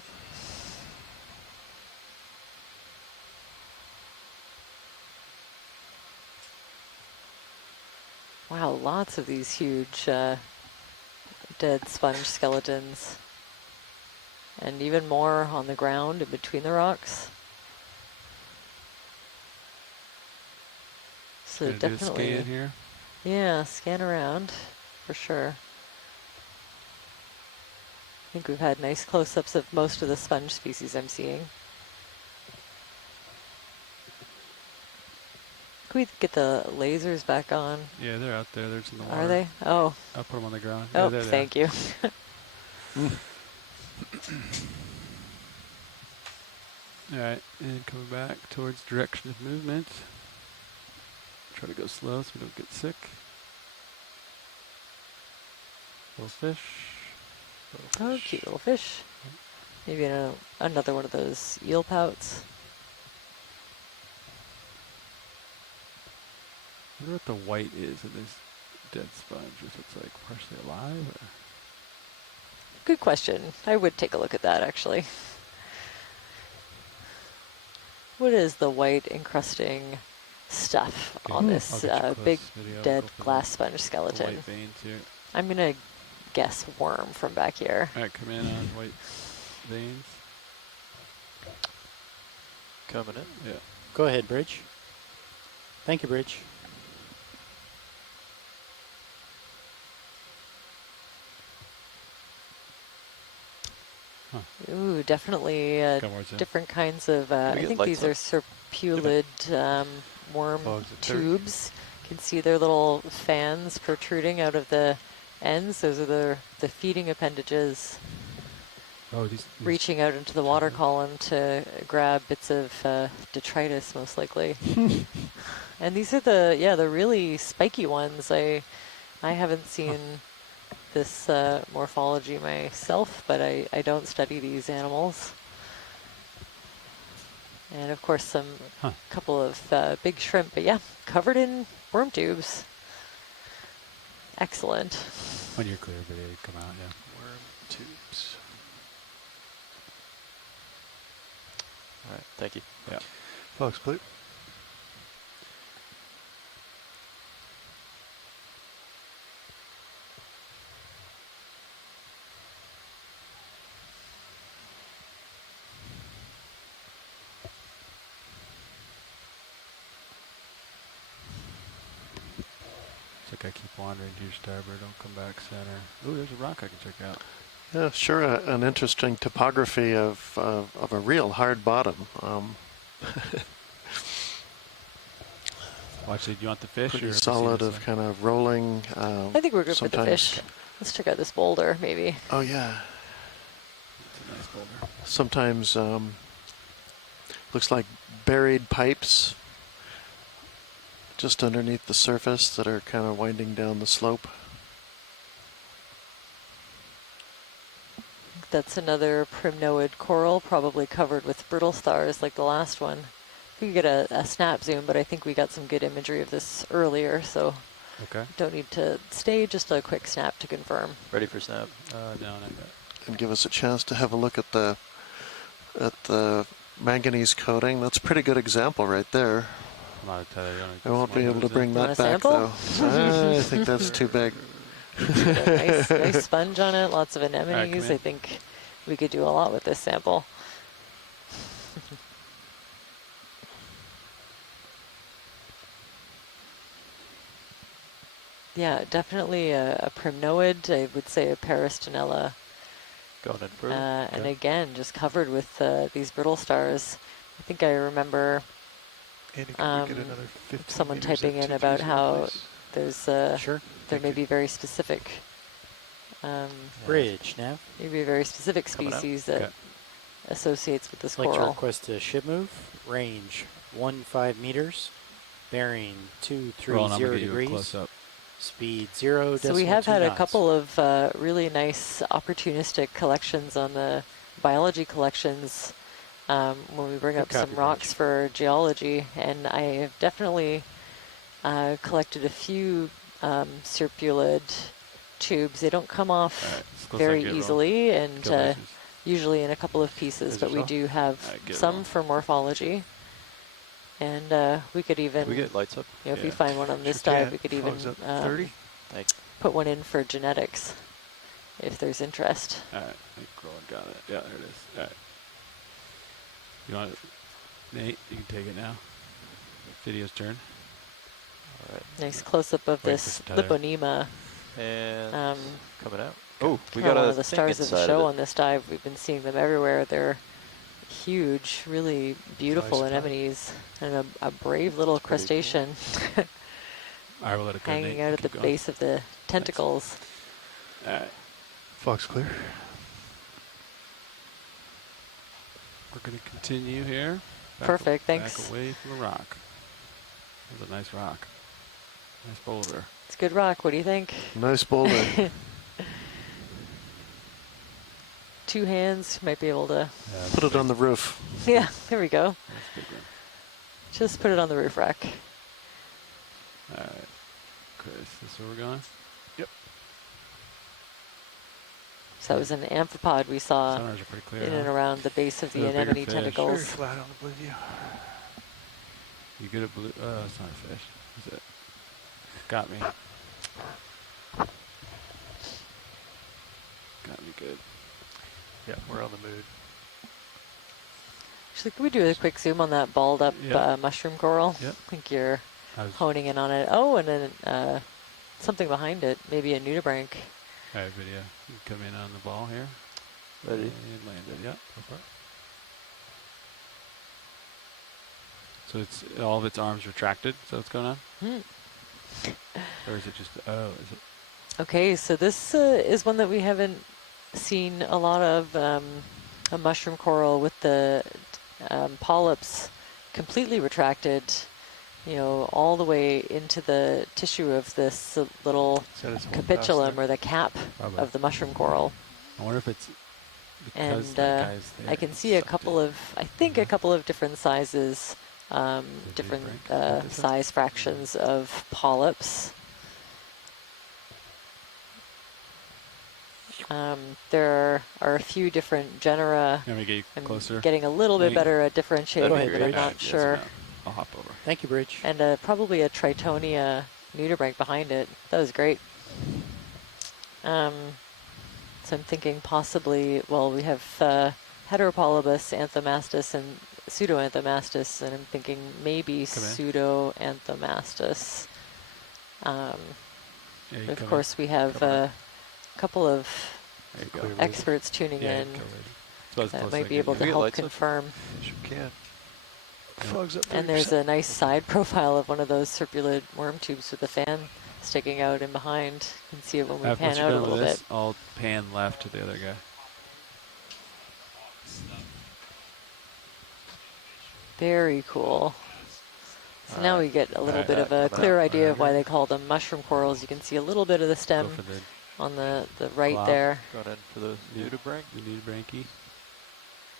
Wow, lots of these huge dead sponge skeletons. And even more on the ground in between the rocks. So definitely, scan here. Yeah, scan around for sure. I think we've had nice close-ups of most of the sponge species I'm seeing. Can we get the lasers back on? Yeah, they're out there. There's in the water. Are they? Oh. I'll put them on the ground. Oh, Yeah, thank you. All right, and coming back towards direction of movement. Try to go slow so we don't get sick. Little fish. Oh, cute little fish. Maybe another one of those eel pouts. I wonder what the white is in this dead sponge, if it's like partially alive or... Good question. I would take a look at that actually. What is the white encrusting stuff on this big dead glass sponge skeleton? White veins here. I'm gonna guess worm from back here. All right, come in on white veins. Coming in. Yeah. Go ahead, Bridge. Thank you, Bridge. Ooh, definitely different kinds of, I think these are serpulid worm tubes. You can see their little fans protruding out of the ends. Those are the feeding appendages reaching out into the water column to grab bits of detritus, most likely. And these are the really spiky ones. I haven't seen this morphology myself, but I don't study these animals. And of course some couple of big shrimp, but yeah, covered in worm tubes. Excellent. When you're clear, video come out, yeah. Worm tubes. All right, thank you. Yeah. Folks, please. It's like I keep wandering to your starboard, don't come back center. Ooh, there's a rock I can check out. Yeah, sure, an interesting topography of a real hard bottom. Watch it, do you want the fish? Pretty or solid of kind of rolling. I think we're good with the fish. Let's check out this boulder, maybe. Oh, yeah. It's a nice boulder. Sometimes looks like buried pipes just underneath the surface that are kind of winding down the slope. That's another primnoid coral, probably covered with brittle stars like the last one. We could get a snap zoom, but I think we got some good imagery of this earlier, so don't need to stay, just a quick snap to confirm. Ready for snap? No, not yet. And give us a chance to have a look at the manganese coating. That's a pretty good example right there. I won't be able to bring that back though. I think that's too big. nice sponge on it, lots of anemones. I think we could do a lot with this sample. Yeah, definitely a primnoid. I would say a Peristinella Going in further. And again, just covered with these brittle stars. I think I remember Andy, can we get another 15 someone meters typing at in 230, about how please? there's Sure. there may be very specific bridge now. Maybe a very specific Coming out. species that associates with this Like to coral. request a ship move. Range 15 meters. Bearing Roland, I'm 230 gonna get you a degrees. close-up. Speed 0. So we have had a couple of really nice opportunistic collections on the biology collections when we bring Good up some copy, rocks for geology, and I have definitely collected a few serpulid tubes. They don't come off very easily, and usually in a couple of pieces, but we do have some for morphology. And we could even, Can we get lights up? if we find one on this dive, we could even put one in for genetics, if there's interest. All right, I think Roland got it. Yeah, there it is. All right. You want it? Nate, you can take it now. Video's turn. All right. Nice close-up of this Liponema. And coming out. Oh, we got one of the stars of the show on this dive. We've been seeing them everywhere. They're huge, really beautiful anemones, and a brave little crustacean All right, we'll let it go. hanging Nate, out at the keep going. base of the tentacles. All right. Fox clear. We're going to continue here. Perfect, thanks. Back away from the rock. That's a nice rock. Nice boulder. It's a good rock. What do you think? Nice boulder. Two hands might be able to. Put it on the roof. Yeah, there we go. That's a big one. Just put it on the roof rack. All right. Chris, this is where we're going? Yep. So that was an amphipod we saw Sonars are pretty clear, in and huh? around the base of the They're a bigger anemone fish. tentacles. Very flat on the blue view. You good at blue? It's not a fish. Is it? Got me. Got me good. Yeah, we're on the mood. Actually, can we do a quick zoom on that balled up mushroom coral? Yep. I think you're honing in on it. Oh, and then something behind it, maybe a nudibranch. All right, video. You can come in on the ball here. Ready? And landed. Yep. Go for it. So it's all of its arms retracted. Is that what's going on? Or is it just? Oh, is it? Okay, so this is one that we haven't seen a lot of, a mushroom coral with the polyps completely retracted, all the way into the tissue of this little capitulum or the cap of the mushroom coral. I wonder if it's because And that guy's there. I can see a couple of, I think a couple of different sizes, different size fractions of polyps. There are a few different genera. Let me get you closer. Getting a little bit better at differentiating, but I'm not sure. I'll hop over. Thank you, Bridge. And probably a Tritonia nudibranch behind it. That was great. So I'm thinking possibly, well, we have Heteropolybus, Anthomastus, and Pseudoanthomastus, and I'm thinking maybe Pseudoanthomastus. Of course, we have a couple of experts tuning in that might be able to help confirm. Sure can. Fog's up 30%. And there's a nice side profile of one of those serpulid worm tubes with the fan sticking out in behind. You can see it when we pan out a little bit. I'll pan left to the other guy. Very cool. So now we get a little bit of a clear idea of why they call them mushroom corals. You can see a little bit of the stem on the right there. Going in for the nudibranch. The nudibranchi.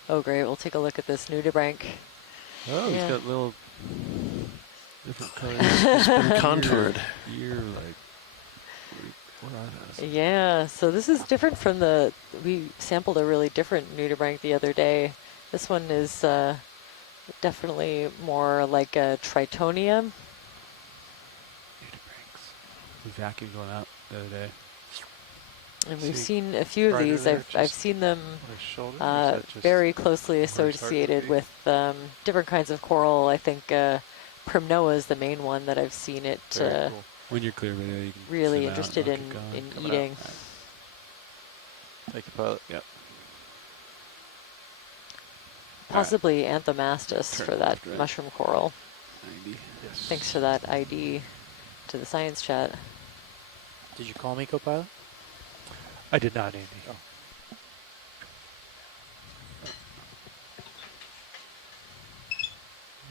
Oh, great. We'll take a look at this nudibranch. Oh, he's got little different colors. It's been contoured. What are those? Yeah, so this is different from we sampled a really different nudibranch the other day. This one is definitely more like a Tritonia. Nudibranchs. The vacuum going out the other day. And we've seen a few of these. I've seen them very closely associated with different kinds of coral. I think Primnoa is the main one that I've seen it. Cool. When you're clear video, you can really zoom out interested and in I'll keep going. eating. Thank you, pilot. Yep. Possibly Anthomastus for that right. mushroom coral. 90. Yes. Thanks for that ID to the science chat. Did you call me, Copilot? I did not, Andy. Oh.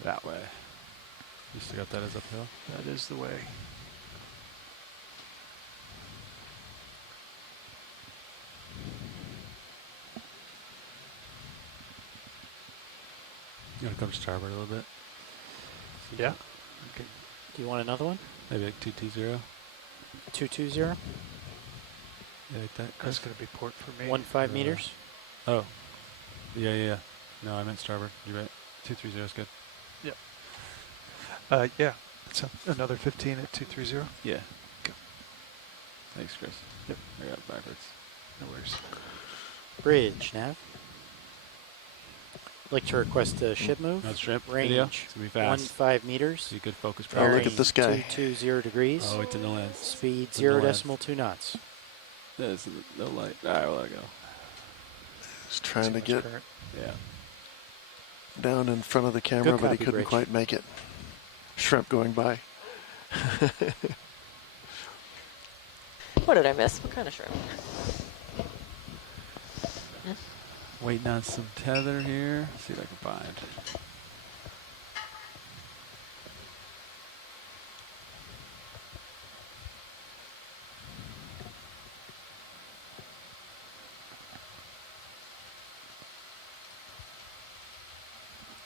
That way. You still got that as uphill? That is the way. You want to come starboard a little bit? Yeah. Okay. Do you want another one? Maybe like 220. 220? Yeah, like that. That's going to be port for me. 15 meters? Oh. Yeah. No, I meant starboard. You're right. 230 is good. Yeah. Yeah. So another 15 at 230. Yeah. Go. Thanks, Chris. Yep. I got it backwards. No worries. Bridge, Nav. Like to request a ship move. No shrimp Range. video. It's going to be fast. 15 meters. So you could focus. Oh, look at this guy. 220 degrees. Oh, it's in the lens. Speed It's in the 0.2 knots. There's no light. All right, we'll let it go. Just trying to get Yeah. down in front of the camera, Good but he copy, couldn't Bridge. quite make it. Shrimp going by. What did I miss? What kind of shrimp? Waiting on some tether here. See if I can find.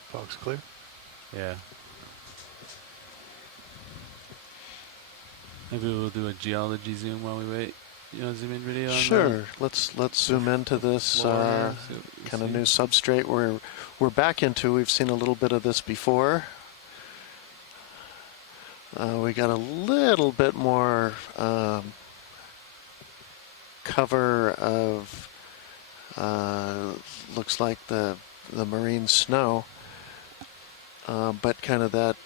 Fog's clear. Yeah. Maybe we'll do a geology zoom while we wait. You know, zoom in video. On Sure. Let's zoom into this kind of new substrate we're back into. We've seen a little bit of this before. We got a little bit more cover of looks like the marine snow, but kind of that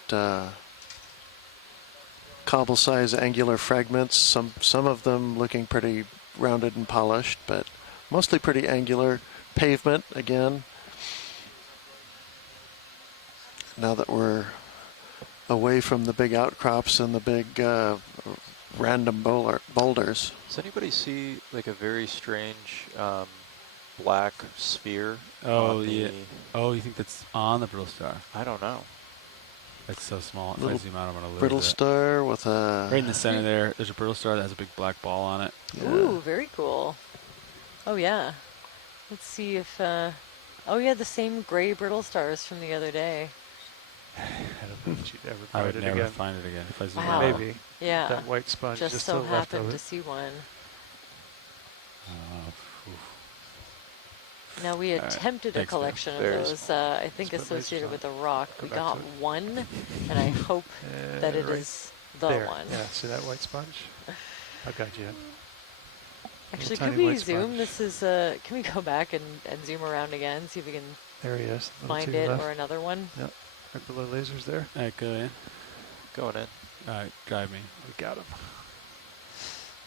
cobble size angular fragments, some of them looking pretty rounded and polished, but mostly pretty angular. Pavement again. Now that we're away from the big outcrops and the big random boulders. Does anybody see like a very strange black sphere? Oh, yeah. Oh, you think that's on the brittle star? I don't know. It's so small. If I Little zoom out, I'm going to lose brittle it. star with a... Right in the center there, there's a brittle star that has a big black ball on it. Yeah. Ooh, very cool. Oh, yeah. Let's see if... oh, yeah, the same gray brittle stars from the other day. I don't think you'd ever I find would it never again. find it again if I zoom Wow. out. Maybe. Yeah. That white sponge Just just so to the left happened of to it. see one. Oof. Now, we All right. attempted a Thanks, collection of There's- those, I think Let's put lasers associated on. with a rock. Go We back got to it. one, and I hope that it right is the there. one. Yeah, see that white sponge? I got you. Actually, tiny could we white zoom? sponge. This is, can we go back and zoom around again, see if we can There he is. A little find to your it left. or another one? Yep. Right below lasers there. All right, go in. Going in. All right, drive me. We got him.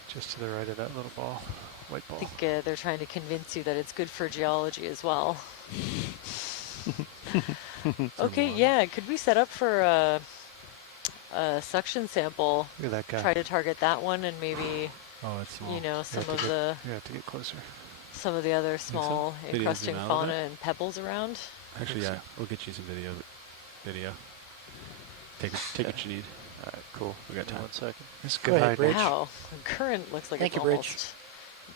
Just to the right of that little ball. White I ball. think they're trying to convince you that it's good for geology as well. Okay, yeah. Could we set up for a suction sample? Look at that guy. Try to target that one and maybe, Oh, it's small. you know, some have to of get- the You have to get closer. some of the other so? small Video encrusting zoom out a little fauna bit? and pebbles around. Actually, think yeah, so. we'll get you some video. Take what you need. All right, cool. We got Give me time. 1 second. That's Go good ahead, hiding. Bridge. Wow, the current looks like Thank it's you, Bridge. almost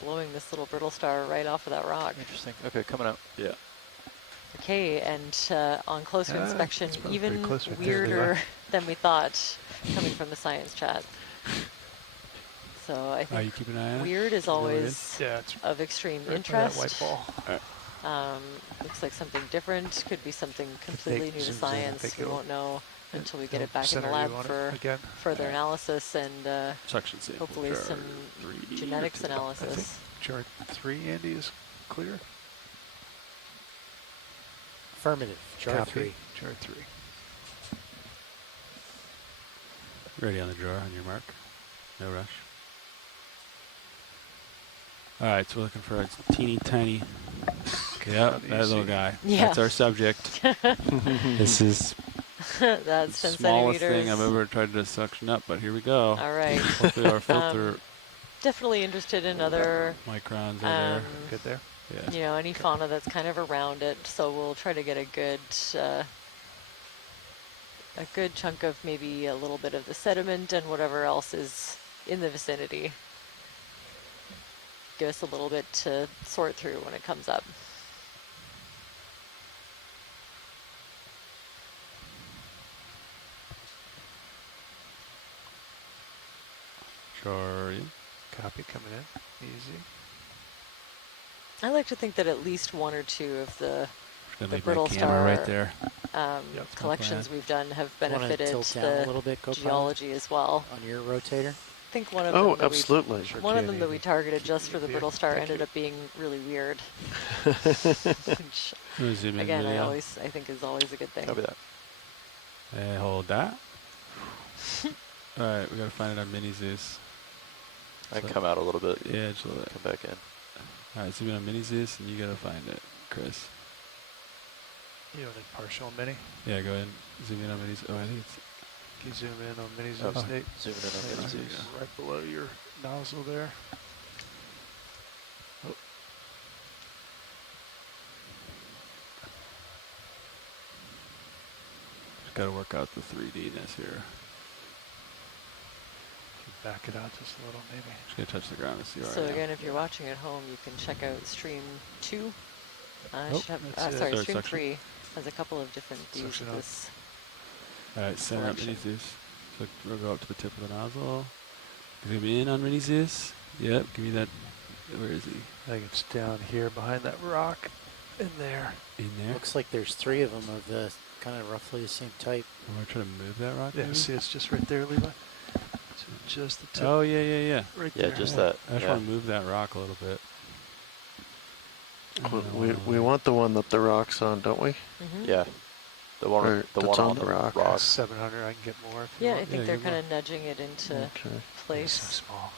blowing this little brittle star right off of that rock. Interesting. Okay, coming out. Yeah. Okay, and on closer Ah, inspection, it's probably pretty even close right there. weirder than we thought, coming from the science chat. So I Are think you keeping an eye on it? weird is know what it always Yeah, it's of extreme right by that interest. white ball. Looks like something different, could be something completely new to zooms in, I science. think We it'll- won't know until we get it'll it back in center the you lab on it for again. further analysis and Suction sample. hopefully chart some 3D. genetics I think analysis. chart 3, Andy, is clear. Affirmative. Chart Copy. 3. Chart 3. Ready on the drawer on your mark. No rush. All right, so we're looking for a teeny tiny Yep, that little guy. Yeah. That's our subject. This is That's the 10 smallest centimeters. thing I've ever tried to suction up, but here we go. All right. Hopefully our filter Definitely interested in other microns are there. Good there? Yeah. You know, any fauna that's kind of around it. So we'll try to get a good chunk of maybe a little bit of the sediment and whatever else is in the vicinity. Give us a little bit to sort through when it comes up. Sure. Copy coming in. Easy. I like to think that at least one or two of the leave brittle my camera star right there. collections we've done have Do you wanna benefited tilt down a little bit, the Copilot? geology as well. On your rotator? I think one of Oh, them absolutely. one of them that we targeted just for the brittle star ended up being really weird. Which, Zoom in again, video. I think is always a good thing. Copy that. Hey, hold that. All right, we gotta find it on Mini Zeus. I can come out a little bit. Yeah, just a little bit. Come back in. All right, zoom in on Mini Zeus, and you gotta find it, Chris. You don't need partial mini. Yeah, go ahead and zoom in on Mini Zeus. Oh, I think it's... Can you zoom in on mini Oh, Zeus, Nate? zoom in on Mini Zeus. Right below your nozzle there. Oh. Just gotta work out the 3D-ness here. Back it out just a little, maybe. Just gonna touch the ground to see where So I am. again, if you're watching at home, you can check out stream 2. Oh, Should have, that's it. sorry, Start stream section. 3 has a couple of different views Section of up. this. All right, center up Mini selection. Zeus. So we'll go up to the tip of the nozzle. Zoom in on Mini Zeus. Yep, give me that. Where is he? I think it's down here behind that rock in there. In there? Looks like there's 3 of them of the kind of roughly the same type. I'm gonna try to move that rock. Yeah, maybe? see, it's just right there, Levi. So just the tip. Oh, yeah. Right Yeah, there. just that. I just Yeah. want to move that rock a little bit. We want the one that the rock's on, don't we? Mm-hmm. Yeah. The one, Or the that's one on the rock. 700, I can get more if you Yeah, I want. think Yeah, they're give kind one. of nudging it into Okay. It's place. so small.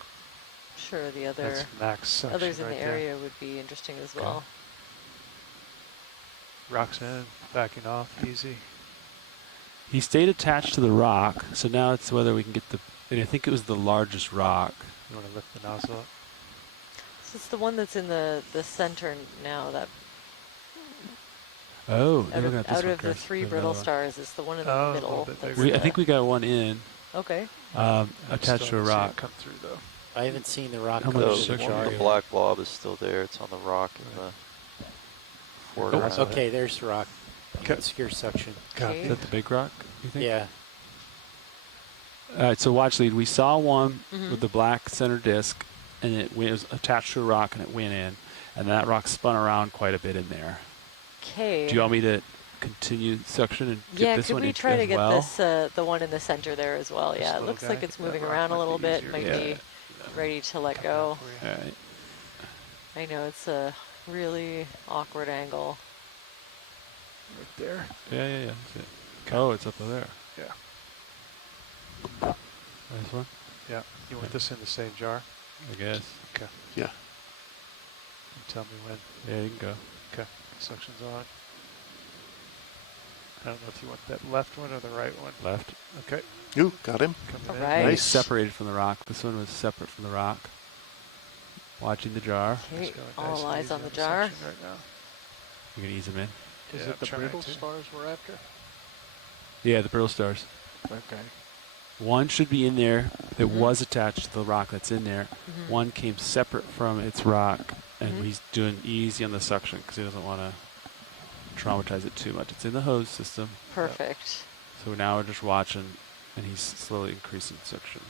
Sure, the other That's max suction others in right the there. area would be interesting as well. Rocks in, backing off, easy. He stayed attached to the rock, so now it's whether we can get the. And I think it was the largest rock. You want to lift the nozzle up? So it's the one that's in the center now. That Oh, out look of, at this out one, of the Chris. 3 There's brittle another one. stars, it's the one in the Oh, a middle. little bit that's bigger. I think we got one in, Okay. attached to a rock. Come through though. I haven't seen the rock How come much to the suction? jar The yet. black blob is still there. It's on the rock in the foreground. Okay, there's the rock. Okay. Obscure suction. Okay. Is that the big rock, you think? Yeah. All right, so watch lead. We saw one Mhm. with the black center disc, and it was attached to a rock, and it went in. And that rock spun around quite a bit in there. Okay. Do you want me to continue suction and get Yeah, this could one we in try to as get well? this, the one in the center there as well? This Yeah, it little looks like guy? it's moving That rock around a might little be bit. easier. Might Yeah. be ready to let go. All right. I know it's a really awkward angle. Right there. Yeah. That's it. Oh, it's up there. Yeah. This one? Yeah. You want this in the same jar? I guess. Okay. Yeah. You tell me when. Yeah, you can go. Okay. Suction's on. I don't know if you want that left one or the right one. Left. Okay. You got him. Coming All in. right. Nice. Separated from the rock. This one was separate from the rock. Watching the jar. Okay, Just going all nice and eyes easy on the jar. suction right now. You can ease them in. Yeah, Is it the trying brittle to. stars we're after? Yeah, the brittle stars. Okay. One should be in there that was attached to the rock that's in there. Mhm. One came separate from its rock, and Mhm. he's doing easy on the suction because he doesn't want to traumatize it too much. It's in the hose system. Perfect. So now we're just watching, and he's slowly increasing suction.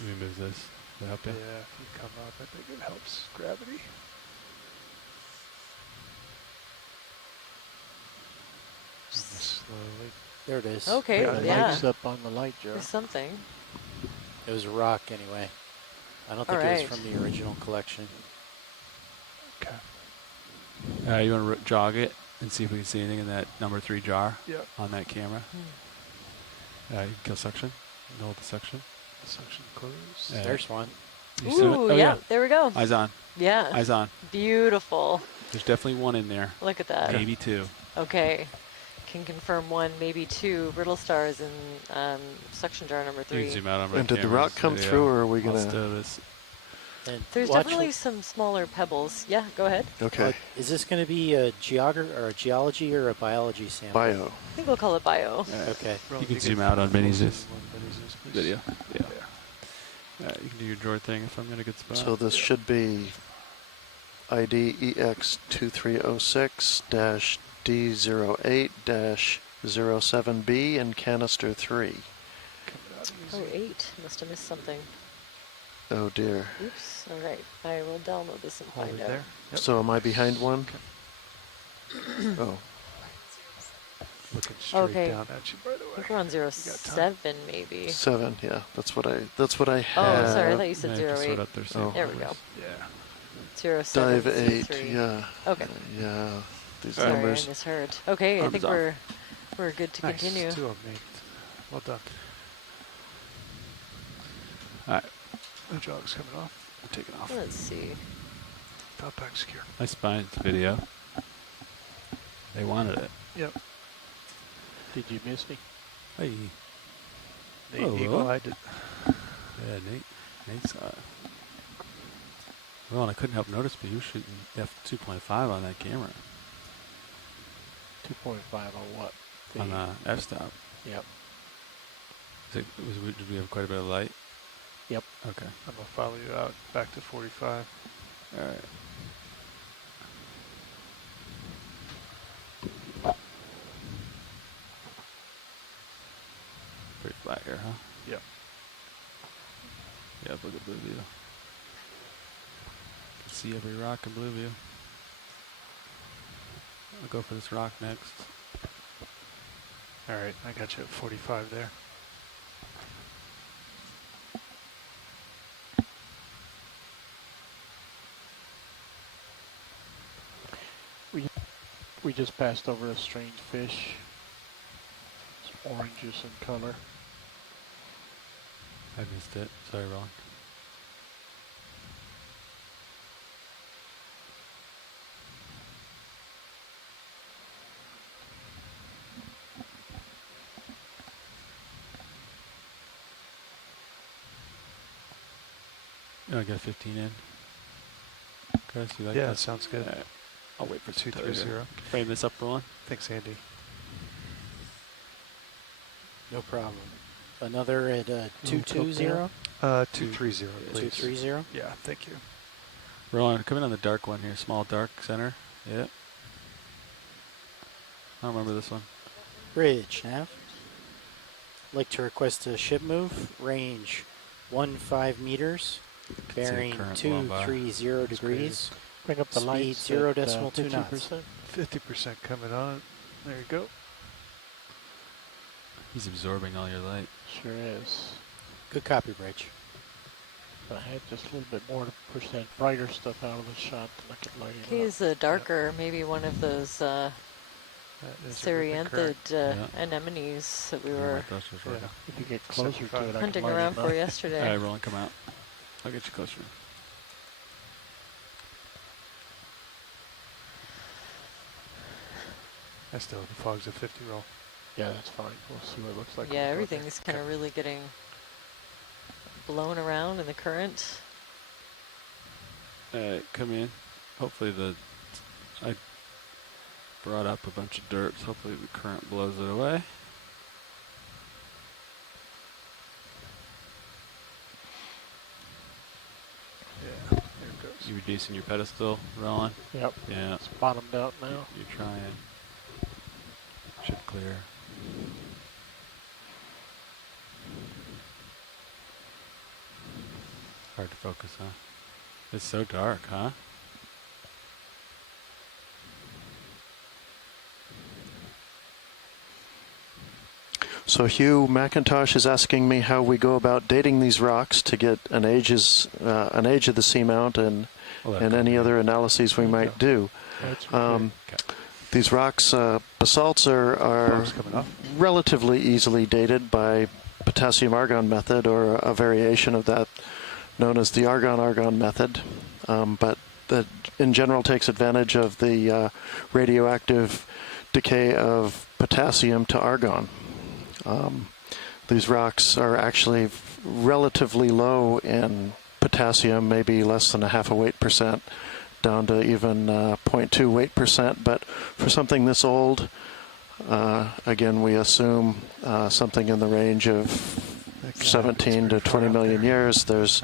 Let me move this. Does that help Yeah, you? if you come up, I think it helps gravity. Slowly. There it is. Okay, Yeah, it yeah. lights up on the light jar. There's something. It was a rock anyway. I don't think it Alright. was from the original collection. Okay. You want to jog it and see if we can see anything in that number 3 jar Yep. on that camera. You can kill suction. Hold the suction. Suction close. Yeah. There's one. Ooh, yeah, there we go. Eyes on. Yeah. Eyes on. Beautiful. There's definitely one in there. Look at that. Maybe two. Okay. Can confirm one, maybe two brittle stars in suction jar number 3. You can zoom out on my And did the rock come through, or are we going to... There's definitely some smaller pebbles. Yeah, go ahead. Okay. Is this going to be a geology or a biology sample? Bio. I think we'll call it bio. Okay. You can zoom out on Vinny's video. Yeah. You can do your drawer thing if I'm in a good spot. So this should be ID EX2306-D08-07B and canister 3. Oh, 8. Must have missed something. Oh dear. Oops. All right. I will download this and find out. Yep. So am I behind one? Oh. Looking straight down at you, by the way. I think we're on 07 maybe. 7, yeah. That's what I had. Oh, sorry. I thought you said 08. Oh. There we go. Yeah. 07. Dive 8, C3. yeah. Okay. Yeah. These Sorry, numbers. I misheard. Okay, I think we're good to Nice. continue. 2 of them. Well done. All right. The jog's coming off. I'm taking off. Let's see. Top pack secure. I spined the video. They wanted it. Yep. Did you miss me? Hey. The eagle-eyed it. Yeah, Nate saw it. Well, and I couldn't help notice, but you were shooting f2.5 on that camera. 2.5 on what? On the f-stop. Yep. Did we have quite a bit of light? Yep. Okay. I'm going to follow you out back to 45. All right. Pretty flat here, huh? Yep. Yeah, look at blue view. Can see every rock in blue view. I'll go for this rock next. All right, I got you at 45 there. We just passed over a strange fish. It's oranges in color. I missed it. Sorry, Ron. I got 15 in. Chris, you like that? Yeah, that sounds good. Right. I'll wait for 230. Frame this up, Ron. Thanks, Andy. No problem. Another at 220? 230, please. 230? Yeah, thank you. Roland, come in on the dark one here. Small dark center. Yep. I don't remember this one. Bridge, Nav. Like to request a ship move. Range 15 meters. Bearing 230 degrees. Bring up the Speed lights. 0.2 knots. 50% coming on. There you go. He's absorbing all your light. Sure is. Good copy, Bridge. But I had just a little bit more to push that brighter stuff out of the shot than I could light it up. He's darker, maybe one of those Syrianthid anemones that we were If you get closer to it, I hunting can light around it up. for yesterday. All right, Roland, come out. I'll get you closer. I still have the fogs at 50 roll. Yeah, that's fine. We'll see what it looks like. Yeah, everything's kind of really getting blown around in the current. All right, come in. Hopefully I brought up a bunch of dirt, so hopefully the current blows it away. Yeah, there it goes. You reducing your pedestal, Roland? Yep. Yeah. It's bottomed out now. You're trying. Should clear. Hard to focus, huh? It's so dark, huh? So Hugh McIntosh is asking me how we go about dating these rocks to get an age of the seamount and any other analyses we might do. These rocks, basalts are relatively easily dated by potassium argon method or a variation of that known as the argon-argon method, but that in general takes advantage of the radioactive decay of potassium to argon. These rocks are actually relatively low in potassium, maybe less than a half a weight percent, down to even 0.2 weight percent. But for something this old, again, we assume something in the range of 17 to 20 million years. There's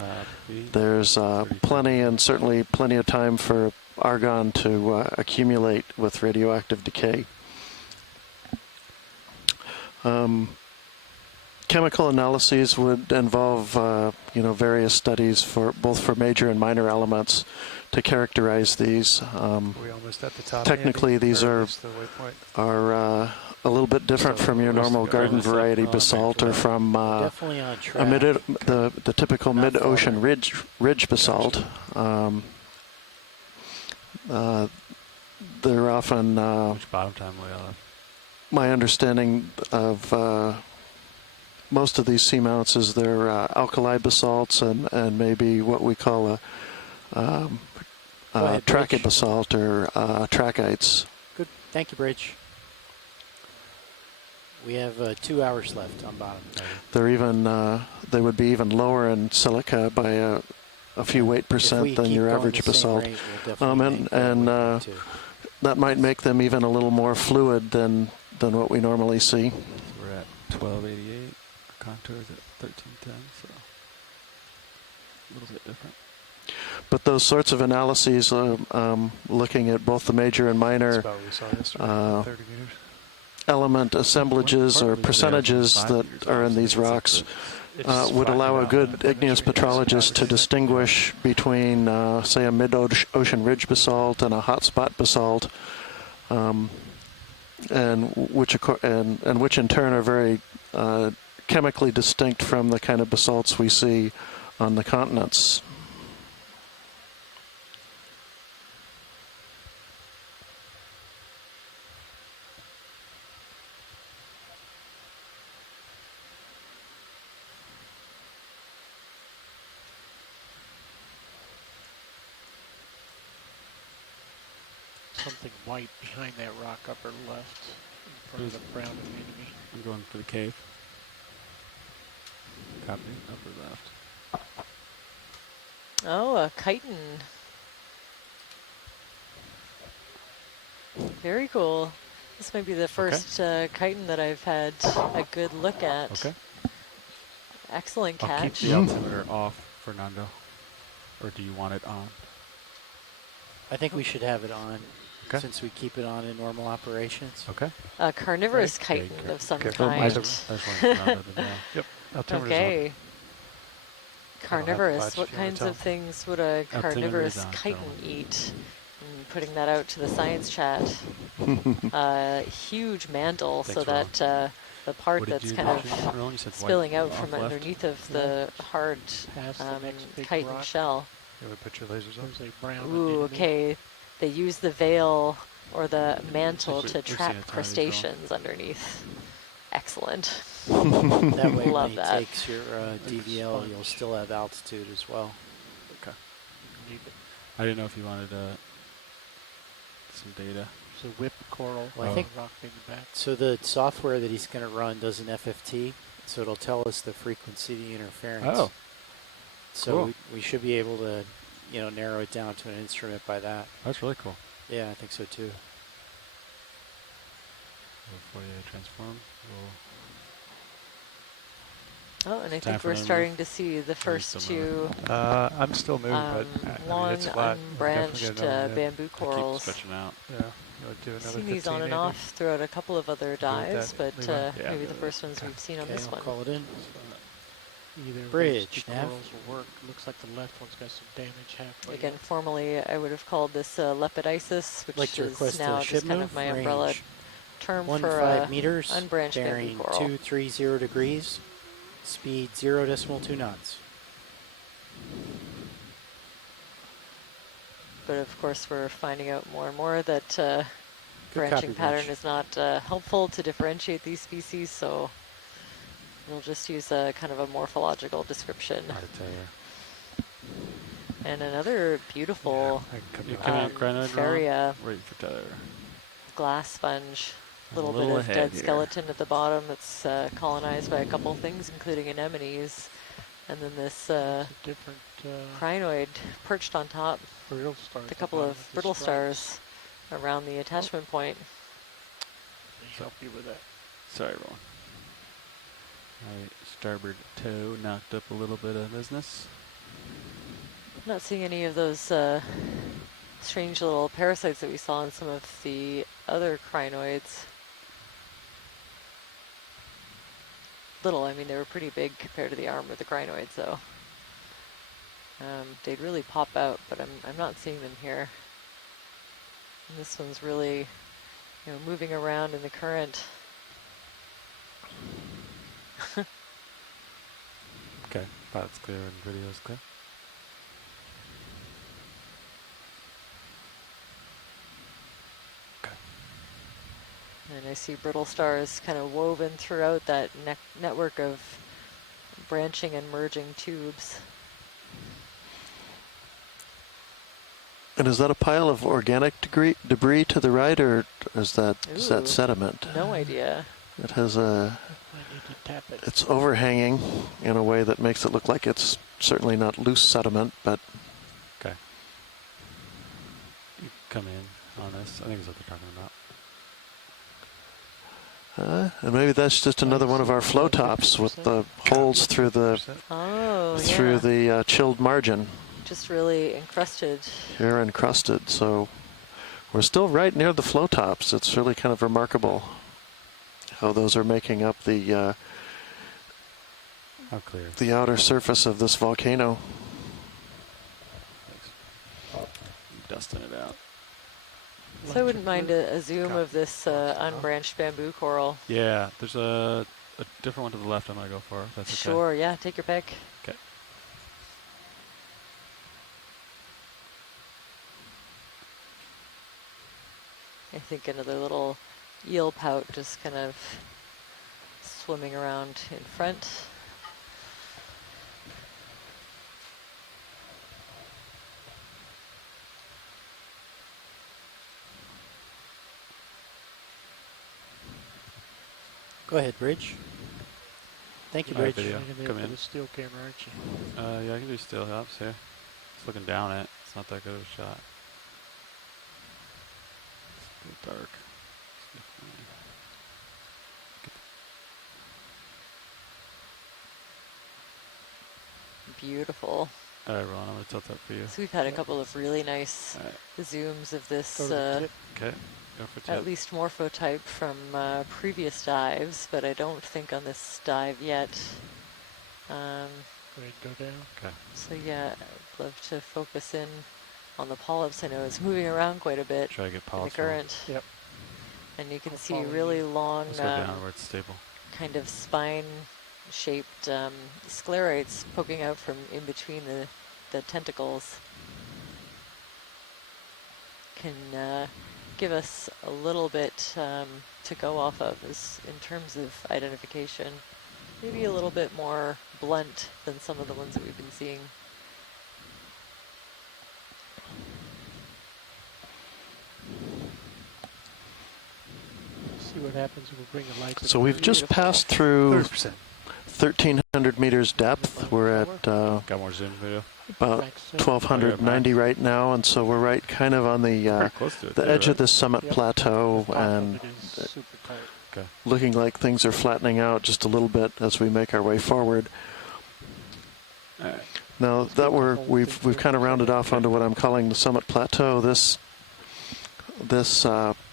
plenty, and certainly plenty of time for argon to accumulate with radioactive decay. Chemical analyses would involve, various studies for both for major and minor elements to characterize these. We almost at the top. Technically, Andy, these are a little bit different from your normal garden variety basalt, or from the typical mid-ocean ridge basalt. They're often. Which bottom time we on? My understanding of most of these seamounts is they're alkali basalts and maybe what we call a trachyte basalt or trachytes. Good. Thank you, Bridge. We have 2 hours left on bottom. They're even they would be even lower in silica by a few weight percent than your average basalt, that might make them even a little more fluid than what we normally see. We're at 1288. Contours at 1310, so a little bit different. But those sorts of analyses, looking at both the major and minor element assemblages or percentages that are in these rocks, would allow a good igneous petrologist to distinguish between, say, a mid-ocean ridge basalt and a hotspot basalt, and which in turn are very chemically distinct from the kind of basalts we see on the continents. Something white behind that rock upper left in front of the brown enemy. I'm going for the cave. Copy, upper left. Oh, a chitin. Very cool. This might be the first chitin that I've had a good look at. Okay. Excellent catch. I'll keep the altimeter off, Fernando. Or do you want it on? I think we should have it on, since we keep it on in normal operations. Okay. A carnivorous chitin of some kind. Yep. Okay. Carnivorous. What kinds of things would a carnivorous chitin eat? Putting that out to the science chat. Huge mantle, so that the part that's kind of spilling out from underneath of the hard chitin shell. You want to put your lasers on? Ooh, okay. They use the veil or the mantle to trap crustaceans underneath. Excellent. That way, Love when it takes your DVL, you'll still have altitude as well. Okay. I didn't know if you wanted some data. So whip coral. Well, I think rock in the back. So the software that he's going to run does an FFT, so it'll tell us the frequency of the interference. Oh. So Cool. we should be able to, narrow it down to an instrument by that. That's really cool. Yeah, I think so too. Fourier transform. Oh, and I think we're starting to see the first two I'm still moving, but long it's flat. unbranched bamboo corals. Stretching out. Yeah, do another Seen these 15 on and maybe? off throughout a couple of other dives, but Yeah. maybe the first ones we've seen on this I'll one. call it in. Either of Bridge, those two Nav. corals will work. Looks like the left one's got some damage halfway. Again, formerly I would have called this lepidisis, which Like to is request now a just ship kind move of my umbrella range. term 15 for meters, unbranched bamboo bearing coral. 230 degrees, speed 0.2 knots. But of course, we're finding out more and more that Good branching copy, pattern Bridge. is not helpful to differentiate these species, so we'll just use a kind of a morphological description. And another beautiful Faria waiting for Tyler. glass sponge. A little bit little of ahead dead here. skeleton at the bottom that's colonized by a couple things, including anemones. And then this different crinoid perched on top. brittle stars. A couple of brittle stars around the attachment point. Let me help you with that. Sorry, everyone. My starboard toe knocked up a little bit of business. Not seeing any of those strange little parasites that we saw in some of the other crinoids. Little, I mean, they were pretty big compared to the arm of the crinoid, so they'd really pop out, but I'm not seeing them here. And this one's really, moving around in the current. Okay, that's clear and video's clear. And I see brittle stars kind of woven throughout that network of branching and merging tubes. And is that a pile of organic debris to the right, or is that sediment? No idea. It has it's overhanging in a way that makes it look like it's certainly not loose sediment, but. Okay. You come in on this. I think that's what they're talking about. And maybe that's just another one of our flow tops with the holes through the chilled margin. Just really encrusted. Here encrusted, so we're still right near the flow tops. It's really kind of remarkable how those are making up the outer surface of this volcano. Dusting it out. So I wouldn't mind a zoom of this unbranched bamboo coral. Yeah, there's a different one to the left I'm going to go for, if that's okay. Sure, yeah, take your pick. Okay. I think another little eel pout just kind of swimming around in front. Go ahead, Bridge. Thank you, Bridge. Video. Come in. The still camera, aren't you? Yeah, I can do still hops here. Just looking down it. It's not that good of a shot. It's a little dark. Beautiful. All right, Ron, I'm going to tilt that for you. So we've had a couple of really nice zooms of this. Okay. At least morphotype from previous dives, but I don't think on this dive yet. Go ahead, go down. Okay. So yeah, I'd love to focus in on the polyps. I know it's moving around quite a bit. Try to get in polyps. the current. Yep. And you can see really long, Let's go down where it's stable. kind of spine-shaped sclerites poking out from in between the tentacles. Can give us a little bit to go off of in terms of identification. Maybe a little bit more blunt than some of the ones that we've been seeing. See what happens when we bring the lights. So we've just passed through 1,300 meters depth. We're at got more zoom video. About 1,290 right now, and so we're right kind of on the edge of the summit plateau, and looking like things are flattening out just a little bit as we make our way forward. Now that we've kind of rounded off onto what I'm calling the summit plateau. This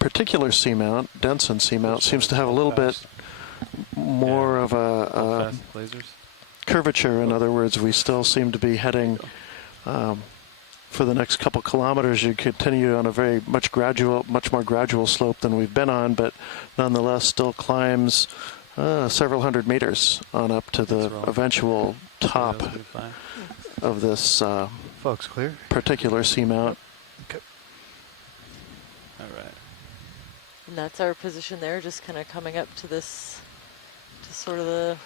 particular seamount, Denson seamount, seems to have a little bit more of a curvature. In other words, we still seem to be heading for the next couple kilometers. You continue on a much more gradual slope than we've been on, but nonetheless still climbs several hundred meters on up to the eventual top of this particular seamount. Okay. All right. And that's our position there, just kind of coming up to this, to sort of the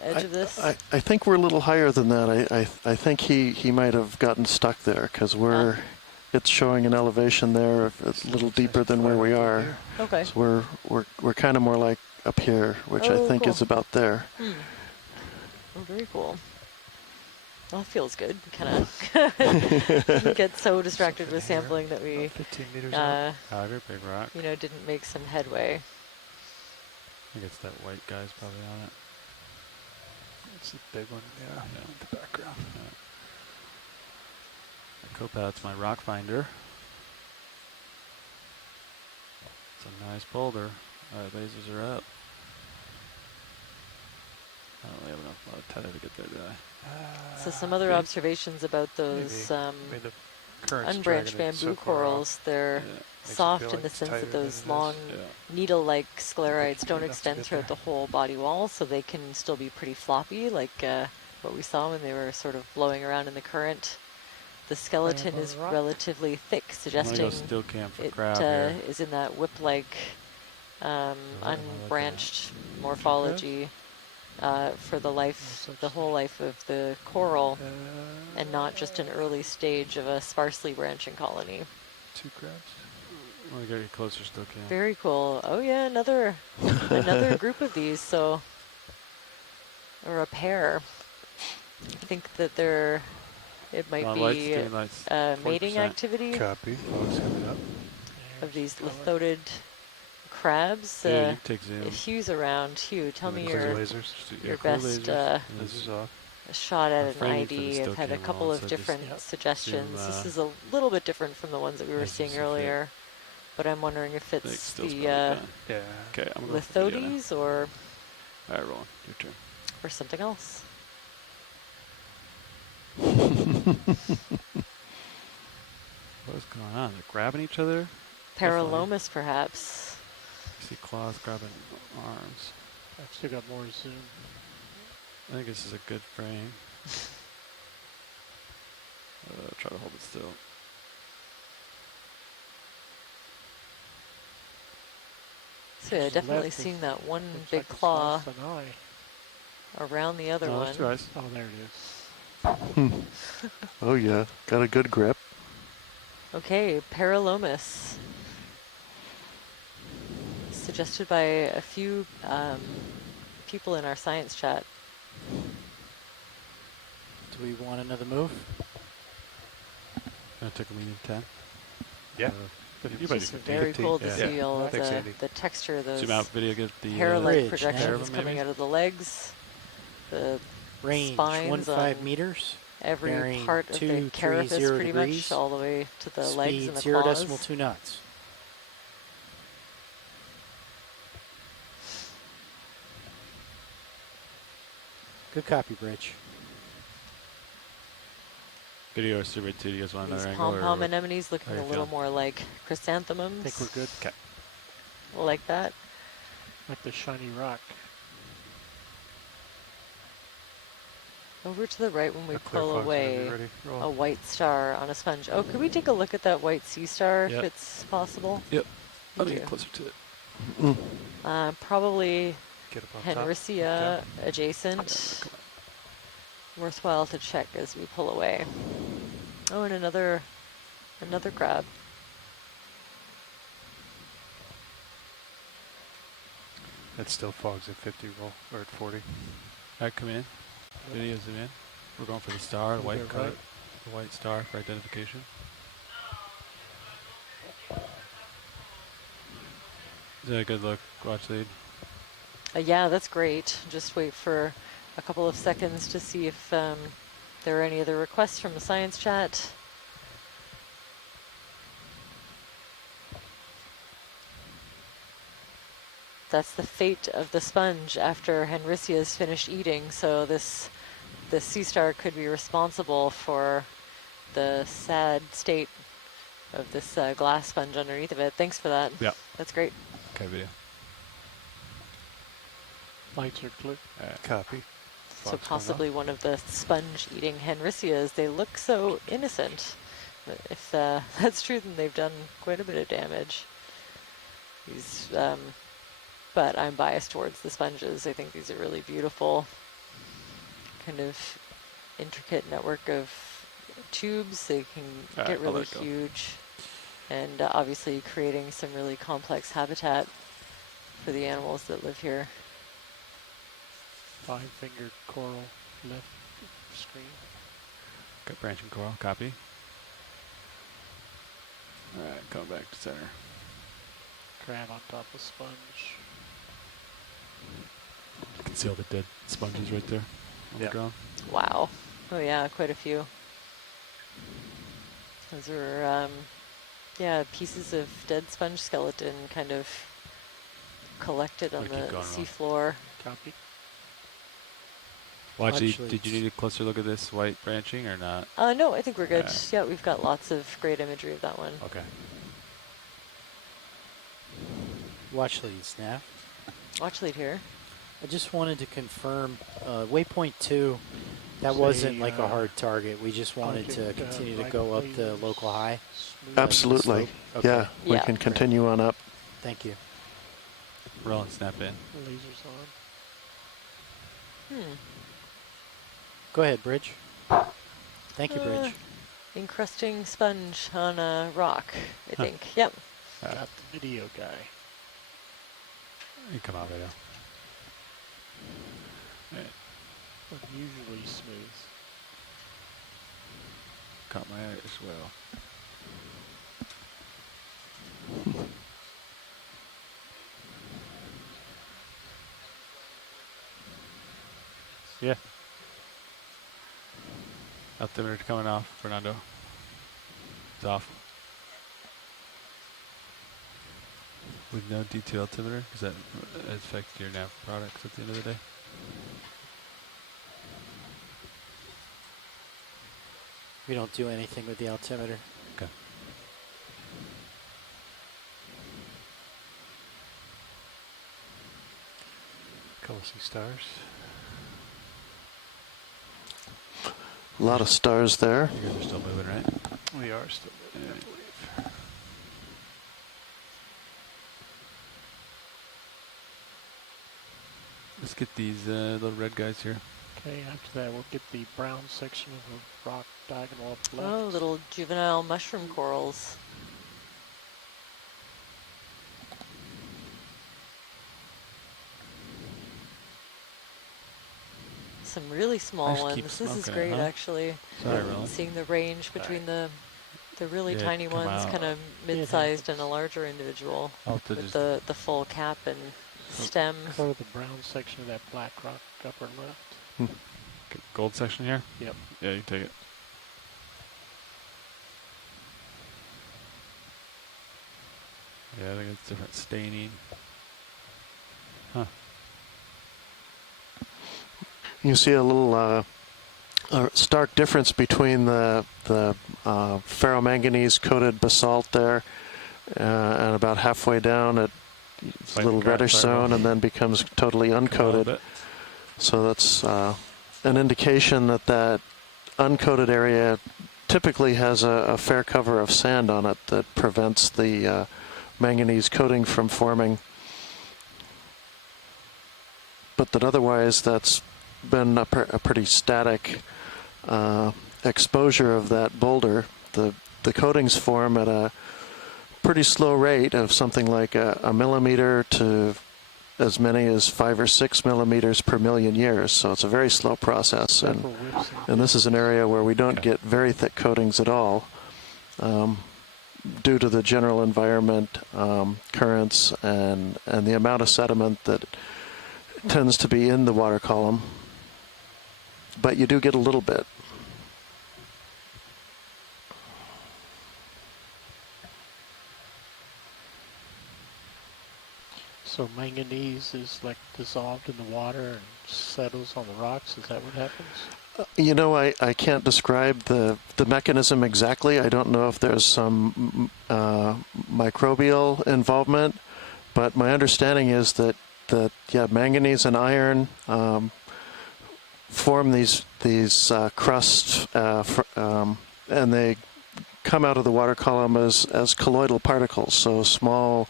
edge of this? I think we're a little higher than that. I think he might have gotten stuck there because it's showing an elevation there a little deeper than where we are. Okay. So we're kind of more like up here, which I think is about there. Oh, very cool. Well, it feels good. Kind of get so distracted with sampling that we, 15 meters up. Big rock. Didn't make some headway. I think it's that white guy's probably on it. It's a big one, yeah. In the background. The Copad's my rock finder. It's a nice boulder. Alright, lasers are up. I don't really have enough tether to get there, do I? So some other observations about those unbranched bamboo corals. They're soft in the sense that those long needle-like sclerites don't extend throughout the whole body wall, so they can still be pretty floppy, like what we saw when they were sort of blowing around in the current. The skeleton is relatively thick, suggesting it is in that whip-like unbranched morphology for the whole life of the coral, and not just an early stage of a sparsely branching colony. 2 crabs. We're getting closer, still can. Very cool. Oh yeah, another group of these. So, or a pair. I think that it might be mating activity. Copy. Coming up. Of these lithoted crabs. Yeah, you take zoom. If Hugh's around, Hugh, tell me your best lasers shot at an ID. I've had a couple of different suggestions. This is a little bit different from the ones that we were seeing earlier, but I'm wondering if it's the lithodes or. All right, Roland, your turn. Or something else. What's going on? They're grabbing each other? Paralomus, perhaps. I see claws grabbing arms. I've still got more zoom. I think this is a good frame. Try to hold it still. So yeah, definitely seeing that one big claw around the other one. Oh, there it is. Oh yeah, got a good grip. Okay, Paralomus. Suggested by a few people in our science chat. Do we want another move? Gonna take a medium 10. Yeah. It's very cool to see all of the texture of those hair-like projections coming out of the legs, the range spines 1.5 meters. Every part of the carapace pretty much, all the way to the legs and the claws. 0.2 knots. Good copy, Bridge. Video or survey 2, do you guys want another These angle? pom-pom anemones looking a little more like chrysanthemums. I think we're good. Okay. Like that. Like the shiny rock. Over to the right when we pull away a white star on a sponge. Oh, could we take a look at that white sea star if it's possible? Yep. Let me get closer to it. Probably Henricea adjacent. Worthwhile to check as we pull away. Oh, and another crab. It still fogs at 50 roll, or at 40. All right, come in. Video zoom in. We're going for the star, the white cut, the white star for identification. Is that a good look? Watch lead. Yeah, that's great. Just wait for a couple of seconds to see if there are any other requests from the science chat. That's the fate of the sponge after Henricea is finished eating. So the sea star could be responsible for the sad state of this glass sponge underneath of it. Thanks for that. Yeah. That's great. Okay, video. Lights are clear. Copy. So possibly one of the sponge-eating Henriceas. They look so innocent. But if that's true, then they've done quite a bit of damage. These, but I'm biased towards the sponges. I think these are really beautiful. kind of intricate network of tubes. They can get really huge, and obviously creating some really complex habitat for the animals that live here. 5-fingered coral left screen. Got branching coral, copy. Alright, coming back to center. Crab on top of sponge. You can see all the dead sponges right there on the ground. Wow. Oh yeah, quite a few. Those are, yeah, pieces of dead sponge skeleton kind of collected on the seafloor. Copy. Well, actually, did you need a closer look at this white branching or not? No, I think we're good. Yeah, we've got lots of great imagery of that one. Okay. Watch lead, Snap. Watch lead here. I just wanted to confirm, waypoint 2, that wasn't like a hard target. We just wanted to continue to go up the local high. Absolutely. Okay. Yeah, we can continue on up. Thank you. Roll and snap in. Lasers on. Go ahead, Bridge. Thank you, Bridge. Encrusting sponge on a rock, I think. Yep. Got the video guy. You come out right now. Unusually smooth. Caught my eye as well. Yeah. Altimeter coming off, Fernando. It's off. With no DT altimeter, does that affect your nav products at the end of the day? We don't do anything with the altimeter. Okay. Color some stars. A lot of stars there. You guys are still moving, right? We are still moving, I believe. Let's get these little red guys here. Okay, after that we'll get the brown section of the rock diagonal up left. Oh, little juvenile mushroom corals. Some really small ones. This is great, actually. Sorry, Roland. Seeing the range between the really tiny ones, kind of mid-sized, and a larger individual with the full cap and stem. Go to the brown section of that black rock upper left. Gold section here? Yep. Yeah, you can take it. Yeah, I think it's different staining. Huh. You see a little stark difference between the ferromanganese coated basalt there and about halfway down it's a little reddish zone and then becomes totally uncoated. So that's an indication that that uncoated area typically has a fair cover of sand on it that prevents the manganese coating from forming. But that otherwise that's been a pretty static exposure of that boulder. The coatings form at a pretty slow rate of something like a millimeter to as many as 5 or 6 millimeters per million years. So it's a very slow process. And this is an area where we don't get very thick coatings at all due to the general environment, currents, and the amount of sediment that tends to be in the water column. But you do get a little bit. So manganese is like dissolved in the water and settles on the rocks. Is that what happens? You know, I can't describe the mechanism exactly. I don't know if there's some microbial involvement, but my understanding is that manganese and iron form these crusts, and they come out of the water column as colloidal particles, so small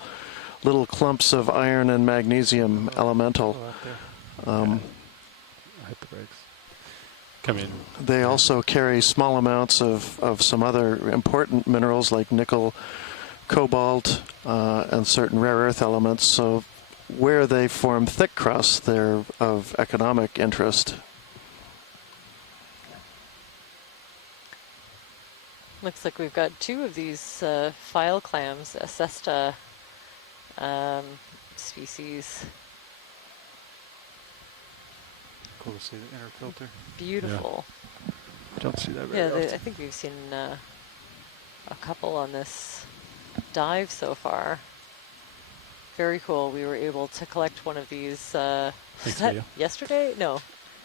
little clumps of iron and magnesium elemental. I hit the brakes. Come in. They also carry small amounts of some other important minerals like nickel, cobalt, and certain rare earth elements. So where they form thick crusts, they're of economic interest. Looks like we've got 2 of these file clams, Acesta species. Cool to see the inner filter. Beautiful. Yeah. Don't see that very often. I think we've seen a couple on this dive so far. Very cool. We were able to collect one of these yesterday? No,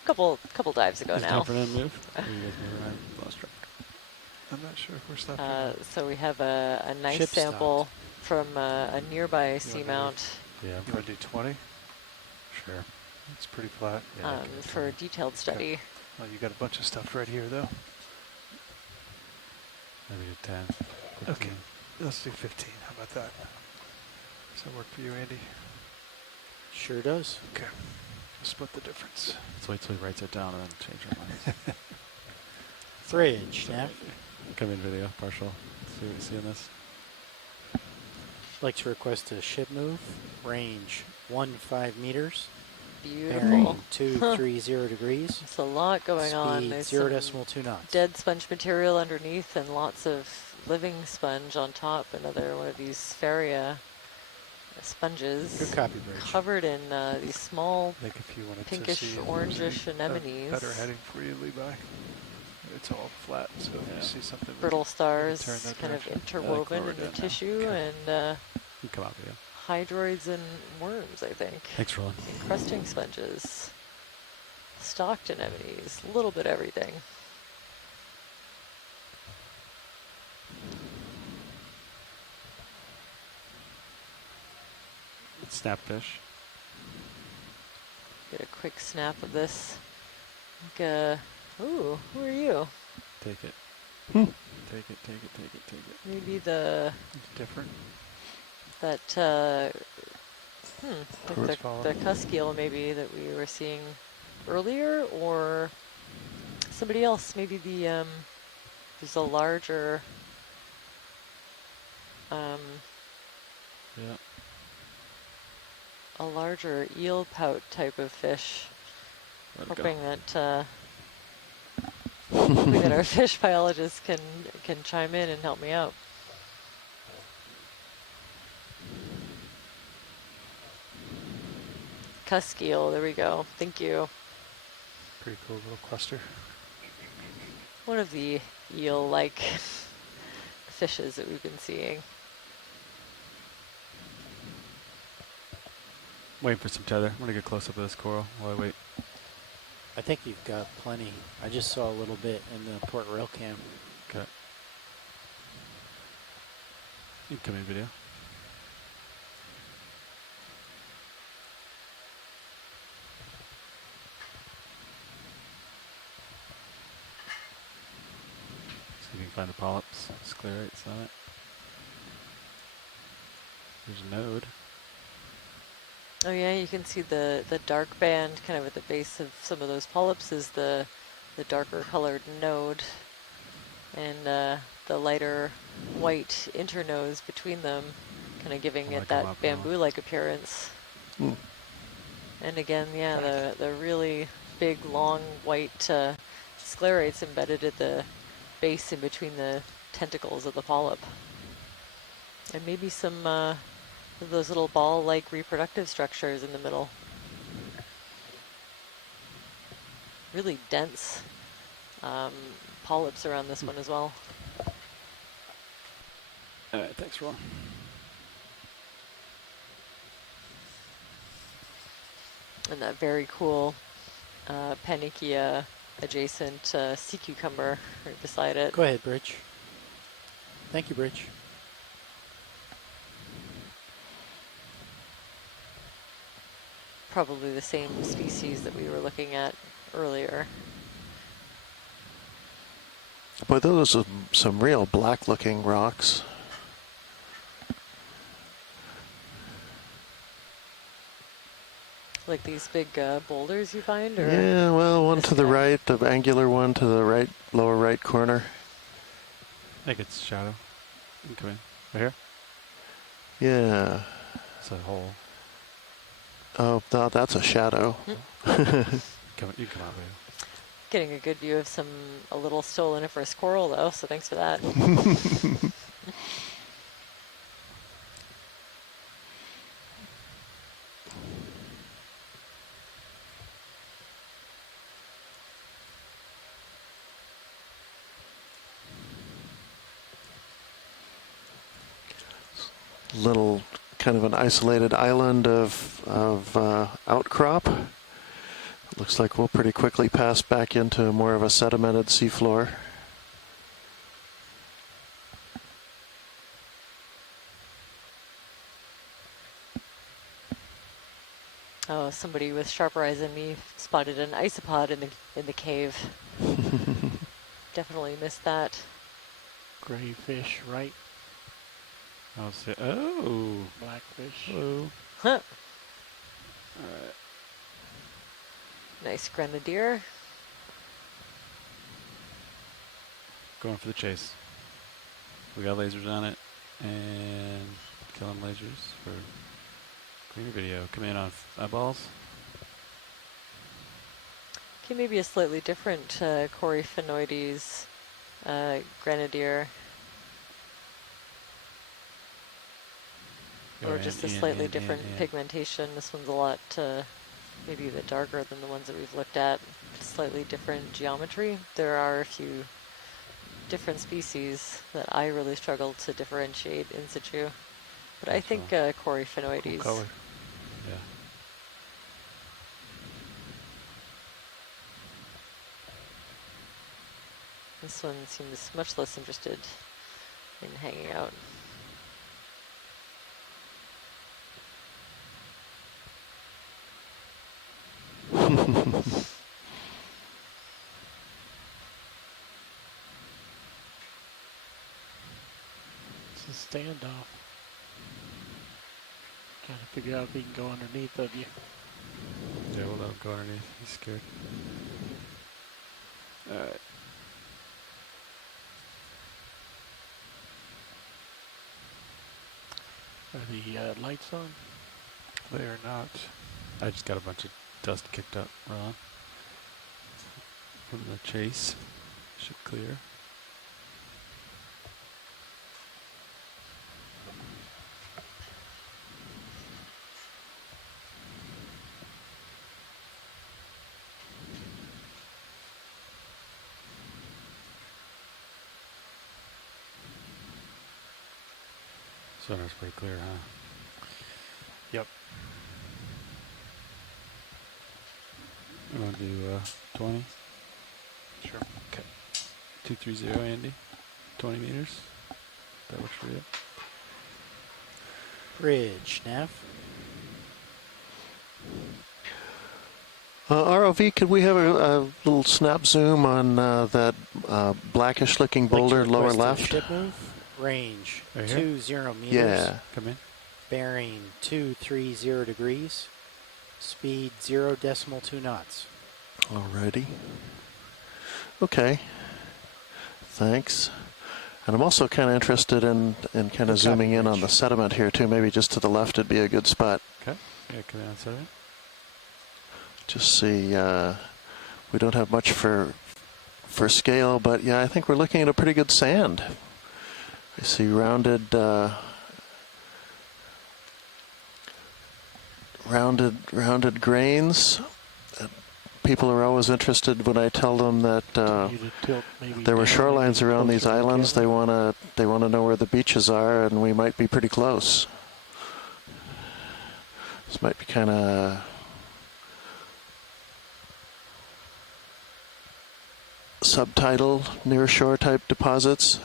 couple dives ago now. Time for them to move? Or you guys move around? Lost track. I'm not sure if we're stopped. So we have a nice Ship sample from a nearby seamount. Yeah, you want to do 20? Sure. It's pretty flat. Yeah, for a detailed study. Okay. Well, you got a bunch of stuff right here, though. Maybe 10. 15. Okay, let's do 15. How about that? Does that work for you, Andy? Sure does. Okay. We'll split the difference. Let's wait till he writes it down and then change our minds. Bridge, Nav. Come in video, partial. See what you see in this. Like to request a ship move. Range 15 meters. Beautiful. Bearing 230 degrees. There's a lot going on. Speed There's 0.2 knots. Dead sponge material underneath and lots of living sponge on top. Another one of these spharia sponges. Good copy, Bridge. Covered in these small Like if you wanted pinkish, to see orangish anemones. better heading for you, Levi. It's all flat, so if you see something. Brittle stars turn that kind of direction. interwoven in the tissue and You come out video. hydroids and worms, I think. Thanks, Roland. Encrusting sponges. Stalked anemones. A little bit everything. Snapfish. Get a quick snap of this. Like, ooh, who are you? Take it. Take it, take it, take it, take it. Maybe the... It's different. That, like the cusk eel maybe that we were seeing earlier, or somebody else. Maybe the, there's a larger, yeah. A larger eel pout type of fish. Hoping that hoping that our fish biologists can chime in and help me out. Cusk eel, there we go. Thank you. Pretty cool little cluster. One of the eel-like fishes that we've been seeing. Waiting for some tether. I'm gonna get close up of this coral while I wait. I think you've got plenty. I just saw a little bit in the port rail cam. Okay. You can come in video. See if you can find the polyps, sclerates on it. There's a node. Oh yeah, you can see the dark band kind of at the base of some of those polyps is the darker colored node, and the lighter white internose between them, kind of giving it that bamboo-like appearance. And again, yeah, the really big, long white sclerates embedded at the base in between the tentacles of the polyp, and maybe some those little ball-like reproductive structures in the middle. Really dense polyps around this one as well. All right, thanks, Ron. And that very cool Panikia adjacent sea cucumber right beside it. Go ahead, Bridge. Thank you, Bridge. Probably the same species that we were looking at earlier. Boy, those are some real black-looking rocks. Like these big boulders you find? Or Yeah, well, one to the right, the angular one to the right, lower right corner. I think it's shadow. You can come in. Right here? Yeah. It's a hole. Oh, no, that's a shadow. You can come out, baby. Getting a good view of a little stolen it for a squirrel, though, so thanks for that. Little kind of an isolated island of outcrop. Looks like we'll pretty quickly pass back into more of a sedimented seafloor. Oh, somebody with sharper eyes than me spotted an isopod in the cave. Definitely missed that. Gray fish, right? I'll say, oh. Blackfish. Hello. Huh. All right. Nice grenadier. Going for the chase. We got lasers on it, and killing lasers for greener video. Come in on eyeballs. Okay, maybe a slightly different Coryphaenoides grenadier. Or just a slightly different pigmentation. This one's a lot, maybe a bit darker than the ones that we've looked at. Slightly different geometry. There are a few different species that I really struggle to differentiate in situ. But I think Coryphaenoides. Cool color. Yeah. This one seems much less interested in hanging out. It's a standoff. Trying to figure out if he can go underneath of you. Yeah, we'll let him go underneath. He's scared. All right. Are the lights on? They are not. I just got a bunch of dust kicked up, Ron. From the chase. Should clear. Sonar's pretty clear, huh? Yep. You want to do 20? Sure. Okay. 230, Andy. 20 meters. That works for you. Bridge, Nav. ROV, could we have a little snap zoom on that blackish looking boulder lower left? Ship move. Range right 20 meters. Yeah. Come in. Bearing 230 degrees. Speed 0.2 knots. Alrighty. Okay. Thanks. And I'm also kind of interested in kind of zooming in on the sediment here too. Maybe just to the left would be a good spot. Okay. Yeah, come in on sediment. Just see, we don't have much for scale, but yeah, I think we're looking at a pretty good sand. I see rounded grains. People are always interested when I tell them that there were shorelines around these islands. They wanna know where the beaches are, and we might be pretty close. This might be kind of subtidal near shore type deposits.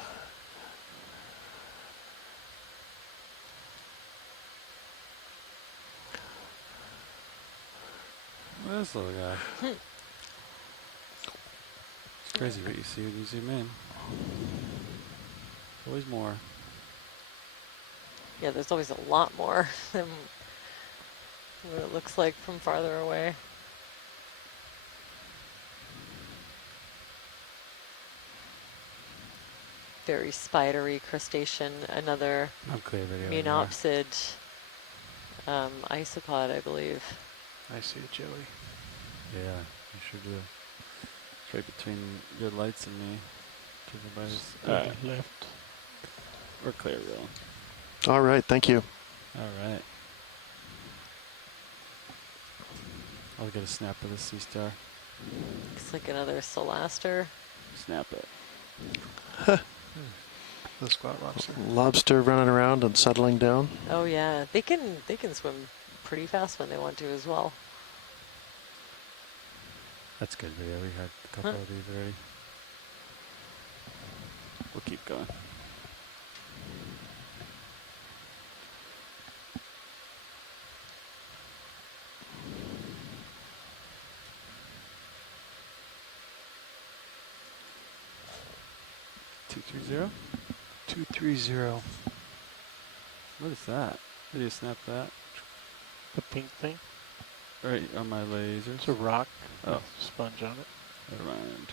This little guy. It's crazy what you see when you zoom in. Always more. Yeah, there's always a lot more. what it looks like from farther away. Very spidery crustacean, another Munopsid isopod, I believe. I see it, Joey. Yeah, you sure do. It's right between your lights and me. To everybody's left. We're clear, Will. All right, thank you. All right. I'll get a snap of the sea star. Looks like another Solaster. Snap it. The squat lobster. Lobster running around and settling down. Oh yeah, they can swim pretty fast when they want to as well. That's good video. We had a couple of these already. We'll keep going. $230? 230. What is that? Did you snap that? The pink thing? Right on my laser. It's a rock. Oh. Sponge on it. Never mind.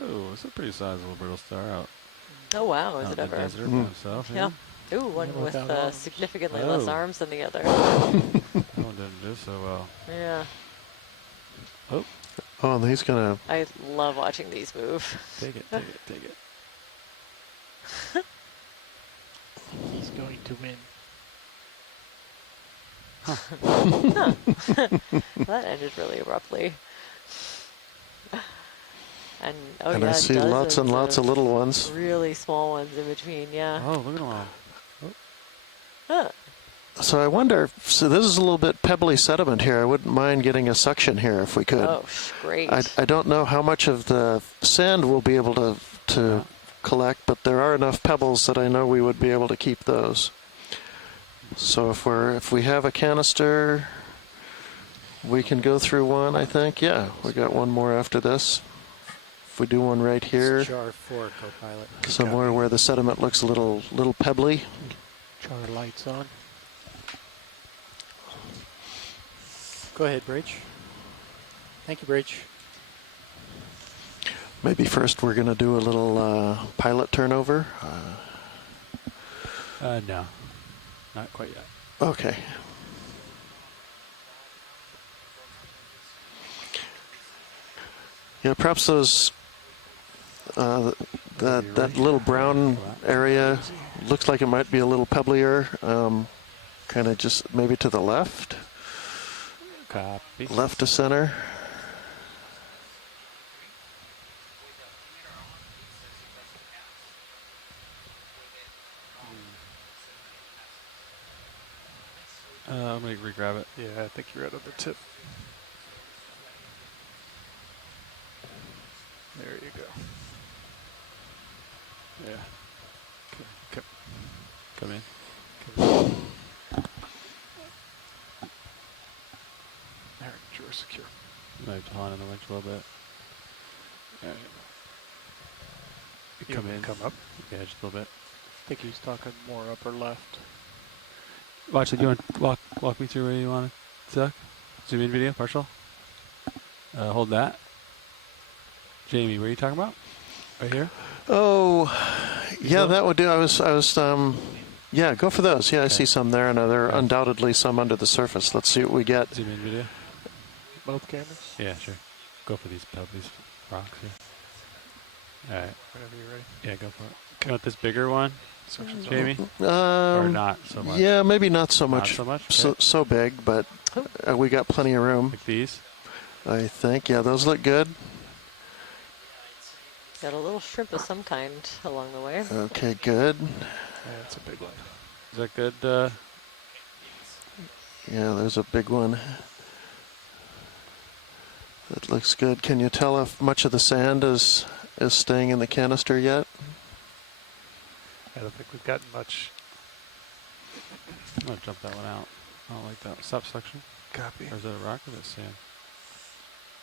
Oh, it's a pretty sizable brittle star out. Oh wow, is out it in the ever? desert by himself, Yeah. Ooh, one with significantly less arms than the other. That one didn't do so well. Yeah. Oh, and he's gonna. I love watching these move. Take it, take it, take it. He's going to win. That ended really abruptly. And and I see lots and lots of little ones. Really small ones in between, yeah. Oh, look at them all. Huh. So I wonder, so this is a little bit pebbly sediment here. I wouldn't mind getting a suction here if we could. Oh, great. I don't know how much of the sand we'll be able to collect, but there are enough pebbles that I know we would be able to keep those. So if we have a canister, we can go through one, I think. Yeah, we got one more after this. If we do one right here, Char 4 co-pilot. somewhere where the sediment looks a little pebbly. Char lights on. Go ahead, Bridge. Thank you, Bridge. Maybe first we're going to do a little pilot turnover. No, not quite yet. Okay. Yeah, perhaps those that little brown area looks like it might be a little pebblier. Kind of just maybe to the left. Copy. Left to center. I'm going to re-grab it. Yeah, I think you're right on the tip. There you go. Yeah. Okay. Come in. There, you're secure. Might have to on in the winch a little bit. All right. You Come in. Come up. Yeah, just a little bit. I think he's talking more upper left. Watch it. You want to walk me through where you want to suck? Zoom in video, partial. Hold that. Jamie, what are you talking about? Right here? Oh, yeah, that would do. I was, yeah, go for those. Yeah, I see some there, and there are undoubtedly some under the surface. Let's see what we get. Zoom in video. Both cameras? Yeah, sure. Go for these rocks here. All right. Whenever you're ready. Yeah, go for it. You want this bigger one, Jamie? Or not so much? Yeah, maybe not so Not much. so much? So big, but we got plenty of room. Like these? I think. Yeah, those look good. Got a little shrimp of some kind along the way. Okay, good. Yeah, that's a big one. Is that good? Yeah, there's a big one. That looks good. Can you tell if much of the sand is staying in the canister yet? I don't think we've gotten much. I'm going to jump that one out. I don't like that. Stop suction. Copy. Or is that a rock or is that sand?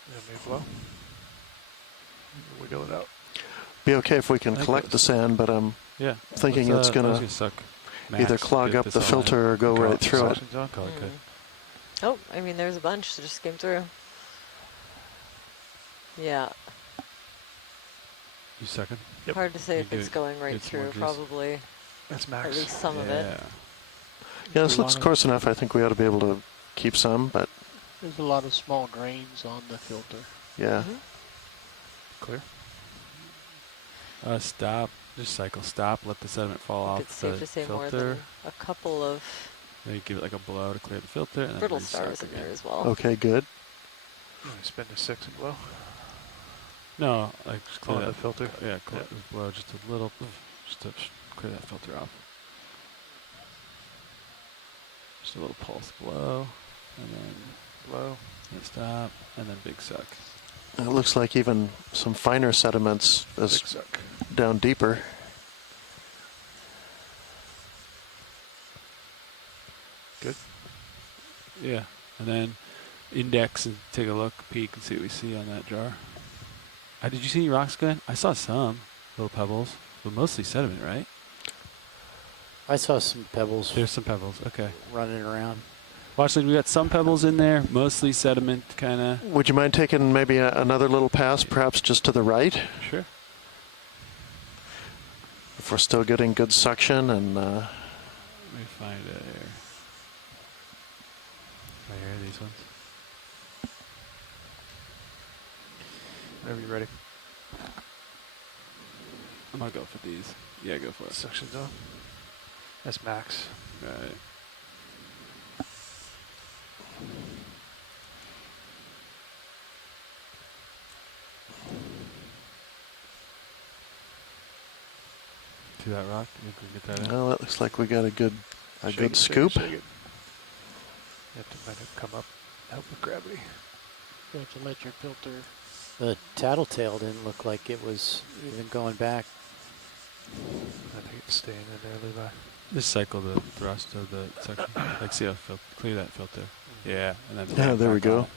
That may flow. Wiggle it out. Be okay if we can collect the sand, but I'm thinking it's going to suck either clog up the filter or go right through it. Call it good. Oh, I mean, there's a bunch that just came through. Yeah. You second? Yep. Hard to say if it's going right through, probably. That's max. At least some of it. Yeah, this looks coarse enough. I think we ought to be able to keep some, but... There's a lot of small grains on the filter. Yeah. Clear. Stop. Just cycle. Stop. Let the sediment fall off It's safe the to say filter. more than a couple of Maybe give it like a blow to clear the filter. And brittle then stars in there as well. Okay, good. Spend a 6 and blow. No, like just clear the that filter. Yeah, just blow just a little, just to clear that filter off. Just a little pulse blow, and then blow, and stop, and then big suck. It looks like even some finer sediments is down deeper. Good. Yeah, and then index and take a look, peek, and see what we see on that jar. Did you see any rocks, Glenn? I saw some little pebbles, but mostly sediment, right? I saw some pebbles. There's some pebbles. Okay. Running around. Watch, we got some pebbles in there, mostly sediment, kind of. Would you mind taking maybe another little pass, perhaps just to the right? Sure. If we're still getting good suction and... Let me find it here. Right here, these ones. Whenever you're ready. I'm gonna go for these. Yeah, go for it. Suction zone. That's max. All right. See that rock? You think we can get that in? Well, that looks like we got a good Shake good it, scoop. Shake it. You have to let it come up, help with gravity. You have to let your filter. The tattletale didn't look like it was even going back. I think it's staying in there, Levi. Just cycle the thrust of the section. Like, see how clear that filter. Yeah, and then. Yeah, there we go.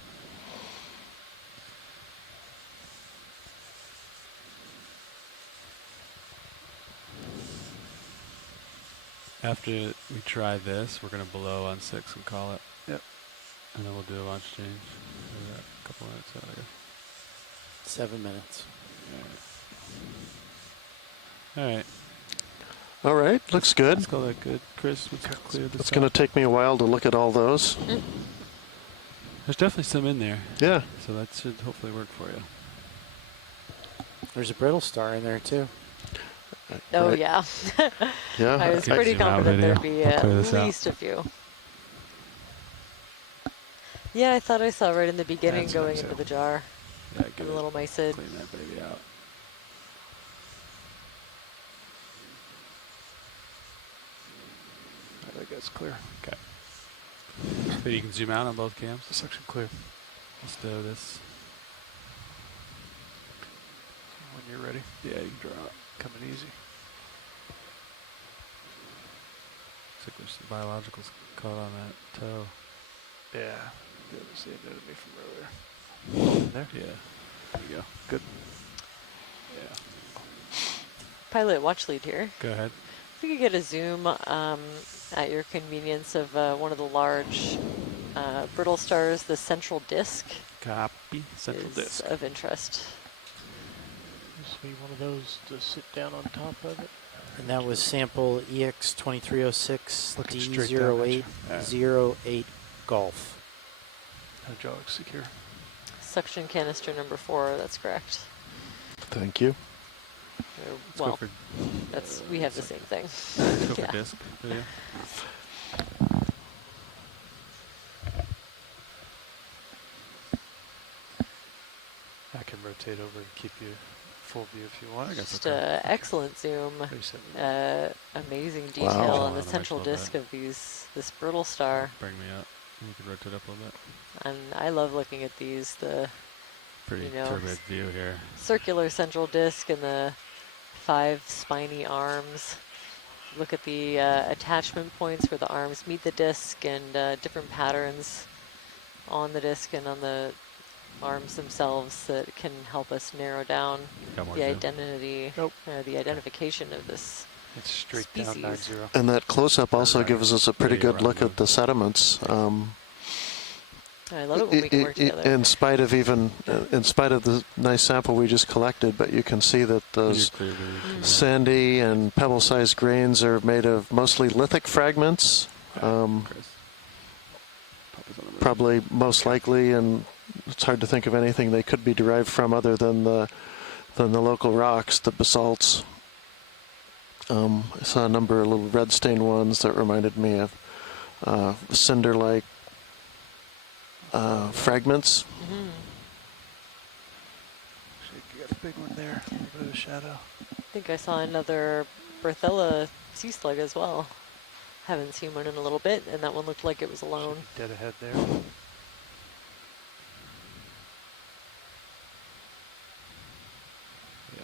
After we try this, we're gonna blow on 6 and call it. Yep. And then we'll do a launch change. A couple minutes out, I guess. 7 minutes. All right. All right, looks good. Let's call that good. Chris, let's clear this. It's going to take me a while to look at all those. There's definitely some in there. Yeah. So that should hopefully work for you. There's a brittle star in there too. Oh, Right. yeah. Yeah. I was Can pretty zoom out confident video. there'd be I'll at clear this out. least a few. Yeah, I thought I saw right in the beginning That's going nice, into yeah. the jar. Yeah, And give a it. little mysid. Clean that baby out. I think that's clear. Okay. So you can zoom out on both cams. Suction clear. Let's do this. When you're ready. Yeah, you can draw it. Coming easy. Looks like there's some biologicals caught on that toe. Yeah. That was the end of me from earlier. There? Yeah. There you go. Good. Yeah. Pilot watch lead here. Go ahead. If we could get a zoom at your convenience of one of the large brittle stars, the central disk. Copy. Central is disk. of interest. Just be one of those to sit down on top of it. And that was sample EX2306 Looking straight down at D0808 Golf. Hydraulic secure. Suction canister number 4, that's correct. Thank you. Let's go Well, for, that's we have the same thing. let's go Yeah. for disk video. I can rotate over and keep you full view if you want. Just excellent zoom. Amazing detail Wow. on the Automation central a little disk bit. of this brittle star. Bring me up. You can rotate up a little bit. And I love looking at these, the Pretty you know, turbid view here. circular central disk and the 5 spiny arms. Look at the attachment points where the arms meet the disk and different patterns on the disk and on the arms themselves that can help us narrow down Got more the zoom? identity or the identification of this It's straight species. down 9-0. And that close-up also gives us a pretty Video good look around at the sediments. I love it when we can work together. In spite of the nice sample we just collected, but you can see that those sandy and pebble-sized grains are made of mostly lithic fragments. Probably most likely, and it's hard to think of anything they could be derived from other than the local rocks, the basalts. I saw a number of little red stained ones that reminded me of cinder-like fragments. Mm-hmm. You got a big one there, a little bit of shadow. I think I saw another Berthella sea slug as well. Haven't seen one in a little bit, and that one looked like it was alone. Dead ahead there. Yeah,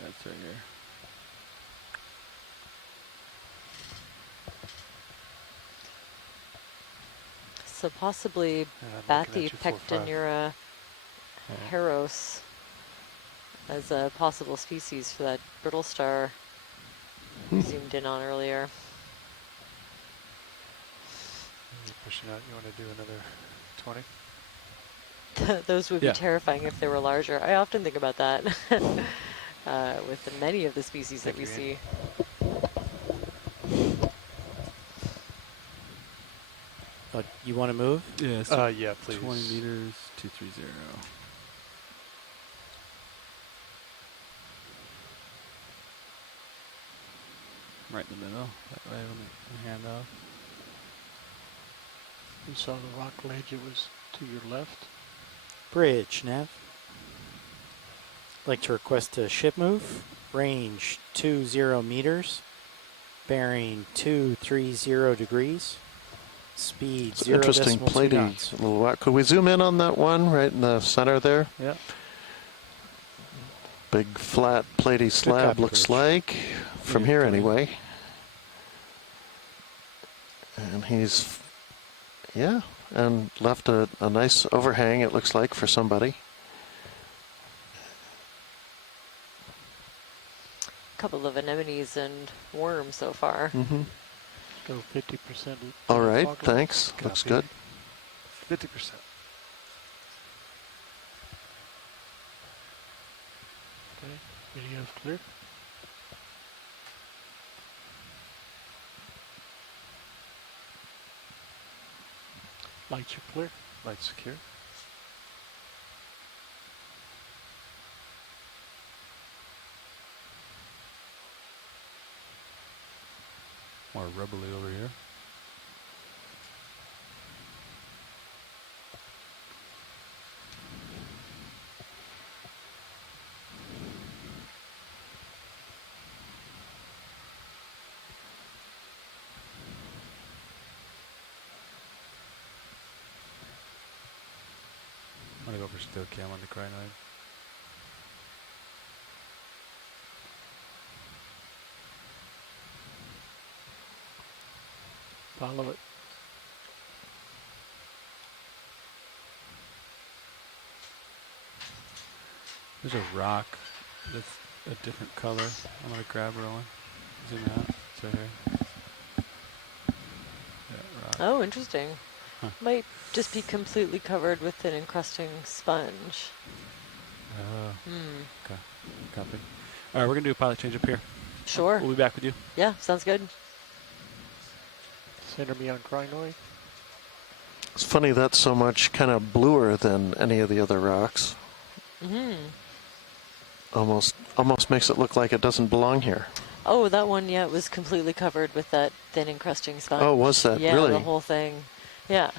it's right here. So possibly Bathypectinura heros as a possible species for that brittle star we zoomed in on earlier. You're pushing out. You want to do another 20? Those would be terrifying if they were larger. I often think about that with many of the species that we see. Oh, you want to move? Yeah, yeah, please. 20 meters, 230. Right in the middle, that way on the handoff. You saw the rock ledge, it was to your left. Bridge, Nav. Like to request a ship move. Range 20 meters. Bearing 230 degrees. Speed 0.2 Interesting platy. knots. A little wet. Could we zoom in on that one right in the center there? Yeah. Big flat platy slab looks like, from here anyway. And he's, and left a nice overhang, it looks like, for somebody. A couple of anemones and worms so far. Mm-hmm. Go 50%. All right, thanks. Looks good. 50%. Okay, video's clear. Lights are clear. Lights secure. More rubbly over here. I'm gonna go for still cam on the crinoid. Follow it. There's a rock that's a different color. I'm gonna grab Rowan. Zoom out. It's right here. Yeah, rock. Oh, interesting. Huh. Might just be completely covered with an encrusting sponge. Oh. Okay. Copy. All right, we're gonna do a pilot change up here. Sure. We'll be back with you. Yeah, sounds good. Center me on crinoid. It's funny that's so much kind of bluer than any of the other rocks. Mm-hmm. Almost makes it look like it doesn't belong here. Oh, that one, yeah, it was completely covered with that thin encrusting sponge. Oh, was that? Yeah, Really? the whole thing. Yeah,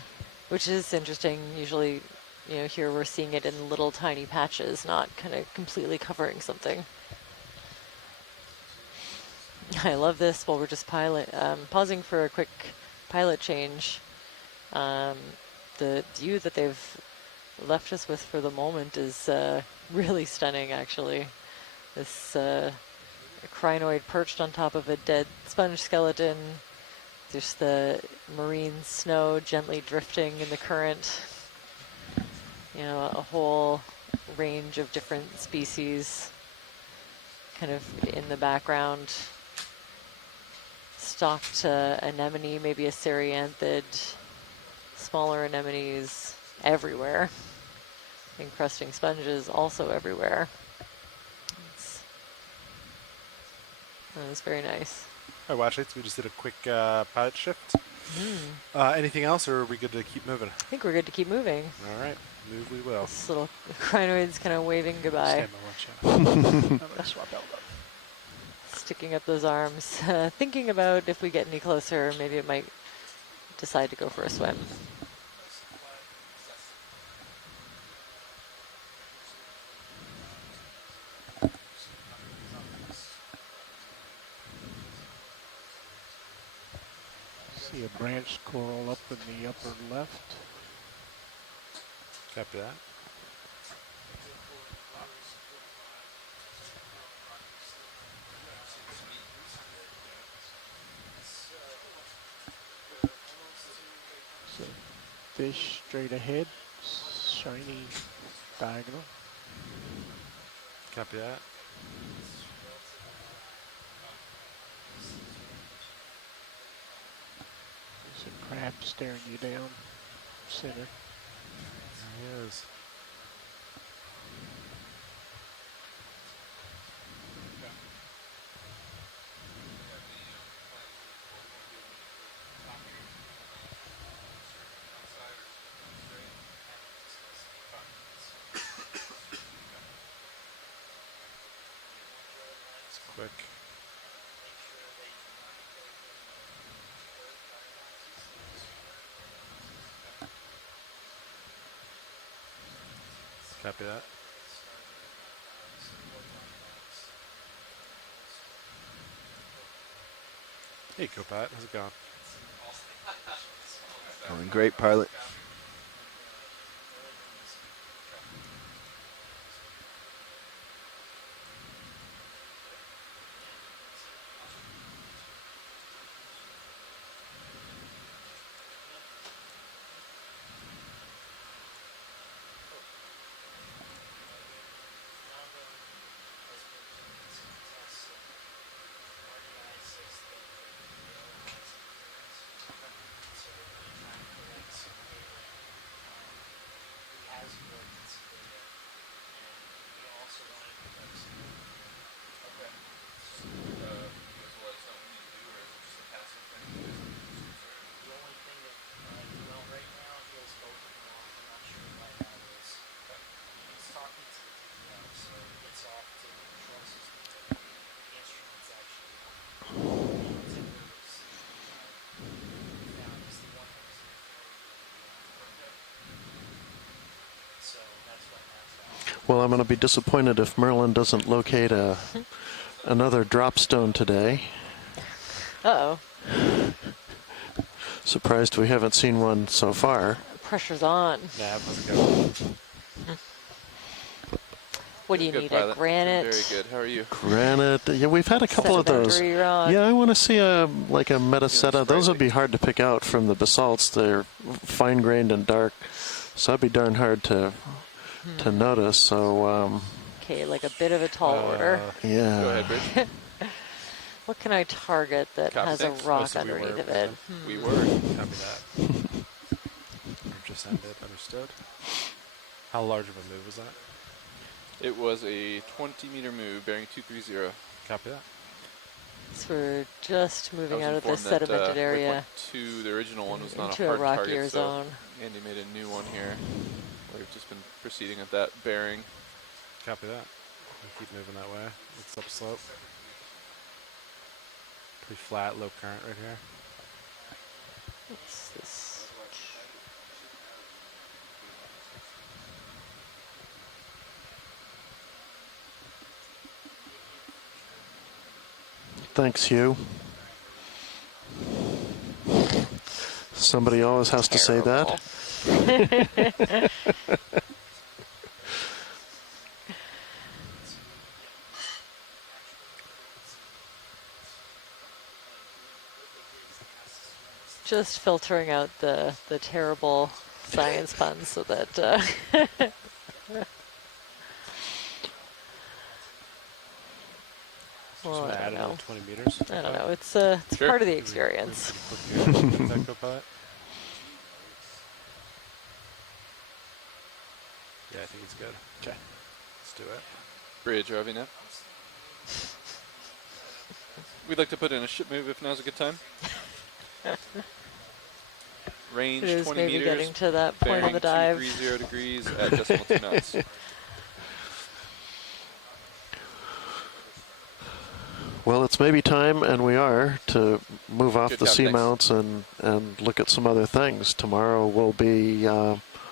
which is interesting. Usually, here we're seeing it in little tiny patches, not kind of completely covering something. I love this while we're just pausing for a quick pilot change. The view that they've left us with for the moment is really stunning, actually. This crinoid perched on top of a dead sponge skeleton. There's the marine snow gently drifting in the current. A whole range of different species kind of in the background. Stalked anemone, maybe a ceryanthid, smaller anemones. everywhere. Encrusting sponges also everywhere. That was very nice. All right, watch lights. We just did a quick pilot shift. Anything else, or are we good to keep moving? I think we're good to keep moving. All right, move we will. This little crinoid's kind of waving goodbye. Stand by one channel. Sticking up those arms. Thinking about if we get any closer, maybe it might decide to go for a swim. See a branch coral up in the upper left. Copy that. So fish straight ahead, shiny diagonal. Copy that. There's a crab staring you down, center. There he is. Quick. Copy that. Hey, Copat, how's it going? Going great, pilot. Well, I'm going to be disappointed if Merlin doesn't locate another drop stone today. Uh-oh. Surprised we haven't seen one so far. Pressure's on. Yeah, how's it going? What do you need, a granite? Very good. How are you? Granite. Yeah, we've had a couple of those. Rock. Yeah, I want to see a metaseta. Those would be hard to pick out from the basalts. They're fine-grained and dark, so that'd be darn hard to notice. So. Okay, like a bit of a tall order. Yeah. Go ahead, Bridge. What can I target that has a rock underneath of it? We were. Copy that. Just ended. Understood. How large of a move was that? It was a 20-meter move bearing 230. Copy that. So we're just moving out of this sedimented area the original one was not into a hard rockier target, zone. So Andy made a new one here. We've just been proceeding at that bearing. Copy that. We'll keep moving that way. It's upslope. Pretty flat, low current right here. What's this? Thanks, Hugh. Somebody always has to say that. Just filtering out the terrible science puns so that well, I don't know. 20 meters. I don't know. It's part of the experience. think it's good. Okay. Let's do it. Bridge, RV now. We'd like to put in a ship move if now's a good time. Range It is 20 maybe meters. getting to that point on the dive. 230 degrees at decimal 2 knots. Well, it's maybe time, and we are, to move off Good the job, seamounts and look at some other things. Tomorrow we'll be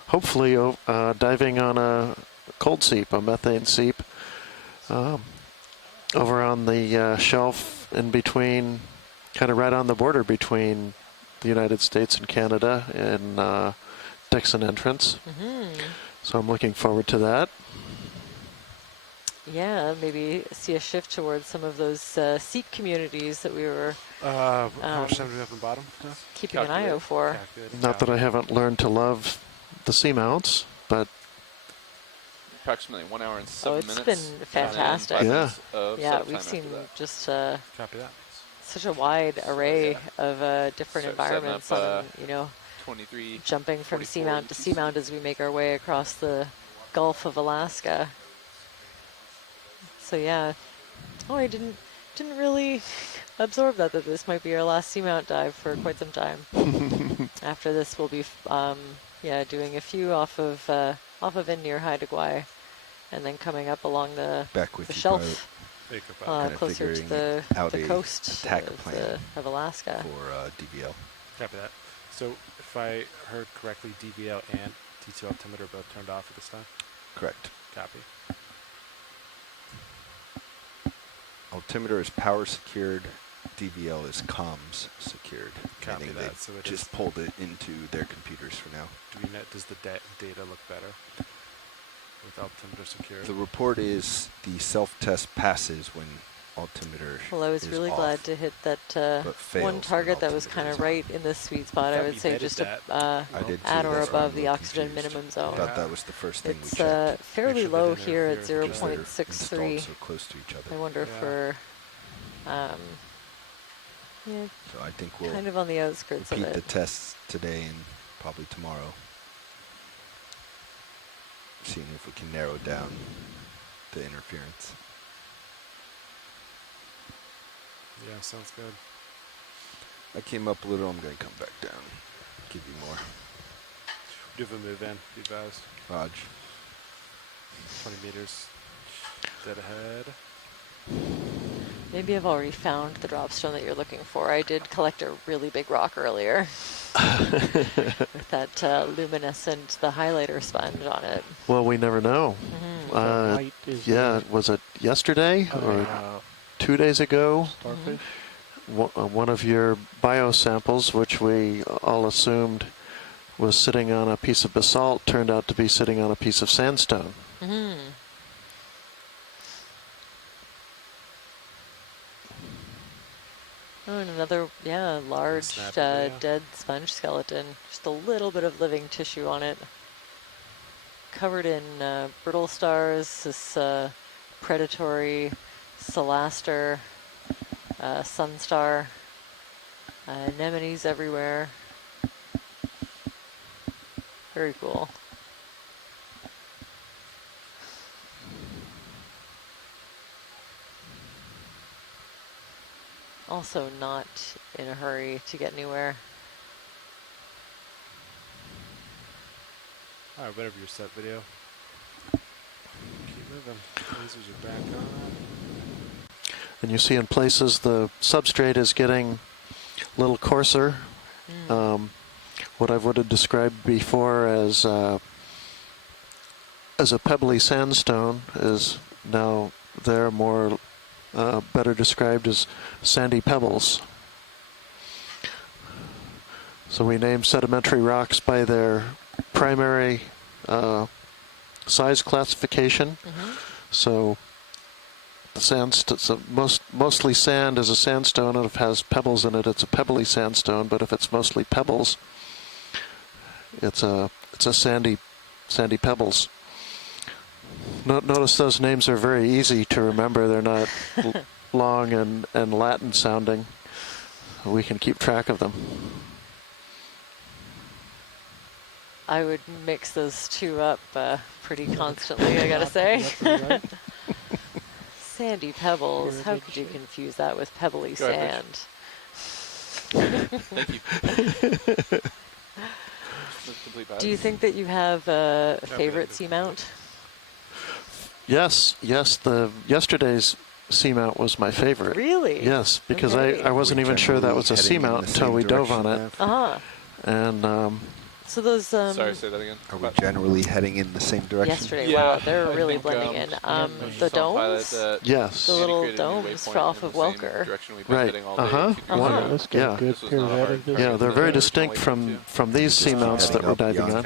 hopefully diving on a cold seep, a methane seep, over on the shelf in between, kind of right on the border between the United States and Canada in Dixon Entrance. So I'm looking forward to that. Yeah, maybe see a shift towards some of those seat communities that we were how much time do we have on the bottom? No? keeping an eye out for. Not that I haven't learned to love the seamounts, but Approximately 1 hour and 7 minutes. It's been fantastic. And then 5 Yeah. minutes of Yeah, setup we've time seen after that. just Copy that. such a wide array of different Start setting environments up, on, 23, jumping from 44 seamount to seamount as we make our way across the Gulf of Alaska. So yeah. Oh, I didn't really absorb that this might be our last seamount dive for quite some time. After this, we'll be doing a few off of in near Haida Gwaii, and then coming up along the shelf closer to the coast of Alaska. For DVL. Copy that. So if I heard correctly, DVL and T2 altimeter both turned off at this time? Correct. Copy. Altimeter is power secured. DVL is comms secured. Copy Meaning that. they So it just pulled it into their computers for now. Does the data look better with altimeter secured? The report is the self-test passes when altimeter Well, I was really off, glad to hit that but fails one when target that was altimeter kind is of on. right in this sweet spot. I would say just I did too, at or that's why I'm above a the little oxygen confused. minimum zone. I thought that was the first thing we It's checked. fairly Make sure low they here at interfere because they're 0.63. installed so close to each other. I wonder if we're So I think we'll kind of on the outskirts of repeat it. the tests today and probably tomorrow. Seeing if we can narrow down the interference. Yeah, sounds good. I came up a little, I'm going to come back down. Give you more. Do you have a move in? Be advised. Raj. 20 meters. Dead ahead. Maybe I've already found the drop stone that you're looking for. I did collect a really big rock earlier with that luminescent, the highlighter sponge on it. well, we never know. Was it yesterday or 2 days ago? Starfish. One of your biosamples, which we all assumed was sitting on a piece of basalt, turned out to be sitting on a piece of sandstone. Oh, and another, large dead sponge skeleton. Just a little bit of living tissue on it. Covered in brittle stars, this predatory Celaster, sunstar, anemones everywhere. Very cool. Also not in a hurry to get anywhere. All right, whatever your set video. Keep moving. Lasers are back on. And you see in places the substrate is getting a little coarser. What I would have described before as a pebbly sandstone is now there more better described as sandy pebbles. So we name sedimentary rocks by their primary size classification. So the mostly sand is a sandstone, and if it has pebbles in it, it's a pebbly sandstone. But if it's mostly pebbles, it's a sandy pebbles. Notice those names are very easy to remember. They're not long and Latin sounding. We can keep track of them. I would mix those two up pretty constantly, I gotta say. Sandy pebbles. How could you confuse that with pebbly Go ahead, sand? Thank you. Do you think that you have a favorite seamount? Yes, yesterday's seamount was my favorite. Really? Yes, because Okay. I wasn't even sure that was a seamount until we dove on it. Uh-huh. And so those Sorry, say that again. Are we generally heading in the same direction? yesterday, wow, they're really blending in. The domes, yes, the little domes off of Welker. right. Let's get a good periodic. Yeah, they're very distinct from these seamounts that we're diving on.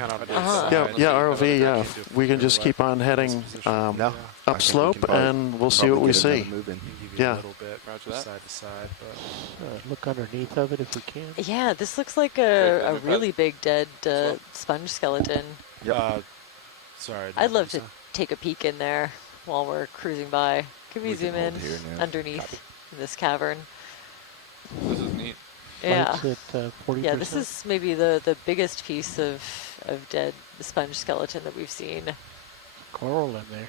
Yeah, ROV. Yeah, we can just keep on heading upslope, and we'll see what we see. Yeah. Side to side, but Look underneath of it if we can. Yeah, this looks like a really big dead sponge skeleton. sorry. I'd love to take a peek in there while we're cruising by. Can we zoom in underneath this cavern? This is neat. Yeah. At, 40%. Yeah, this is maybe the biggest piece of dead sponge skeleton that we've seen. Coral in there.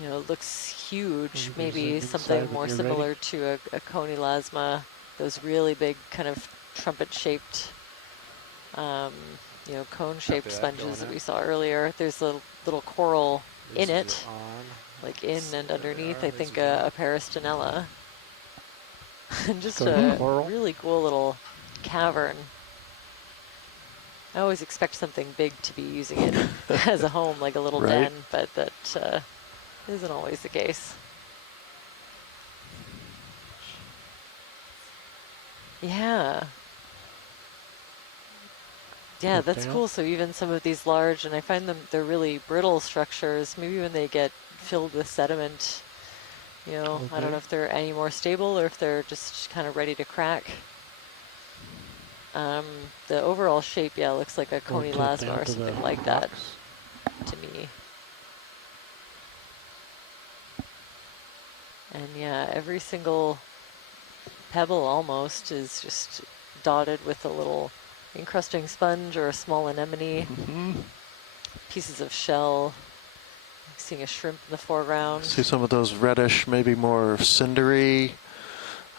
You know, it looks huge. Maybe Maybe zoom something inside when more you're similar ready. to a coneylasma. Those really big kind of trumpet-shaped, you know, cone-shaped sponges that we saw earlier. There's a little coral in it, like in and underneath, I think a Peristanella. And just a really cool little cavern. I always expect something big to be using it as a home, like a little den, but that isn't always the case. Yeah. Yeah, that's cool. So even some of these large, and I find they're really brittle structures, maybe when they get filled with sediment, you know, I don't know if they're any more stable or if they're just kind of ready to crack. The overall shape, yeah, looks like a coneylasma or something like that to me. And yeah, every single pebble almost is just dotted with a little encrusting sponge or a small anemone. Pieces of shell. Seeing a shrimp in the foreground. See some of those reddish, maybe more cindery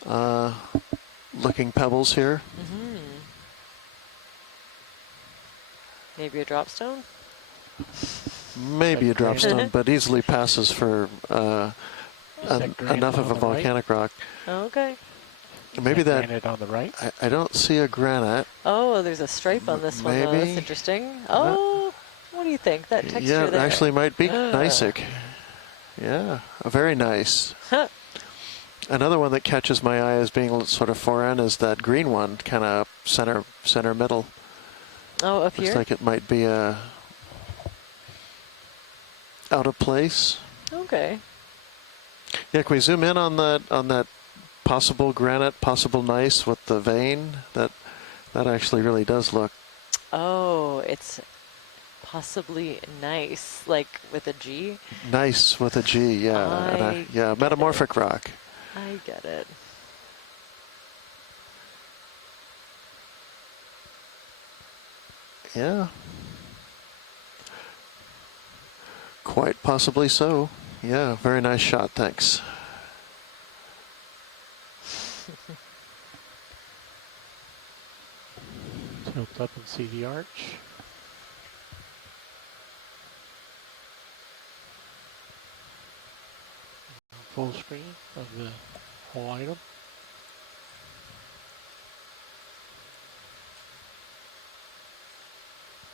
looking pebbles here. Maybe a dropstone? Maybe a dropstone, but easily passes for enough of a volcanic rock. Okay. Maybe that granite on the right. I don't see a granite. Oh, there's a stripe on this one. Though. That's interesting. Oh, what do you think? That texture yeah, there. It actually might be gneissic. Yeah, very nice. Another one that catches my eye as being sort of foreign is that green one, kind of center middle. Oh, up here? Looks like it might be out of place. Okay. Yeah, can we zoom in on that possible granite, possible gneiss with the vein? That actually really does look. Oh, it's possibly nice, like with a G. Nice with a G, yeah. Yeah, metamorphic rock. I get it. Yeah. Quite possibly so. Yeah, very nice shot, thanks. Tilt up and see the arch. Full screen of the whole item.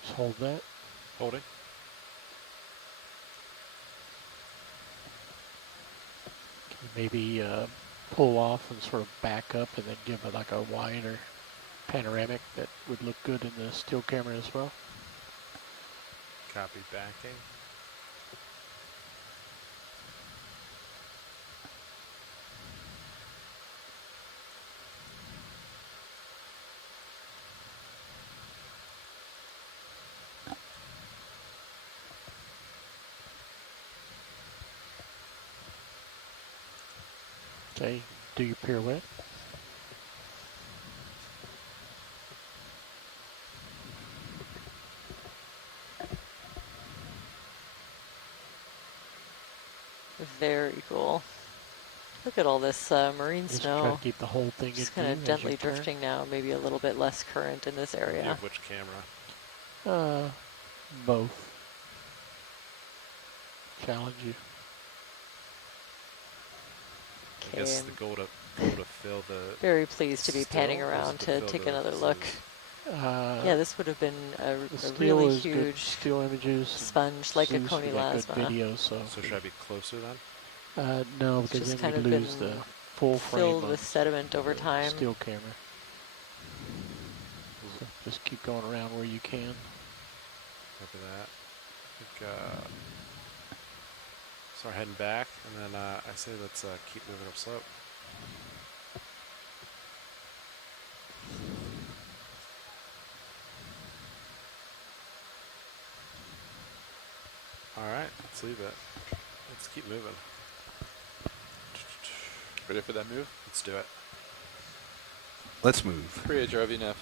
Just hold that. Holding. Maybe pull off and sort of back up and then give it like a wider panoramic that would look good in the still camera as well. Copy backing. Okay, do your pirouette. Very cool. Look at all this marine Just snow. try to keep the whole thing Just in kind of view as gently you turn. drifting now, maybe a little bit less current in this You area. have which camera? Both. Challenge you. I guess Okay, the goal to fill the. very pleased to be panning still, or is around it to to fill take the another look. Uh, Yeah, this would have been a the really is good huge still images. sponge, like a Zeus, we got good coney video, so should I be closer then? no, It's because just then kind we of lose the been full frame filled on with sediment over the time. still camera. So just keep going around where you can. Copy that. I think, start heading back, and then I say let's keep moving up slope. All right, let's leave it. Let's keep moving. Ready for that move? Let's do it. Let's move. Priya, drive enough.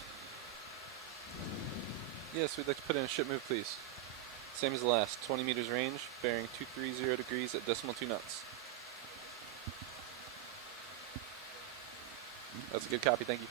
Yes, we'd like to put in a ship move, please. Same as the last. 20 meters range, bearing 230 degrees at decimal 2 knots. That's a good copy, thank you.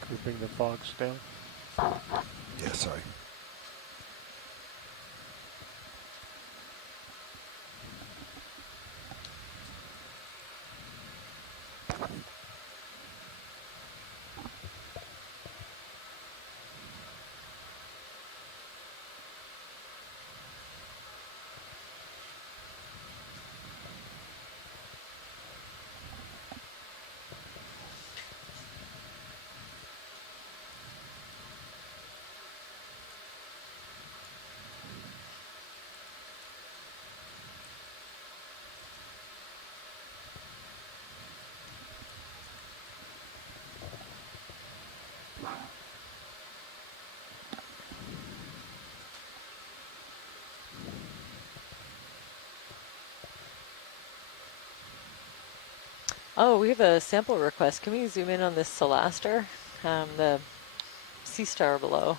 Could we bring the fogs down? Yeah, sorry. Oh, we have a sample request. Can we zoom in on this Celaster? The sea star below.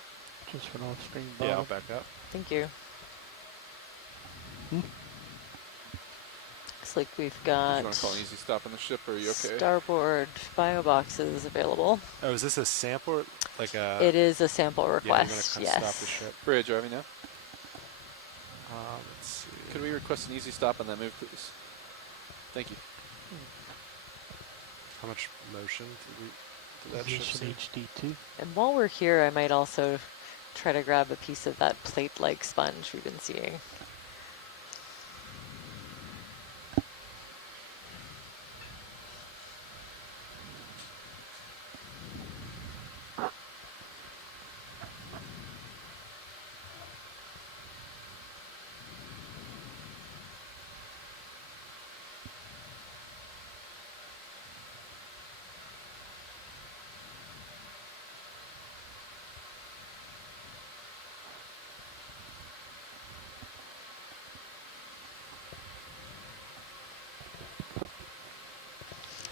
Just for an off-screen Yeah, I'll bottom. back up. Thank you. Looks like we've Do you got want to call an easy stop on the ship, or are you okay? starboard bio boxes available. Oh, is this a sample? Like a? It is a sample Yeah, we're request, gonna yes. stop the ship. Priya, driving now. Let's see. Could we request an easy stop on that move, please? Thank you. How much motion did that ship Position see? HD2. And while we're here, I might also try to grab a piece of that plate-like sponge we've been seeing.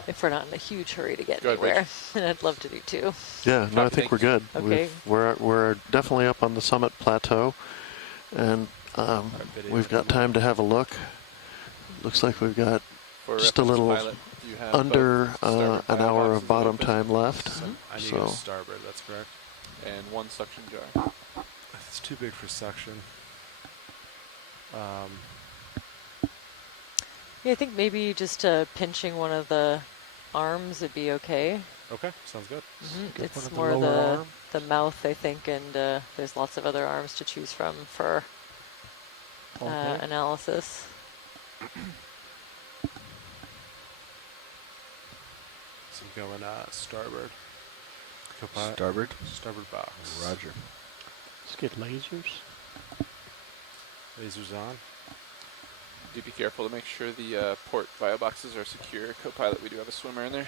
If we're not in a huge hurry to get Go ahead, anywhere, and I'd love to do too. Yeah, no, I think we're good. Okay. We're definitely up on the summit plateau, and we've got time to have a look. Looks like we've got For just a reference little pilot, you have under both starboard an bio hour boxes of bottom open time left. I need to So go starboard, that's correct. and one suction jar. It's too big for suction. Yeah, I think maybe just pinching one of the arms would be okay. Okay, sounds good. Get one It's of the more lower arms. the mouth, I think, and there's lots of other arms to choose from for Okay. analysis. So I'm going starboard. Starboard? Starboard box. Roger. Let's get lasers. Lasers on. Do be careful to make sure the port bio boxes are secure. Co-pilot, we do have a swimmer in there.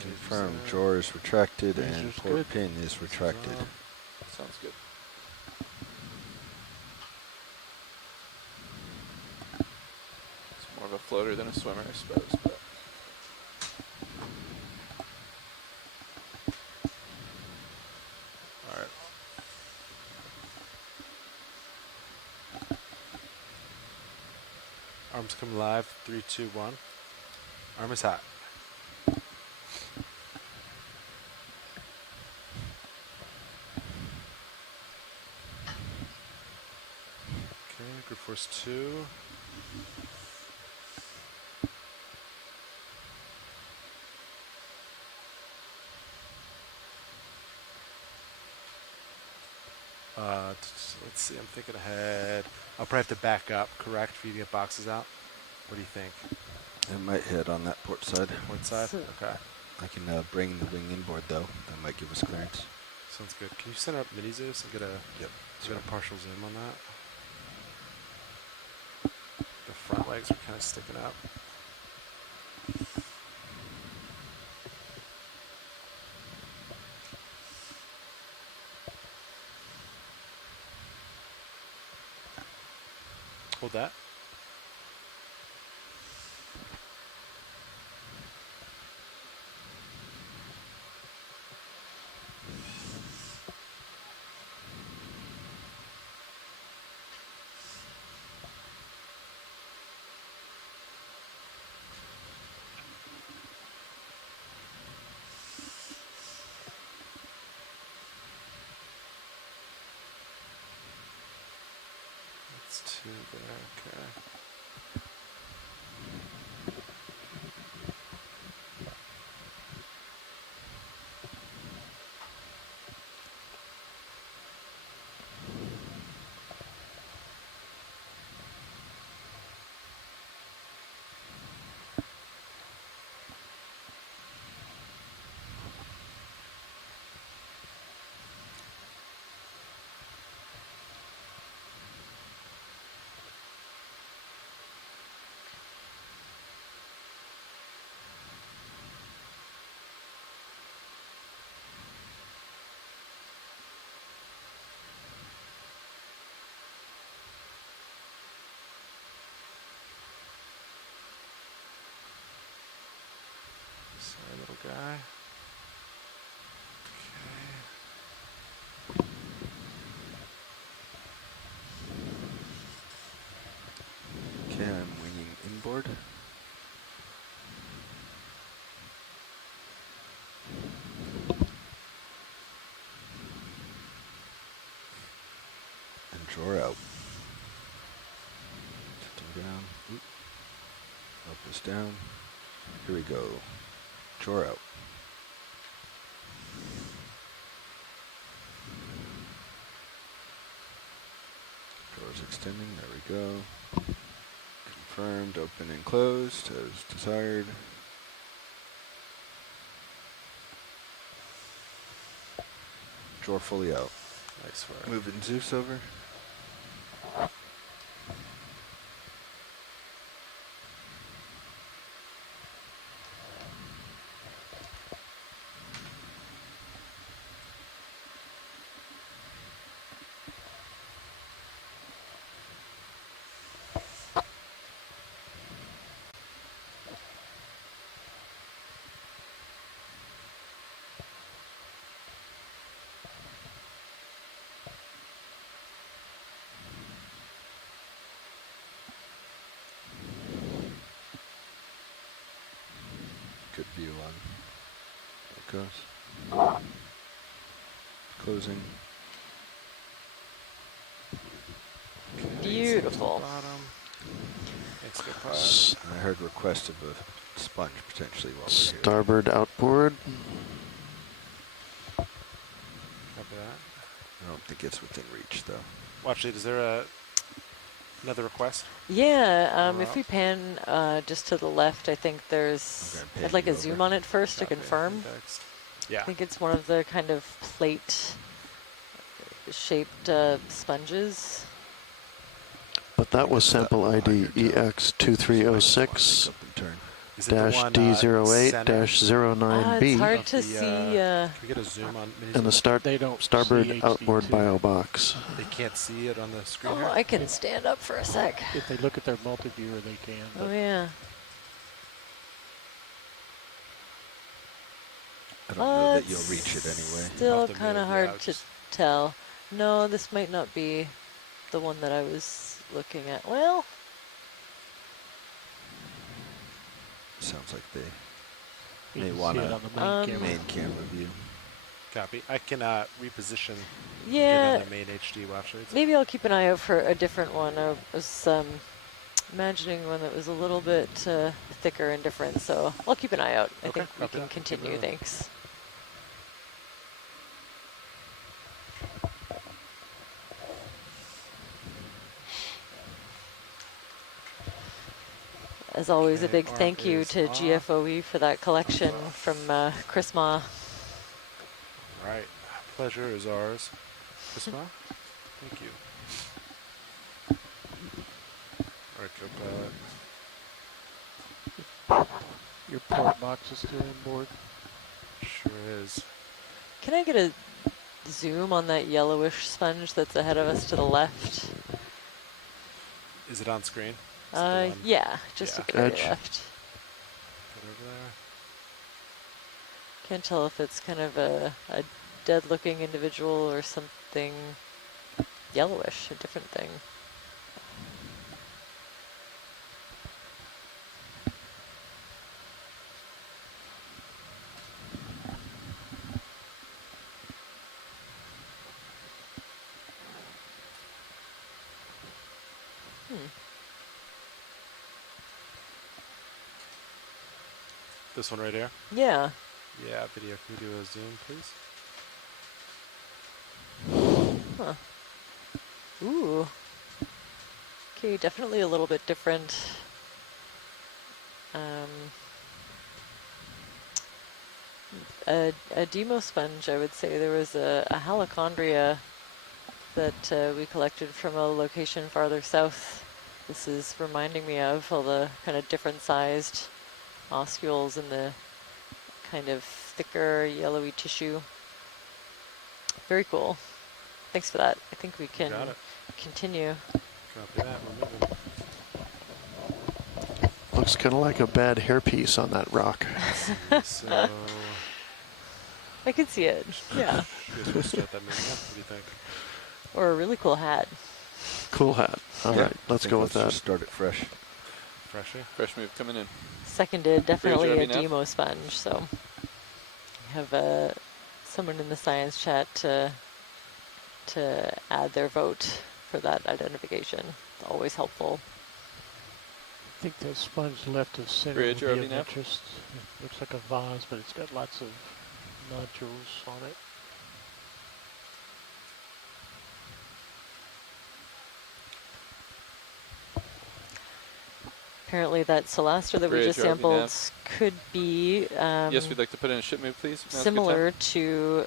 Confirm, drawer is retracted and Laser's port good. pin is retracted. Sounds good. It's more of a floater than a swimmer, I suppose. But All right. Arms come live. 3, 2, 1. Arm is hot. Okay, group force 2. Let's see, I'm thinking ahead. I'll probably have to back up, correct, for you to get boxes out? What do you think? It might hit on that port side. Port side? Okay. I can bring the wing inboard though. That might give us clearance. Sounds good. Can you send up mini Zeus and get a partial zoom on that? The front legs are kind of sticking out. Hold that. That's 2 there, okay. Sorry, little guy. Okay, I'm winging inboard. And drawer out. Tilt down. Oop. Up is down. Here we go. Drawer out. Drawer's extending. There we go. Confirmed. Open and closed as desired. Drawer fully out. Nice fire. Moving Zeus over. Good view on Okeanos. Closing. Beautiful. I heard request of a sponge potentially while we're here. Starboard outboard. Copy that. I don't think it's within reach though. Well, actually, is there another request? Yeah, if we pan just to the left, I think there's, I'd like a zoom on it first to confirm. Yeah. I think it's one of the kind of plate shaped sponges. But that was sample ID EX2306 -D08-09B. It's hard to see. Can we get a zoom on Mini's? And the starboard outboard bio box. They can't see it on the screen Oh, here? I can stand up for a sec. If they look at their multi-viewer, they can. Oh, yeah. I don't know that you'll reach it anyway. Still kind of hard to tell. No, this might not be the one that I was looking at. Well, sounds like they You may can want see it a on the main camera view. Copy. I can reposition. yeah. Get on the main HD watch shades. Maybe I'll keep an eye out for a different one. I was imagining one that was a little bit thicker and different, so I'll keep an eye out. I think we can continue. Thanks. As always, a big thank you to GFOE for that collection from Chris Ma. Right. Pleasure is ours. Chris Ma? Thank you. All right, co-pilot. Your port box is still on board. Sure is. Can I get a zoom on that yellowish sponge that's ahead of us to the left? Is it on screen? Yeah, just a bit to the left. Get over there. Can't tell if it's kind of a dead-looking individual or something yellowish, a different thing. This one right here? Yeah. Yeah, video. Can we do a zoom, please? Huh. Ooh. Okay, definitely a little bit different. A demo sponge, I would say. There was a halochondria that we collected from a location farther south. This is reminding me of all the kind of different sized oscules in the kind of thicker yellowy tissue. Very cool. Thanks for that. I think we can continue. Copy that. We're moving. Looks kind of like a bad hairpiece on that rock. So I can see it. Yeah. you guys want to start that moving up? What do you think? Or a really cool hat. Cool hat. All right, let's go with that. Just start it fresh. Freshy? Fresh move coming in. Seconded, definitely a Great job, demo sponge. So we have someone in the science chat to add their vote for that identification. It's always helpful. I think the sponge left of center Bridge would be RV of nav. interest. It looks like a vase, but it's got lots of nodules on it. Apparently that Solaster that we Bridge just RV sampled nav. could be Yes, we'd like to put in a ship move, please. Now's a good similar time. to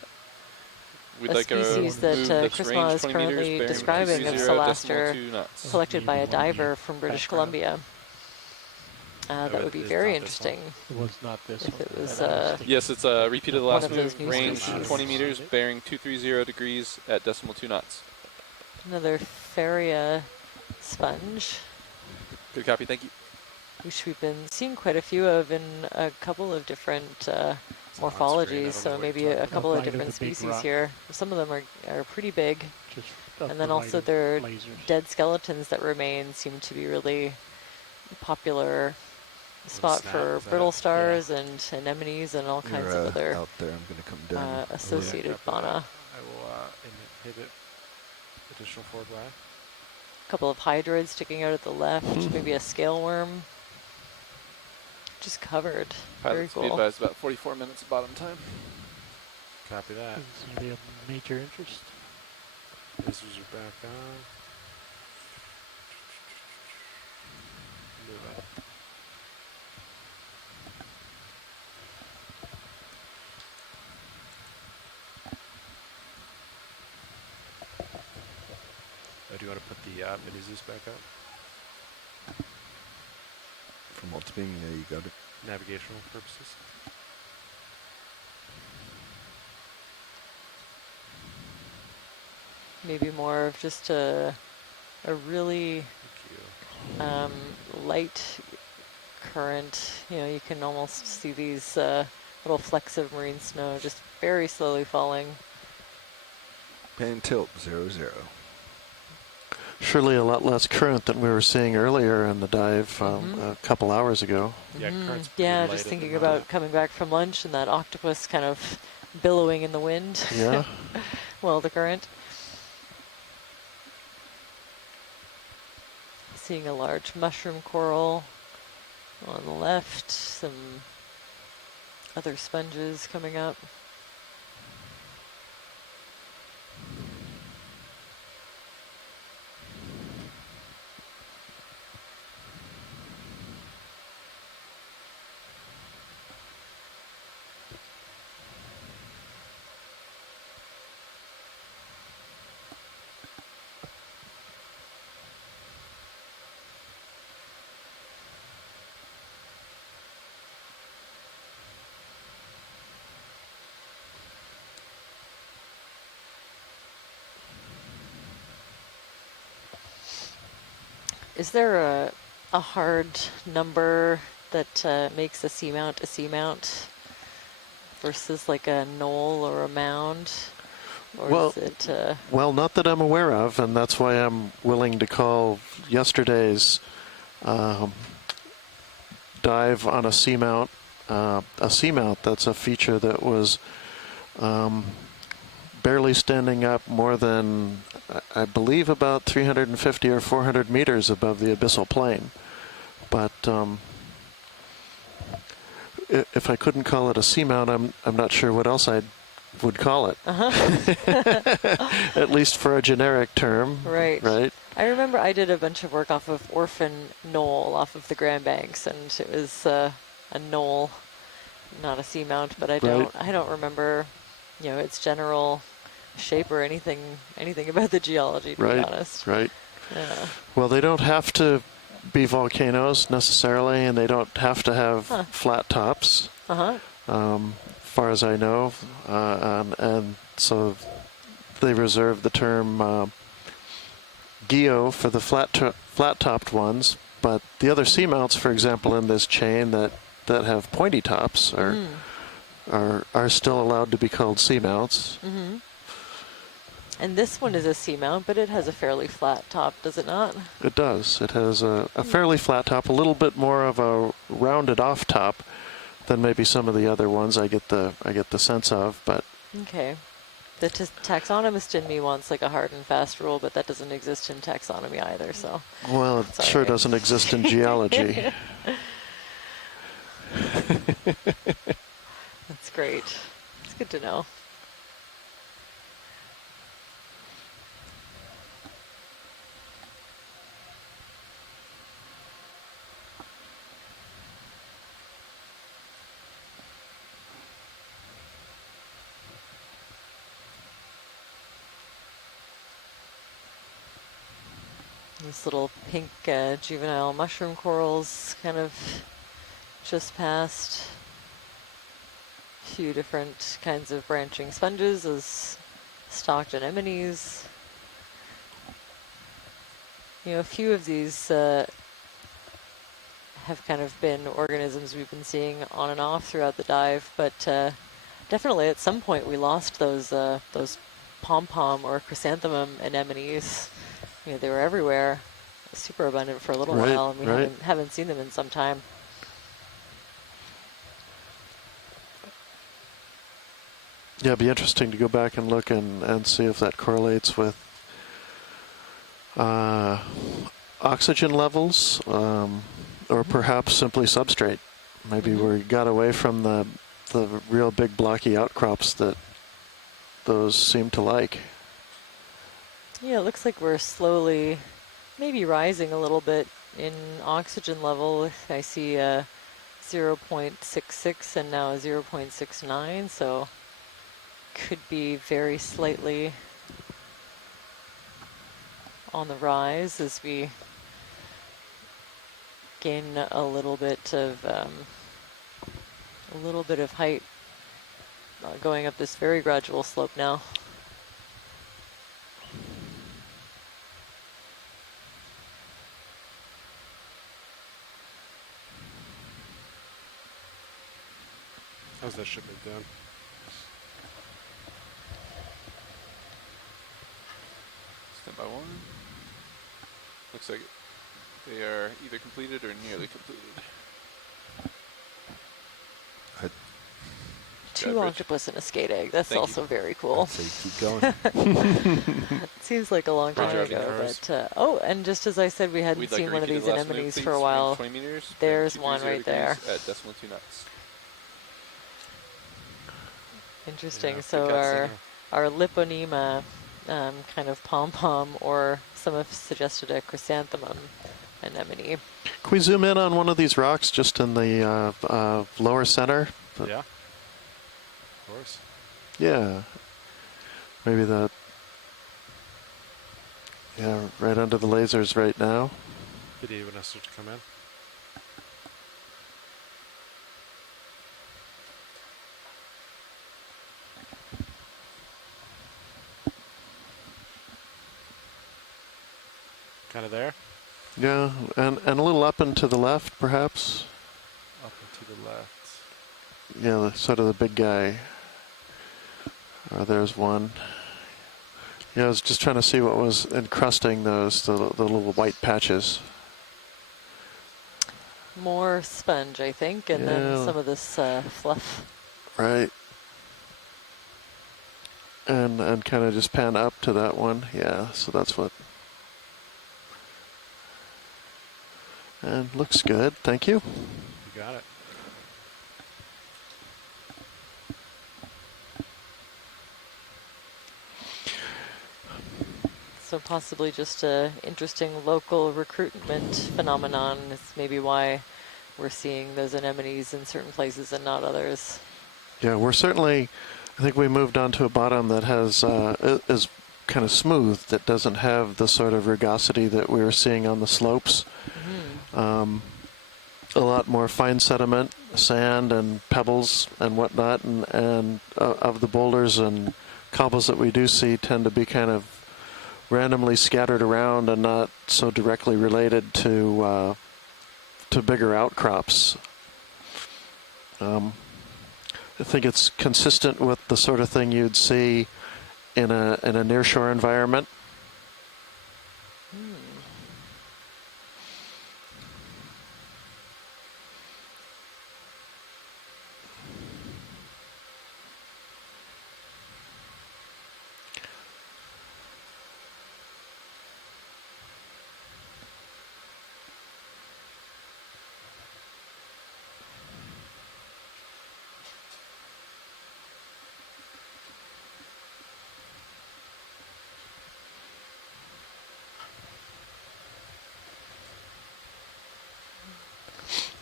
We'd a like species move that that's Chris range Ma is 20 currently meters, bearing describing of 20.2 Solaster knots. collected by a diver from British Columbia. That would be very interesting. It was not this if one. it was Yes, it's a repeat of the one last of those move. new Range species. 20 meters, bearing 230 degrees at decimal 2 knots. Another Faria sponge, Good copy, thank you. which we've been seeing quite a few of in a couple of different morphologies, so maybe a couple of different species here. Some of them are pretty big, Just and then also their dead skeletons that remain seem to be really popular spot for brittle stars and anemones and all kinds of other out there. I'm going to come down. associated fauna. I will hit it. Additional forward Y. A couple of hydroids sticking out at the left, maybe a scale worm. Just covered. Very Pilot cool. speed advised about 44 minutes bottom time. Copy that. This is going to be a major interest. Lasers are back on. Move up. Do you want to put the mini Zeus back up? Multibeam, yeah, you got it. Navigational purposes. Maybe more of just a really light current. You know, you can almost see these little flecks of marine snow just very slowly falling. And tilt 0, 0. Surely a lot less current than we were seeing earlier in the dive a couple hours ago. Yeah, just thinking about coming back from lunch and that octopus kind of billowing in the wind. Yeah. Well, the current. Seeing a large mushroom coral on the left, some other sponges coming up. Is there a hard number that makes a seamount a seamount versus like a knoll or a mound? Or Well, is it, well, not that I'm aware of, and that's why I'm willing to call yesterday's dive on a seamount that's a feature that was barely standing up more than, I believe, about 350 or 400 meters above the abyssal plain. But if I couldn't call it a seamount, I'm not sure what else I would call it. At least for a generic term. Right. Right. I remember I did a bunch of work off of Orphan Knoll off of the Grand Banks, and it was a knoll, not a seamount. But I don't remember, you know, its general shape or anything about the geology, to be honest. Right. Yeah. Well, they don't have to be volcanoes necessarily, and they don't have to have flat tops. Far as I know, and so they reserve the term geo for the flat-topped ones. But the other seamounts, for example, in this chain that have pointy tops are still allowed to be called seamounts. And this one is a seamount, but it has a fairly flat top, does it not? It does. It has a fairly flat top, a little bit more of a rounded off top than maybe some of the other ones. I get the sense of, but okay. The taxonomist in me wants like a hard and fast rule, but that doesn't exist in taxonomy either. So well, it sure doesn't exist in geology. That's great. It's good to know. These little pink juvenile mushroom corals kind of just past. A few different kinds of branching sponges as stalked anemones. You know, a few of these have kind of been organisms we've been seeing on and off throughout the dive, but definitely at some point we lost those pom-pom or chrysanthemum anemones. You know, they were everywhere, super abundant for a little while, and we haven't seen them in some time. Yeah, it'd be interesting to go back and look and see if that correlates with oxygen levels, or perhaps simply substrate. Maybe we got away from the real big blocky outcrops that those seem to like. Yeah, it looks like we're slowly maybe rising a little bit in oxygen level. I see a 0.66 and now a 0.69, so could be very slightly on the rise as we gain a little bit of height going up this very gradual slope now. How's that shipment down? Stand by one. Looks like they are either completed or nearly completed. Two octopus and a skate egg. That's also very cool. So you keep going. Seems like a long time ago, but oh, and just as I said, we hadn't seen one of these anemones for a while. 20 meters, There's one right there. At decimal 2 knots. Interesting. Yeah, so our Liponema kind of pom-pom, or some have suggested a chrysanthemum anemone. Can we zoom in on one of these rocks just in the lower center? Yeah. Of course. Yeah. Maybe that. Yeah, right under the lasers right now. Video when I start to come in. Kind of there? Yeah, and a little up and to the left, perhaps. Up and to the left. Yeah, sort of the big guy. There's one. Yeah, I was just trying to see what was encrusting those, the little white patches. More sponge, I think, and then some of this fluff. Right. And kind of just pan up to that one. Yeah, so that's what. And looks good. Thank you. You got it. So possibly just a interesting local recruitment phenomenon is maybe why we're seeing those anemones in certain places and not others. Yeah, we're certainly, I think we moved on to a bottom that has is kind of smooth, that doesn't have the sort of rugosity that we were seeing on the slopes. Mm-hmm. A lot more fine sediment, sand and pebbles and whatnot, and of the boulders and cobbles that we do see tend to be kind of randomly scattered around and not so directly related to bigger outcrops. I think it's consistent with the sort of thing you'd see in a nearshore environment.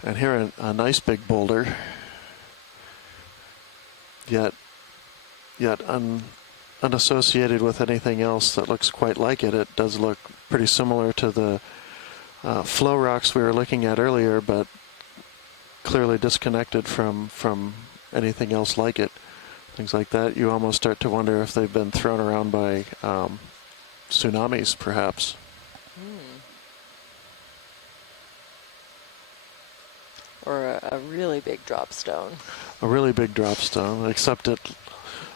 And here a nice big boulder, yet unassociated with anything else that looks quite like it. It does look pretty similar to the flow rocks we were looking at earlier, but clearly disconnected from anything else like it. Things like that, you almost start to wonder if they've been thrown around by tsunamis, perhaps. Or a really big drop stone. A really big drop stone, except it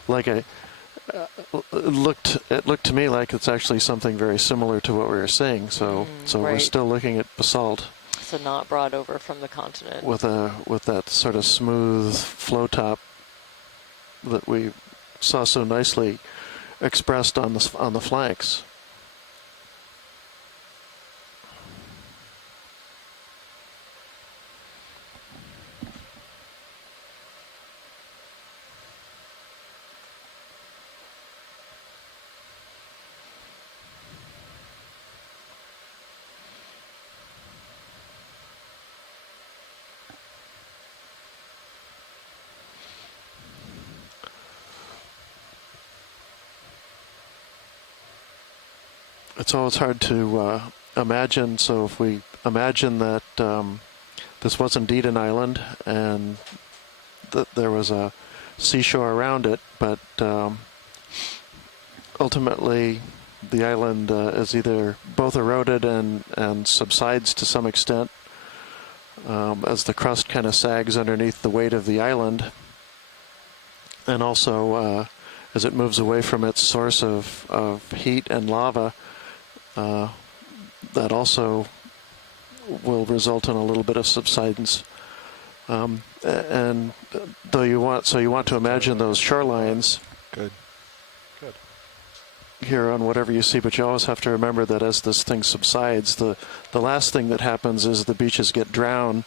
like it looked to me like it's actually something very similar to what we were seeing. So right. We're still looking at basalt. So not brought over from the continent. With that sort of smooth flow top that we saw so nicely expressed on the flanks. It's always hard to imagine, so if we imagine that this was indeed an island and that there was a seashore around it, but ultimately the island is either both eroded and subsides to some extent as the crust kind of sags underneath the weight of the island, and also as it moves away from its source of heat and lava, that also will result in a little bit of subsidence. And though you want to imagine those shorelines. Good. Good. Here on whatever you see, but you always have to remember that as this thing subsides, the last thing that happens is the beaches get drowned,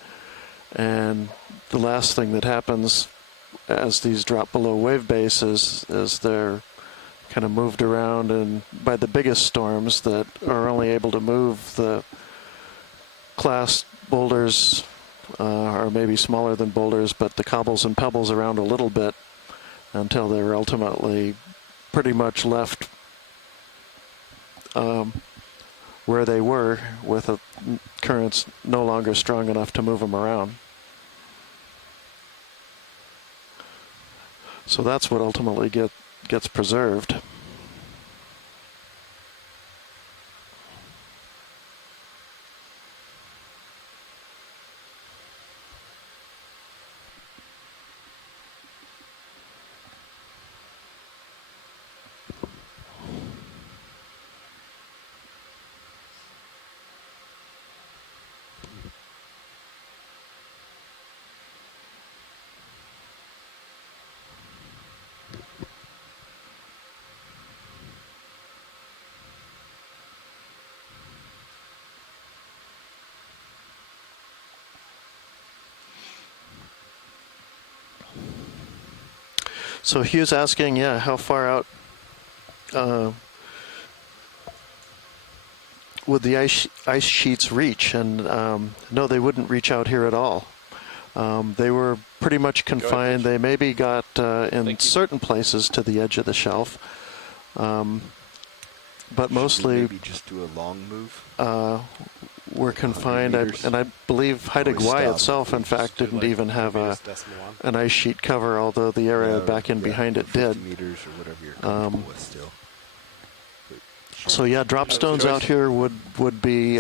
and the last thing that happens as these drop below wave base is they're kind of moved around and by the biggest storms that are only able to move the class boulders, or maybe smaller than boulders, but the cobbles and pebbles around a little bit until they're ultimately pretty much left where they were, with currents no longer strong enough to move them around. So that's what ultimately gets preserved. So Hugh's asking, how far out would the ice sheets reach? And no, they wouldn't reach out here at all. They were pretty much confined. They maybe got in certain places to the edge of the shelf, but mostly maybe just do a long move. Were confined, and I believe Haida Gwaii itself, in fact, didn't even have an ice sheet cover, although the area back in behind it did. Meters or whatever you're comfortable with still. So yeah, drop stones out here would be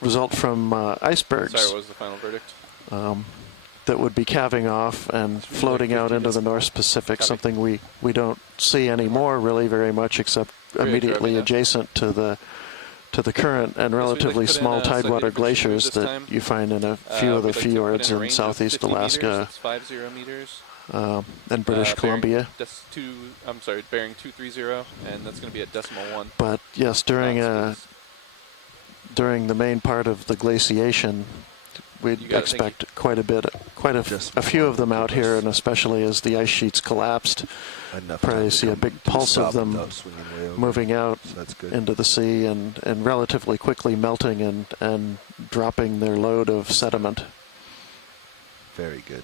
result from icebergs. Sorry, what was the final verdict? That would be calving off and floating out into the North Pacific, something we don't see anymore really very much, except immediately adjacent to the current and relatively small tidewater glaciers that you find in a few of the fjords in southeast Alaska and British Columbia. Bearing 230, and that's going to be at decimal 1. But yes, during the main part of the glaciation, we'd expect quite a few of them out here, and especially as the ice sheets collapsed, probably see a big pulse of them moving out into the sea and relatively quickly melting and dropping their load of sediment. Very good.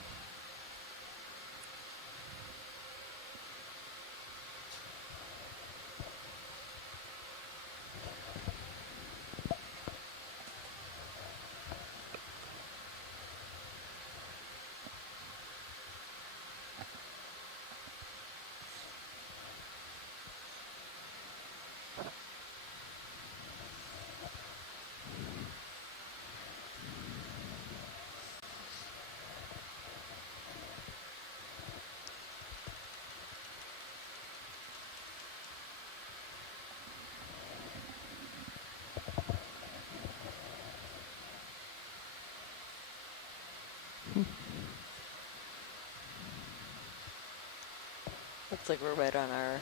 Looks like we're right on our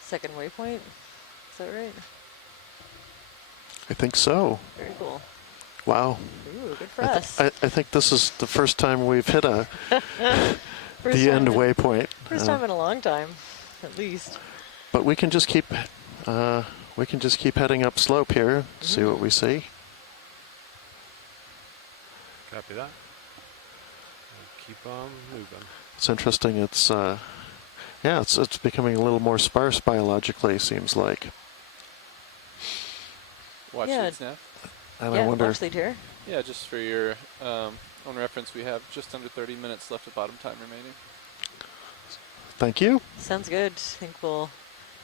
second waypoint. Is that right? I think so. Very cool. Wow. Ooh, good for us. I think this is the first time we've hit the end waypoint. First time in a long time, at least. But we can just keep heading up slope here. See what we see. Copy that. Keep on moving. It's interesting. It's it's becoming a little more sparse biologically, seems like. watch Yeah. lead snap. And yeah, I wonder. watch lead here. Yeah, just for your own reference, we have just under 30 minutes left of bottom time remaining. Thank you. Sounds good. I think we'll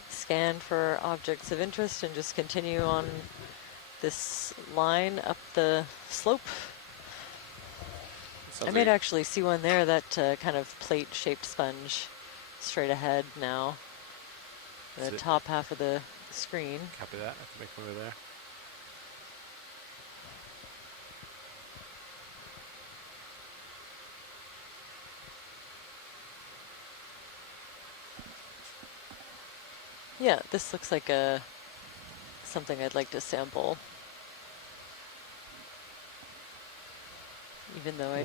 scan for objects of interest and just continue on this line up the slope. I might actually see one there, that kind of plate-shaped sponge straight ahead now. The top half of the screen. Copy that. I can make one over there. Yeah, this looks like something I'd like to sample. Even though I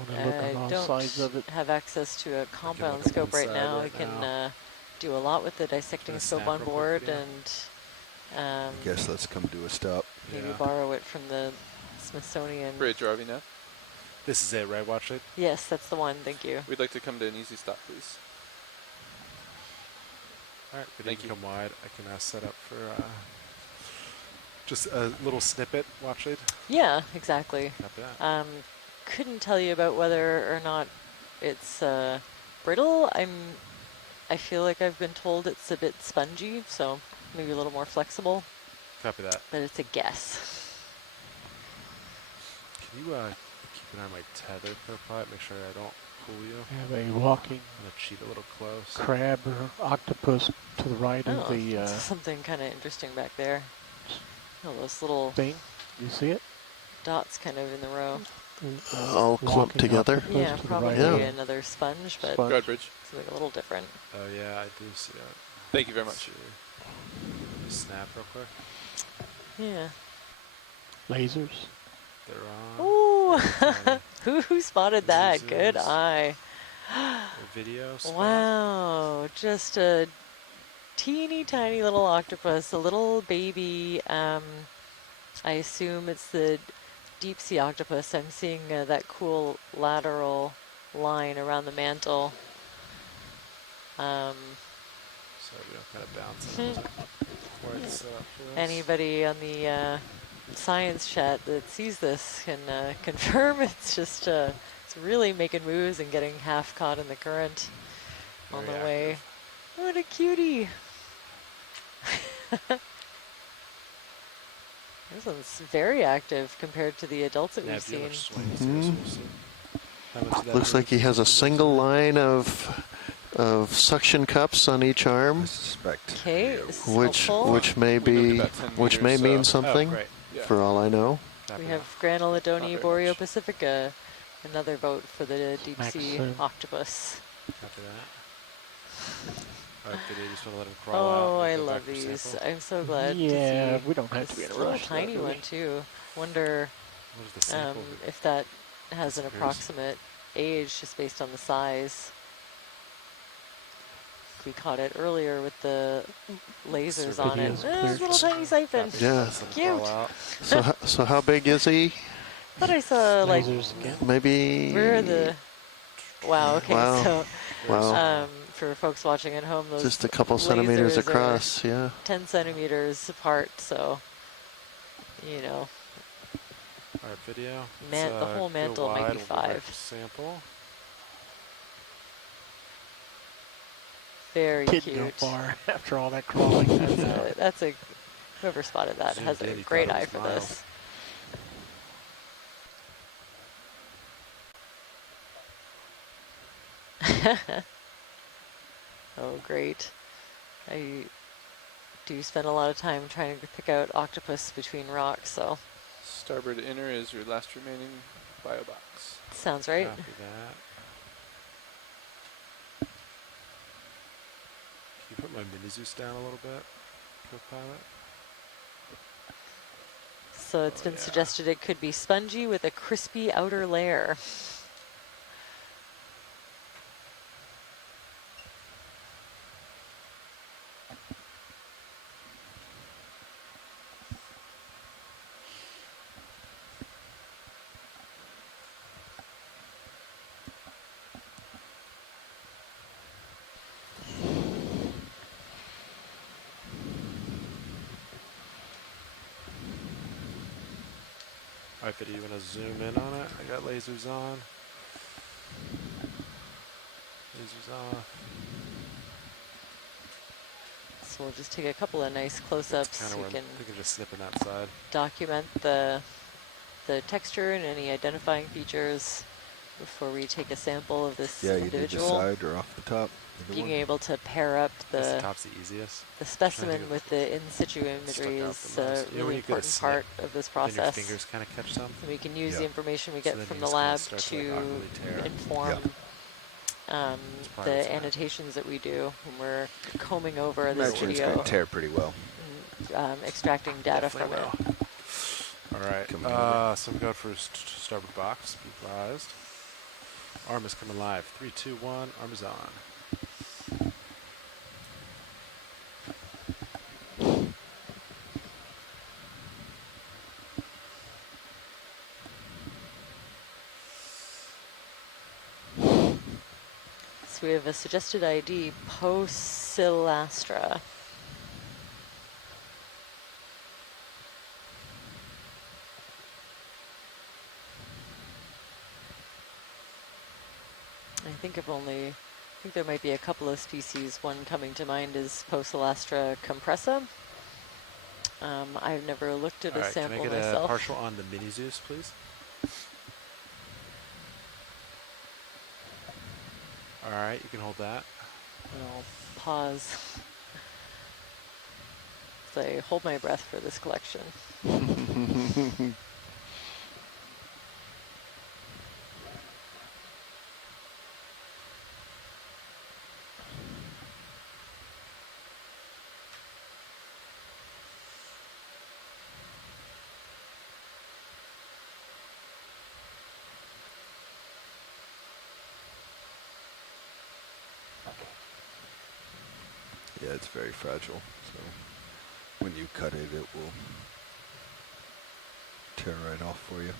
don't have access to a compound scope right now, I can do a lot with the dissecting scope on board and I guess let's come to a stop. maybe borrow it from the Smithsonian. Bridge RV now. This is it, right, watch it? Yes, that's the one. Thank you. We'd like to come to an easy stop, please. All right, good. Come wide. I can set up for just a little snippet. Watch it. Yeah, exactly. Copy that. Couldn't tell you about whether or not it's brittle. I feel like I've been told it's a bit spongy, so maybe a little more flexible. Copy that. But it's a guess. Can you keep an eye on my tether per pilot? Make sure I don't pull you. We have a walking I'm gonna cheat a little close. crab or octopus to the right of the something kind of interesting back there. Oh, those little thing. You see it? Dots kind of in the row. All clumped together. Yeah, probably Yeah. another sponge, but Go ahead, Bridge. something a little different. Oh yeah, I do see that. Thank you very much. Snap real quick. Yeah. Lasers. They're on. Ooh, who spotted that? Good eye. Video spot. Wow, just a teeny tiny little octopus, a little baby. I assume it's the deep sea octopus. I'm seeing that cool lateral line around the mantle. So we don't kind of bounce it. Quite set up for this. Anybody on the science chat that sees this can confirm it's just it's really making moves and getting half caught in the current on the way. What a cutie! This one's very active compared to the adults that we've seen. Looks like he has a single line of suction cups on each arm, Okay, which may mean something. For all I know. We have Granulodonia boreopacifica, another boat for the deep sea octopus. Copy that. Alright, you just want to let him crawl out. Oh, I love these. I'm so glad to see. We don't have to be in a little rush. tiny one too. Wonder if that has an approximate age just based on the size. We caught it earlier with the lasers on it. There's a little tiny siphon. Yeah. Cute. So how big is he? Thought I saw like maybe. where are the? Wow. Okay. Wow. So, Wow. For folks watching at home, those Just a couple centimeters lasers across. are Yeah. 10 centimeters apart. So, you know. Alright, video. The whole mantle might be 5. Sample. Very Kid cute. go far after all that crawling. That's a whoever spotted that has a great eye for this. Oh, great. I do spend a lot of time trying to pick out octopus between rocks, so. Starboard inner is your last remaining bio box. Sounds right. Copy that. Can you put my mini Zeus down a little bit, co-pilot? So it's been suggested it could be spongy with a crispy outer layer. Alright, Fiddy, you want to zoom in on it? I got lasers on. Lasers off. So we'll just take a couple of nice close-ups. Kind of We where can I'm thinking, just snipping that side. document the texture and any identifying features before we take a sample of this Yeah, individual. you did the side or off the top. Being able to pair up the top's the easiest. The specimen with the in situ imagery is a really important part of this process. Your fingers kind of catch some. And we can use the information we get from the lab to inform the annotations that we do when we're combing over this Imagine video. It's going to tear pretty well. And, extracting data from it. All right, so we go for starboard box. Be advised. Arm is coming live. 3, 2, 1. Arm is on. So we have a suggested ID, Posilastra. I think there might be a couple of species. One coming to mind is Posilastra compressa. I've never looked at a sample can I get myself. A partial on the mini Zeus, please? All right, you can hold that. I'll pause. So I hold my breath for this collection. Yeah, it's very fragile. So when you cut it, it will tear right off for you.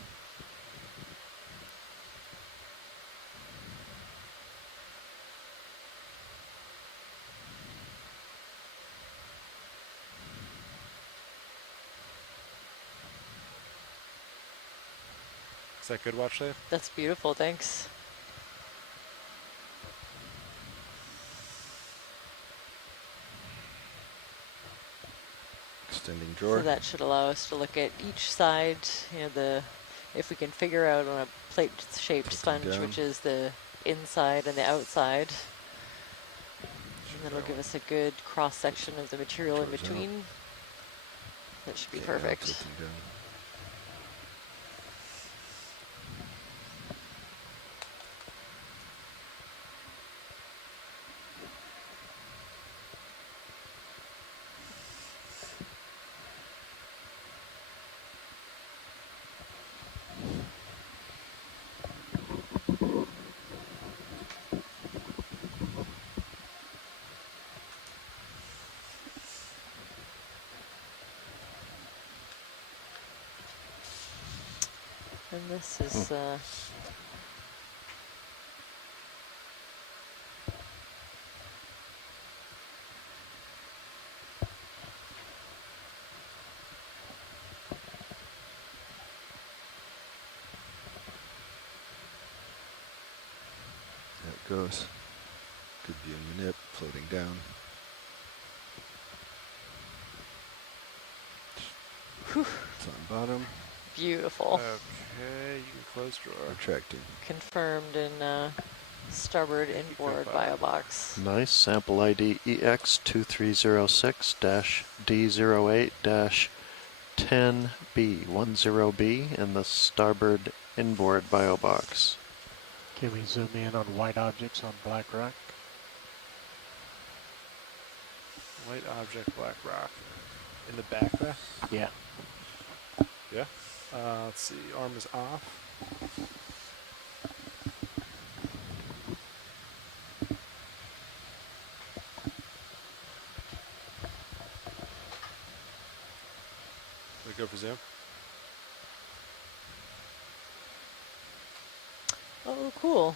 Is that good, watch there? That's beautiful, thanks. Extending drawer. So that should allow us to look at each side, if we can figure out on a plate-shaped sponge, which is the inside and the outside. And that'll give us a good cross-section of the material in between. That should be perfect. And this is There it goes. Good view in the nip, floating down. Whew. It's on bottom. Beautiful. Okay, you can close drawer. Retracting. Confirmed in starboard inboard biobox. Nice. Sample ID EX2306-D08-10B, in the starboard inboard biobox. Can we zoom in on white objects on black rock? White object, black rock. In the back there? Yeah. Yeah. Let's see, arm is off. We go for zoom. Oh, cool.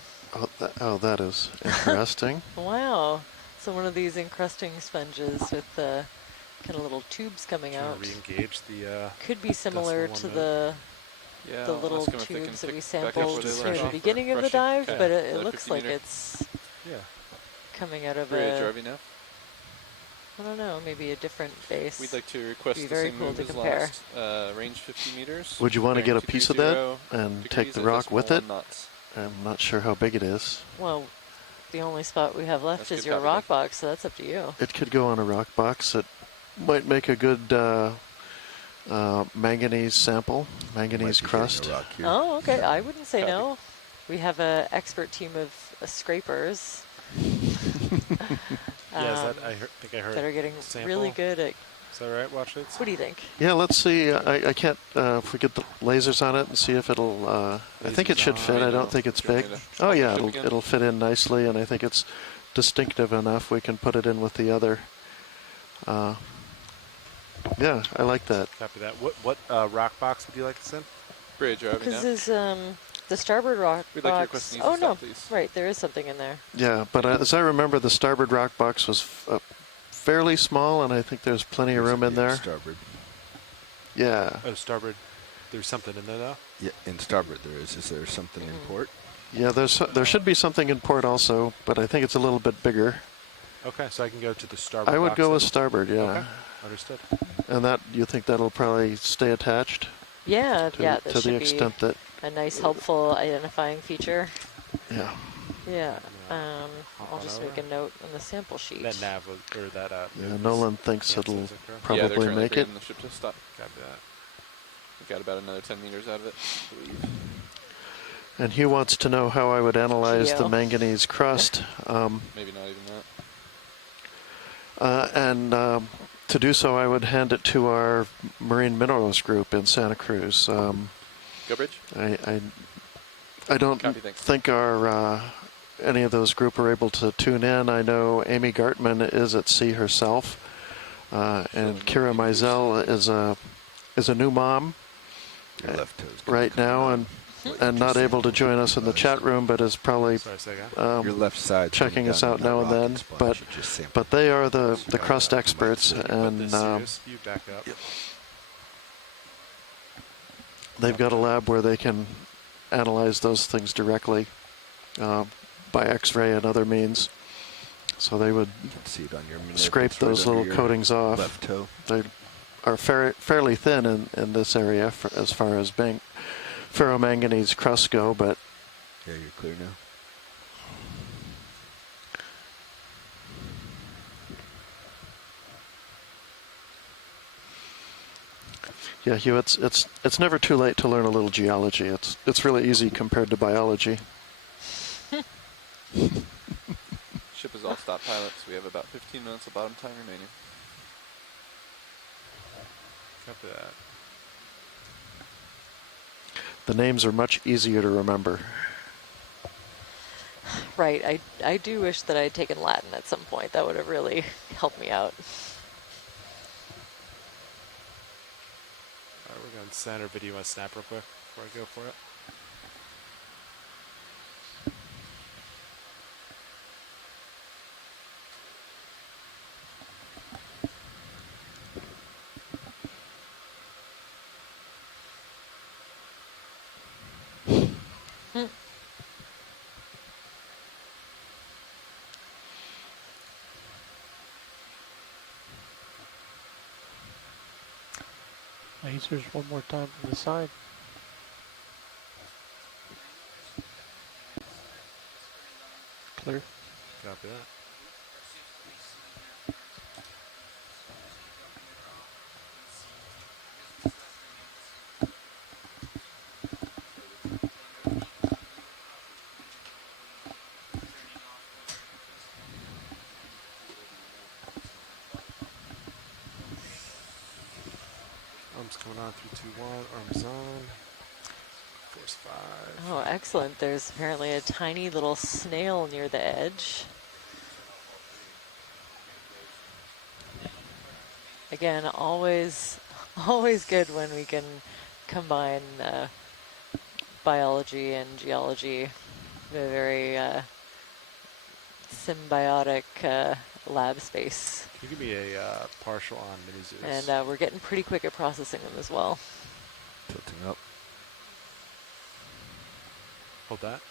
That is interesting. Wow. So one of these encrusting sponges with kind of little tubes coming out. Re-engage the. Could be similar to the Yeah, the I'll little ask 'em if they can tubes that we pick back up sampled where they near left the off beginning or of the brushing. dive, Okay. but it Another looks 50 like meter. it's Yeah. coming out of Bridge, a, RV I don't know, maybe a different base. We'd like to request Be the very same cool move to as compare. last. Range 50 meters. Would you want to bearing get a piece of that 230 and take degrees the at a rock with decimal it? 1 knots. I'm not sure how big it is. Well, the only spot we have left That's is good your copy, rock Dave. box, so that's up to you. It could go on a rock box. It might make a good manganese sample, manganese crust. Oh, okay. I wouldn't say Copy. no. We have an expert team of scrapers. Yeah, I think I heard that are getting sample. really good at. Is that right, Watch It? What do you think? Yeah, let's see. I can't, if we get the lasers on it and see if it'll, I think it Lasers should on. fit. I don't think it's big. Oh yeah, it'll fit in nicely, and I think it's distinctive enough. We can put it in with the other. Yeah, I like that. Copy that. What rock box would you like to send? Bridge, RV Because now. is the starboard rock We'd like to box. request an Oh easy no, stop, please. right, there is something in there. Yeah, but as I remember, the starboard rock box was fairly small, and I think there's plenty of room in there. Starboard. Yeah. Oh, starboard. There's something in there, though? Yeah, in starboard there is. Is there something in port? Yeah, there should be something in port also, but I think it's a little bit bigger. Okay, so I can go to the starboard I would box go then? with starboard, yeah. Okay, understood. And that, you think that'll probably stay attached? Yeah, To- yeah, to that the should extent be that- a nice, helpful identifying feature. Yeah. Yeah. I'll just make a note on the sample sheet. That nav or that. Yeah, Nolan thinks it'll Yeah, they're probably currently make it. bringing the ship to a stop. Copy that. We got about another 10 meters out of it, I believe. And Hugh wants to know how I would analyze the Geo. manganese crust. Maybe not even that. And to do so, I would hand it to our marine minerals group in Santa Cruz. Go Bridge. I don't Copy, thanks. think our any of those group are able to tune in. I know Amy Gartman is at sea herself, and Kira Mizell is a new mom Your left toe's right now, and not able to join us in the chat room, but is probably Your left side checking us out now and then. But they are the crust experts, and You back up. they've got a lab where they can analyze those things directly by X-ray and other means. So they would see it on your scrape it's right those under little your coatings off. left toe. They are fairly thin in this area as far as ferromanganese crusts go, but Yeah, you're clear now. yeah, Hugh, it's never too late to learn a little geology. It's really easy compared to biology. Ship is all stop pilot, so we have about 15 minutes of bottom time remaining. Copy that. The names are much easier to remember. Right. I do wish that I had taken Latin at some point. That would have really helped me out. All right, we're going to center video on snap real quick before I go for it. Lasers one more time from the side. Clear. Copy that. Arms coming on, 3, 2, 1, arms on. Force 5. Oh, excellent. There's apparently a tiny little snail near the edge. Again, always good when we can combine biology and geology in a very symbiotic lab space. Can you give me a partial on mini zoos? And we're getting pretty quick at processing them as well. Tilting up. Hold that.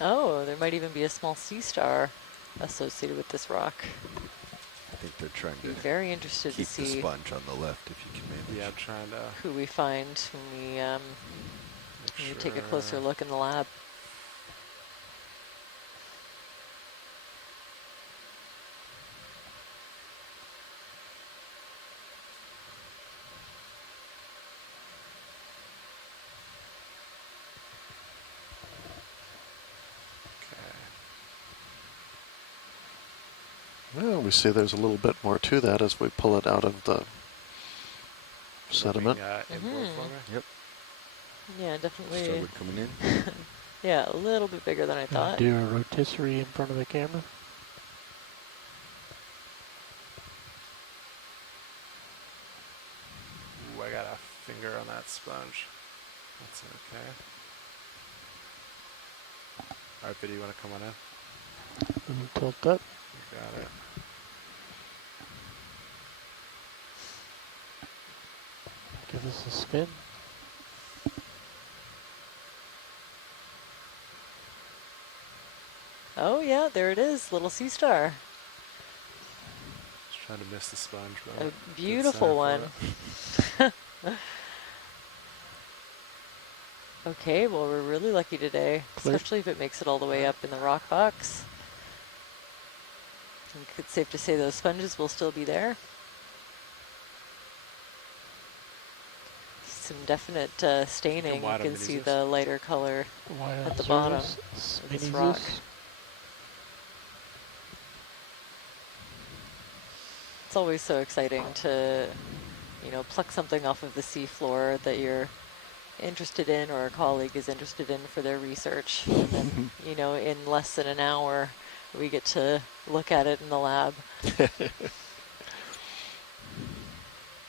Oh, there might even be a small sea star associated with this rock. I think they're trying Be to very interested keep to the see sponge on the left if you can manage. Yeah, I'm trying to. Who we find when we take a closer look in the lab. Well, we see there's a little bit more to that as we pull it out of the sediment. Yep. Yeah, definitely. Starboard coming in. Yeah, a little bit bigger than I thought. Do a rotisserie in front of the camera. Ooh, I got a finger on that sponge. That's okay. All right, Biddy, you want to come on in? Tilt up. You got it. Give us a spin. Oh yeah, there it is, little sea star. Just trying to miss the sponge, but A beautiful one. Okay, well we're really lucky today, especially if it makes it all the way up in the rock box. I think it's safe to say those sponges will still be there. Some definite staining. You can see the lighter color at the bottom of this rock. It's always so exciting to, pluck something off of the seafloor that you're interested in or a colleague is interested in for their research. And then, in less than an hour, we get to look at it in the lab.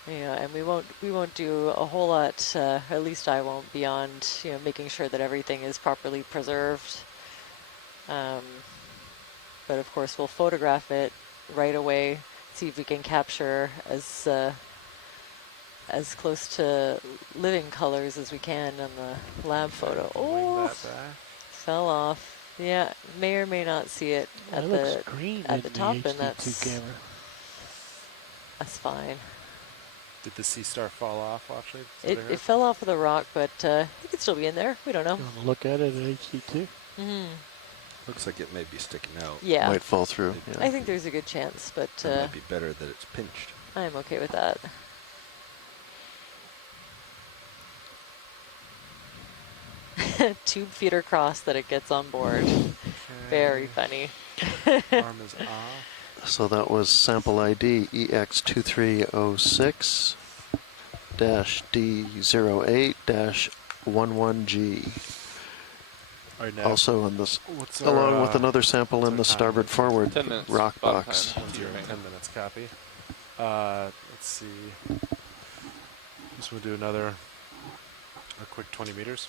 And we won't do a whole lot, at least I won't, beyond, making sure that everything is properly preserved. But of course, we'll photograph it right away, see if we can capture as close to living colors as we can on the lab photo. Oh, fell off. Yeah, may or may not see it at the top, and that's fine. Did the sea star fall off, actually? It fell off of the rock, but it could still be in there. We don't know. You want to look at it at HD2? Mm-hmm. Looks like it may be sticking out. Yeah. Might fall through. I think there's a good chance, but it might be better that it's pinched. I'm okay with that. Tube feeder cross that it gets on board. Okay. Very funny. Arm is off. So that was sample ID EX2306-D08-11G. Right, also in this, along with another sample in the starboard forward rock box. 10 minutes, copy. Let's see. Just want to do a quick 20 meters.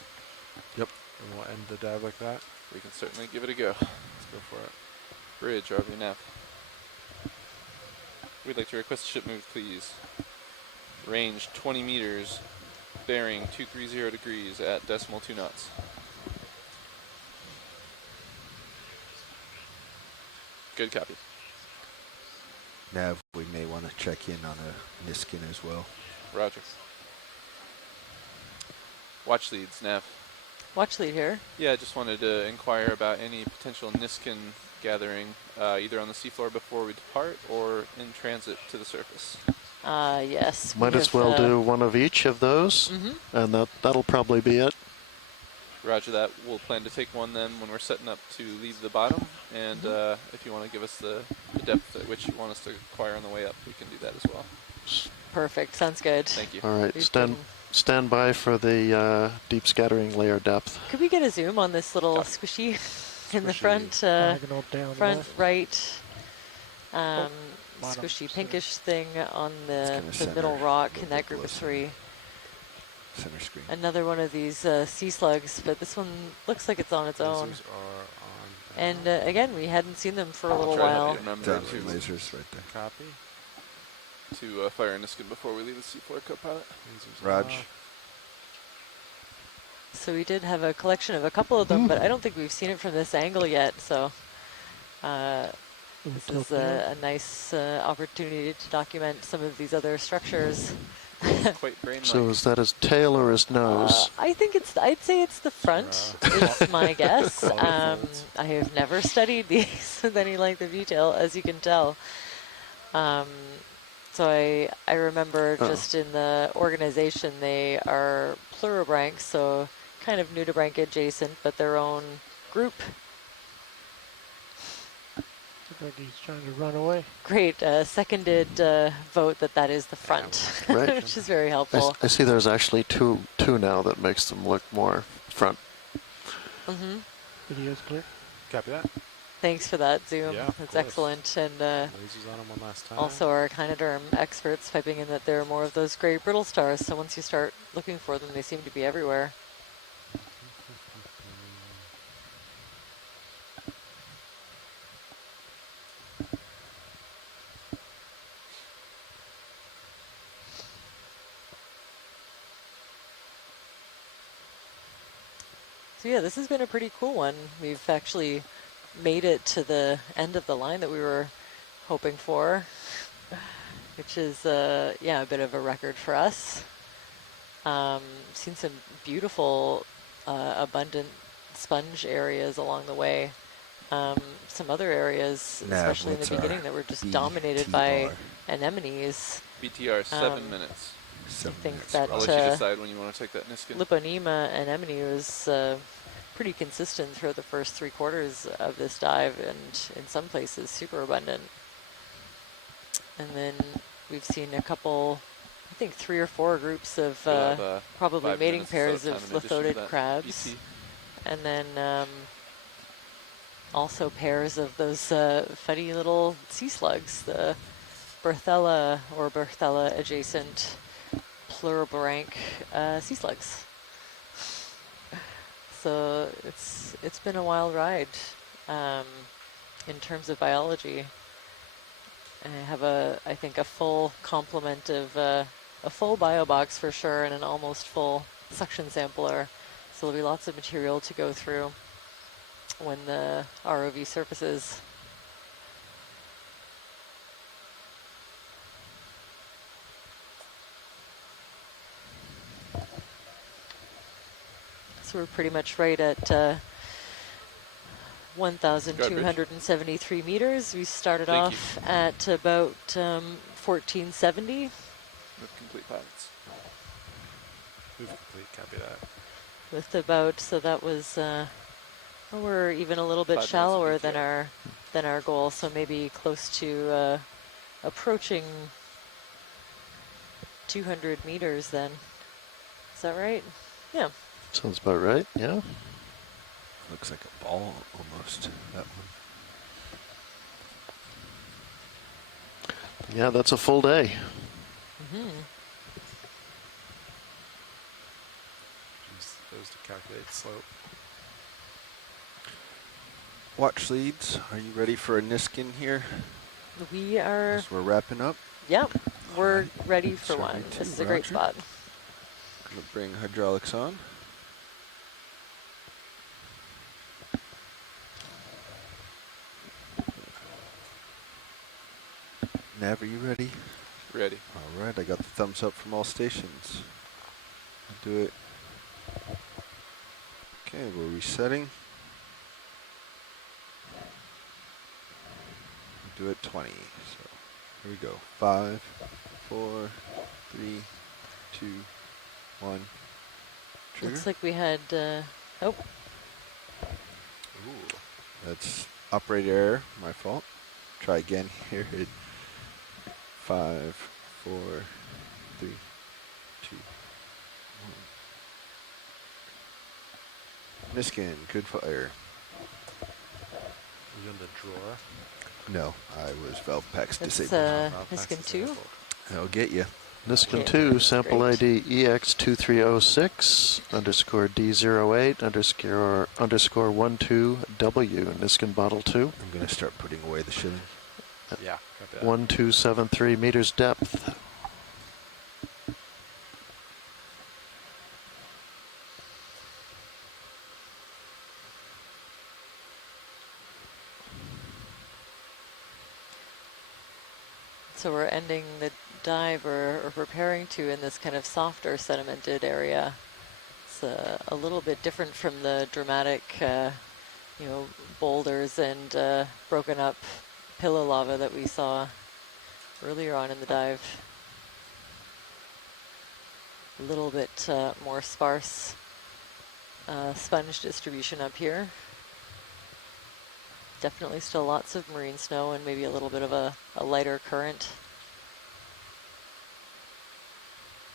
Yep. And we'll end the dive like that. We can certainly give it a go. Let's go for it. Bridge, RV nav. We'd like to request a ship move, please. Range 20 meters, bearing 230 degrees at decimal 2 knots. Good copy. Nav, we may want to check in on a Niskin as well. Roger. Watch leads, Nav. Watch lead here. Yeah, I just wanted to inquire about any potential Niskin gathering, either on the seafloor before we depart or in transit to the surface. Yes. Might as well do one of each of those, and that'll probably be it. Roger that. We'll plan to take one then when we're setting up to leave the bottom, and if you want to give us the depth at which you want us to acquire on the way up, we can do that as well. Perfect. Sounds good. Thank you. All right. Stand by for the deep scattering layer depth. Could we get a zoom on this little squishy in the front, right, squishy pinkish thing on the middle rock in that group of 3? Center screen. Another one of these sea slugs, but this one looks like it's on its own. Lasers are on And again, we hadn't seen them for a little Try to while. remember to lasers right there. Copy. To fire a Niskin before we leave the seafloor co-pilot. Raj. So we did have a collection of a couple of them, but I don't think we've seen it from this angle yet. So this is a nice opportunity to document some of these other structures. Quite brain-like. So is that his tail or his nose? I think I'd say it's the front, is my guess. I have never studied these with any length of detail, as you can tell. So I remember just in the organization, they are pluribranch, so kind of nudibranch adjacent, but their own group. Looks like he's trying to run away. Great, seconded vote that is the front, Right. which is very helpful. I see there's actually two now that makes them look more front. Mm-hmm. Video's clear. Copy that. Thanks for that, Zoom. Yeah, That's excellent. And lasers on them one last time. also our echinoderm experts piping in that there are more of those gray brittle stars, so once you start looking for them, they seem to be everywhere. So yeah, this has been a pretty cool one. We've actually made it to the end of the line that we were hoping for, which is yeah, a bit of a record for us. Seen some beautiful, abundant sponge areas along the way. Some other areas, especially in the beginning, that were just dominated by anemones. BTR 7 minutes. I think that I'll let you decide when you want to take that Niskin. Liponema anemone was pretty consistent throughout the first 3/4 of this dive, and in some places super abundant. And then we've seen a couple, I think 3 or 4 groups of probably mating pairs of lithoid crabs. BT. And then also pairs of those funny little sea slugs, the Berthella or Berthella adjacent pluribranch sea slugs. So it's been a wild ride in terms of biology. And I have I think a full complement of a full bio box for sure, and an almost full suction sampler. So there'll be lots of material to go through when the ROV surfaces. So we're pretty much right at 1,273 meters. We started off at about 1470. With complete pilots. Move complete, copy that. With about, so that was, we're even a little bit 5 minutes of shallower BTR. than our goal, so maybe close to approaching 200 meters then. Is that right? Yeah. Sounds about right, yeah. Looks like a ball almost, that one. Yeah, that's a full day. Mm-hmm. Use those to calculate slope. Watch leads, are you ready for a Niskin here? We are. As we're wrapping up? Yep, we're ready for one. This is a great Roger. spot. Gonna bring hydraulics on. Nav, are you ready? Ready. All right, I got the thumbs up from all stations. I'll do it. Okay, we're resetting. Do it 20. So here we go. 5, 4, 3, 2, 1. Trigger. Looks like we had. Oh. Ooh. That's operator error. My fault. Try again here. 5, 4, 3, 2, 1. Niskin, good fire. You in the drawer? No, I was valve packs That's disabled. Niskin 2. I'll get you. Niskin Okay, 2, that's sample great. ID EX2306 _ D08 _ 12W, Niskin bottle 2. I'm going to start putting away the shilling. Yeah, copy that. 1273 meters depth. So we're ending the dive or preparing to in this kind of softer sedimented area. It's a little bit different from the dramatic, boulders and broken up pillow lava that we saw earlier on in the dive. A little bit more sparse sponge distribution up here. Definitely still lots of marine snow and maybe a little bit of a lighter current.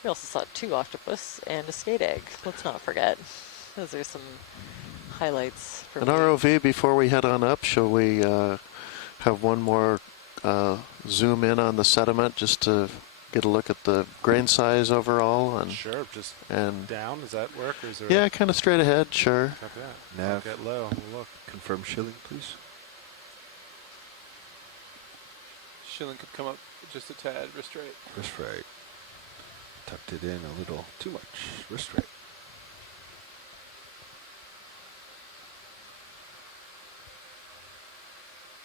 We also saw 2 octopus and a skate egg. Let's not forget. Those are some highlights for An me. ROV before we head on up. Shall we have one more zoom in on the sediment just to get a look at the grain size overall? And Sure, just and down. Does that work? Or is there yeah, kind of straight ahead. Sure. Copy that. Nav. Get low. We'll look. Confirm shilling, please. Shilling could come up just a tad, wrist right. Wrist right. Tucked it in a little too much. Wrist right.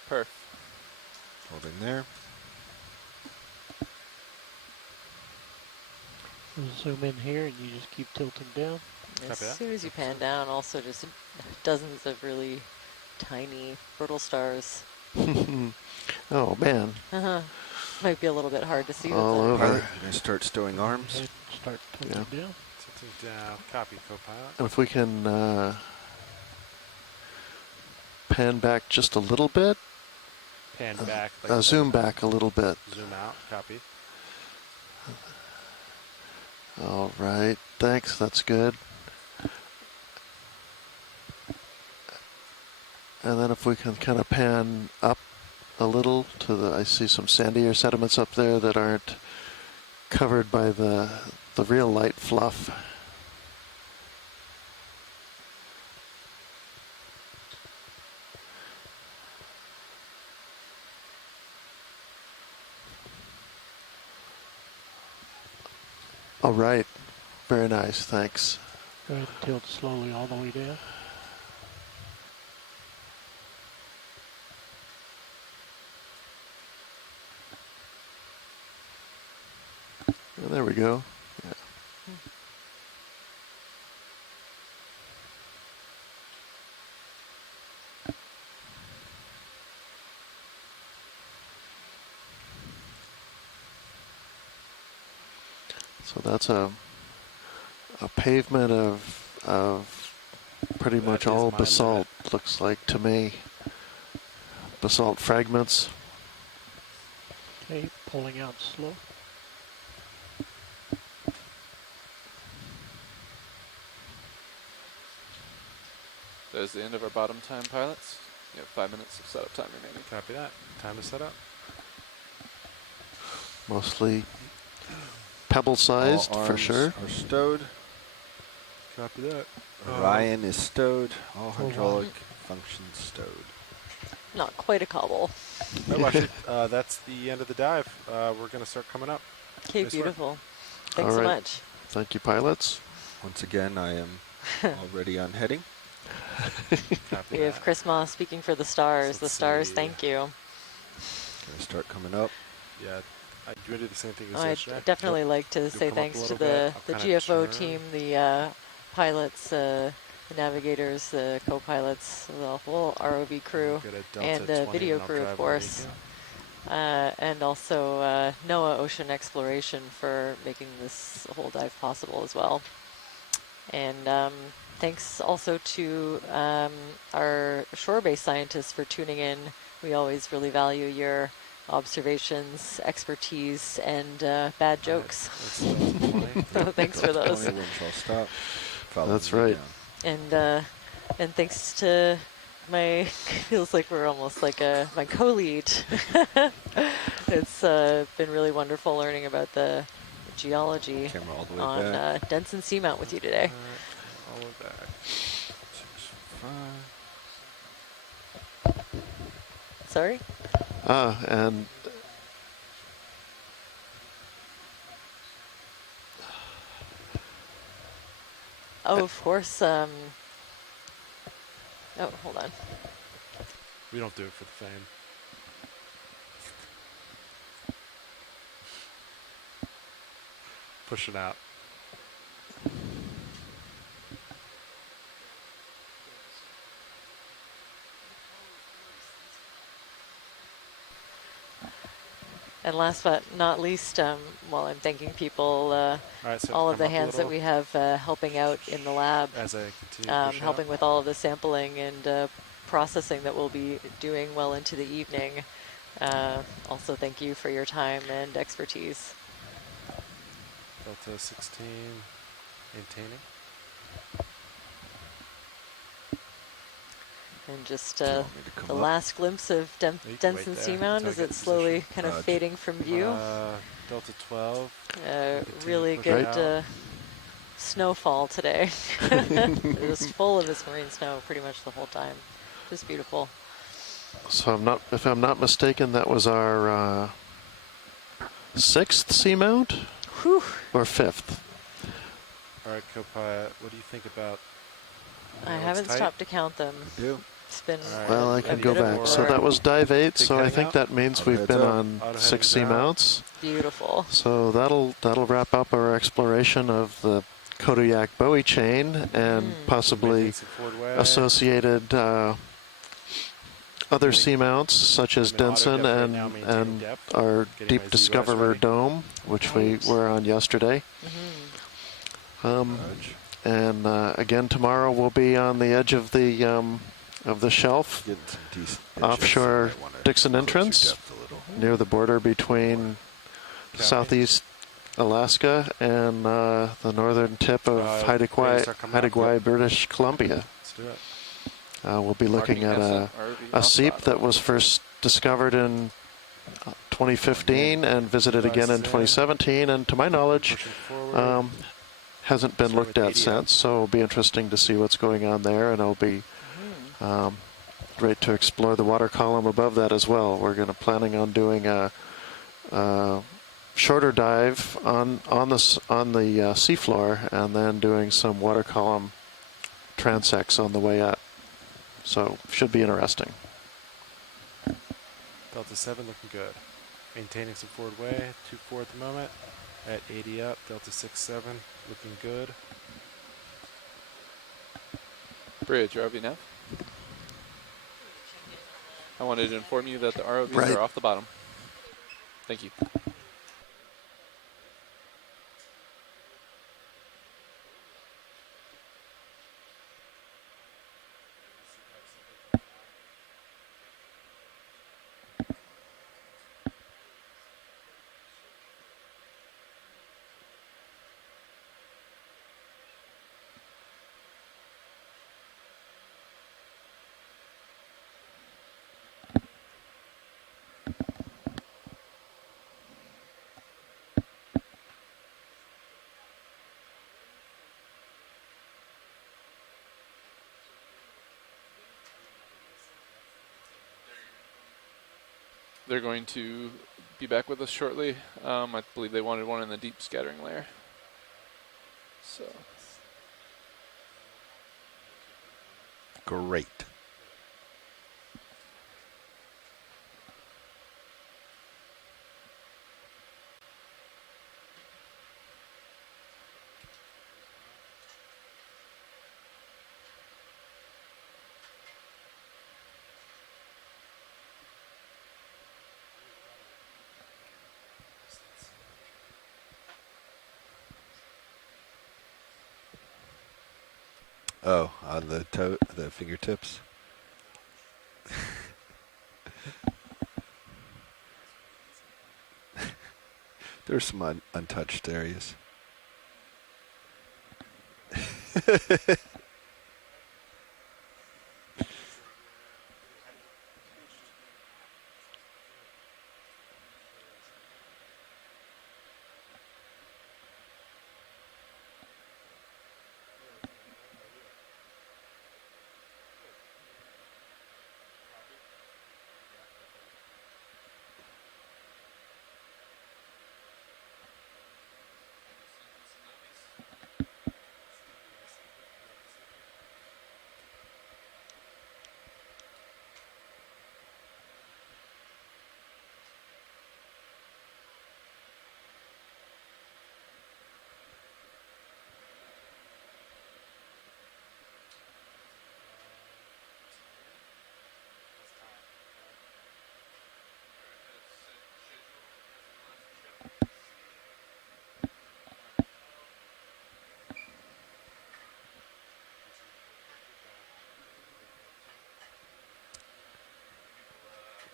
Perf. Holding there. We'll zoom in here and you just keep tilting down. As soon as you pan down, also just dozens of really tiny brittle stars. Oh, man. Might be a little bit hard to see. All over. I'm going to start stowing arms. Start tilting down. Tilting down. Copy, co-pilot. And if we can pan back just a little bit. Pan back. Like Zoom back a little bit. Zoom out. Copy. All right. Thanks. That's good. And then if we can kind of pan up a little to the, I see some sandier sediments up there that aren't covered by the real light fluff. All right. Very nice. Thanks. Go ahead and tilt slowly all the way down. Oh, there we go. Yeah. So that's a pavement of pretty much all basalt, looks like to me. Basalt fragments. Okay, pulling out slow. There's the end of our bottom time, pilots. You have 5 minutes of setup time remaining. Copy that. Time to set up. Mostly pebble-sized, for sure. Are stowed. Copy that. Orion is stowed. All hydraulic functions stowed. Not quite a cobble. No, actually, that's the end of the dive. We're going to start coming up. Okay, Nice beautiful. work. Thanks All so right. much. Thank you, pilots. Once again, I am already on heading. We have Chris Moss speaking for the stars. The stars, thank you. Gonna start coming up. Yeah, do you want to do the same thing as I'd yesterday? definitely like to You'll say come up a thanks to little bit. the I'll kinda GFO turn. team, the pilots, the navigators, the co-pilots, the whole ROV crew, Get a Delta and the 20 video and I'll crew, of drive course. underneath And also NOAA Ocean Exploration for making this whole dive possible as well. And thanks also to our shore-based scientists for tuning in. We always really value your observations, expertise, and bad jokes. So thanks for those. That's right. And thanks to my, feels like we're almost like my co-lead. It's been really wonderful learning about the geology Camera all the way on back. Denson Seamount with you today. All the way back. 6, 5. Sorry? And oh, of course. Oh, hold on. We don't do it for the fame. Push it out. And last but not least, while I'm thanking people, right, so all of come the up a hands that little. we have helping out in the lab, As I continue to push helping out. with all of the sampling and processing that we'll be doing well into the evening. Also, thank you for your time and expertise. Delta 16, maintaining. And just Do you want me to come the up? last glimpse of You can Denson wait there Seamount until I as get it's in slowly position. kind of fading from view. Delta 12. Really pushing good snowfall today. It was full of this marine snow pretty much the whole time. Just beautiful. so if I'm not mistaken, that was our 6th seamount? Whew. Or 5th? All right, Copilot, what do you think about? I haven't stopped to count them. I do. It's been Well, I can go back. So that was dive 8, so I think that means we've been on 6 seamounts. Beautiful. So that'll wrap up our exploration of the Kodiak Bowie chain and possibly associated other seamounts such as Denson and our Deep Discoverer Dome, which we were on yesterday. And again, tomorrow we'll be on the edge of the shelf, offshore Dixon Entrance, near the border between Southeast Alaska and the northern tip of Haida Gwaii, British Columbia. Let's do it. We'll be looking at a seep that was first discovered in 2015 and visited again in 2017, and to my knowledge, hasn't been looked at since. So it'll be interesting to see what's going on there, and it'll be great to explore the water column above that as well. We're planning on doing a shorter dive on the seafloor, and then doing some water column transects on the way up. So should be interesting. Delta 7 looking good. Maintaining some forward way. 2-4 at the moment. At 80 up. Delta 6-7 looking good. Bridge, ROV now. I wanted to inform you that the ROVs are off the bottom. Thank you. They're going to be back with us shortly. I believe they wanted one in the deep scattering layer. So. Great. Oh, on the the fingertips. There's some untouched areas.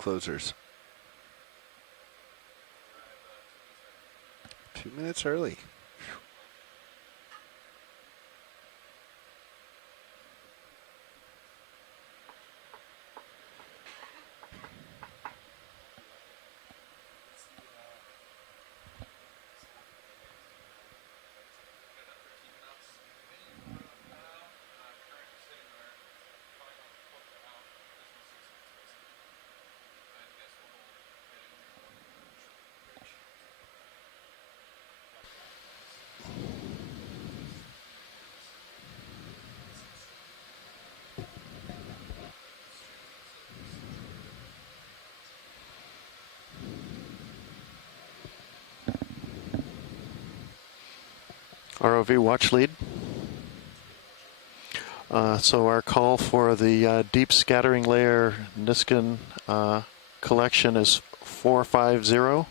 closers. 2 minutes early. ROV watch lead. So our call for the deep scattering layer Niskin collection is 450.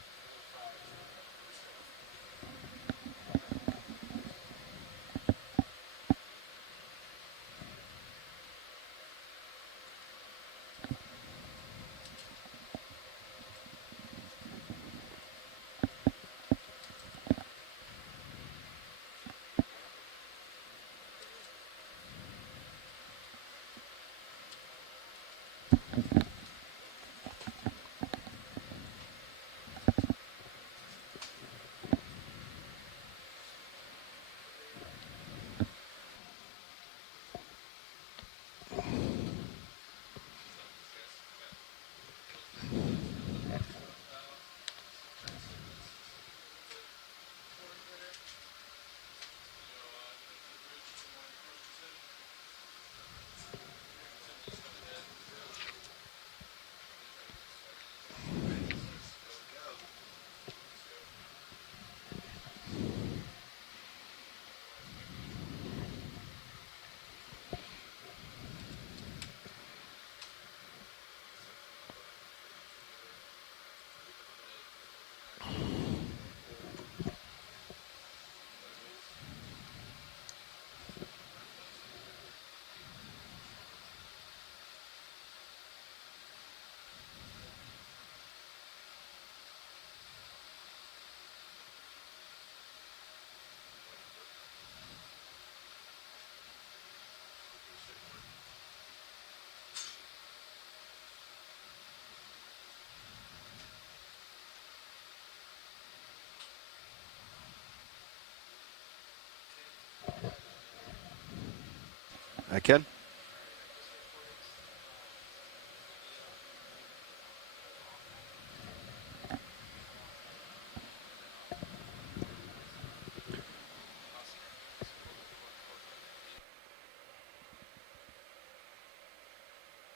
I can.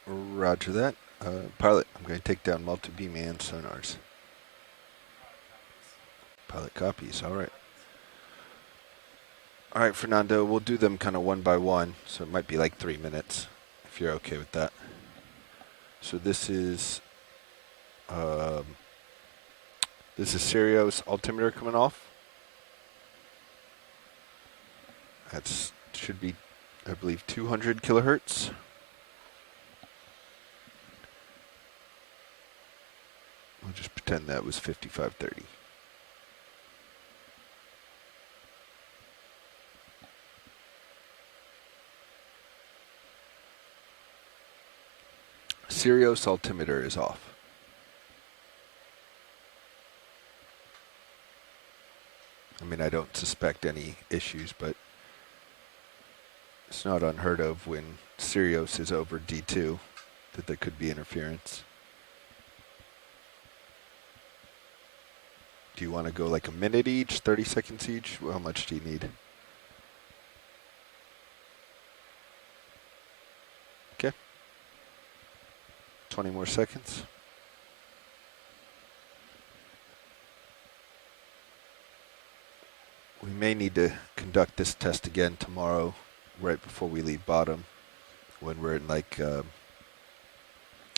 Roger that. Pilot, I'm going to take down multi-beam and sonars. Pilot copies. All right. All right, Fernando, we'll do them kind of one by one, so it might be like 3 minutes, if you're okay with that. So this is Sirius altimeter coming off. That's should be, I believe, 200 kilohertz. We'll just pretend that was 5530. Sirius altimeter is off. I mean, I don't suspect any issues, but it's not unheard of when Sirius is over D2 that there could be interference. Do you want to go like a minute each, 30 seconds each? How much do you need? Okay. 20 more seconds. We may need to conduct this test again tomorrow, right before we leave bottom, when we're in like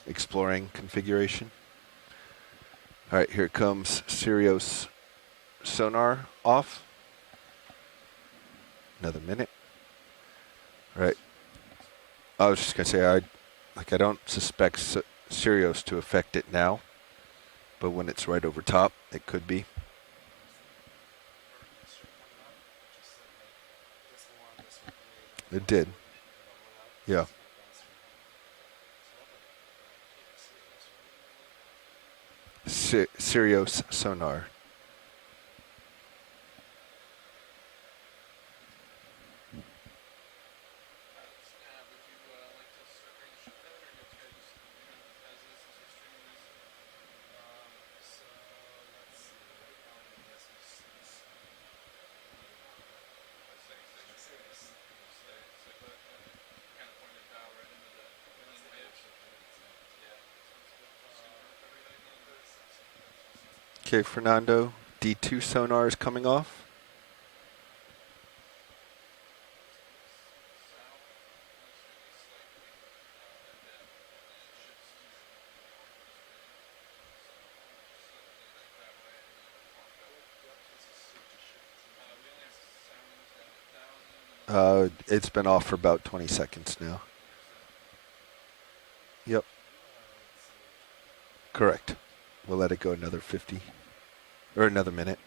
exploring configuration. All right, here it comes. Sirius sonar off. Another minute. All right. I was just gonna say I don't suspect Sirius to affect it now, but when it's right over top, it could be. It did. Yeah. Sirius sonar. Okay, Fernando, D2 sonar is coming off. It's been off for about 20 seconds now. Yep. Correct. We'll let it go another 50, or another minute.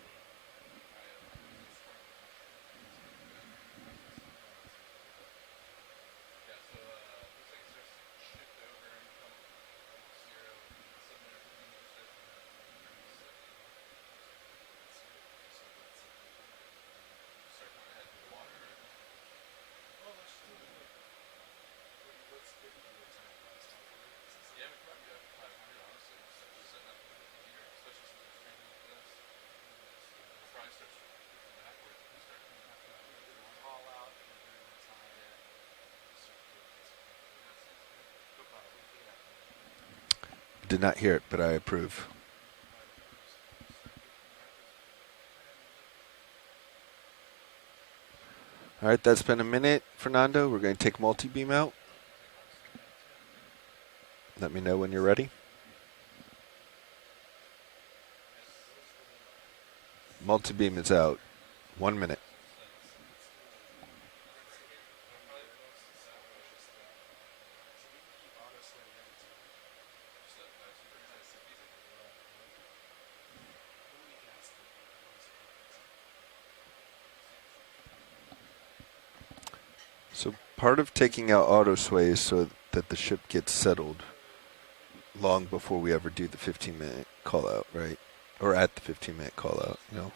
Did not hear it, but I approve. All right, that's been a minute, Fernando. We're going to take multi-beam out. Let me know when you're ready. Multi-beam is out. 1 minute. So part of taking out auto sway is so that the ship gets settled long before we ever do the 15-minute call out, right? Or at the 15-minute call out, you know.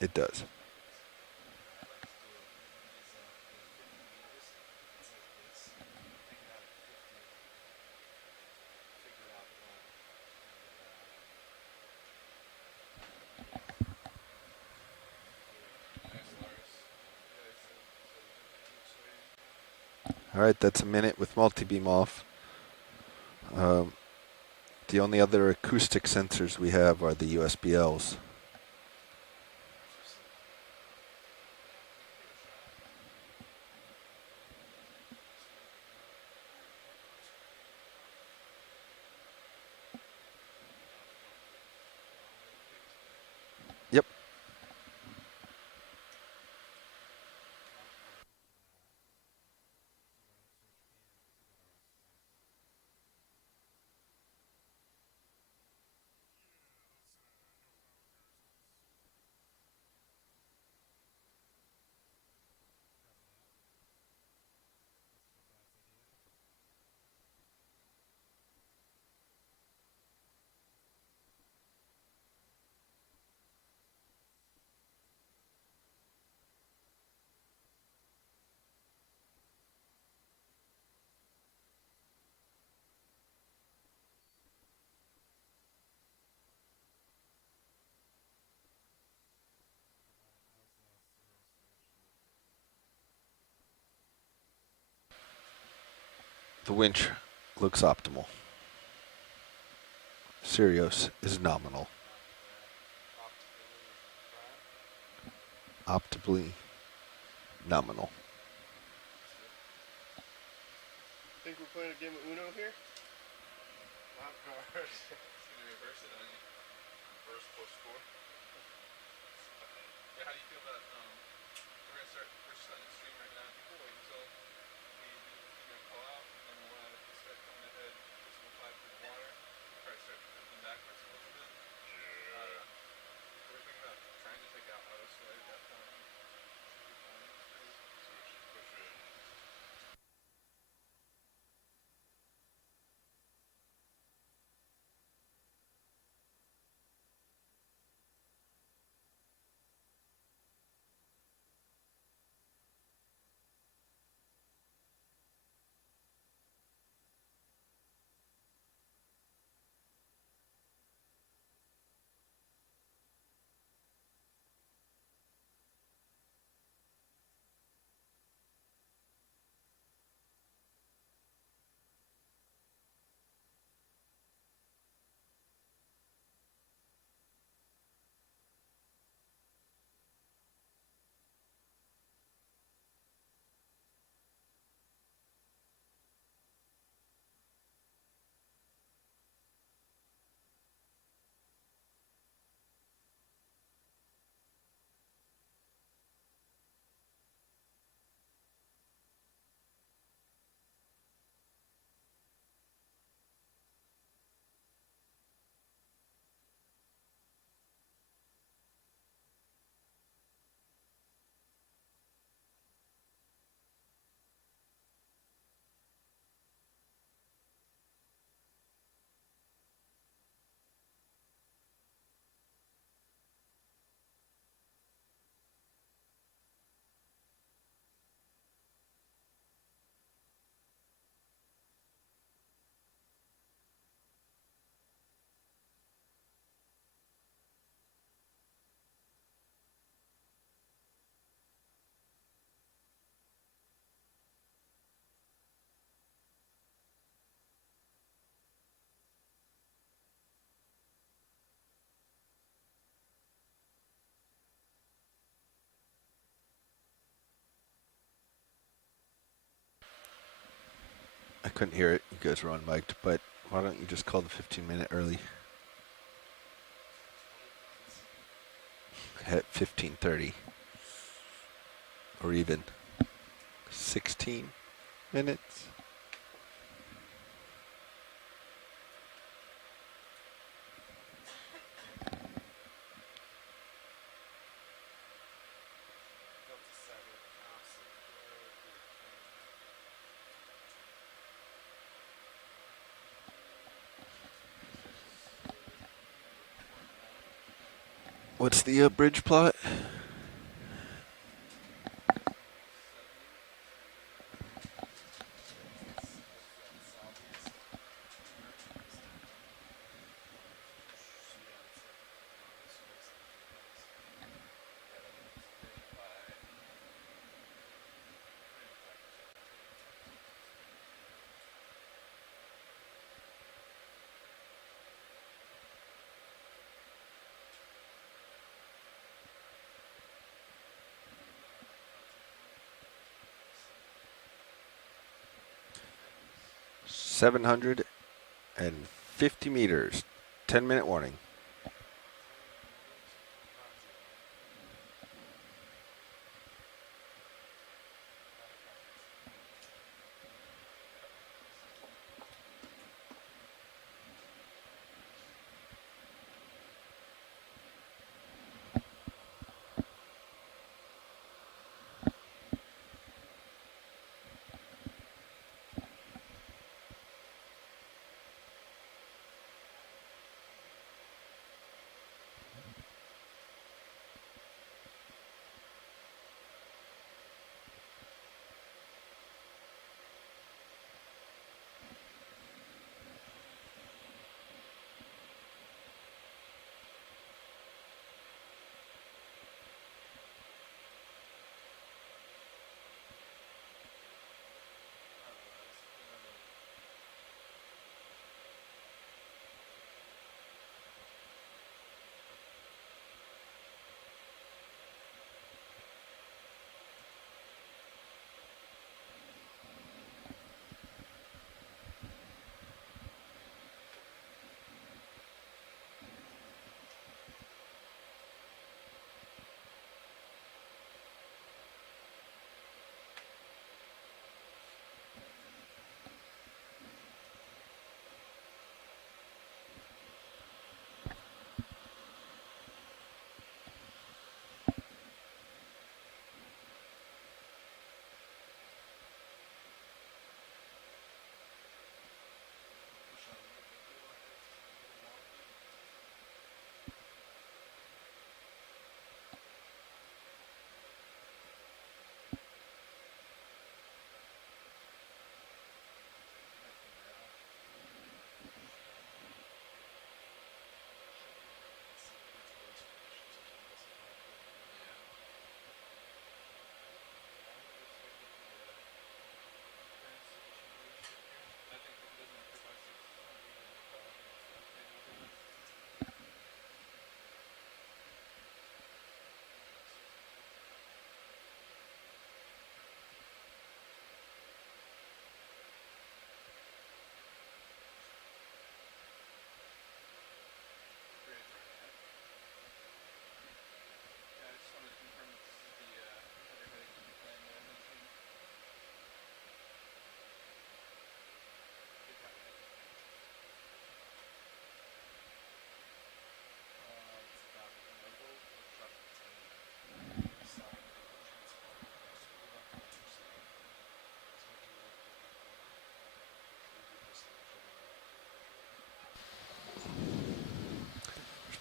It does. All right, that's a minute with multi-beam off. The only other acoustic sensors we have are the USBLs. Yep. The winch looks optimal. Sirius is nominal. Optimally nominal. Think we're playing a game of Uno here? Not cars. Can you reverse it on you? Reverse +4. how do you feel about, we're just on the stream right now. I think we'll wait until we do a call out, and then we'll start coming ahead, decimal 5 through the water. We'll try to start drifting backwards a little bit. Yeah. What are we thinking about trying to take out auto slow at that point? So we should push in. I couldn't hear it. You guys were on mic'd, but why don't you just call the 15-minute early? At 15:30. Or even 16 minutes. What's the bridge plot? $750 meters. 10-minute warning.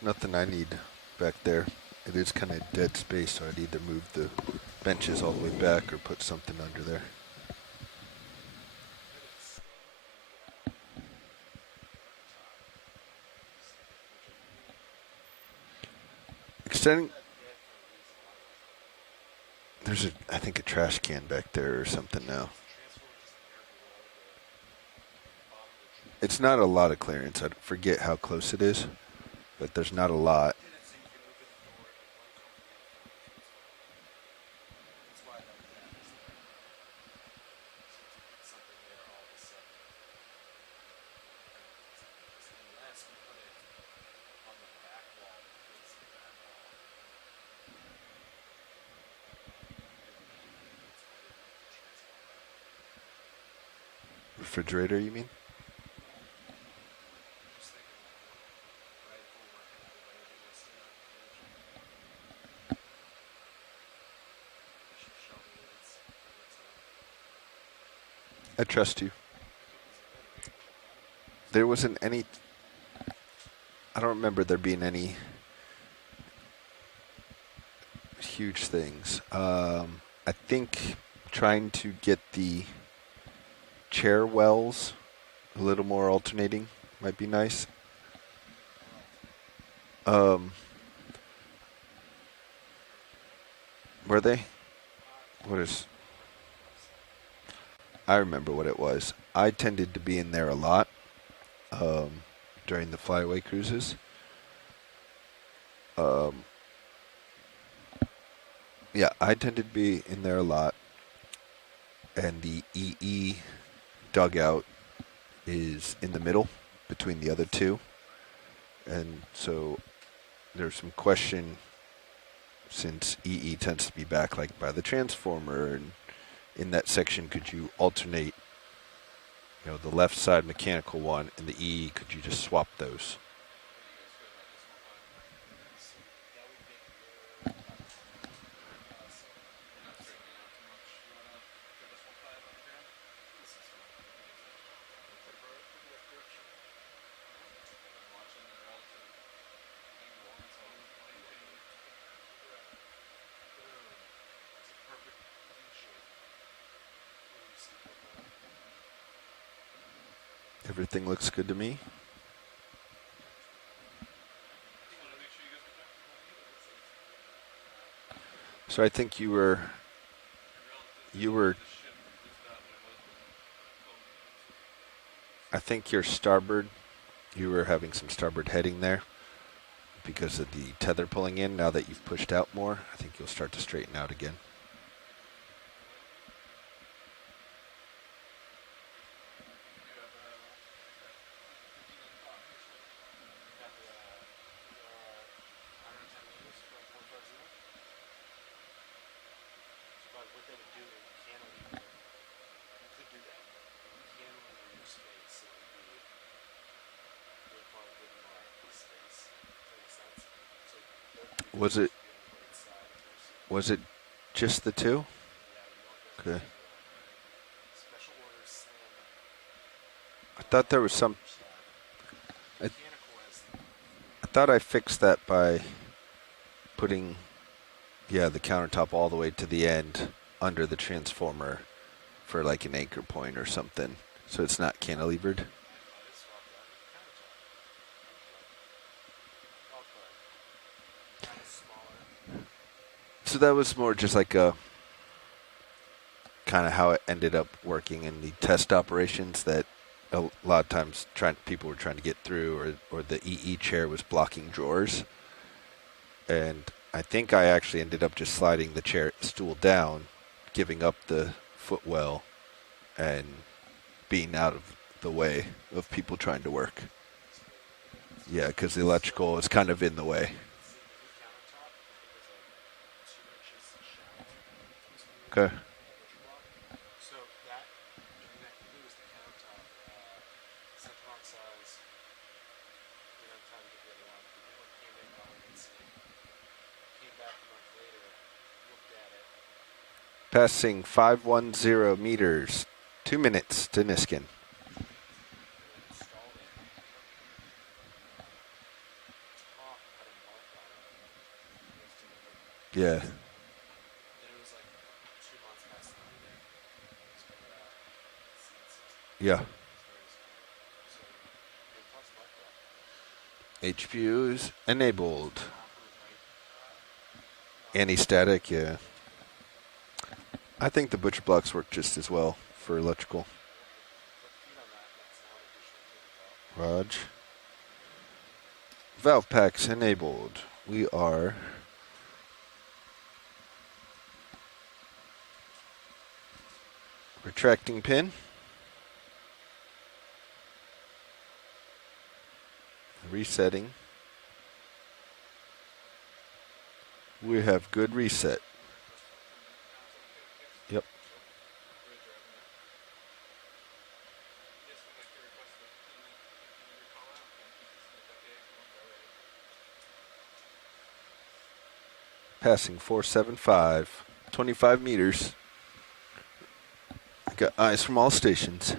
Nothing I need back there. It is kind of dead space, so I'd either move the benches all the way back or put something under there. Extending. There's I think a trash can back there or something now. It's not a lot of clearance. I forget how close it is, but there's not a lot. Refrigerator, you mean? I trust you. There wasn't any. I don't remember there being any huge things. I think trying to get the chair wells a little more alternating might be nice. Were they? What is? I remember what it was. I tended to be in there a lot during the flyaway cruises. Yeah, I tended to be in there a lot. And the EE dugout is in the middle between the other two. And so there's some question, since EE tends to be back like by the transformer, and in that section, could you alternate, the left side mechanical one and the EE, could you just swap those? Everything looks good to me. So I think you were, I think your starboard, you were having some starboard heading there because of the tether pulling in. Now that you've pushed out more, I think you'll start to straighten out again. Was it just the two? Okay. I thought there was some. I thought I fixed that by putting, the countertop all the way to the end under the transformer for like an anchor point or something, so it's not cantilevered. So that was more just like a kind of how it ended up working in the test operations, that a lot of times people were trying to get through, or the EE chair was blocking drawers. And I think I actually ended up just sliding the stool down, giving up the footwell, and being out of the way of people trying to work. Yeah, because the electrical is kind of in the way. Okay. Passing 510 meters, 2 minutes to Niskin. Yeah. Yeah. HPU is enabled. Anti-static, yeah. I think the butcher blocks work just as well for electrical. Raj. Valve packs enabled. We are retracting pin. Resetting. We have good reset. Yep. Passing 475, 25 meters. Got eyes from all stations.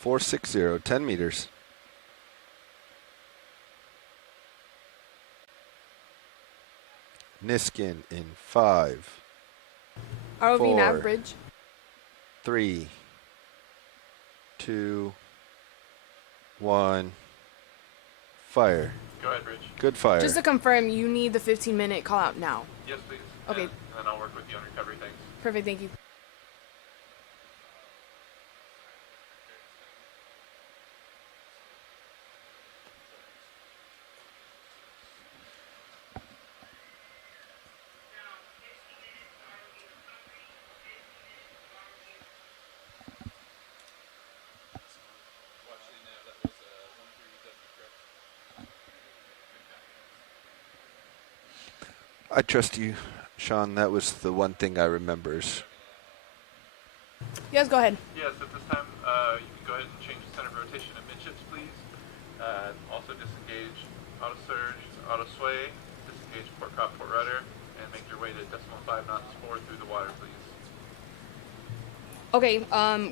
Four 460, 10 meters. Niskin in 5, ROV 4, nav bridge. 3, 2, 1. Fire. Go ahead, Bridge. Good fire. Just to confirm, you need the 15-minute call out now. Yes, please. Okay. And then I'll work with you on recovery. Thanks. Perfect. Thank you. I trust you, Sean. That was the one thing I remembers. Yes, go ahead. Yes, at this time, you can go ahead and change the center of rotation of midships, please. Also disengage auto surge, auto sway, disengage port prop, port rudder, and make your way to decimal 5 knots 4 through the water, please. Okay,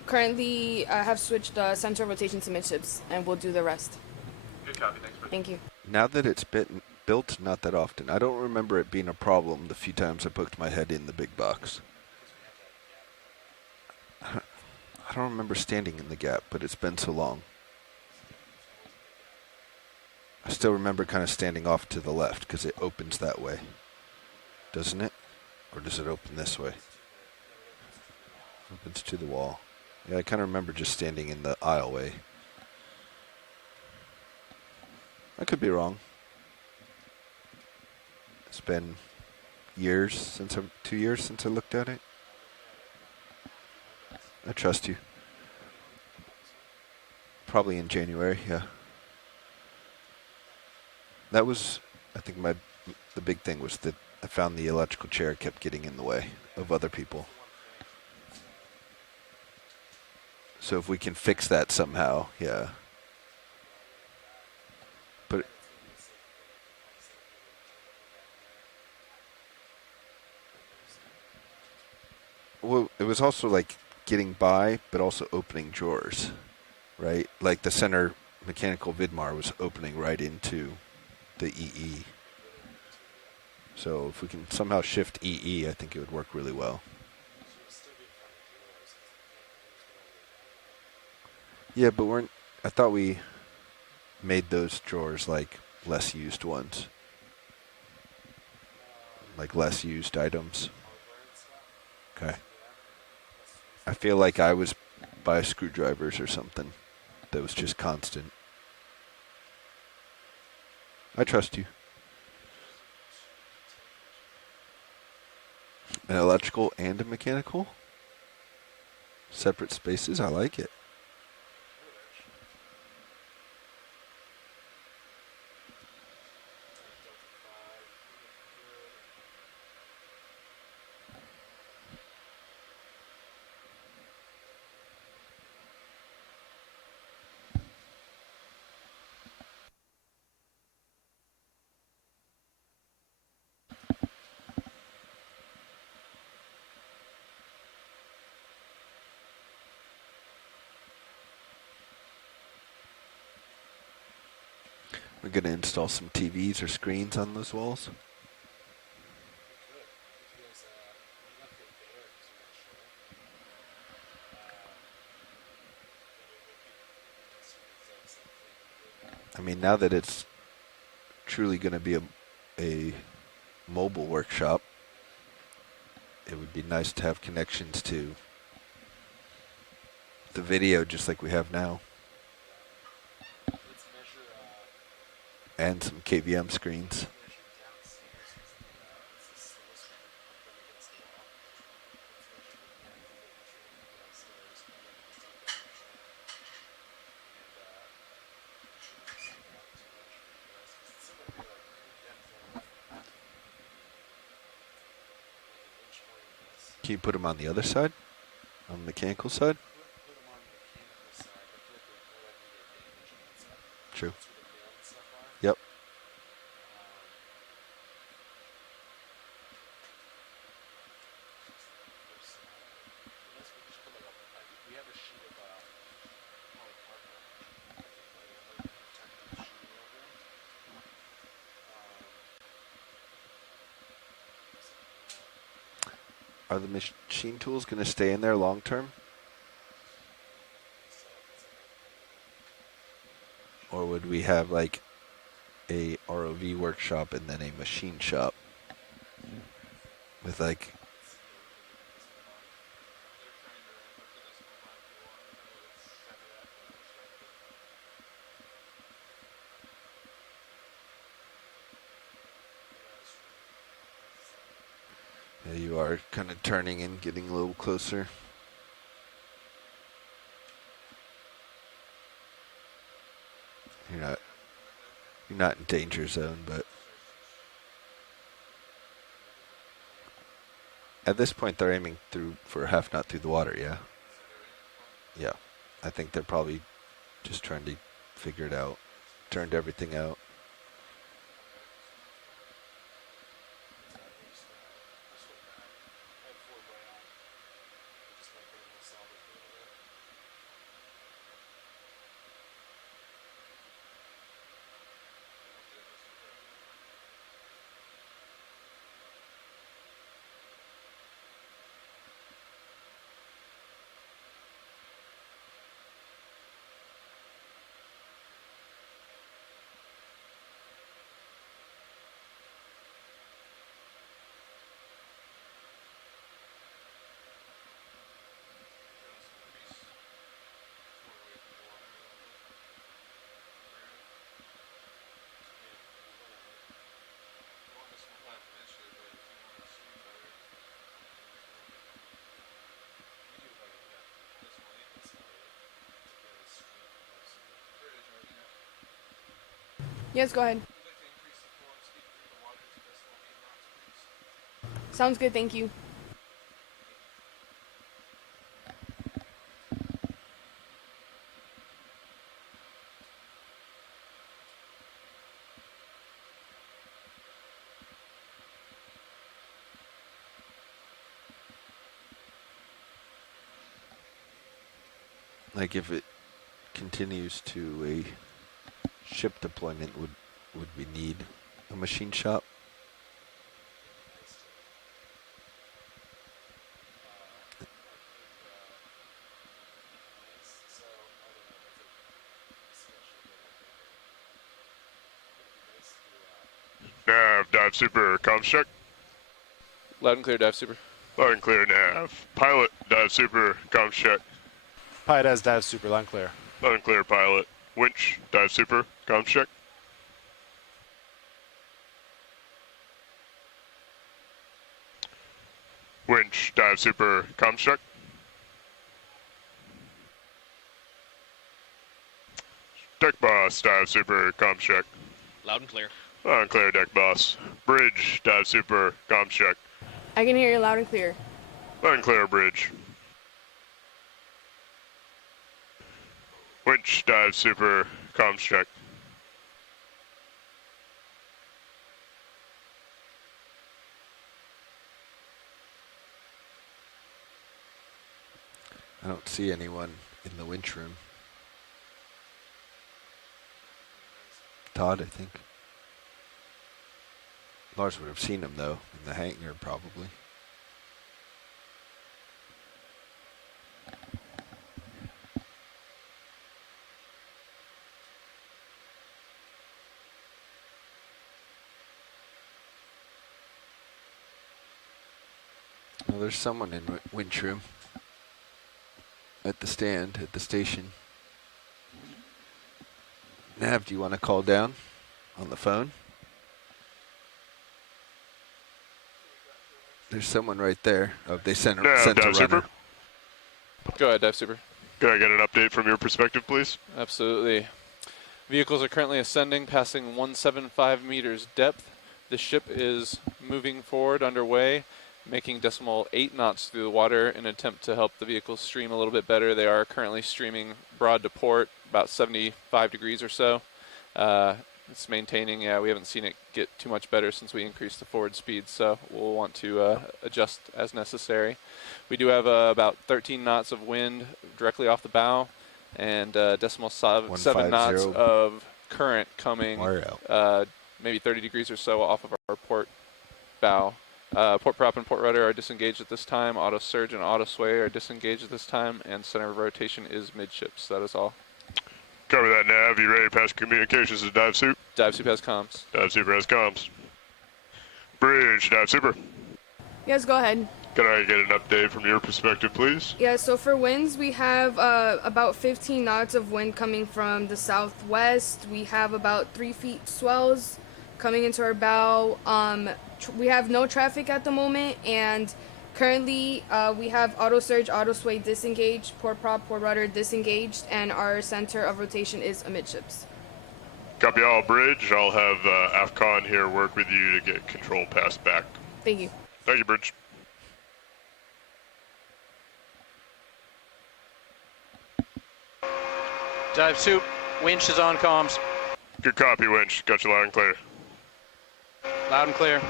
currently I have switched the center of rotation to midships, and we'll do the rest. Good copy, thanks, Bridge. Thank you. Now that it's built not that often, I don't remember it being a problem the few times I poked my head in the big box. I don't remember standing in the gap, but it's been so long. I still remember kind of standing off to the left because it opens that way. Doesn't it? Or does it open this way? Opens to the wall. Yeah, I kind of remember just standing in the aisleway. I could be wrong. It's been 2 years since I looked at it. I trust you. Probably in January, yeah. That was, I think the big thing was that I found the electrical chair kept getting in the way of other people. So if we can fix that somehow, yeah. But well, it was also like getting by, but also opening drawers, right? Like the center mechanical Vidmar was opening right into the EE. So if we can somehow shift EE, I think it would work really well. Yeah, but I thought we made those drawers like less used ones. Like less used items. Okay. I feel like I was by screwdrivers or something that was just constant. I trust you. An electrical and a mechanical? Separate spaces? I like it. We're going to install some TVs or screens on those walls. I mean, now that it's truly going to be a mobile workshop, it would be nice to have connections to the video just like we have now. And some KVM screens. Can you put them on the other side? On the mechanical side? True. Yep. Are the machine tools going to stay in there long term? Or would we have like a ROV workshop and then a machine shop with like yeah, you are kind of turning and getting a little closer. You're not in danger zone, but at this point they're aiming through for a half knot through the water, yeah? Yeah. I think they're probably just trying to figure it out. Turned everything out. Yes, go ahead. Sounds good, thank you. Like if it continues to a ship deployment, would we need a machine shop? Nav, dive super, comms check. Loud and clear, dive super. Loud and clear, nav. Pilot, dive super, comms check. Pilot has dive super, loud and clear. Loud and clear, pilot. Winch, dive super, comms check. Winch, dive super, comms check. Deck boss, dive super, comms check. Loud and clear. Loud and clear, deck boss. Bridge, dive super, comms check. I can hear you loud and clear. Loud and clear, bridge. Winch, dive super, comms check. I don't see anyone in the winch room. Todd, I think. Lars would have seen him, though, in the hangar, probably. Well, there's someone in winch room. At the stand, at the station. Nav, do you want to call down on the phone? There's someone right there. Oh, they sent a runner. Super. Go ahead, Dive Super. Can I get an update from your perspective, please? Absolutely. Vehicles are currently ascending, passing 175 meters depth. The ship is moving forward underway, making decimal 8 knots through the water in an attempt to help the vehicles stream a little bit better. They are currently streaming broad to port, about 75 degrees or so. It's maintaining, we haven't seen it get too much better since we increased the forward speed, so we'll want to adjust as necessary. We do have about 13 knots of wind directly off the bow, and decimal 7 knots of current coming maybe 30 degrees or so off of our port bow. Port prop and port rudder are disengaged at this time. Auto surge and auto sway are disengaged at this time, and center of rotation is midships. That is all. Cover that, Nav. You ready to pass communications to Dive Soup? Dive Soup has comms. Dive Super has comms. Bridge, Dive Super. Yes, go ahead. Can I get an update from your perspective, please? Yeah, so for winds, we have about 15 knots of wind coming from the southwest. We have about 3 feet swells coming into our bow. We have no traffic at the moment, and currently we have auto surge, auto sway disengaged, port prop, port rudder disengaged, and our center of rotation is amidships. Copy all, Bridge. I'll have AFCON here work with you to get control passed back. Thank you. Thank you, Bridge. Dive Soup, winch is on comms. Good copy, winch. Got you loud and clear. Loud and clear.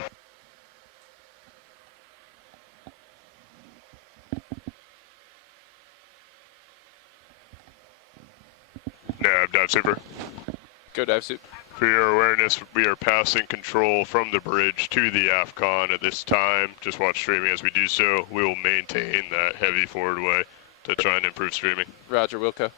Nav, Dive Super. Go, Dive Soup. For your awareness, we are passing control from the bridge to the AFCON at this time. Just watch streaming as we do so. We will maintain that heavy forward way to try and improve streaming. Roger, Wilco.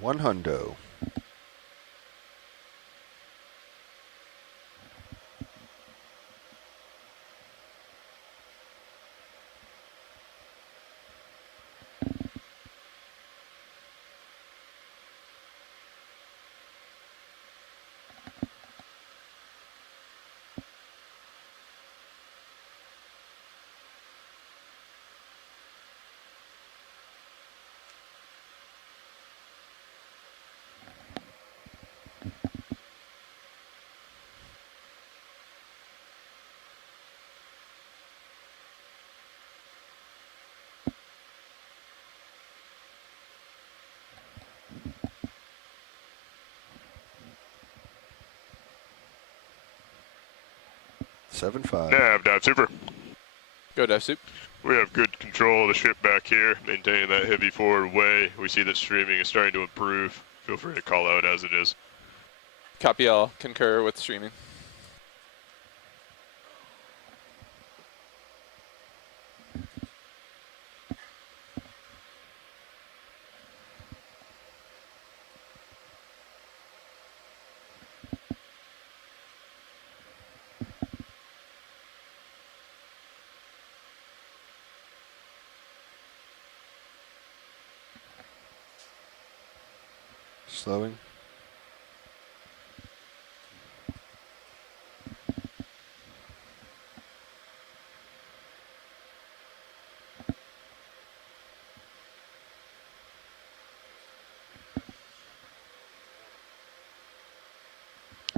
One hundo. Seven five. Nav, Dive Super. Go, Dive Soup. We have good control of the ship back here, maintaining that heavy forward way. We see that streaming is starting to improve. Feel free to call out as it is. Copy all. Concur with streaming. Slowing.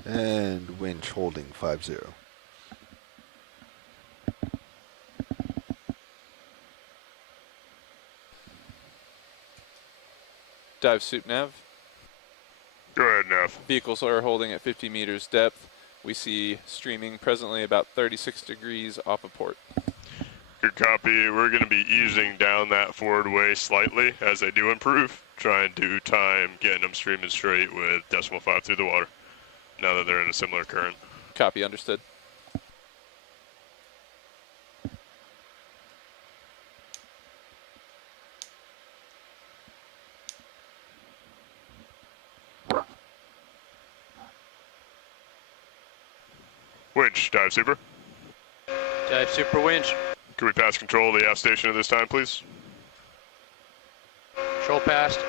And winch holding 5-0. Dive Soup, Nav. Go ahead, Nav. Vehicles are holding at 50 meters depth. We see streaming presently about 36 degrees off of port. Good copy. We're going to be easing down that forward way slightly as they do improve. Trying to time getting them streaming straight with 0.5 through the water now that they're in a similar current. Copy, understood. Winch, dive super. Dive super winch. Can we pass control of the aft station at this time, please? Control passed.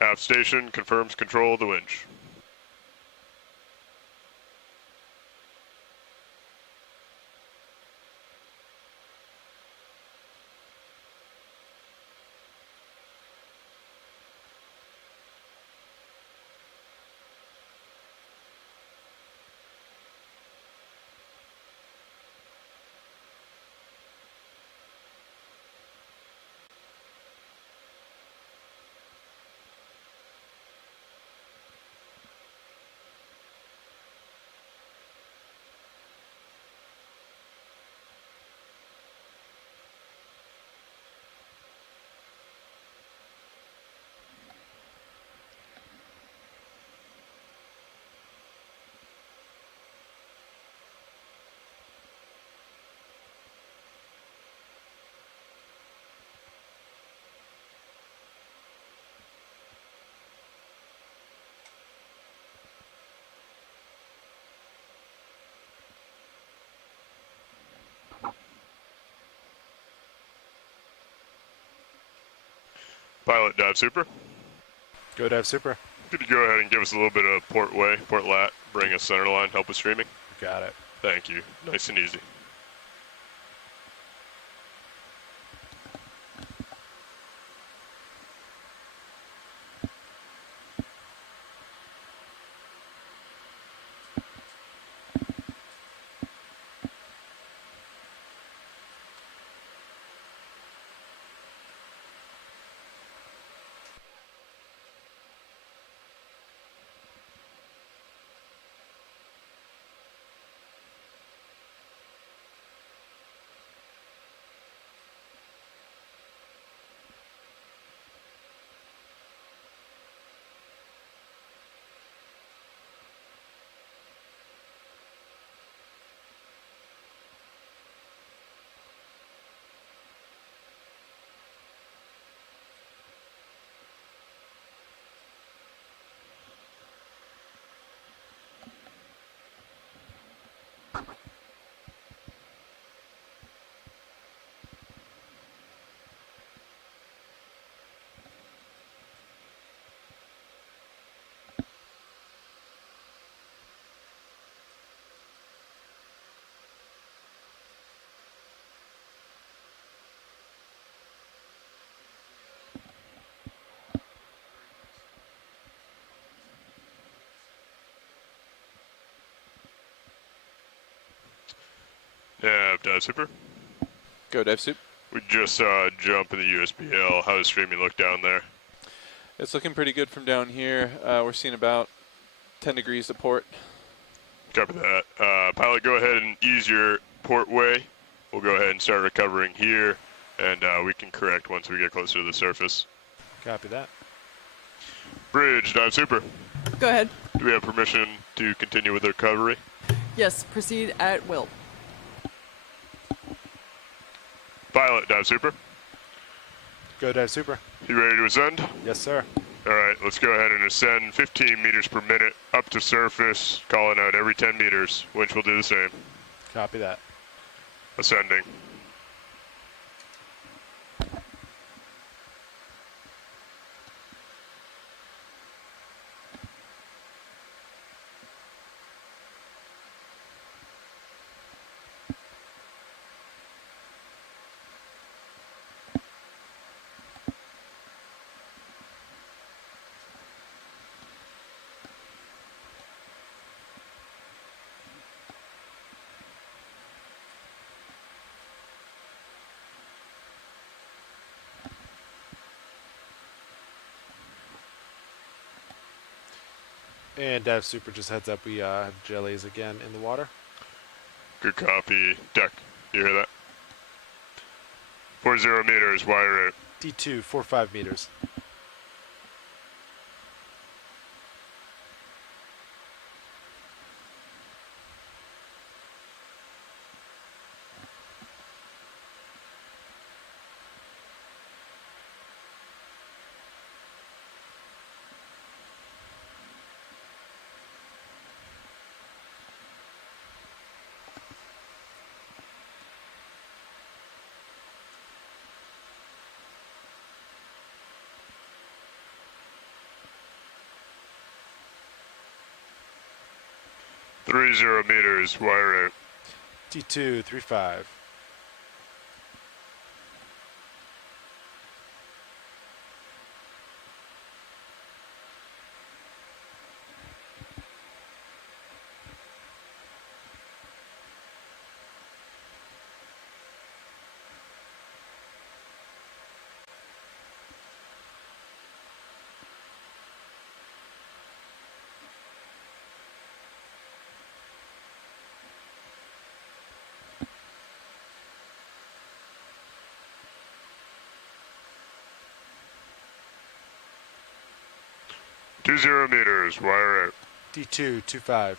Aft station confirms control of the winch. Pilot, dive super. Go dive super. Could you go ahead and give us a little bit of port way, port lat, bring us center line, help with streaming? Got it. Thank you. Nice and easy. Yeah, dive super. Go dive soup. We just saw a jump in the USBL. How does streaming look down there? It's looking pretty good from down here. We're seeing about 10 degrees to port. Copy that. Pilot, go ahead and ease your port way. We'll go ahead and start recovering here, and we can correct once we get closer to the surface. Copy that. Bridge, dive super. Go ahead. Do we have permission to continue with the recovery? Yes, proceed at will. Pilot, dive super. Go dive super. You ready to ascend? Yes, sir. All right, let's go ahead and ascend 15 meters per minute up to surface, calling out every 10 meters. Winch will do the same. Copy that. Ascending. And Dive Super just heads up. We have jellies again in the water. Good copy. Deck. You hear that? 40 meters, wire out. D2, 45 meters. Three 0 meters, wire out. D2, 35. Two 0 meters, wire out. D2, 25.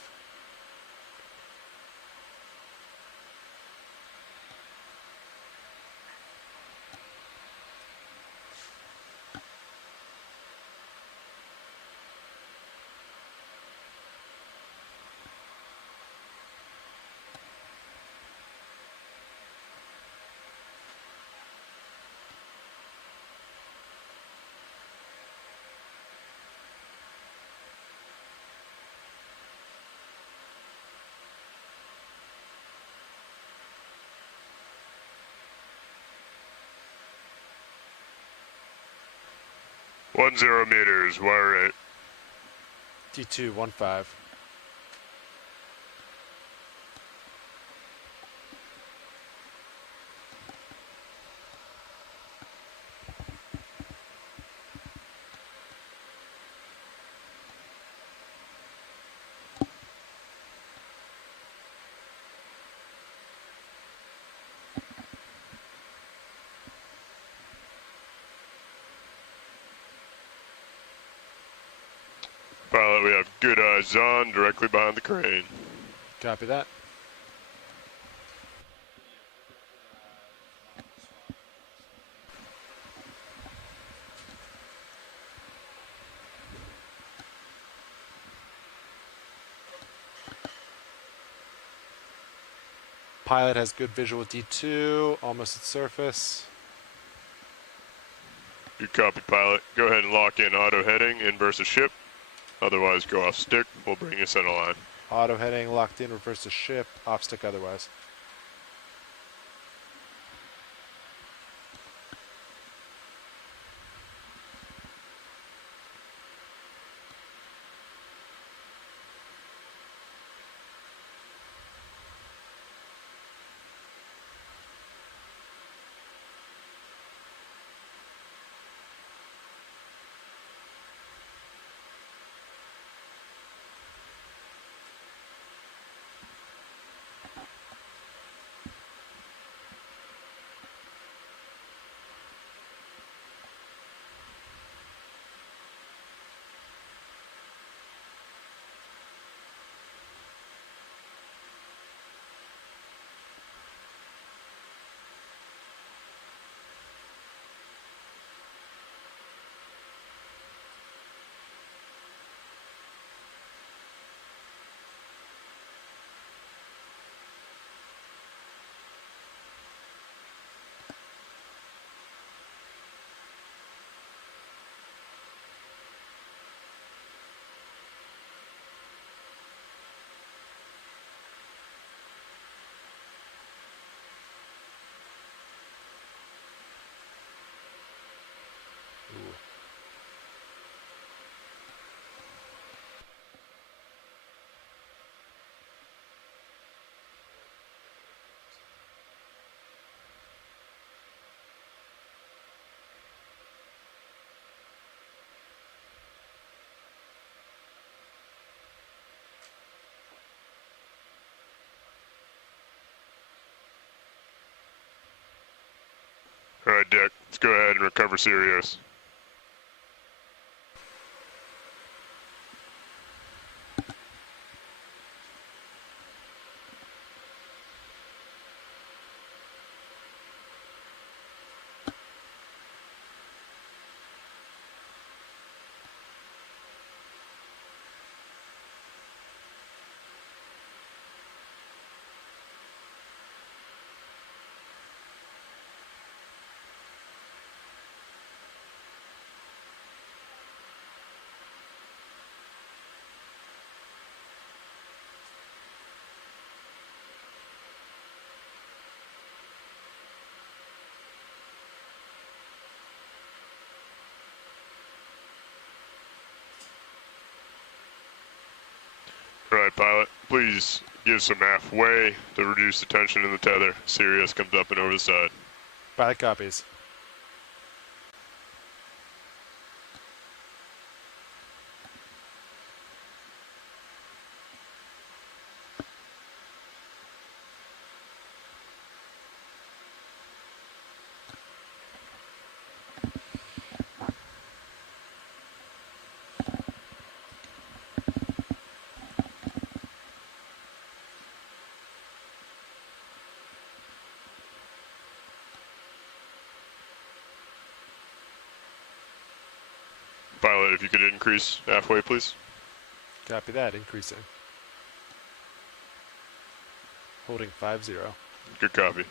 One 0 meters, wire out. D2, 15. Pilot, we have good eyes on, directly behind the crane. Copy that. Pilot has good visual with D2, almost at surface. Good copy, pilot. Go ahead and lock in auto heading, inverse the ship. Otherwise, go off stick. We'll bring you center line. Auto heading, locked in, reverse the ship, off stick otherwise. All right, Dick, let's go ahead and recover Sirius. All right, pilot, please give some halfway to reduce the tension in the tether. Sirius comes up and over the side. Pilot copies. Pilot, if you could increase halfway, please. Copy that, increasing. Holding 5-0. Good copy.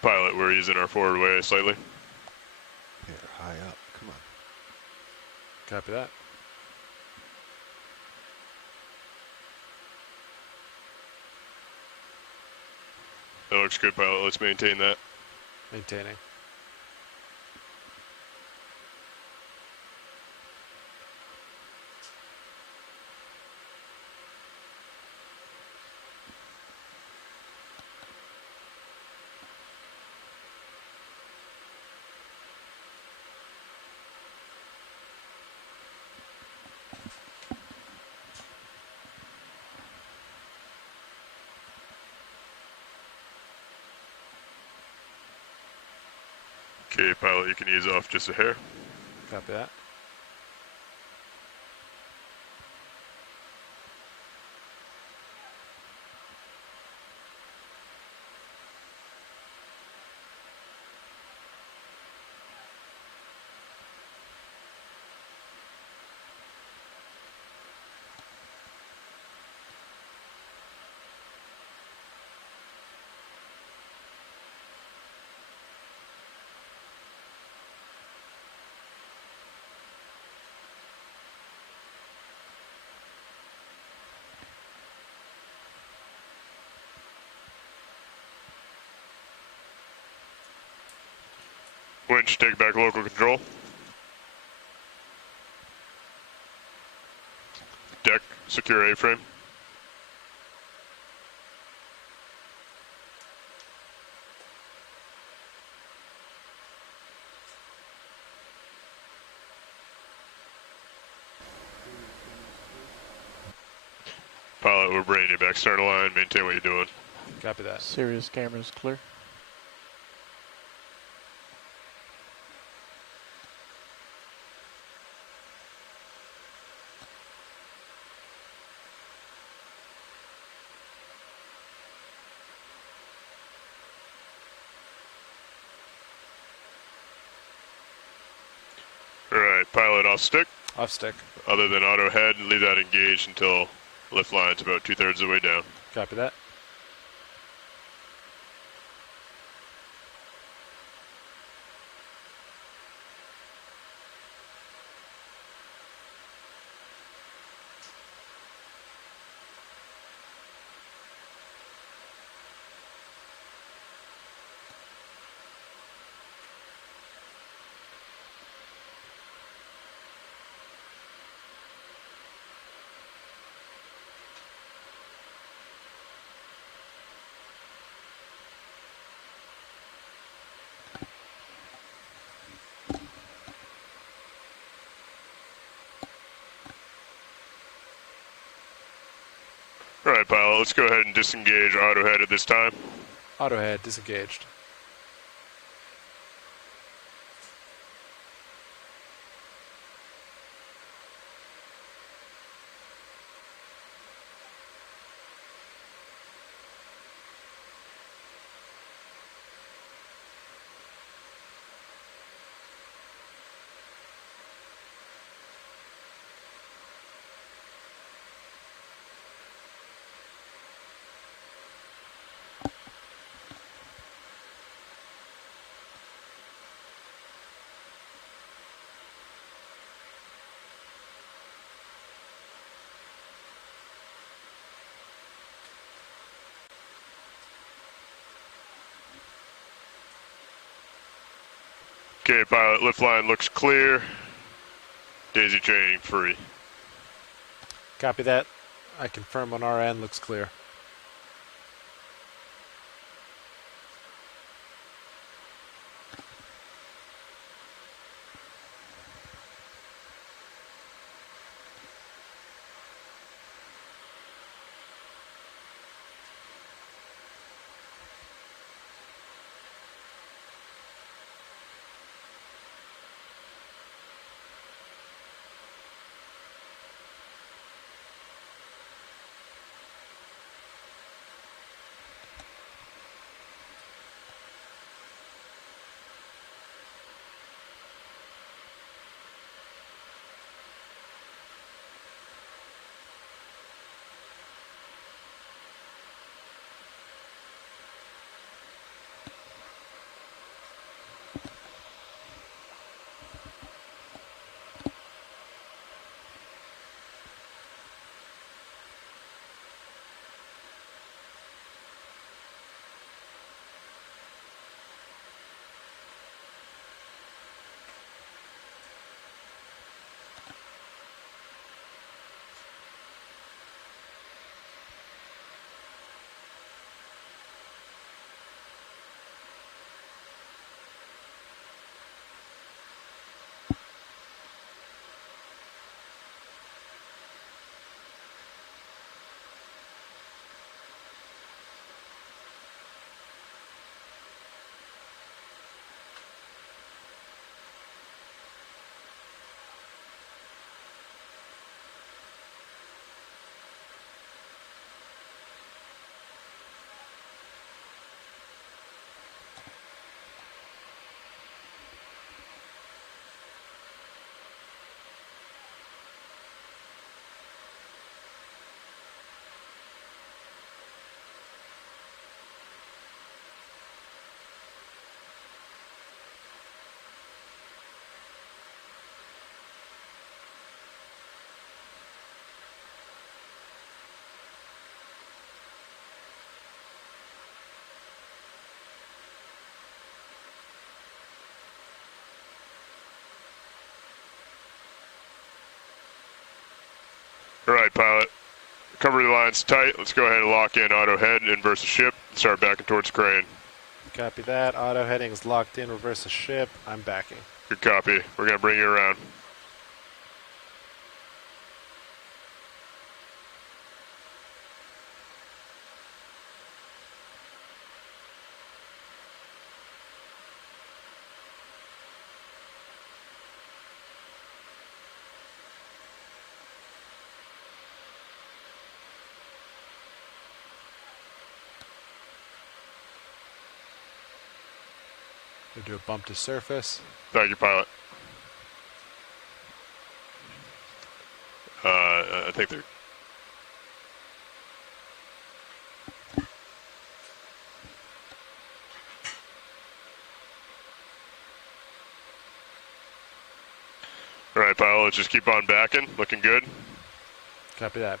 Pilot, we're using our forward way slightly. Yeah, high up. Come on. Copy that. That looks good, pilot. Let's maintain that. Maintaining. Okay, pilot, you can ease off just a hair. Copy that. Winch, take back local control. Deck, secure A-frame. Pilot, we're bringing you back. Start a line, maintain what you're doing. Copy that. Sirius cameras clear. Alright, pilot off stick. Off stick. Other than auto head, leave that engaged until lift line's about 2/3 of the way down. Copy that. All right, pilot, let's go ahead and disengage auto head at this time. Auto head disengaged. Okay, pilot, lift line looks clear. Daisy chain free. Copy that. I confirm on our end, looks clear. All right, pilot. Recovery line's tight. Let's go ahead and lock in auto head, inverse the ship, start backing towards crane. Copy that. Auto heading is locked in. Reverse the ship. I'm backing. Good copy. We're going to bring you around. We'll do a bump to surface. Thank you, pilot. I think they're... All right, pilot, let's just keep on backing. Looking good. Copy that.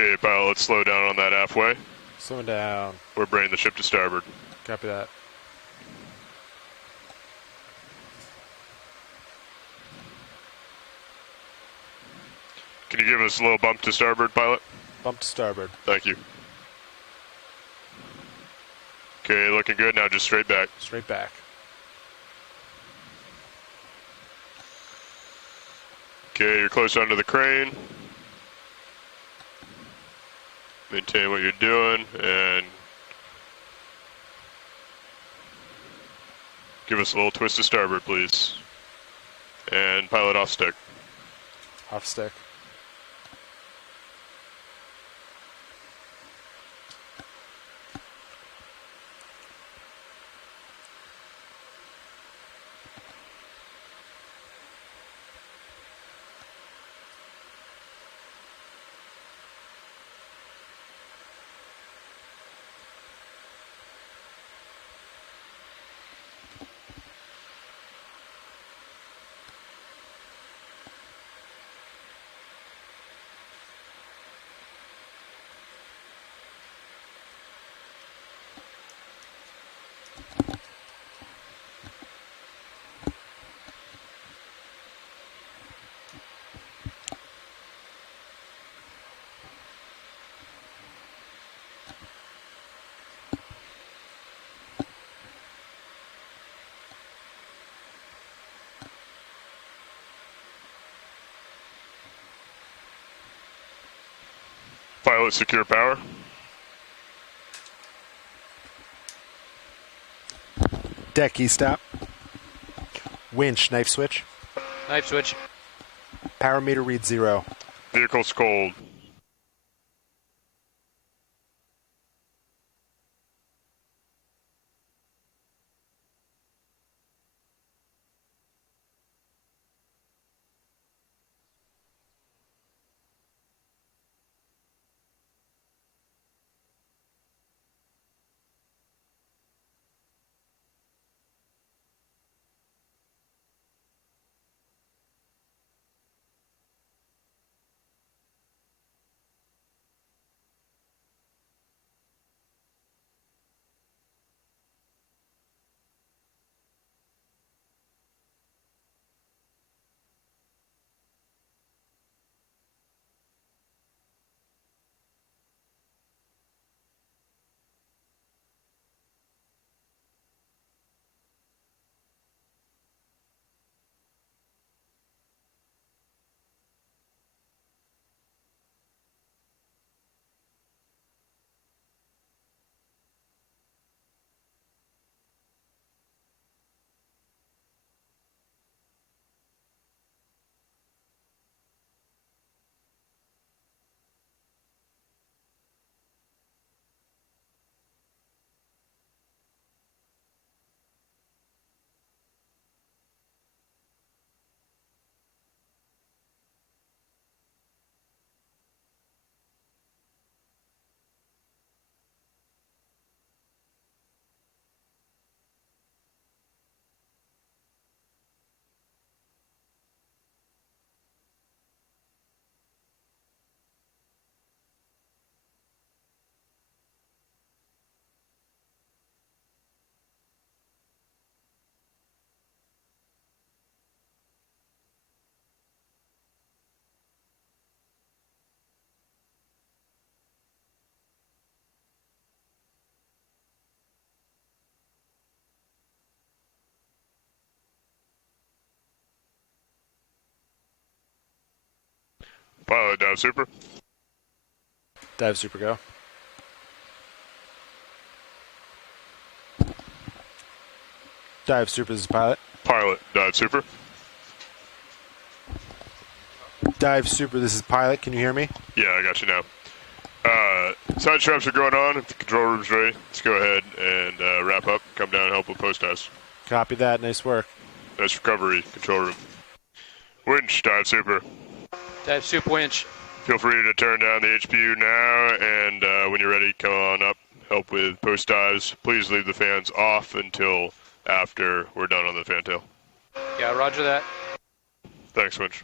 Okay, pilot, let's slow down on that halfway. Slowing down. We're bringing the ship to starboard. Copy that. Can you give us a little bump to starboard, pilot? Bump to starboard. Thank you. Okay, looking good. Now just straight back. Straight back. Okay, you're close under the crane. Maintain what you're doing and give us a little twist to starboard, please. And pilot off stick. Off stick. Pilot secure power. Deck key stop. Winch knife switch. Knife switch. Power meter reads 0. Vehicle's cold. Pilot dive super. Dive super go. Dive super, this is pilot. Pilot dive super. Dive super, this is pilot. Can you hear me? Yeah, I got you now. Side straps are going on. If the control room's ready, let's go ahead and wrap up. Come down and help with post dives. Copy that. Nice work. Nice recovery, control room. Winch dive super. Dive soup winch. Feel free to turn down the HPU now, and when you're ready, come on up, help with post dives. Please leave the fans off until after we're done on the fantail. Yeah, roger that. Thanks, Winch.